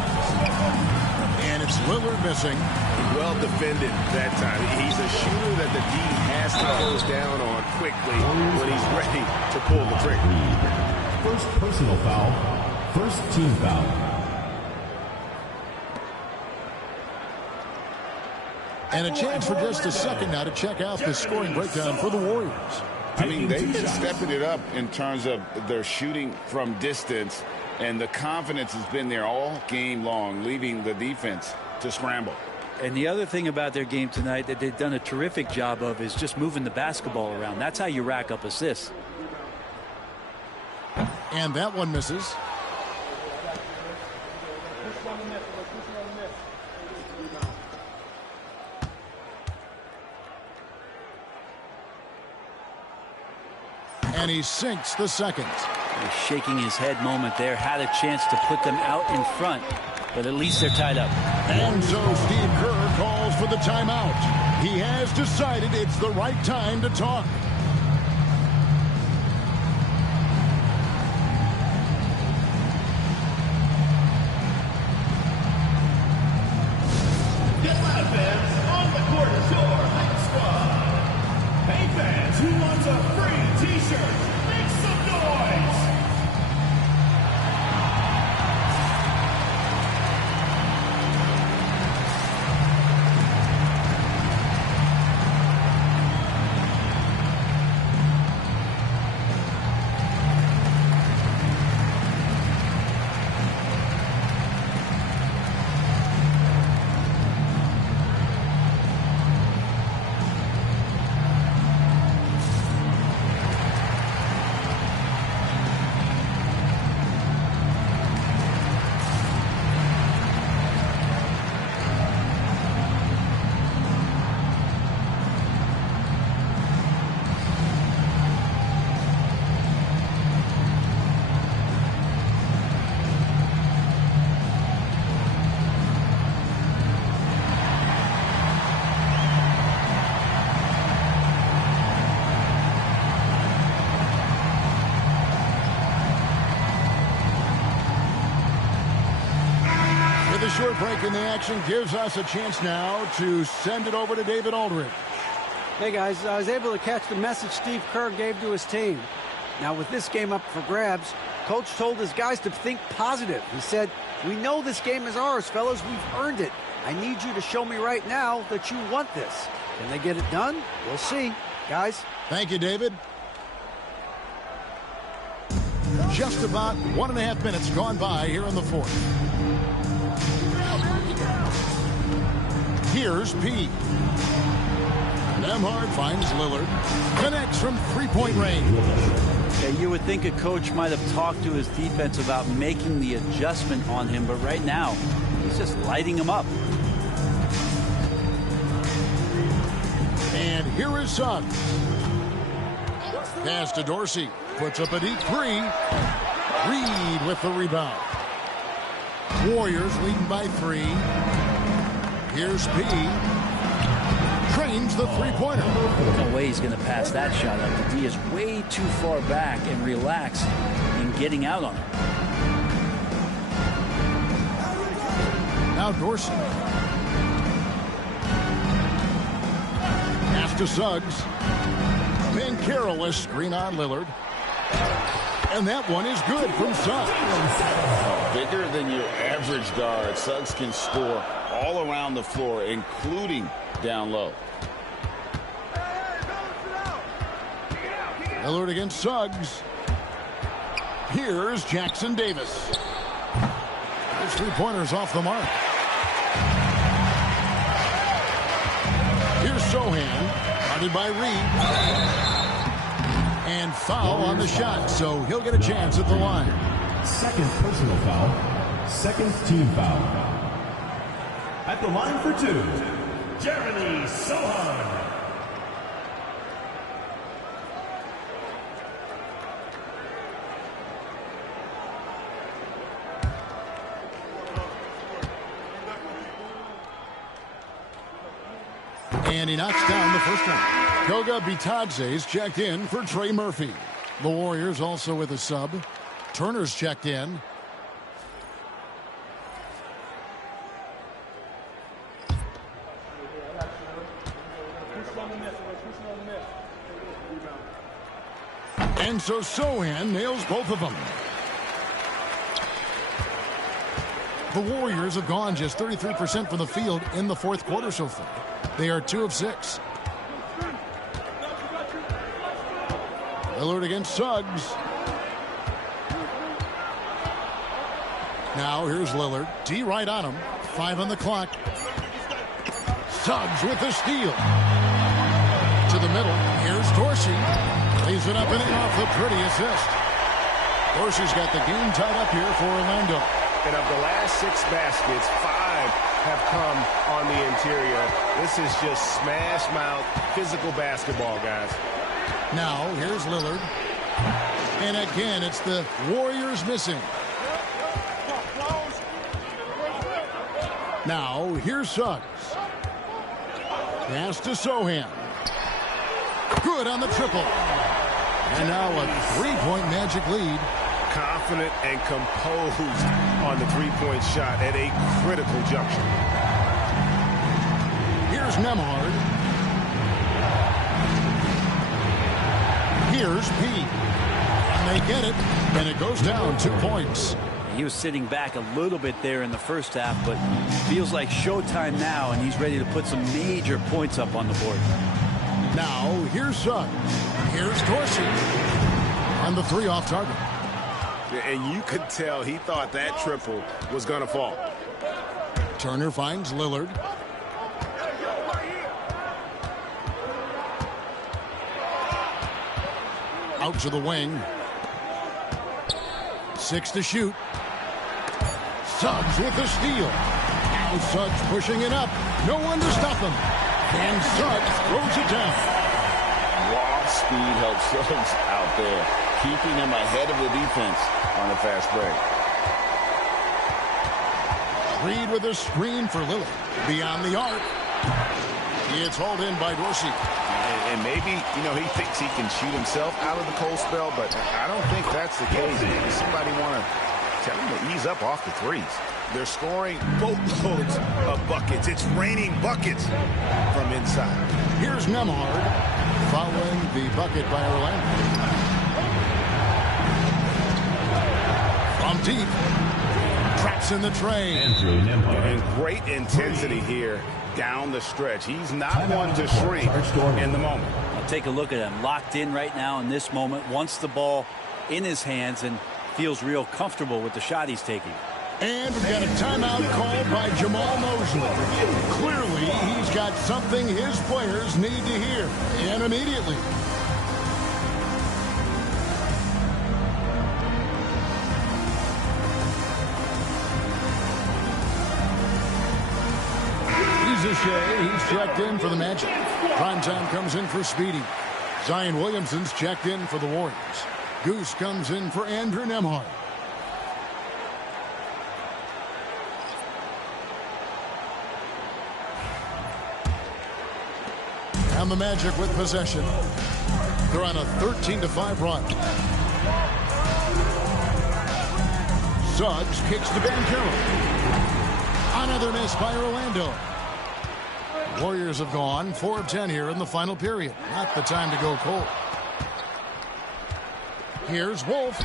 And it's Lillard missing. Well defended that time. He's a shooter that the D has to close down on quickly when he's ready to pull the trigger. First personal foul. First team foul. And a chance for just a second now to check out the scoring breakdown for the Warriors. I mean, they've been stepping it up in terms of their shooting from distance, and the confidence has been there all game long, leaving the defense to scramble. And the other thing about their game tonight that they've done a terrific job of is just moving the basketball around. That's how you rack up assists. And that one misses. And he sinks the second. A shaking his head moment there. Had a chance to put them out in front, but at least they're tied up. And so Steve Kerr calls for the timeout. He has decided it's the right time to talk. Get loud, fans. On the court is your hype squad. Hey, fans, who wants a free t-shirt? Make some noise. Short break in the action gives us a chance now to send it over to David Aldridge. Hey guys, I was able to catch the message Steve Kerr gave to his team. Now, with this game up for grabs, Coach told his guys to think positive. He said, "We know this game is ours, fellas. We've earned it. I need you to show me right now that you want this." Can they get it done? We'll see. Guys. Thank you, David. Just about 1.5 minutes gone by here in the fourth. Here's P. Nembhard finds Lillard. Connects from three-point range. Yeah, you would think a coach might have talked to his defense about making the adjustment on him, but right now, he's just lighting him up. And here is Suggs. Pass to Dorsey. Puts up a deep three. Reed with the rebound. Warriors leading by 3. Here's P. Trains the three-pointer. No way he's going to pass that shot up. The D is way too far back and relaxed in getting out on it. Now Dorsey. Pass to Suggs. Ben Carroll screen on Lillard. And that one is good from Suggs. Bigger than your average guard, Suggs can score all around the floor, including down low. Lillard against Suggs. Here's Jackson Davis. His three-pointer's off the mark. Here's Sohan, guarded by Reed. And foul on the shot, so he'll get a chance at the line. Second personal foul. Second team foul. At the line for 2, Jeremy Sohan. And he knocks down the first one. Goga Bitadze's checked in for Trey Murphy. The Warriors also with a sub. Turner's checked in. And so Sohan nails both of them. The Warriors have gone just 33% from the field in the fourth quarter so far. They are 2 of 6. Lillard against Suggs. Now here's Lillard. D right on him. 5 on the clock. Suggs with the steal. To the middle. Here's Dorsey. Lays it up and in off the pretty assist. Dorsey's got the game tied up here for Orlando. And of the last 6 baskets, 5 have come on the interior. This is just smash mouth physical basketball, guys. Now here's Lillard. And again, it's the Warriors missing. Now here's Suggs. Pass to Sohan. Good on the triple. And now a 3-point Magic lead. Confident and composed on the three-point shot at a critical junction. Here's Nembhard. Here's P. And they get it, and it goes down 2 points. He was sitting back a little bit there in the first half, but feels like showtime now, and he's ready to put some major points up on the board. Now, here's Suggs. Here's Dorsey. And the 3 off target. And you could tell he thought that triple was going to fall. Turner finds Lillard. Out to the wing. 6 to shoot. Suggs with the steal. Now Suggs pushing it up. No one to stop him. And Suggs throws it down. Raw speed helps Suggs out there, keeping him ahead of the defense on the fast break. Reed with a screen for Lillard. Beyond the arc. It's hauled in by Dorsey. And maybe, he thinks he can shoot himself out of the cold spell, but I don't think that's the case. Maybe somebody want to tell him to ease up off the threes. They're scoring boatloads of buckets. It's raining buckets from inside. Here's Nembhard following the bucket by Orlando. deep. Traps in the tray. And great intensity here down the stretch. He's not one to shrink in the moment. I'll take a look at him. Locked in right now in this moment. Wants the ball in his hands and feels real comfortable with the shot he's taking. And we've got a timeout called by Jamal Mosley. Clearly, he's got something his players need to hear, and immediately. He's checked in for the Magic. Primetime comes in for Speedy. Zion Williamson's checked in for the Warriors. Goose comes in for Andrew Nembhard. And the Magic with possession. They're on a 13-5 run. Suggs kicks to Banchero. Another miss by Orlando. Warriors have gone 4 of 10 here in the final period. Not the time to go cold. Here's Wolf.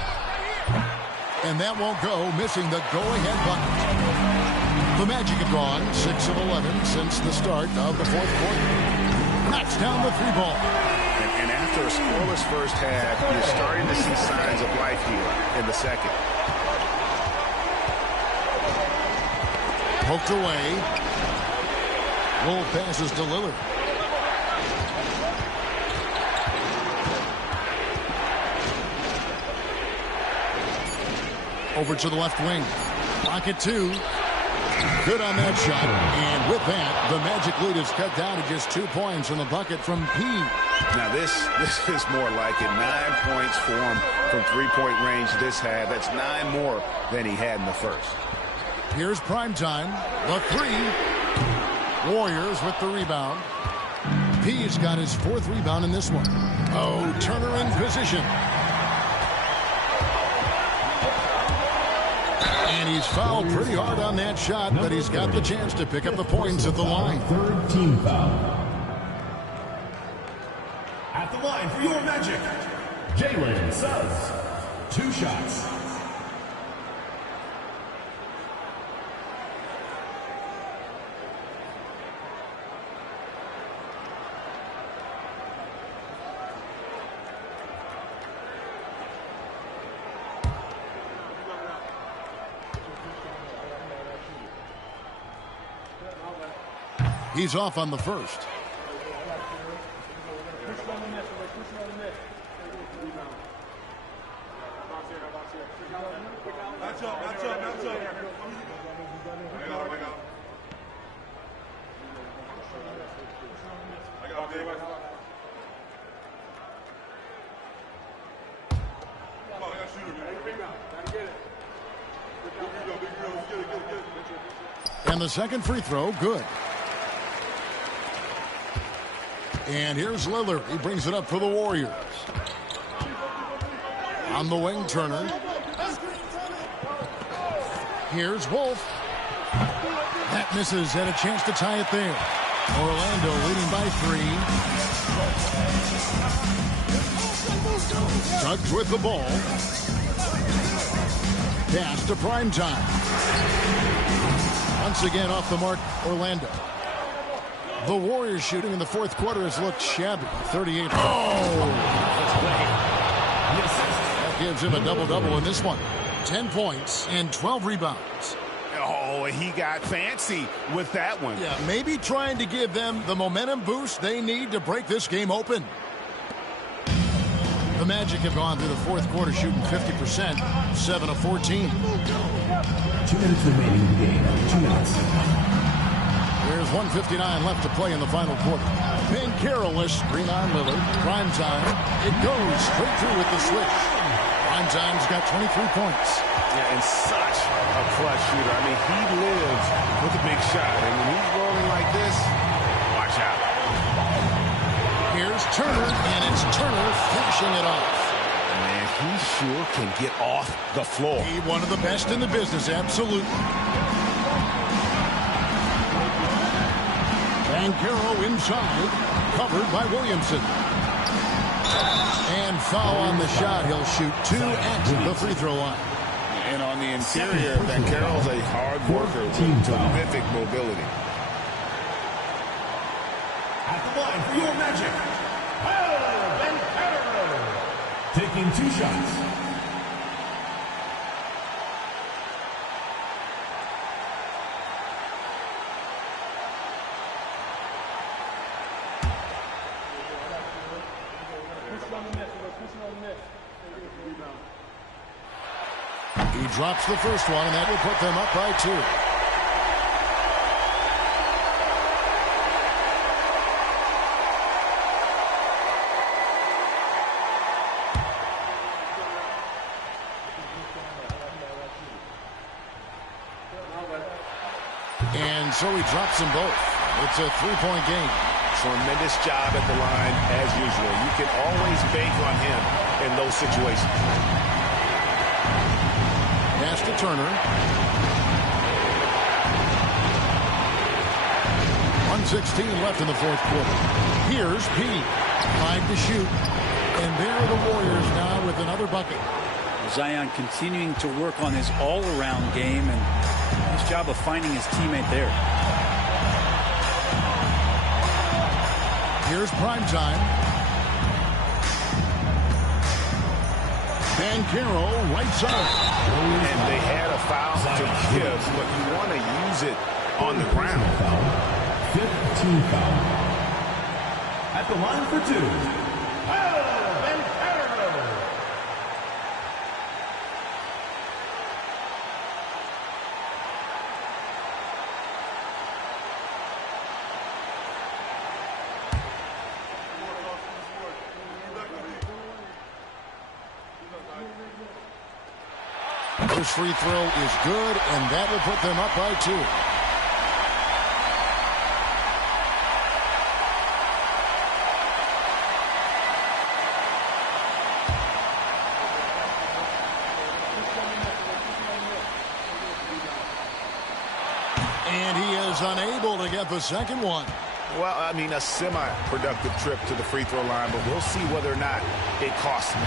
And that won't go, missing the go-ahead bucket. The Magic have gone 6 of 11 since the start of the fourth quarter. Knocks down the 3-ball. And after a scoreless first half, you're starting to see signs of life here in the second. Poked away. Wolf passes to Lillard. Over to the left wing. Pocket 2. Good on that shot. And with that, the Magic lead is cut down to just 2 points in the bucket from P. Now this is more like it. 9 points for him from three-point range this half. That's 9 more than he had in the first. Here's Primetime. The 3. Warriors with the rebound. P's got his 4th rebound in this one. Oh, Turner in position. And he's fouled pretty hard on that shot, but he's got the chance to pick up the points at the line. 3rd team foul. At the line for your Magic, Jalen Suggs. 2 shots. He's off on the first. And the second free throw, good. And here's Lillard. He brings it up for the Warriors. On the wing, Turner. Here's Wolf. That misses, and a chance to tie it there. Orlando leading by 3. Suggs with the ball. Pass to Primetime. Once again off the mark, Orlando. The Warriors shooting in the fourth quarter has looked shabby. 38. That gives him a double-double in this one. 10 points and 12 rebounds. Oh, he got fancy with that one. Yeah, maybe trying to give them the momentum boost they need to break this game open. The Magic have gone through the fourth quarter shooting 50%, 7 of 14. 2 minutes remaining in the game. 2 minutes. There's 1:59 left to play in the final quarter. Banchero-less screen on Lillard. Primetime. It goes straight through with the switch. Primetime's got 23 points. Yeah, and such a clutch shooter. I mean, he lives with a big shot. And when he's rolling like this, watch out. Here's Turner, and it's Turner finishing it off. Man, he sure can get off the floor. He's one of the best in the business, absolutely. Banchero inside, covered by Williamson. And foul on the shot. He'll shoot 2 at the free throw line. And on the interior, Banchero's a hard worker with terrific mobility. At the line for your Magic, Bancaro. Taking 2 shots. He drops the first one, and that will put them up by 2. And so he drops them both. It's a 3-point game. Tremendous job at the line, as usual. You can always bank on him in those situations. Pass to Turner. 1:16 left in the fourth quarter. Here's P. 5 to shoot. And there are the Warriors now with another bucket. Zion continuing to work on his all-around game and his job of finding his teammate there. Here's Primetime. Banchero right side. And they had a foul to give, but you want to use it on the ground. 15 foul. At the line for 2. Banchero. First free throw is good, and that will put them up by 2. And he is unable to get the second one. Well, I mean, a semi-productive trip to the free throw line, but we'll see whether or not it costs him.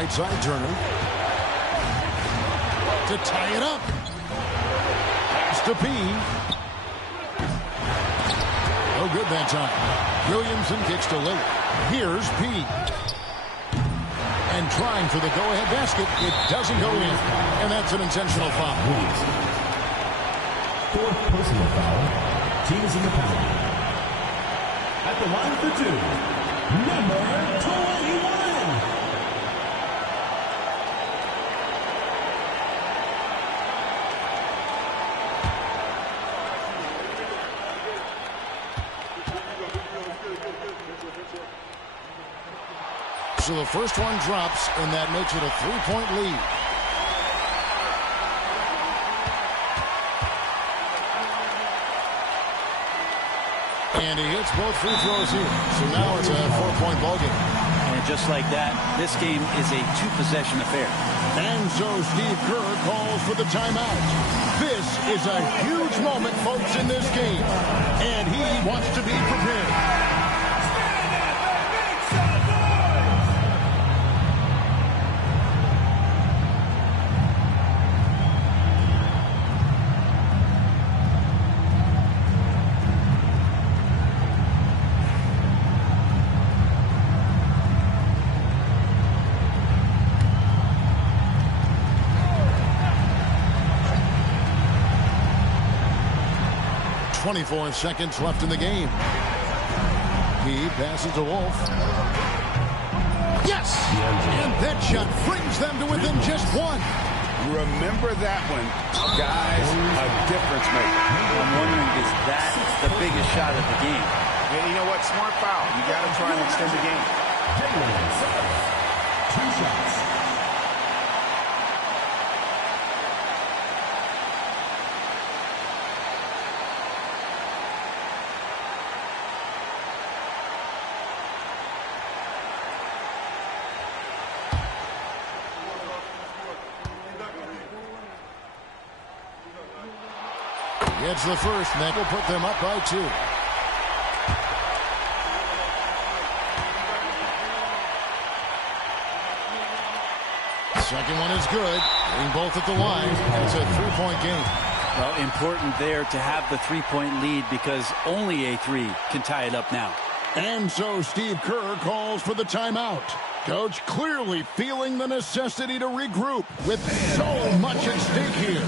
Right side Turner. To tie it up. Pass to P. No good that time. Williamson kicks to late. Here's P. And trying for the go-ahead basket. It doesn't go in. And that's an intentional foul. 4th personal foul. Teams in the penalty. At the line for 2. Number 21. So the first one drops, and that makes it a 3-point lead. And he hits both free throws here. So now it's a 4-point ballgame. And just like that, this game is a 2-possession affair. And so Steve Kerr calls for the timeout. This is a huge moment, folks, in this game. And he wants to be prepared. .24 seconds left in the game. He passes to Wolf. Yes! And that shot brings them to within just 1. Remember that one, guys, a difference maker. I'm wondering, is that the biggest shot of the game? And you know what? Smart foul. You got to try and extend the game. 2 shots. Gets the first, and that will put them up by 2. Second one is good. Getting both at the line. And it's a 3-point game. Well, important there to have the 3-point lead because only a 3 can tie it up now. And so Steve Kerr calls for the timeout. Coach clearly feeling the necessity to regroup with so much at stake here.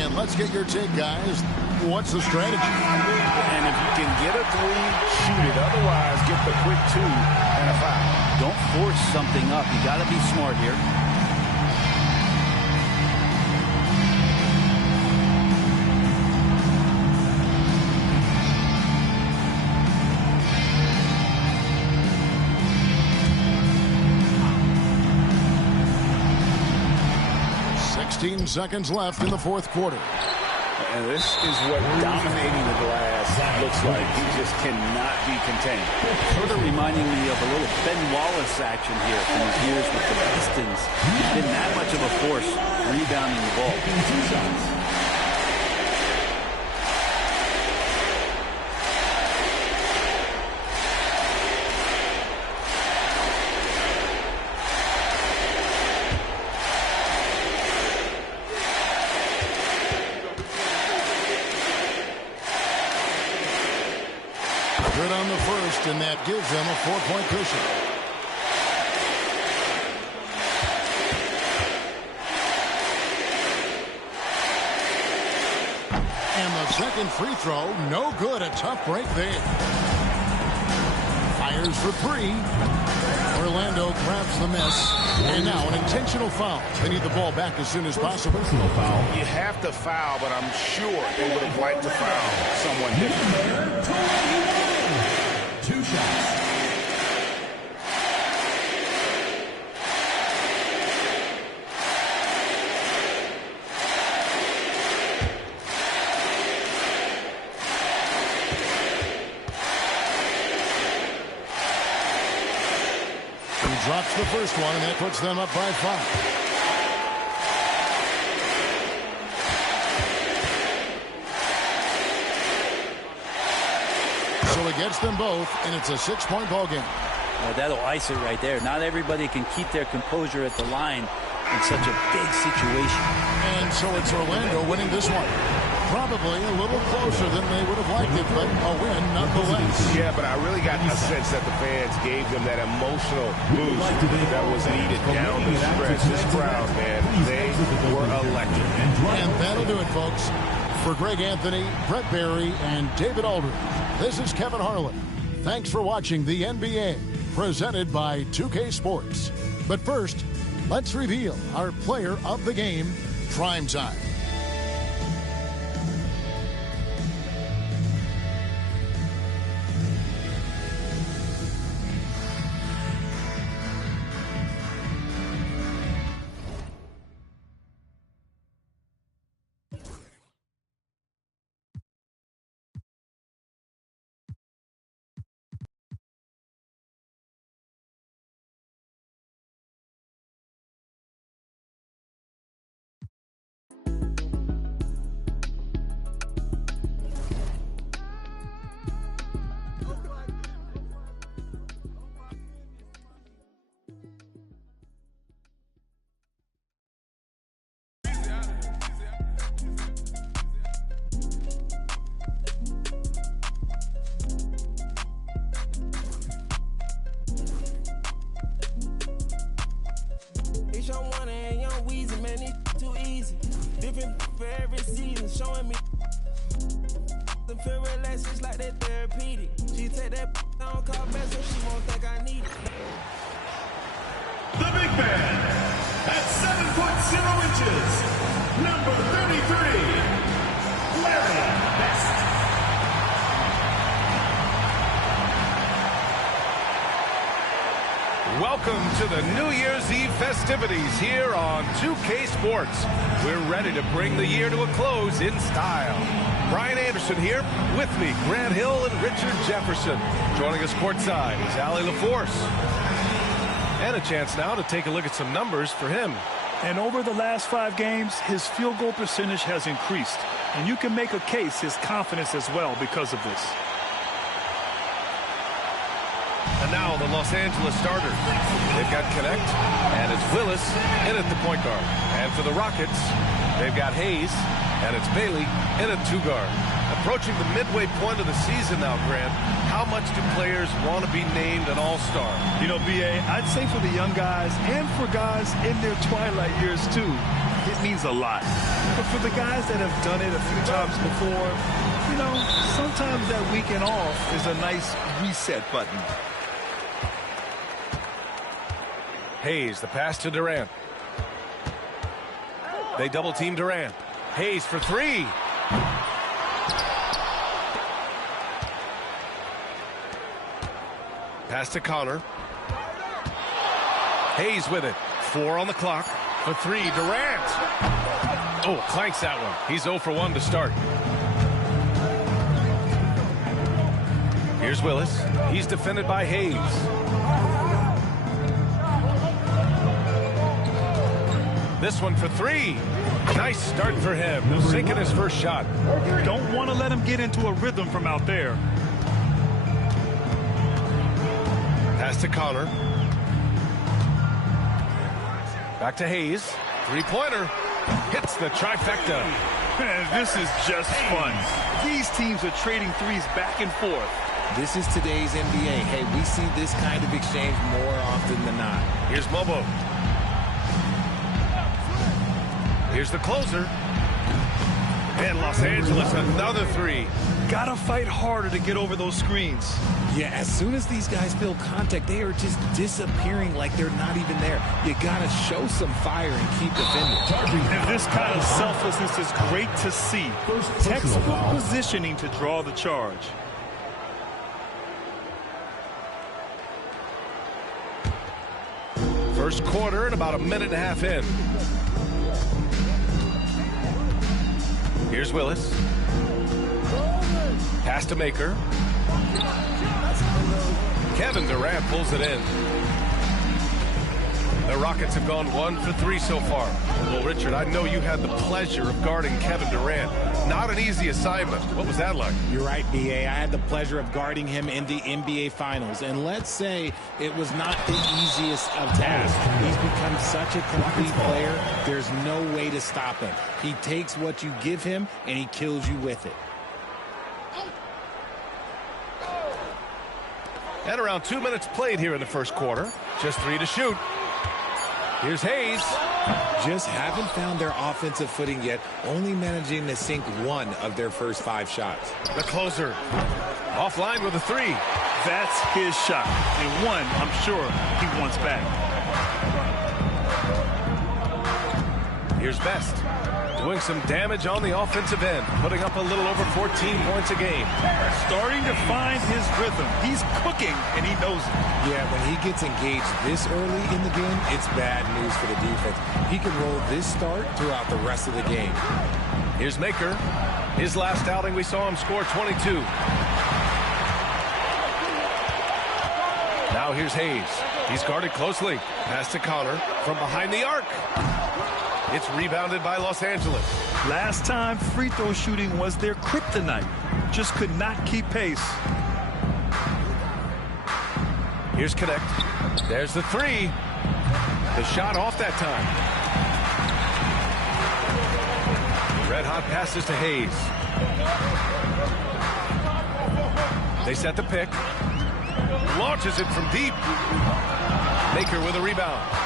And let's get your take, guys. What's the strategy? And if you can get a 3, shoot it. Otherwise, get the quick 2 and a foul. Don't force something up. You got to be smart here. Seconds left in the fourth quarter. And this is what dominating the glass looks like. He just cannot be contained. Sort of reminding me of a little Ben Wallace action here from his years with the Pistons. He's been that much of a force rebounding the ball. Good on the first, and that gives them a 4-point cushion. And the second free throw, no good. A tough break there. Fires for 3. Orlando grabs the miss. And now an intentional foul. They need the ball back as soon as possible. You have to foul, but I'm sure they would have liked to foul someone different. 2 shots. He drops the first one, and that puts them up by 5. So he gets them both, and it's a 6-point ball game. Well, that'll ice it right there. Not everybody can keep their composure at the line in such a big situation. And so it's Orlando winning this one. Probably a little closer than they would have liked it, but a win nonetheless. Yeah, but I really got the sense that the fans gave them that emotional boost that was needed down the stretch. This crowd, man, they were electric. And that'll do it, folks. For Greg Anthony, Brett Barry, and David Aldridge, this is Kevin Harlan. Thanks for watching the NBA, presented by 2K Sports. But first, let's reveal our player of the game, Prime Time. Showing me the feel relaxed just like that therapeutic. She take that on call back so she won't think I need it. The big man at 7'0" number 33, Larry Best. Welcome to the New Year's Eve festivities here on 2K Sports. We're ready to bring the year to a close in style. Brian Anderson here, with me, Grant Hill and Richard Jefferson. Joining us courtside is Allie LaForce. And a chance now to take a look at some numbers for him. And over the last 5 games, his field goal percentage has increased. And you can make a case his confidence as well because of this. And now the Los Angeles starters. They've got Connect, and it's Willis in at the point guard. And for the Rockets, they've got Hayes, and it's Bailey in at 2 guard. Approaching the midway point of the season now, Grant, how much do players want to be named an all-star? You know, B.A., I'd say for the young guys and for guys in their twilight years, too, it means a lot. But for the guys that have done it a few times before, you know, sometimes that weekend off is a nice reset button. Hayes, the pass to Durant. They double-team Durant. Hayes for 3. Pass to Connor. Hayes with it. 4 on the clock. For 3, Durant. Oh, clanks that one. He's 0 for 1 to start. Here's Willis. He's defended by Hayes. This one for 3. Nice start for him. Sinking his first shot. Don't want to let him get into a rhythm from out there. Pass to Connor. Back to Hayes. 3-pointer. Hits the trifecta. Man, this is just fun. These teams are trading threes back and forth. This is today's NBA. Hey, we see this kind of exchange more often than not. Here's Mobo. Here's the closer. And Los Angeles, another 3. Gotta fight harder to get over those screens. Yeah, as soon as these guys feel contact, they are just disappearing like they're not even there. You gotta show some fire and keep defending. And this kind of selflessness is great to see. Textbook positioning to draw the charge. First quarter and about a minute and a half in. Here's Willis. Pass to Maker. Kevin Durant pulls it in. The Rockets have gone 1 for 3 so far. Well, Richard, I know you had the pleasure of guarding Kevin Durant. Not an easy assignment. What was that like? You're right, B.A. I had the pleasure of guarding him in the NBA Finals. And let's say it was not the easiest of tasks. He's become such a complete player, there's no way to stop him. He takes what you give him, and he kills you with it. And around 2 minutes played here in the first quarter. Just 3 to shoot. Here's Hayes. Just haven't found their offensive footing yet, only managing to sink 1 of their first 5 shots. The closer. Offline with a 3. That's his shot. And one, I'm sure, he wants back. Here's Best. Doing some damage on the offensive end, putting up a little over 14 points a game. Starting to find his rhythm. He's cooking, and he knows it. Yeah, when he gets engaged this early in the game, it's bad news for the defense. He can roll this start throughout the rest of the game. Here's Maker. His last outing, we saw him score 22. Now here's Hayes. He's guarded closely. Pass to Connor from behind the arc. It's rebounded by Los Angeles. Last time, free throw shooting was their kryptonite. Just could not keep pace. Here's Connect. There's the 3. The shot off that time. Red hot passes to Hayes. They set the pick. Launches it from deep. Maker with a rebound.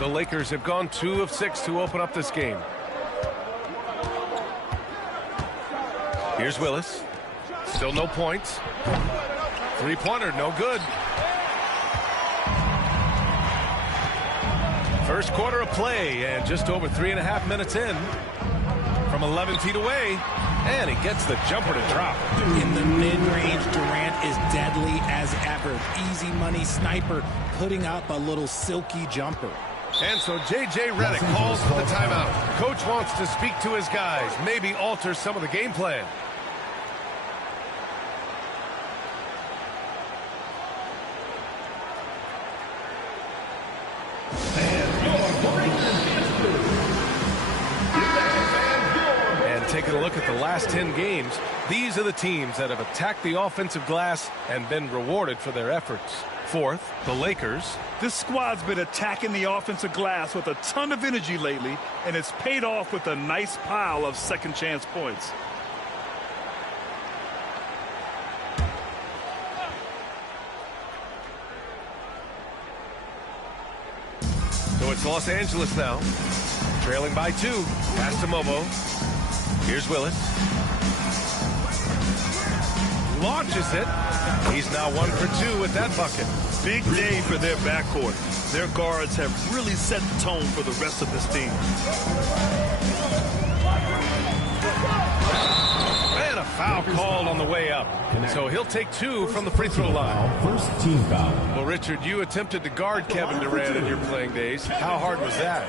The Lakers have gone 2 of 6 to open up this game. Here's Willis. Still no points. 3-pointer, no good. First quarter of play, and just over 3.5 minutes in. From 11 feet away, and he gets the jumper to drop. In the mid-range, Durant is deadly as ever. Easy money sniper, putting up a little silky jumper. And so J.J. Redick calls for the timeout. Coach wants to speak to his guys, maybe alter some of the game plan. And Taking a look at the last 10 games, these are the teams that have attacked the offensive glass and been rewarded for their efforts. Fourth, the Lakers. This squad's been attacking the offensive glass with a ton of energy lately, and it's paid off with a nice pile of second chance points. So it's Los Angeles now, trailing by 2. Pass to Mobo. Here's Willis. Launches it. He's now 1 for 2 with that bucket. Big day for their backcourt. Their guards have really set the tone for the rest of this team. And a foul called on the way up. So he'll take 2 from the free throw line. First team foul. Well, Richard, you attempted to guard Kevin Durant in your playing days. How hard was that?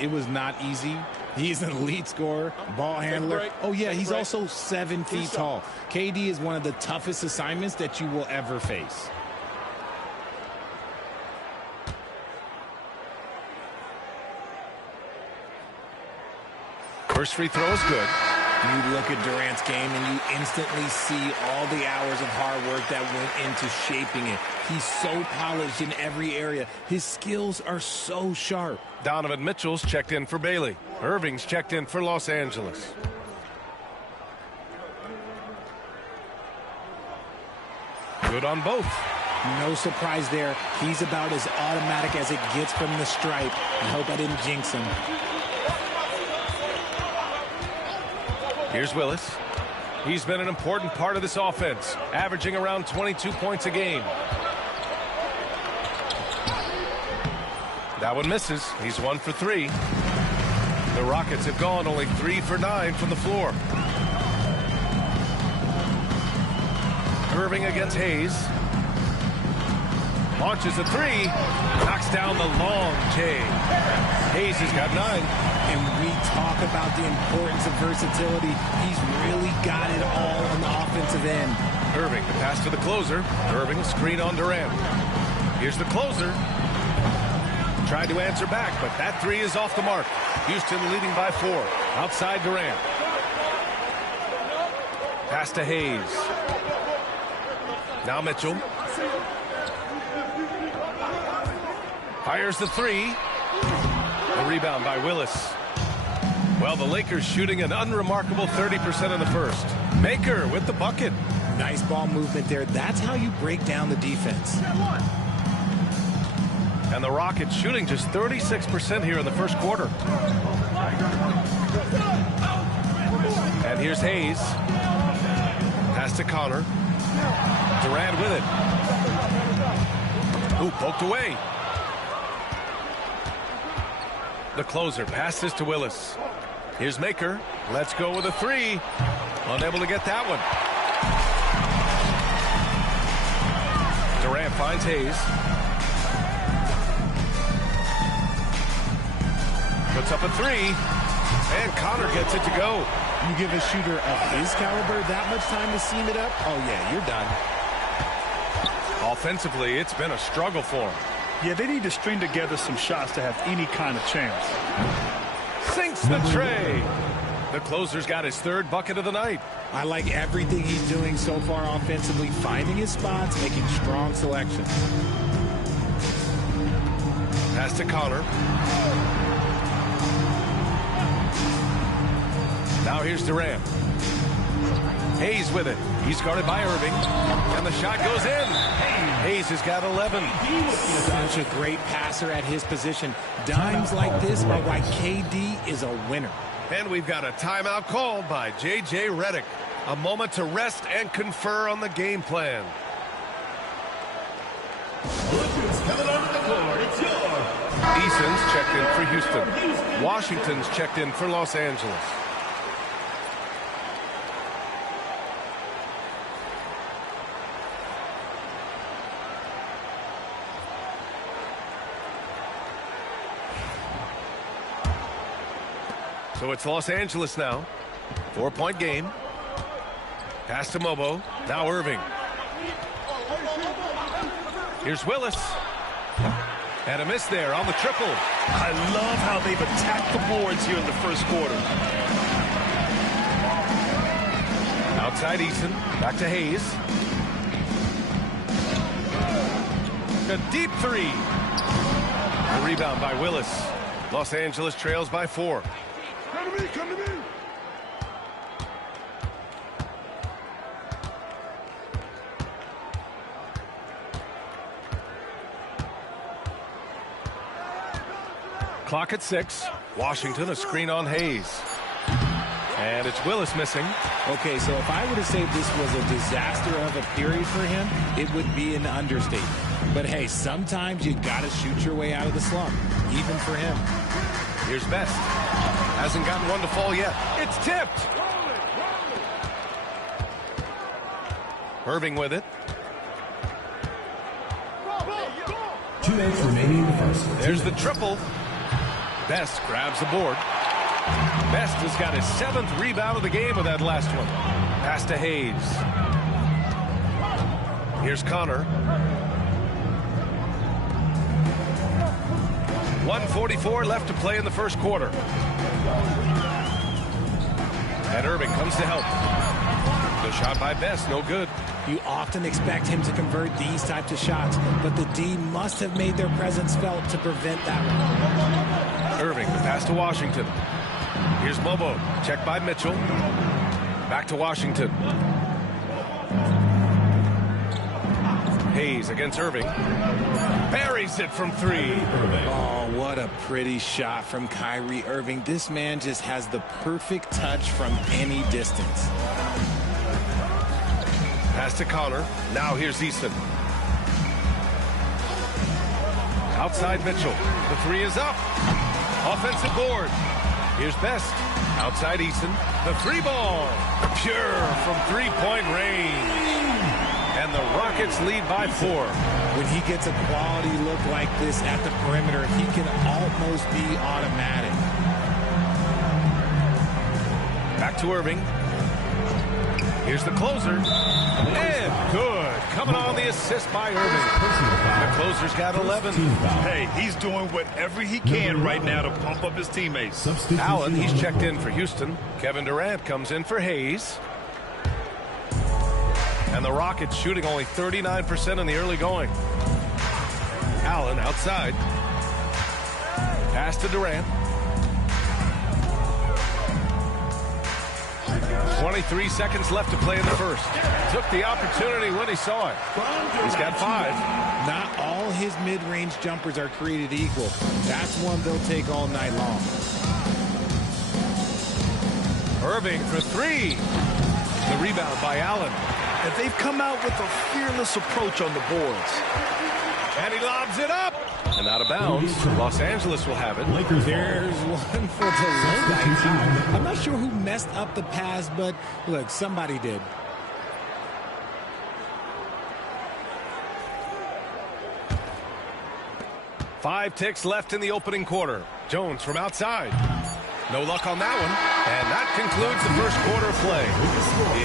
It was not easy. He's an elite scorer, ball handler. Oh, yeah, he's also 7 feet tall. KD is one of the toughest assignments that you will ever face. First free throw is good. You look at Durant's game and you instantly see all the hours of hard work that went into shaping it. He's so polished in every area. His skills are so sharp. Donovan Mitchell's checked in for Bailey. Irving's checked in for Los Angeles. Good on both. No surprise there. He's about as automatic as it gets from the stripe. I hope I didn't jinx him. Here's Willis. He's been an important part of this offense, averaging around 22 points a game. That one misses. He's 1 for 3. The Rockets have gone only 3 for 9 from the floor. Irving against Hayes. Launches a 3. Knocks down the long J. Hayes has got 9. And we talk about the importance of versatility. He's really got it all on the offensive end. Irving, the pass to the closer. Irving, screen on Durant. Here's the closer. Tried to answer back, but that 3 is off the mark. Houston leading by 4. Outside Durant. Pass to Hayes. Now Mitchell. Fires the 3. A rebound by Willis. Well, the Lakers shooting an unremarkable 30% in the first. Maker with the bucket. Nice ball movement there. That's how you break down the defense. And the Rockets shooting just 36% here in the first quarter. And here's Hayes. Pass to Connor. Durant with it. Ooh, poked away. The closer passes to Willis. Here's Maker. Let's go with a 3. Unable to get that one. Durant finds Hayes. Puts up a 3. And Connor gets it to go. You give a shooter of his caliber that much time to seam it up? Oh, yeah, you're done. Offensively, it's been a struggle for him. Yeah, they need to string together some shots to have any kind of chance. Sinks the tray. The closer's got his 3rd bucket of the night. I like everything he's doing so far offensively, finding his spots, making strong selections. Pass to Connor. Now here's Durant. Hayes with it. He's guarded by Irving. And the shot goes in. Hayes has got 11. Such a great passer at his position. Dimes like this are why KD is a winner. And we've got a timeout called by J.J. Redick. A moment to rest and confer on the game plan. Eason's checked in for Houston. Washington's checked in for Los Angeles. So it's Los Angeles now. 4-point game. Pass to Mobo. Now Irving. Here's Willis. And a miss there on the triple. I love how they've attacked the boards here in the first quarter. Outside Eason. Back to Hayes. A deep three. A rebound by Willis. Los Angeles trails by 4. Come to me, come to me. Clock at 6. Washington, a screen on Hayes. And it's Willis missing. Okay, so if I were to say this was a disaster of a period for him, it would be an understatement. But hey, sometimes you got to shoot your way out of the slump, even for him. Here's Best. Hasn't gotten one to fall yet. It's tipped. Irving with it. 2 minutes remaining in the first. There's the triple. Best grabs the board. Best has got his 7th rebound of the game with that last one. Pass to Hayes. Here's Connor. 1:44 left to play in the first quarter. And Irving comes to help. The shot by Best, no good. You often expect him to convert these types of shots, but the D must have made their presence felt to prevent that one. Irving, the pass to Washington. Here's Mobo. Checked by Mitchell. Back to Washington. Hayes against Irving. Buries it from 3. Oh, what a pretty shot from Kyrie Irving. This man just has the perfect touch from any distance. Pass to Connor. Now here's Easton. Outside Mitchell. The 3 is up. Offensive board. Here's Best. Outside Easton. The 3 ball. Pure from 3-point range. And the Rockets lead by 4. When he gets a quality look like this at the perimeter, he can almost be automatic. Back to Irving. Here's the closer. And good. Coming on the assist by Irving. The closer's got 11. Hey, he's doing whatever he can right now to pump up his teammates. Allen, he's checked in for Houston. Kevin Durant comes in for Hayes. And the Rockets shooting only 39% in the early going. Allen outside. Pass to Durant. 23 seconds left to play in the first. Took the opportunity when he saw it. He's got 5. Not all his mid-range jumpers are created equal. That's one they'll take all night long. Irving for 3. The rebound by Allen. And they've come out with a fearless approach on the boards. And he lobs it up. And out of bounds. Los Angeles will have it. There's one for the I'm not sure who messed up the pass, but look, somebody did. Five ticks left in the opening quarter. Jones from outside. No luck on that one. And that concludes the first quarter of play.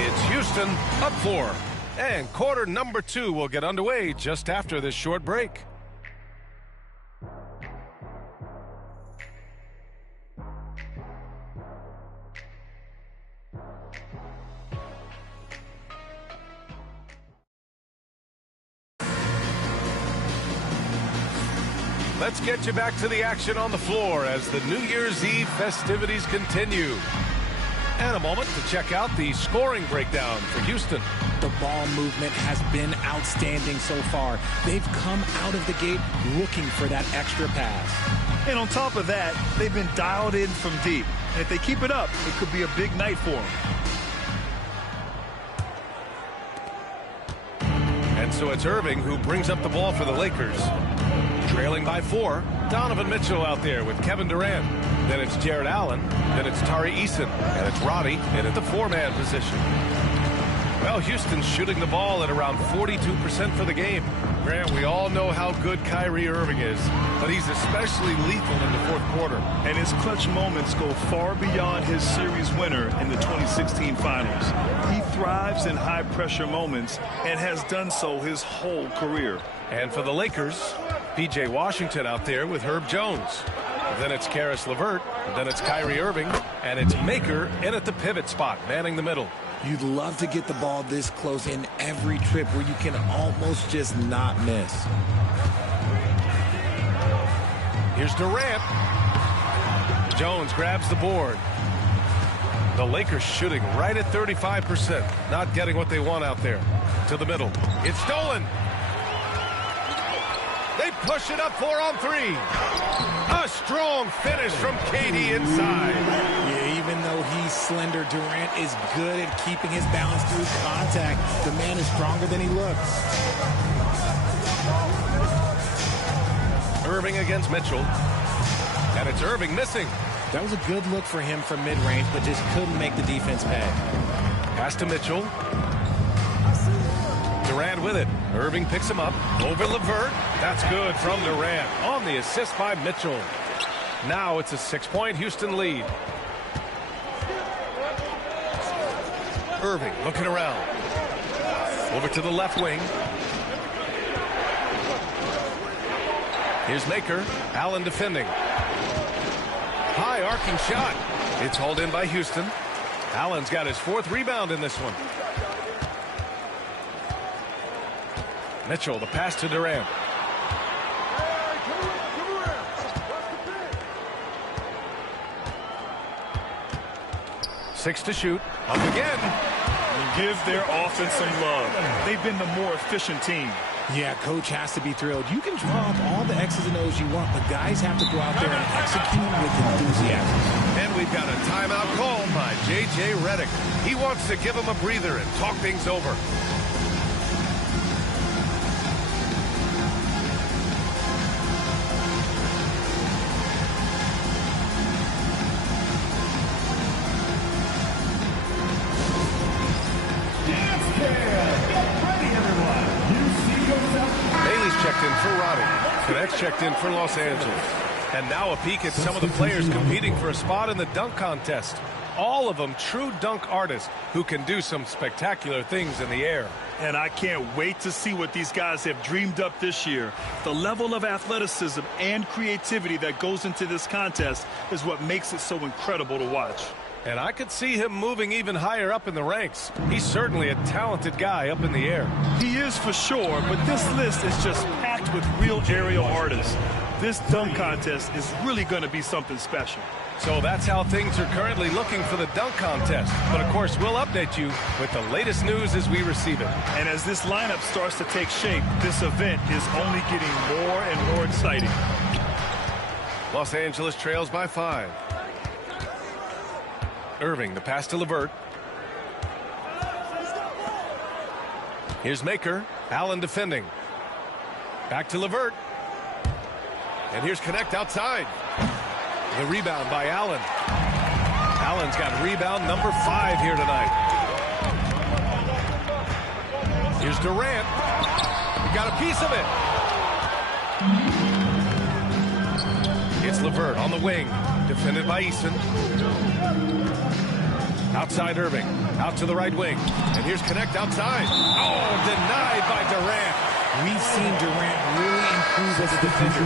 It's Houston up 4. And quarter number 2 will get underway just after this short break. Let's get you back to the action on the floor as the New Year's Eve festivities continue. And a moment to check out the scoring breakdown for Houston. The ball movement has been outstanding so far. They've come out of the gate looking for that extra pass. And on top of that, they've been dialed in from deep. And if they keep it up, it could be a big night for them. And so it's Irving who brings up the ball for the Lakers. Trailing by 4, Donovan Mitchell out there with Kevin Durant. Then it's Jared Allen. Then it's Tari Eason. And it's Roddy in at the 4-man position. Well, Houston's shooting the ball at around 42% for the game. Grant, we all know how good Kyrie Irving is, but he's especially lethal in the fourth quarter. And his clutch moments go far beyond his series winner in the 2016 finals. He thrives in high-pressure moments and has done so his whole career. And for the Lakers, P.J. Washington out there with Herb Jones. Then it's Karis LeVert. Then it's Kyrie Irving. And it's Maker in at the pivot spot, manning the middle. You'd love to get the ball this close in every trip where you can almost just not miss. Here's Durant. Jones grabs the board. The Lakers shooting right at 35%. Not getting what they want out there. To the middle. It's stolen. They push it up 4 on 3. A strong finish from KD inside. Yeah, even though he's slender, Durant is good at keeping his balance through contact. The man is stronger than he looks. Irving against Mitchell. And it's Irving missing. That was a good look for him from mid-range, but just couldn't make the defense pay. Pass to Mitchell. Durant with it. Irving picks him up. Over LeVert. That's good from Durant. On the assist by Mitchell. Now it's a 6-point Houston lead. Irving looking around. Over to the left wing. Here's Maker. Allen defending. High arcing shot. It's hauled in by Houston. Allen's got his 4th rebound in this one. Mitchell, the pass to Durant. Six to shoot. Up again. Give their offense some love. They've been the more efficient team. Yeah, coach has to be thrilled. You can draw up all the X's and O's you want, but guys have to go out there and execute with enthusiasm. And we've got a timeout called by J.J. Redick. He wants to give him a breather and talk things over. Checked in for Roddy. Connects checked in for Los Angeles. And now a peek at some of the players competing for a spot in the dunk contest. All of them true dunk artists who can do some spectacular things in the air. And I can't wait to see what these guys have dreamed up this year. The level of athleticism and creativity that goes into this contest is what makes it so incredible to watch. And I could see him moving even higher up in the ranks. He's certainly a talented guy up in the air. He is for sure, but this list is just packed with real aerial artists. This dunk contest is really going to be something special. So that's how things are currently looking for the dunk contest. But of course, we'll update you with the latest news as we receive it. And as this lineup starts to take shape, this event is only getting more and more exciting. Los Angeles trails by 5. Irving, the pass to LeVert. Here's Maker. Allen defending. Back to LeVert. And here's Connect outside. The rebound by Allen. Allen's got rebound number 5 here tonight. Here's Durant. He got a piece of it. It's LeVert on the wing. Defended by Eason. Outside Irving. Out to the right wing. And here's Connect outside. Oh, denied by Durant. We've seen Durant really improve as a defender,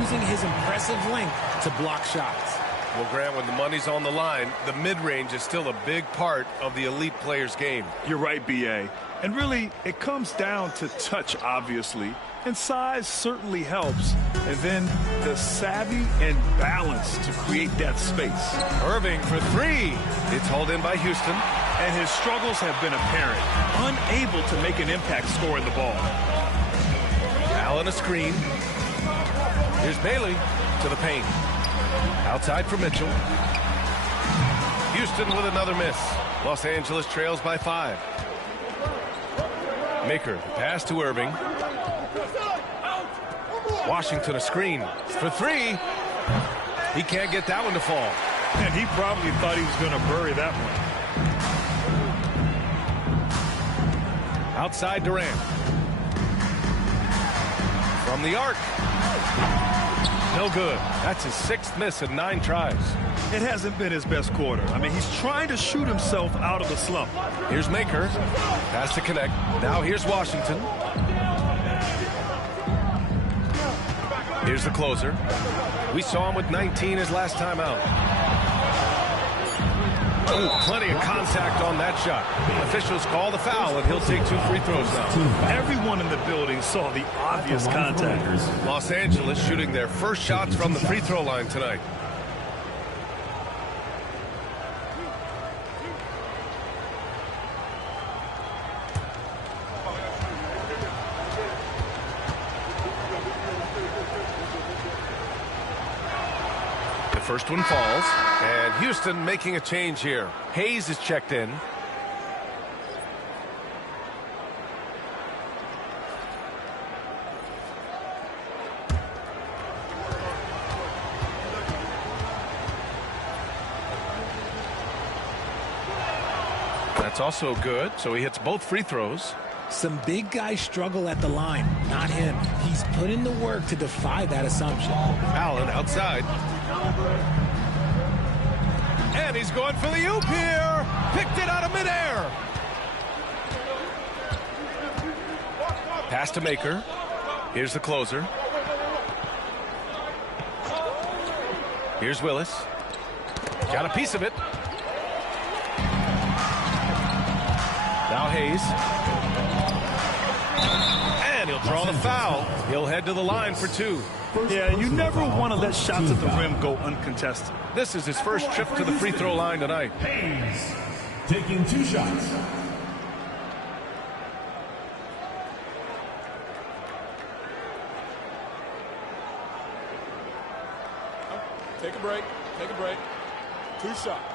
using his impressive length to block shots. Well, Grant, when the money's on the line, the mid-range is still a big part of the elite player's game. You're right, B.A. And really, it comes down to touch, obviously. And size certainly helps. And then the savvy and balance to create that space. Irving for 3. It's hauled in by Houston. And his struggles have been apparent. Unable to make an impact scoring the ball. Allen a screen. Here's Bailey to the paint. Outside for Mitchell. Houston with another miss. Los Angeles trails by 5. Maker, pass to Irving. Washington a screen for 3. He can't get that one to fall. And he probably thought he was going to bury that one. Outside Durant. From the arc. No good. That's his 6th miss in 9 tries. It hasn't been his best quarter. I mean, he's trying to shoot himself out of the slump. Here's Maker. Pass to Connect. Now here's Washington. Here's the closer. We saw him with 19 his last time out. Ooh, plenty of contact on that shot. Officials call the foul, and he'll take 2 free throws now. Everyone in the building saw the obvious contact. Los Angeles shooting their first shots from the free throw line tonight. First one falls, and Houston making a change here. Hayes is checked in. That's also good, so he hits both free throws. Some big guys struggle at the line, not him. He's put in the work to defy that assumption. Allen outside. And he's going for the oop here. Picked it out of midair. Pass to Maker. Here's the closer. Here's Willis. Got a piece of it. Now Hayes. And he'll draw the foul. He'll head to the line for 2. Yeah, you never want to let shots at the rim go uncontested. This is his first trip to the free throw line tonight. Hayes taking 2 shots. Take a break. Take a break. 2 shots.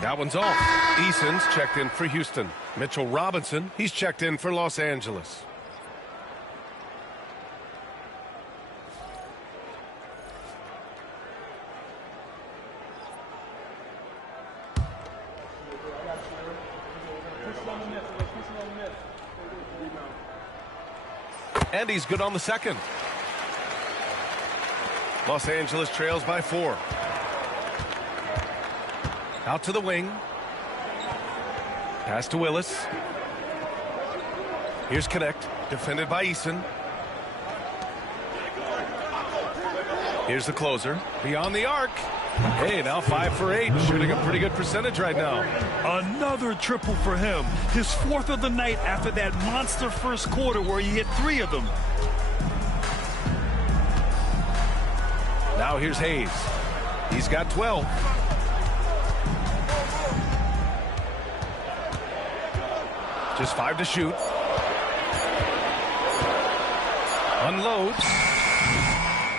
That one's off. Eason's checked in for Houston. Mitchell Robinson, he's checked in for Los Angeles. And he's good on the second. Los Angeles trails by 4. Out to the wing. Pass to Willis. Here's Connect. Defended by Eason. Here's the closer. Beyond the arc. Hey, now 5 for 8. Shooting a pretty good percentage right now. Another triple for him. His 4th of the night after that monster first quarter where he hit 3 of them. Now here's Hayes. He's got 12. Just 5 to shoot. Unloads.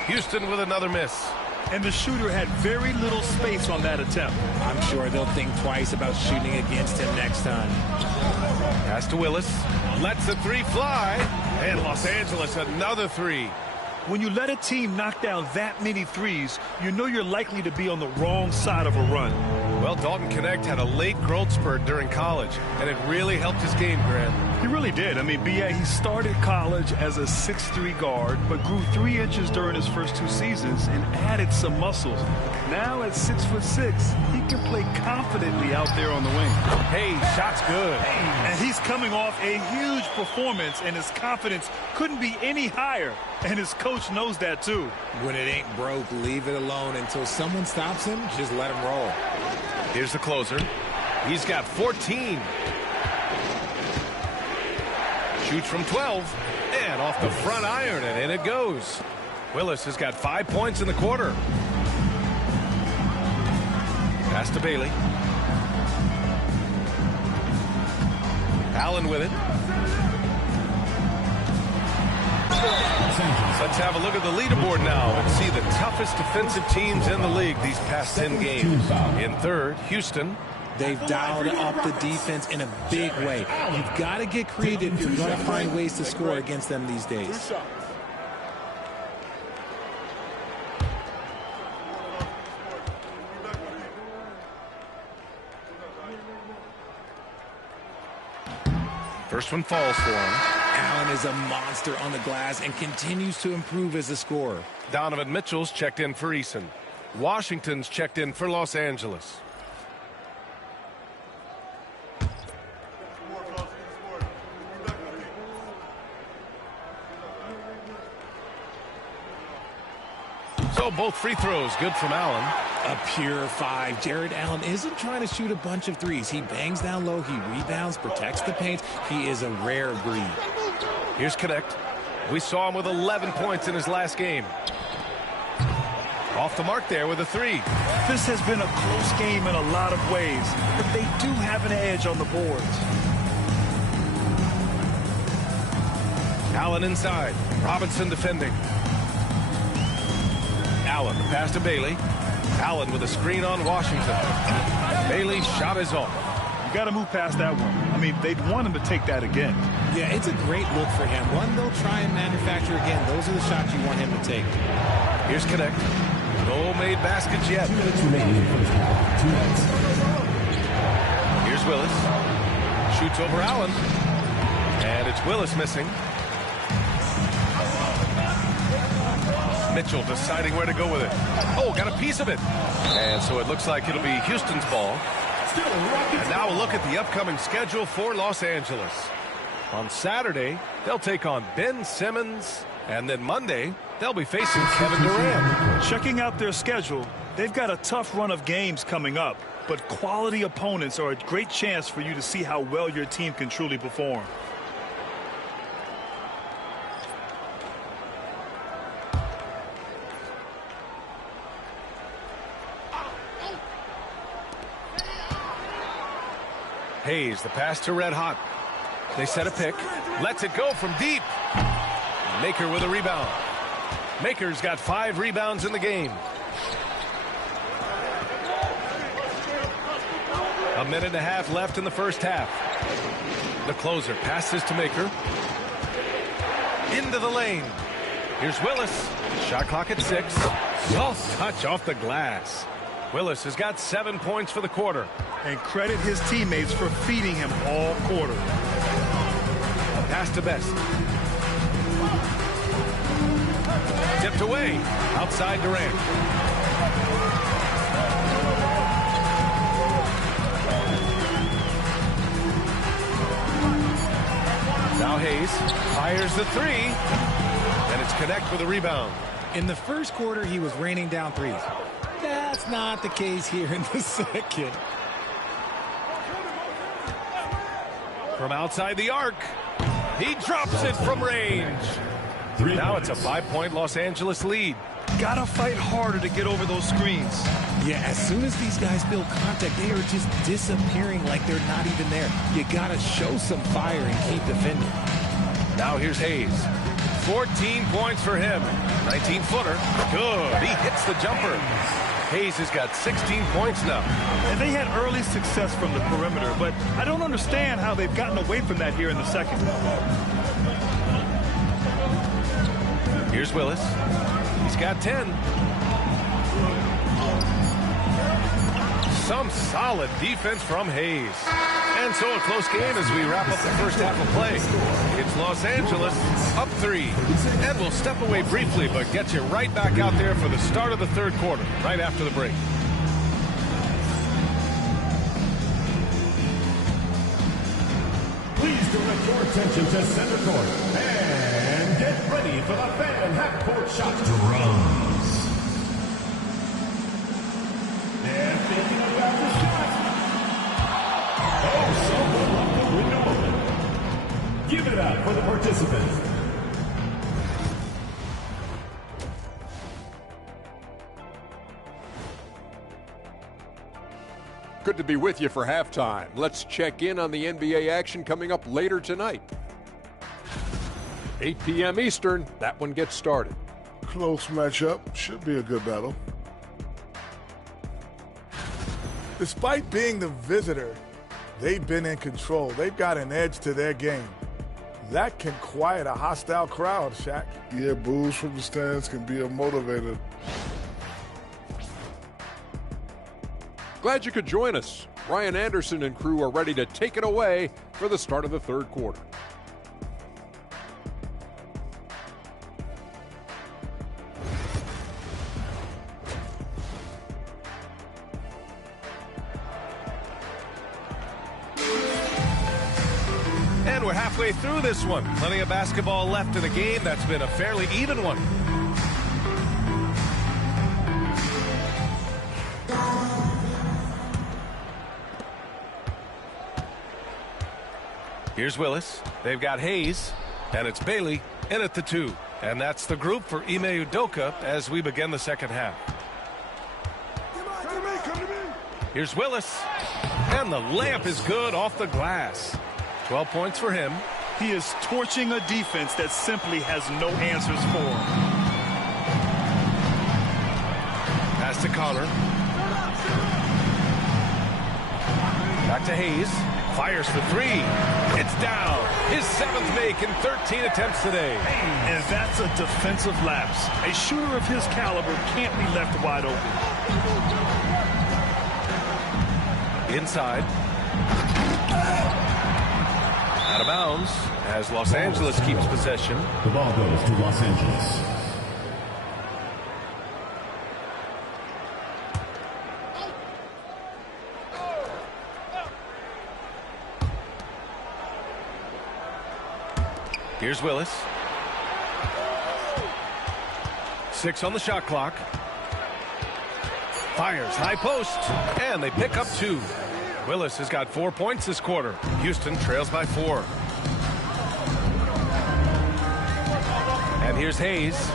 Houston with another miss. And the shooter had very little space on that attempt. I'm sure they'll think twice about shooting against him next time. Pass to Willis. Lets the 3 fly. And Los Angeles another 3. When you let a team knock down that many threes, you know you're likely to be on the wrong side of a run. Well, Dalton Connect had a late growth spurt during college, and it really helped his game, Grant. He really did. I mean, B.A., he started college as a 6'3" guard, but grew 3 inches during his first 2 seasons and added some muscles. Now at 6'6", he can play confidently out there on the wing. Hey, shot's good. And he's coming off a huge performance, and his confidence couldn't be any higher. And his coach knows that, too. When it ain't broke, leave it alone until someone stops him. Just let him roll. Here's the closer. He's got 14. Shoots from 12. And off the front iron, and in it goes. Willis has got 5 points in the quarter. Pass to Bailey. Allen with it. Let's have a look at the leaderboard now and see the toughest defensive teams in the league these past 10 games. In third, Houston. They've dialed up the defense in a big way. You've got to get creative if you're going to find ways to score against them these days. First one falls for him. Allen is a monster on the glass and continues to improve as a scorer. Donovan Mitchell's checked in for Eason. Washington's checked in for Los Angeles. So both free throws good from Allen. A pure 5. Jared Allen isn't trying to shoot a bunch of threes. He bangs down low. He rebounds, protects the paint. He is a rare breed. Here's Connect. We saw him with 11 points in his last game. Off the mark there with a 3. This has been a close game in a lot of ways, but they do have an edge on the boards. Allen inside. Robinson defending. Allen, the pass to Bailey. Allen with a screen on Washington. Bailey's shot is off. You got to move past that one. I mean, they'd want him to take that again. Yeah, it's a great look for him. One they'll try and manufacture again. Those are the shots you want him to take. Here's Connect. No made baskets yet. 2 minutes remaining in the first half. 2 minutes. Here's Willis. Shoots over Allen. And it's Willis missing. Mitchell deciding where to go with it. Oh, got a piece of it. And so it looks like it'll be Houston's ball. And now a look at the upcoming schedule for Los Angeles. On Saturday, they'll take on Ben Simmons. And then Monday, they'll be facing Kevin Durant. Checking out their schedule, they've got a tough run of games coming up. But quality opponents are a great chance for you to see how well your team can truly perform. Hayes, the pass to Red Hot. They set a pick. Lets it go from deep. Maker with a rebound. Maker's got 5 rebounds in the game. A minute and a half left in the first half. The closer passes to Maker. Into the lane. Here's Willis. Shot clock at 6. Soft touch off the glass. Willis has got 7 points for the quarter. And credit his teammates for feeding him all quarter. Pass to Best. Tipped away. Outside Durant. Now Hayes fires the 3. And it's Connect with a rebound. In the first quarter, he was raining down threes. That's not the case here in the second. From outside the arc. He drops it from range. Now it's a 5-point Los Angeles lead. Gotta fight harder to get over those screens. Yeah, as soon as these guys build contact, they are just disappearing like they're not even there. You gotta show some fire and keep defending. Now here's Hayes. 14 points for him. 19-footer. Good. He hits the jumper. Hayes has got 16 points now. And they had early success from the perimeter, but I don't understand how they've gotten away from that here in the second. Here's Willis. He's got 10. Some solid defense from Hayes. And so a close game as we wrap up the first half of play. It's Los Angeles up 3. And we'll step away briefly, but get you right back out there for the start of the third quarter, right after the break. Please direct your attention to center court. And get ready for the fan half-court shot. Drums. And thinking about the shot. Oh, someone left the window open. Give it up for the participants. Good to be with you for halftime. Let's check in on the NBA action coming up later tonight. 8 p.m. Eastern, that one gets started. Close matchup. Should be a good battle. Despite being the visitor, they've been in control. They've got an edge to their game. That can quiet a hostile crowd, Shaq. Yeah, boos from the stands can be a motivator. Glad you could join us. Ryan Anderson and crew are ready to take it away for the start of the third quarter. And we're halfway through this one. Plenty of basketball left in a game that's been a fairly even one. Here's Willis. They've got Hayes, and it's Bailey in at the 2. And that's the group for Ime Udoka as we begin the second half. Here's Willis, and the layup is good off the glass. 12 points for him. He is torching a defense that simply has no answers for him. Pass to Connor. Back to Hayes. Fires for 3. It's down. His 7th make in 13 attempts today. And that's a defensive lapse. A shooter of his caliber can't be left wide open. Inside. Out of bounds as Los Angeles keeps possession. The ball goes to Los Angeles. Here's Willis. 6 on the shot clock. Fires high post, and they pick up 2. Willis has got 4 points this quarter. Houston trails by 4. And here's Hayes.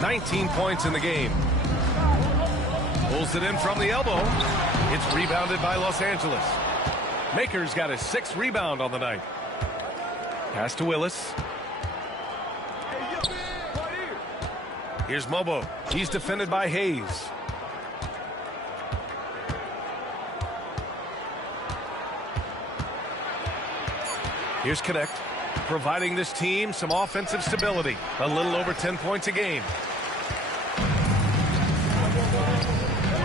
19 points in the game. Pulls it in from the elbow. It's rebounded by Los Angeles. Maker's got his 6th rebound on the night. Pass to Willis. Here's Mobo. He's defended by Hayes. Here's Connect, providing this team some offensive stability. A little over 10 points a game.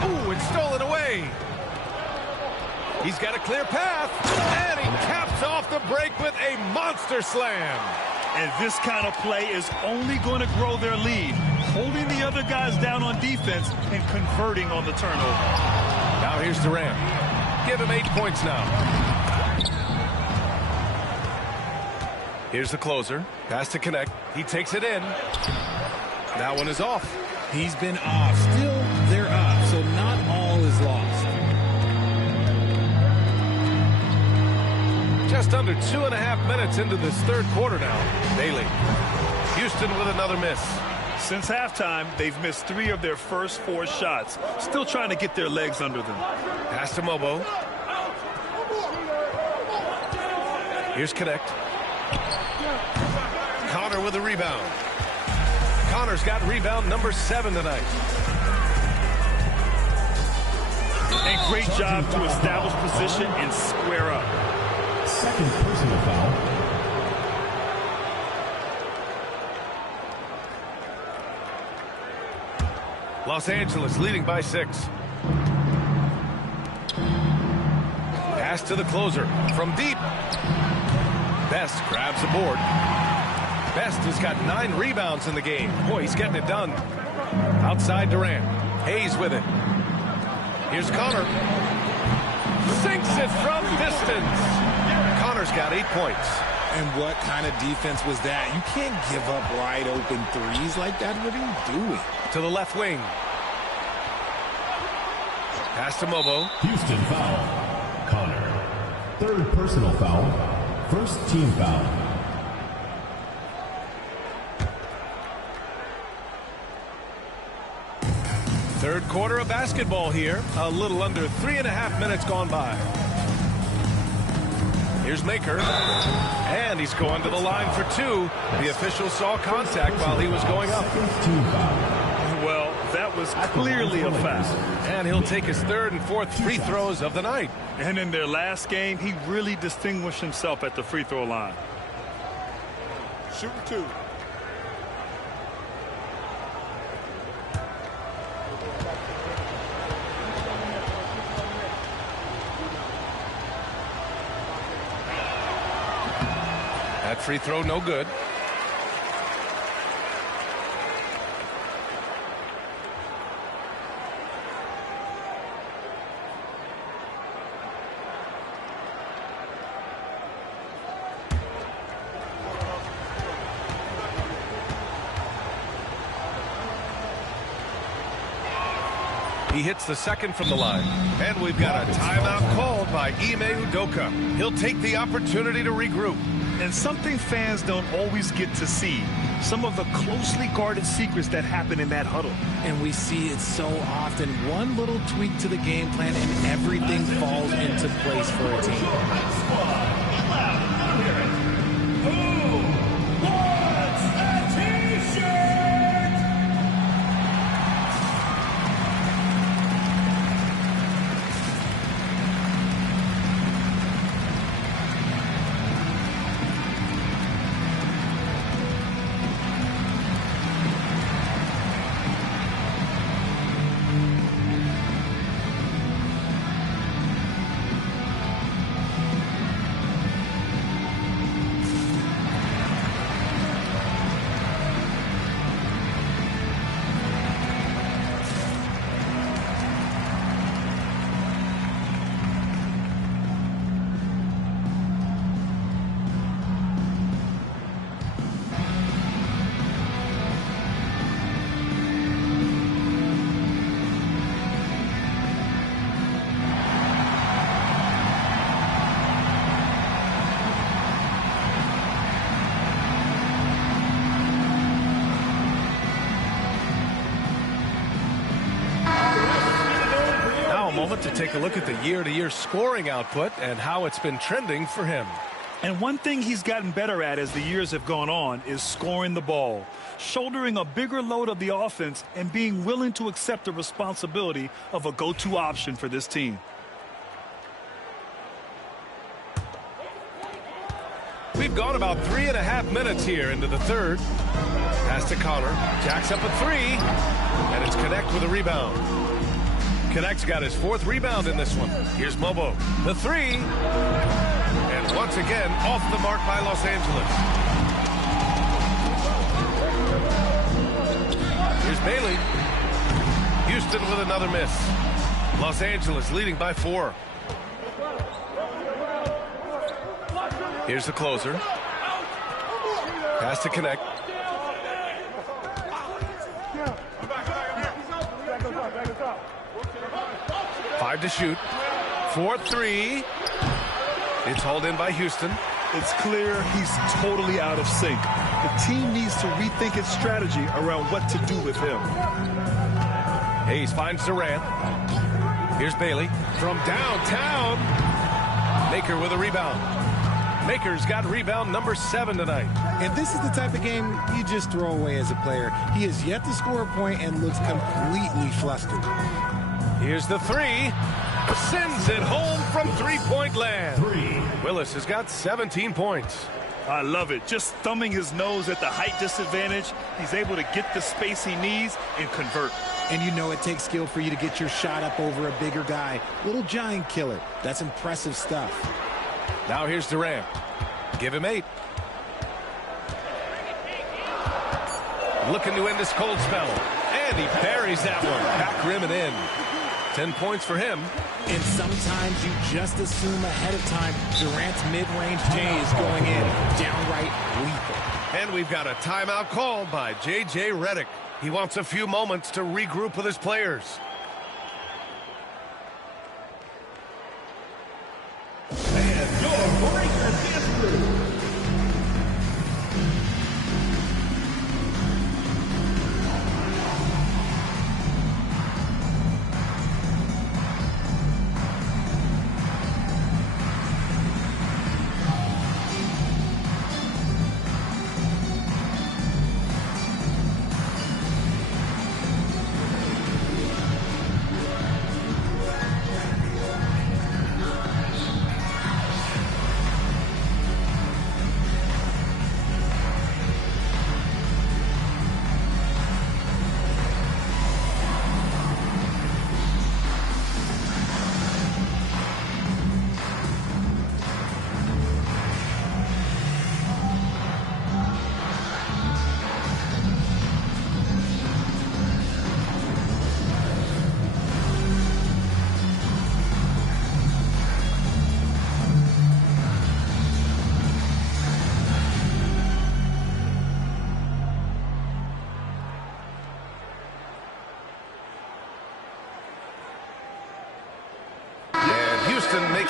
Ooh, it's stolen away. He's got a clear path, and he caps off the break with a monster slam. And this kind of play is only going to grow their lead, holding the other guys down on defense and converting on the turnover. Now here's Durant. Give him 8 points now. Here's the closer. Pass to Connect. He takes it in. That one is off. He's been off. Still, they're up, so not all is lost. Just under 2.5 minutes into this third quarter now. Bailey. Houston with another miss. Since halftime, they've missed 3 of their first 4 shots. Still trying to get their legs under them. Pass to Mobo. Here's Connect. Connor with a rebound. Connor's got rebound number 7 tonight. A great job to establish position and square up. Second personal foul. Los Angeles leading by 6. Pass to the closer from deep. Best grabs the board. Best has got 9 rebounds in the game. Boy, he's getting it done. Outside Durant. Hayes with it. Here's Connor. Sinks it from distance. Connor's got 8 points. And what kind of defense was that? You can't give up wide open threes like that. What are you doing? To the left wing. Pass to Mobo. Houston foul. Connor. Third personal foul. First team foul. Third quarter of basketball here. A little under 3.5 minutes gone by. Here's Maker. And he's going to the line for 2. The official saw contact while he was going up. Well, that was clearly a foul. And he'll take his 3rd and 4th free throws of the night. And in their last game, he really distinguished himself at the free throw line. Shooting 2. That free throw no good. He hits the second from the line. And we've got a timeout called by Ime Udoka. He'll take the opportunity to regroup. And something fans don't always get to see, some of the closely guarded secrets that happen in that huddle. And we see it so often. One little tweak to the game plan and everything falls into place for a team. To take a look at the year-to-year scoring output and how it's been trending for him. And one thing he's gotten better at as the years have gone on is scoring the ball, shouldering a bigger load of the offense, and being willing to accept the responsibility of a go-to option for this team. We've gone about 3.5 minutes here into the third. Pass to Connor. Jacks up a three. And it's Connect with a rebound. Connect's got his 4th rebound in this one. Here's Mobo. The three. And once again, off the mark by Los Angeles. Here's Bailey. Houston with another miss. Los Angeles leading by 4. Here's the closer. Pass to Connect. Five to shoot. 4-3. It's hauled in by Houston. It's clear he's totally out of sync. The team needs to rethink its strategy around what to do with him. Hayes finds Durant. Here's Bailey from downtown. Maker with a rebound. Maker's got rebound number 7 tonight. And this is the type of game you just throw away as a player. He has yet to score a point and looks completely flustered. Here's the three. Sends it home from three-point land. Willis has got 17 points. I love it. Just thumbing his nose at the height disadvantage. He's able to get the space he needs and convert. And you know it takes skill for you to get your shot up over a bigger guy. Little giant killer. That's impressive stuff. Now here's Durant. Give him 8. Looking to end this cold spell. And he buries that one. Back rim and in. 10 points for him. And sometimes you just assume ahead of time Durant's mid-range J is going in. Downright lethal. And we've got a timeout called by J.J. Redick. He wants a few moments to regroup with his players. And your Lakers dance crew.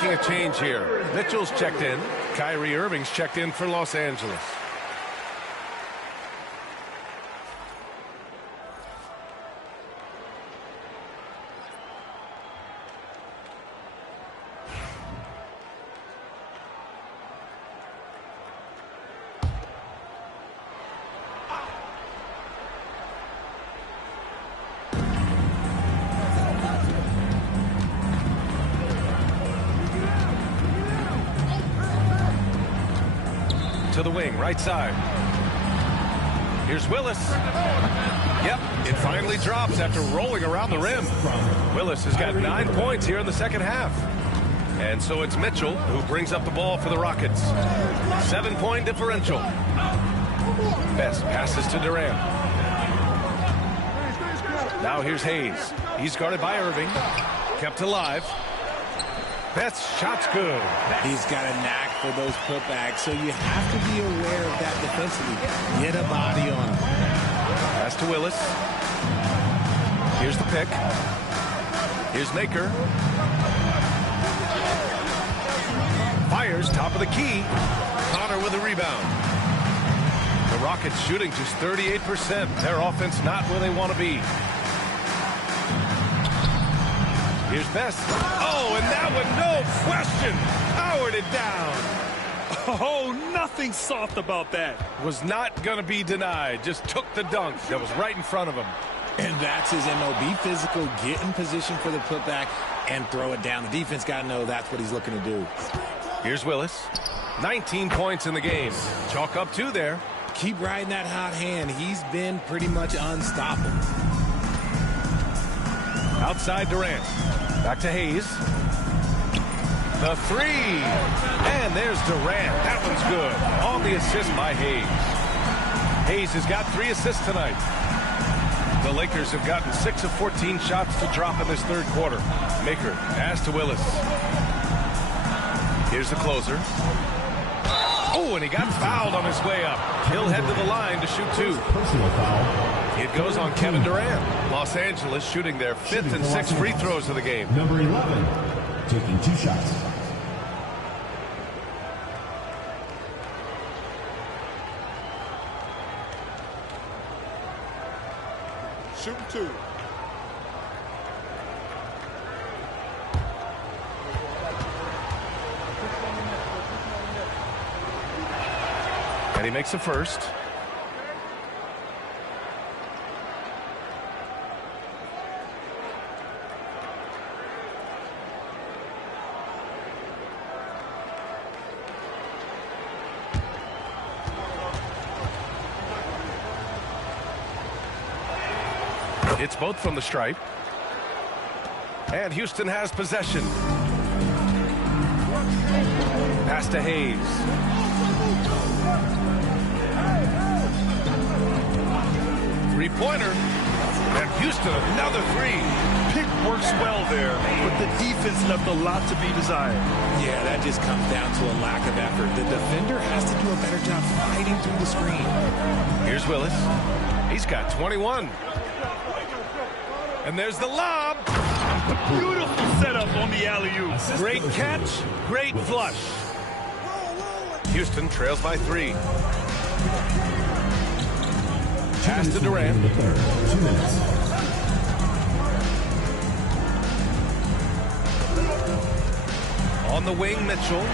making a change here. Mitchell's checked in. Kyrie Irving's checked in for Los Angeles. To the wing, right side. Here's Willis. Yep, it finally drops after rolling around the rim. Willis has got 9 points here in the second half. And so it's Mitchell who brings up the ball for the Rockets. 7-point differential. Best passes to Durant. Now here's Hayes. He's guarded by Irving. Kept alive. Best shot's good. He's got a knack for those putbacks, so you have to be aware of that defensively. Get a body on him. Pass to Willis. Here's the pick. Here's Maker. Fires top of the key. Connor with a rebound. The Rockets shooting just 38%. Their offense not where they want to be. Here's Best. Oh, and that one, no question, powered it down. Oh, nothing soft about that. Was not going to be denied. Just took the dunk that was right in front of him. And that's his MO. Be physical, get in position for the putback, and throw it down. The defense got to know that's what he's looking to do. Here's Willis. 19 points in the game. Chalk up 2 there. Keep riding that hot hand. He's been pretty much unstoppable. Outside Durant. Back to Hayes. The 3. And there's Durant. That one's good. On the assist by Hayes. Hayes has got 3 assists tonight. The Lakers have gotten 6 of 14 shots to drop in this third quarter. Maker pass to Willis. Here's the closer. Oh, and he got fouled on his way up. He'll head to the line to shoot 2. Personal foul. It goes on Kevin Durant. Los Angeles shooting their 5th and 6th free throws of the game. Number 11, taking 2 shots. Shoot 2. And he makes the first. It's both from the stripe. And Houston has possession. Pass to Hayes. Three-pointer. And Houston, another 3. Pick works well there, but the defense left a lot to be desired. Yeah, that just comes down to a lack of effort. The defender has to do a better job fighting through the screen. Here's Willis. He's got 21. And there's the lob. Beautiful setup on the alley-oop. Great catch, great flush. Houston trails by 3. Pass to Durant. 2 minutes. On the wing, Mitchell.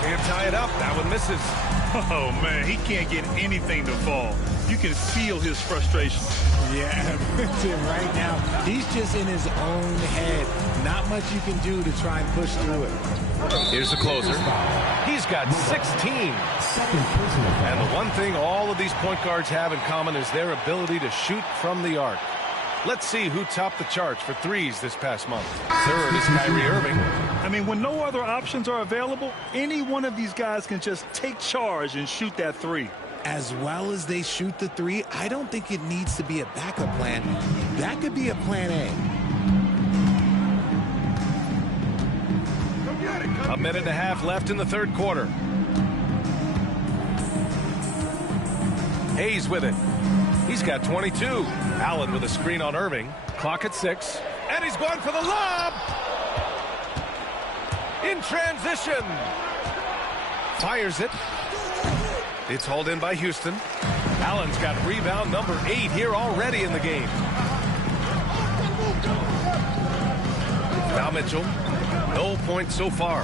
Can't tie it up. That one misses. Oh, man, he can't get anything to fall. You can feel his frustration. Yeah, right now, he's just in his own head. Not much you can do to try and push through it. Here's the closer. He's got 16. And the one thing all of these point guards have in common is their ability to shoot from the arc. Let's see who topped the charts for threes this past month. Third is Kyrie Irving. I mean, when no other options are available, any one of these guys can just take charge and shoot that 3. As well as they shoot the 3, I don't think it needs to be a backup plan. That could be a plan A. A minute and a half left in the third quarter. Hayes with it. He's got 22. Allen with a screen on Irving. Clock at 6. And he's going for the lob. in transition. Fires it. It's hauled in by Houston. Allen's got rebound number 8 here already in the game. Now Mitchell. No points so far.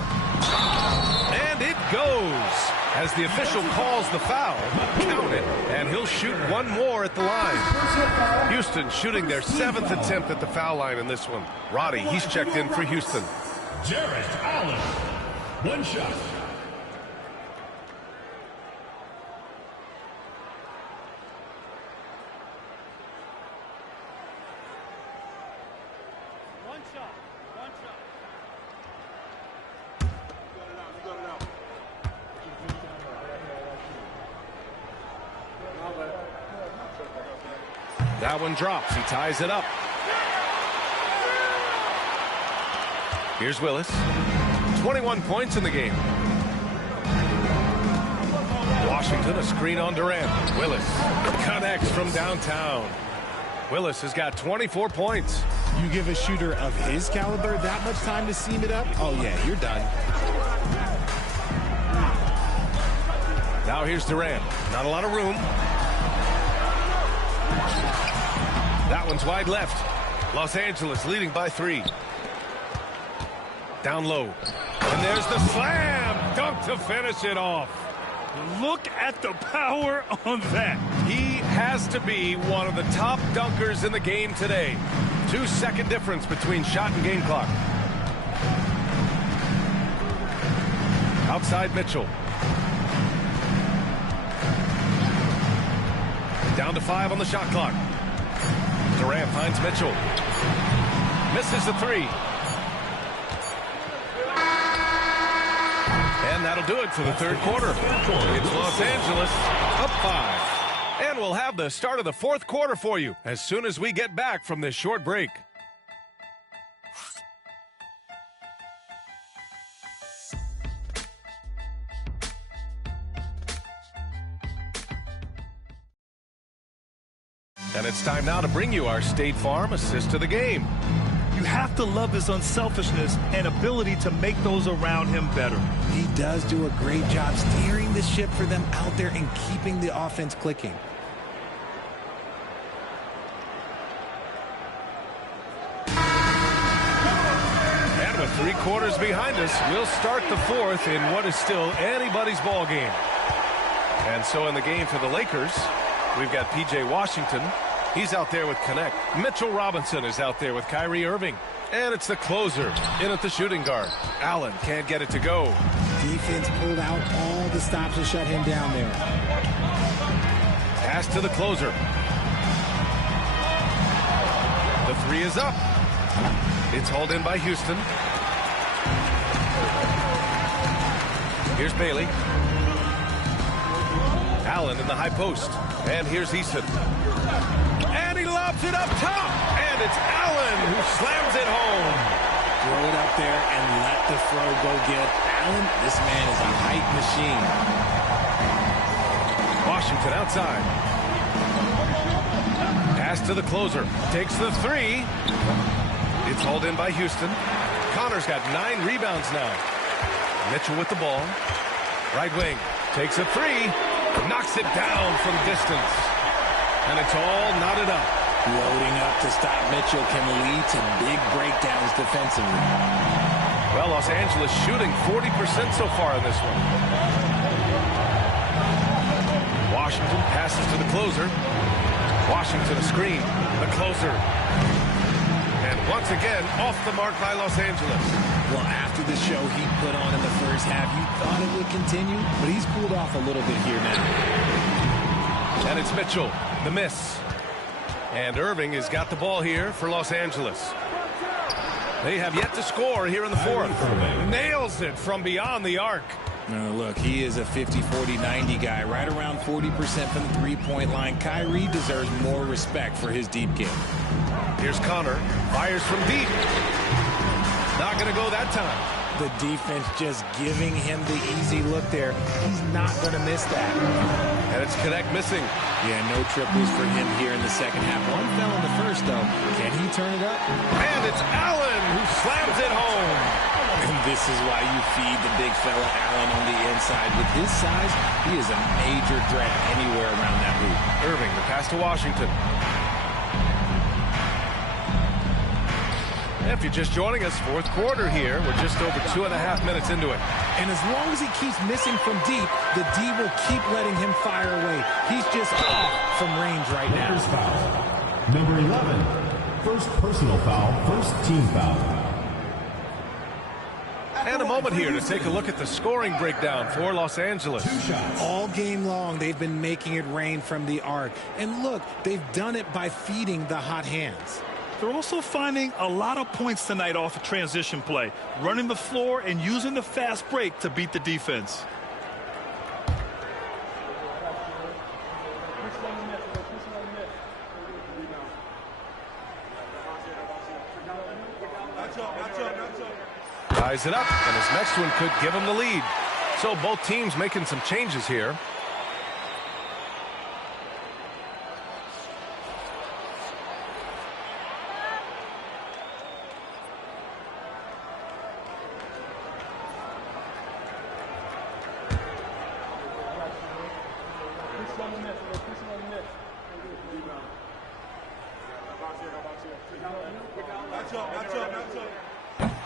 And it goes. As the official calls the foul, count it, and he'll shoot one more at the line. Houston shooting their 7th attempt at the foul line in this one. Roddy, he's checked in for Houston. Jarrett Allen, 1 shot. That one drops. He ties it up. Here's Willis. 21 points in the game. Washington, a screen on Durant. Willis connects from downtown. Willis has got 24 points. You give a shooter of his caliber that much time to seam it up? Oh, yeah, you're done. Now here's Durant. Not a lot of room. That one's wide left. Los Angeles leading by 3. Down low. And there's the slam dunk to finish it off. Look at the power on that. He has to be one of the top dunkers in the game today. 2-second difference between shot and game clock. Outside Mitchell. Down to 5 on the shot clock. Durant finds Mitchell. Misses the 3. And that'll do it for the third quarter. It's Los Angeles up 5. And we'll have the start of the fourth quarter for you as soon as we get back from this short break. And it's time now to bring you our State Farm assist to the game. You have to love his unselfishness and ability to make those around him better. He does do a great job steering the ship for them out there and keeping the offense clicking. And with 3 quarters behind us, we'll start the fourth in what is still anybody's ball game. And so in the game for the Lakers, we've got P.J. Washington. He's out there with Connect. Mitchell Robinson is out there with Kyrie Irving. And it's the closer in at the shooting guard. Allen can't get it to go. Defense pulled out all the stops to shut him down there. Pass to the closer. The 3 is up. It's hauled in by Houston. Here's Bailey. Allen in the high post. And here's Eason. And he lobs it up top. And it's Allen who slams it home. Throw it up there and let the throw go get Allen. This man is a height machine. Washington outside. Pass to the closer. Takes the 3. It's hauled in by Houston. Connor's got 9 rebounds now. Mitchell with the ball. Right wing. Takes a 3. Knocks it down from distance. And it's all knotted up. Loading up to stop Mitchell can lead to big breakdowns defensively. Well, Los Angeles shooting 40% so far in this one. Washington passes to the closer. Washington a screen. The closer. And once again, off the mark by Los Angeles. Well, after the show he put on in the first half, you thought it would continue, but he's cooled off a little bit here now. And it's Mitchell, the miss. And Irving has got the ball here for Los Angeles. They have yet to score here in the fourth. Nails it from beyond the arc. Look, he is a 50-40-90 guy, right around 40% from the three-point line. Kyrie deserves more respect for his deep game. Here's Connor. Fires from deep. Not going to go that time. The defense just giving him the easy easy look there. He's not going to miss that. And it's Knecht missing. Yeah, no triples for him here in the second half. One fell in the first, though. Can he turn it up? And it's Allen who slams it home. And this is why you feed the big fella Allen on the inside. With his size, he is a major threat anywhere around that hoop. Irving, the pass to Washington. If you're just joining us, fourth quarter here. We're just over 2.5 minutes into it. And as long as he keeps missing from deep, the D will keep letting him fire away. He's just off from range right now. Lakers foul. Number 11. First personal foul, first team foul. And a moment here to take a look at the scoring breakdown for Los Angeles. All game long, they've been making it rain from the arc. And look, they've done it by feeding the hot hands. They're also finding a lot of points tonight off of transition play, running the floor and using the fast break to beat the defense. Ties it up, and his next one could give him the lead. So both teams making some changes here.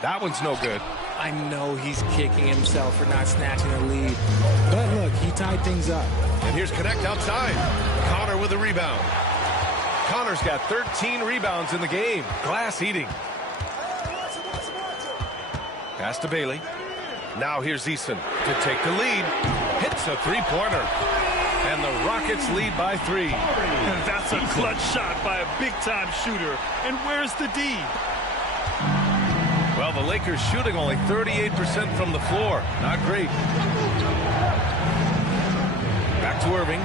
That one's no good. I know he's kicking himself for not snatching a lead. But look, he tied things up. And here's Knecht outside. Connor with a rebound. Connor's got 13 rebounds in the game. Glass eating. Pass to Bailey. Now here's Eason to take the lead. Hits a three-pointer. And the Rockets lead by 3. And that's a clutch shot by a big-time shooter. And where's the D? Well, the Lakers shooting only 38% from the floor. Not great. Back to Irving.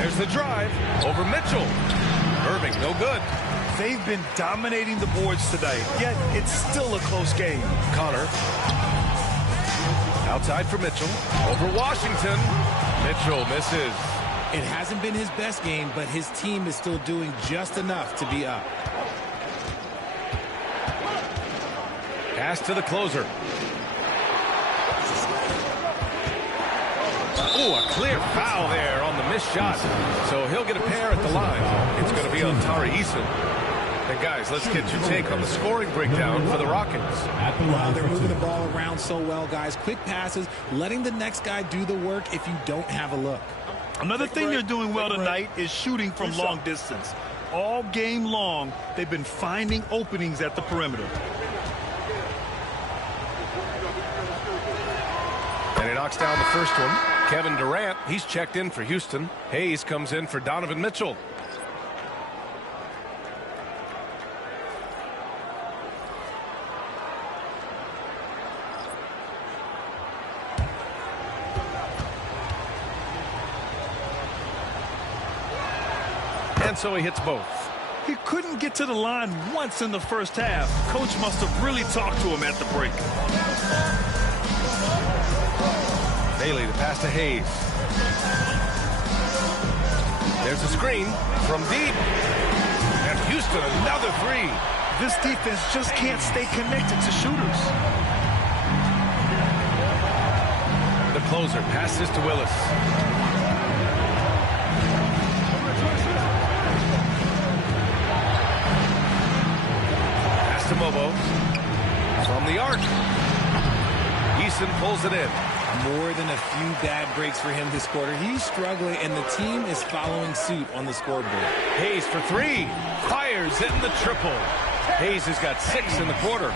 There's the drive over Mitchell. Irving, no good. They've been dominating the boards today, yet it's still a close game. Connor. Outside for Mitchell. Over Washington. Mitchell misses. It hasn't been his best game, but his team is still doing just enough to be up. Pass to the closer. Oh, a clear foul there on the missed shot. So he'll get a pair at the line. It's going to be on Tari Eason. And guys, let's get your take on the scoring breakdown for the Rockets. Wow, they're moving the ball around so well, guys. Quick passes, letting the next guy do the work if you don't have a look. Another thing they're doing well tonight is shooting from long distance. All game long, they've been finding openings at the perimeter. And he knocks down the first one. Kevin Durant, he's checked in for Houston. Hayes comes in for Donovan Mitchell. And so he hits both. He couldn't get to the line once in the first half. Coach must have really talked to him at the break. Bailey, the pass to Hayes. There's a screen from deep. And Houston, another three. This defense just can't stay connected to shooters. The closer passes to Willis. Pass to Mobo. From the arc. Eason pulls it in. More than a few bad breaks for him this quarter. He's struggling, and the team is following suit on the scoreboard. Hayes for three. Fires in the triple. Hayes has got 6 in the quarter.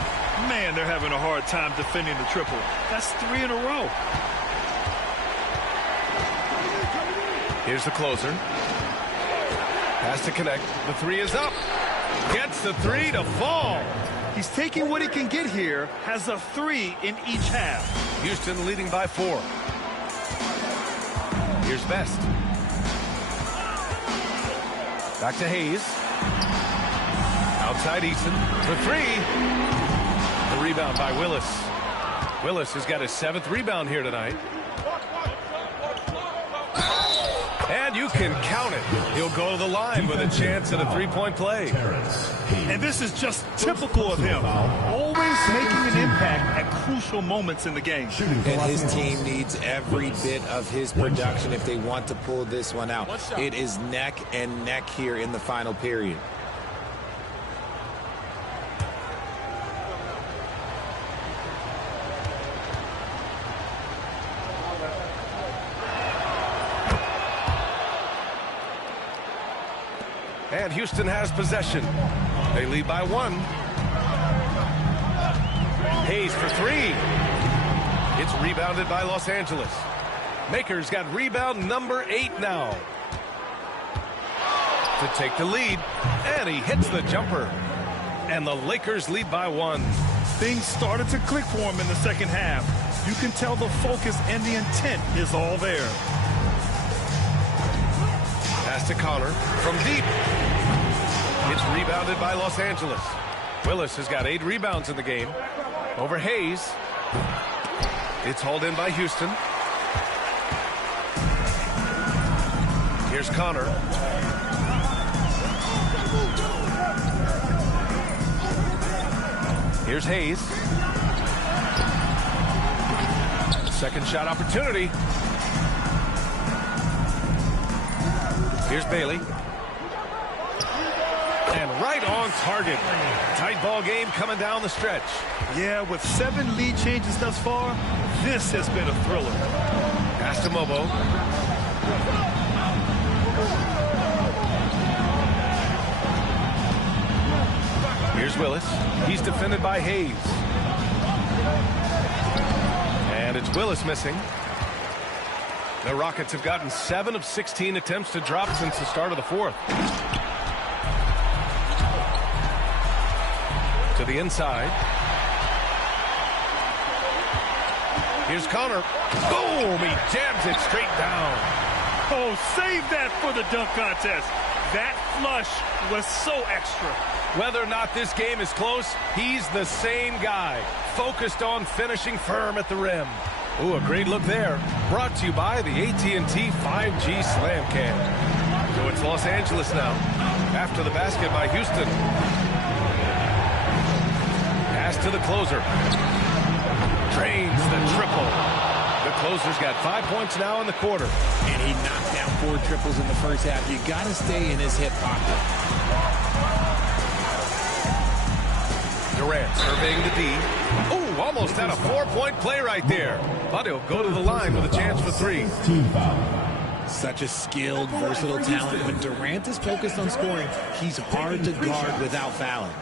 Man, they're having a hard time defending the triple. That's 3 in a row. Here's the closer. Pass to Knecht. The 3 is up. Gets the 3 to fall. He's taking what he can get here. Has a 3 in each half. Houston leading by 4. Here's Best. Back to Hayes. Outside Eason for 3. The rebound by Willis. Willis has got his 7th rebound here tonight. And you can count it. He'll go to the line with a chance at a three-point play. And this is just typical of him. Always making an impact at crucial moments in the game. And his team needs every bit of his production if they want to pull this one out. It is neck and neck here in the final period. And Houston has possession. They lead by 1. Hayes for 3. It's rebounded by Los Angeles. Makers got rebound number 8 now. To take the lead. And he hits the jumper. And the Lakers lead by 1. Things started to click for him in the second half. You can tell the focus and the intent is all there. Pass to Connor from deep. It's rebounded by Los Angeles. Willis has got 8 rebounds in the game. Over Hayes. It's hauled in by Houston. Here's Connor. Here's Hayes. Second shot opportunity. Here's Bailey. And right on target. Tight ball game coming down the stretch. Yeah, with 7 lead changes thus far, this has been a thriller. Pass to Mobo. Here's Willis. He's defended by Hayes. And it's Willis missing. The Rockets have gotten 7 of 16 attempts to drop since the start of the 4th. To the inside. Here's Connor. Boom! He jams it straight down. Oh, save that for the dunk contest. That flush was so extra. Whether or not this game is close, he's the same guy. Focused on finishing firm at the rim. Ooh, a great look there. Brought to you by the AT&T 5G Slam Cam. So it's Los Angeles now. After the basket by Houston. Pass to the closer. Drains the triple. The closer's got 5 points now in the quarter. And he knocked down 4 triples in the first half. You got to stay in his hip pocket. Durant surveying the D. Ooh, almost had a 4-point play right there. But he'll go to the line with a chance for 3. Such a skilled, versatile talent. When Durant is focused on scoring, he's hard to guard without fouling.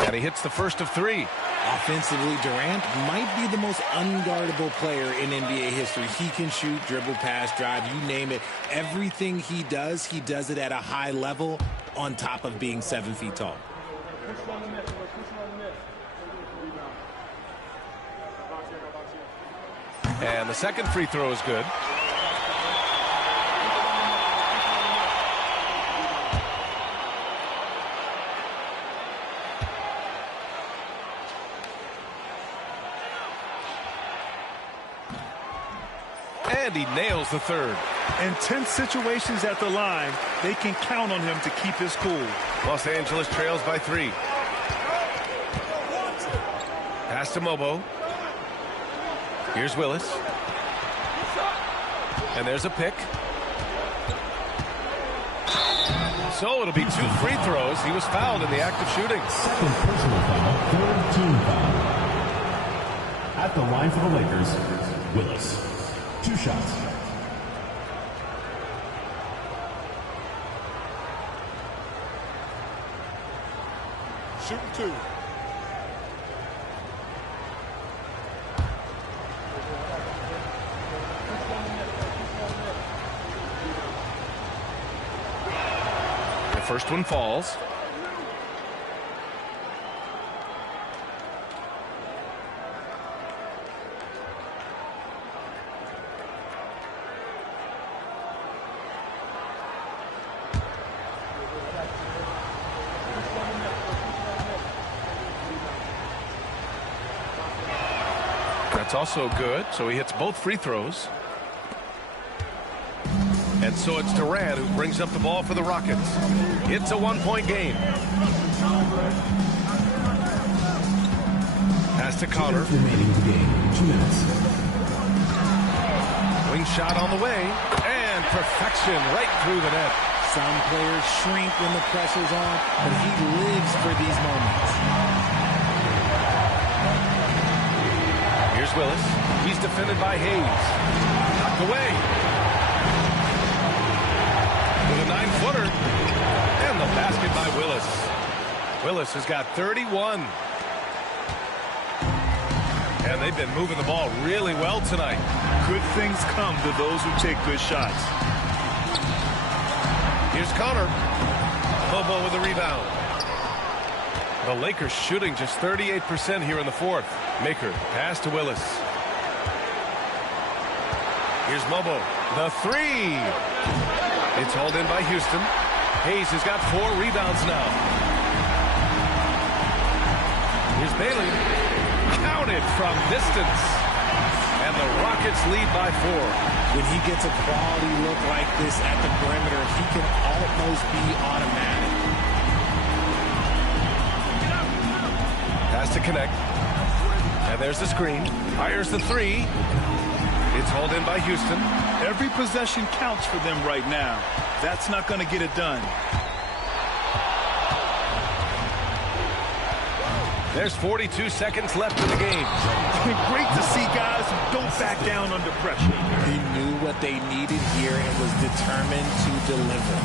And he hits the first of 3. Offensively, Durant might be the most unguardable player in NBA history. He can shoot, dribble, pass, drive, you name it. Everything he does it at a high level on top of being 7 feet tall. And the second free throw is good. And he nails the third. In tense situations at the line, they can count on him to keep his cool. Los Angeles trails by 3. Pass to Mobo. Here's Willis. And there's a pick. So it'll be 2 free throws. He was fouled in the act of shooting. Second personal foul, 3rd team foul. At the line for the Lakers, Willis. 2 shots. Shooting 2. The first one falls. That's also good. So he hits both free throws. And so it's Durant who brings up the ball for the Rockets. It's a 1-point game. Pass to Connor. Remaining the game, 2 minutes. Wing shot on the way. And perfection right through the net. Some players shrink when the pressure's on, but he lives for these moments. Here's Willis. He's defended by Hayes. Knocked away. With a 9-footer. And the basket by Willis. Willis has got 31. And they've been moving the ball really well tonight. Good things come to those who take good shots. Here's Connor. Bobo with the rebound. The Lakers shooting just 38% here in the fourth. Maker pass to Willis. Here's Mobo. The three. It's hauled in by Houston. Hayes has got 4 rebounds now. Here's Bailey. Counted from distance. And the Rockets lead by 4. When he gets a quality look like this at the perimeter, he can almost be automatic. Has to connect. And there's the screen. Fires the 3. It's hauled in by Houston. Every possession counts for them right now. That's not going to get it done. There's 42 seconds left in the game. Great to see guys who don't back down under pressure. He knew what they needed here and was determined to deliver.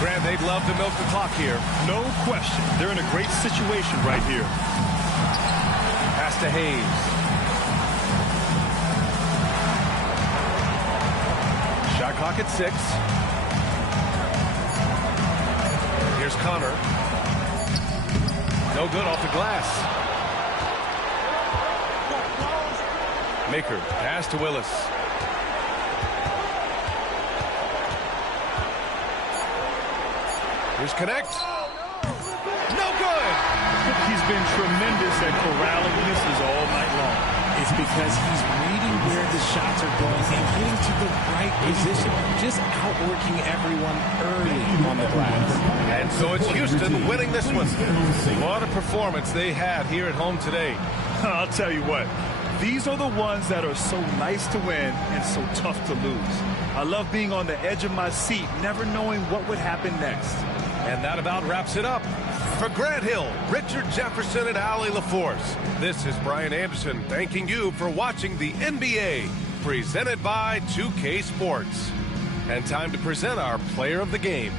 Grant, they'd love to milk the clock here. No question. They're in a great situation right here. Pass to Hayes. Shot clock at 6. Here's Connor. No good off the glass. Maker, pass to Willis. Here's Connect. No good. He's been tremendous at corralling misses all night long. It's because he's reading where the shots are going and getting to the right position, just outworking everyone early on the glass. And so it's Houston winning this one. What a performance they had here at home today. I'll tell you what, these are the ones that are so nice to win and so tough to lose. I love being on the edge of my seat, never knowing what would happen next. And that about wraps it up. For Grant Hill, Richard Jefferson, and Allie LaForce, this is Brian Anderson thanking you for watching the NBA, presented by 2K Sports. And time to present our player of the game.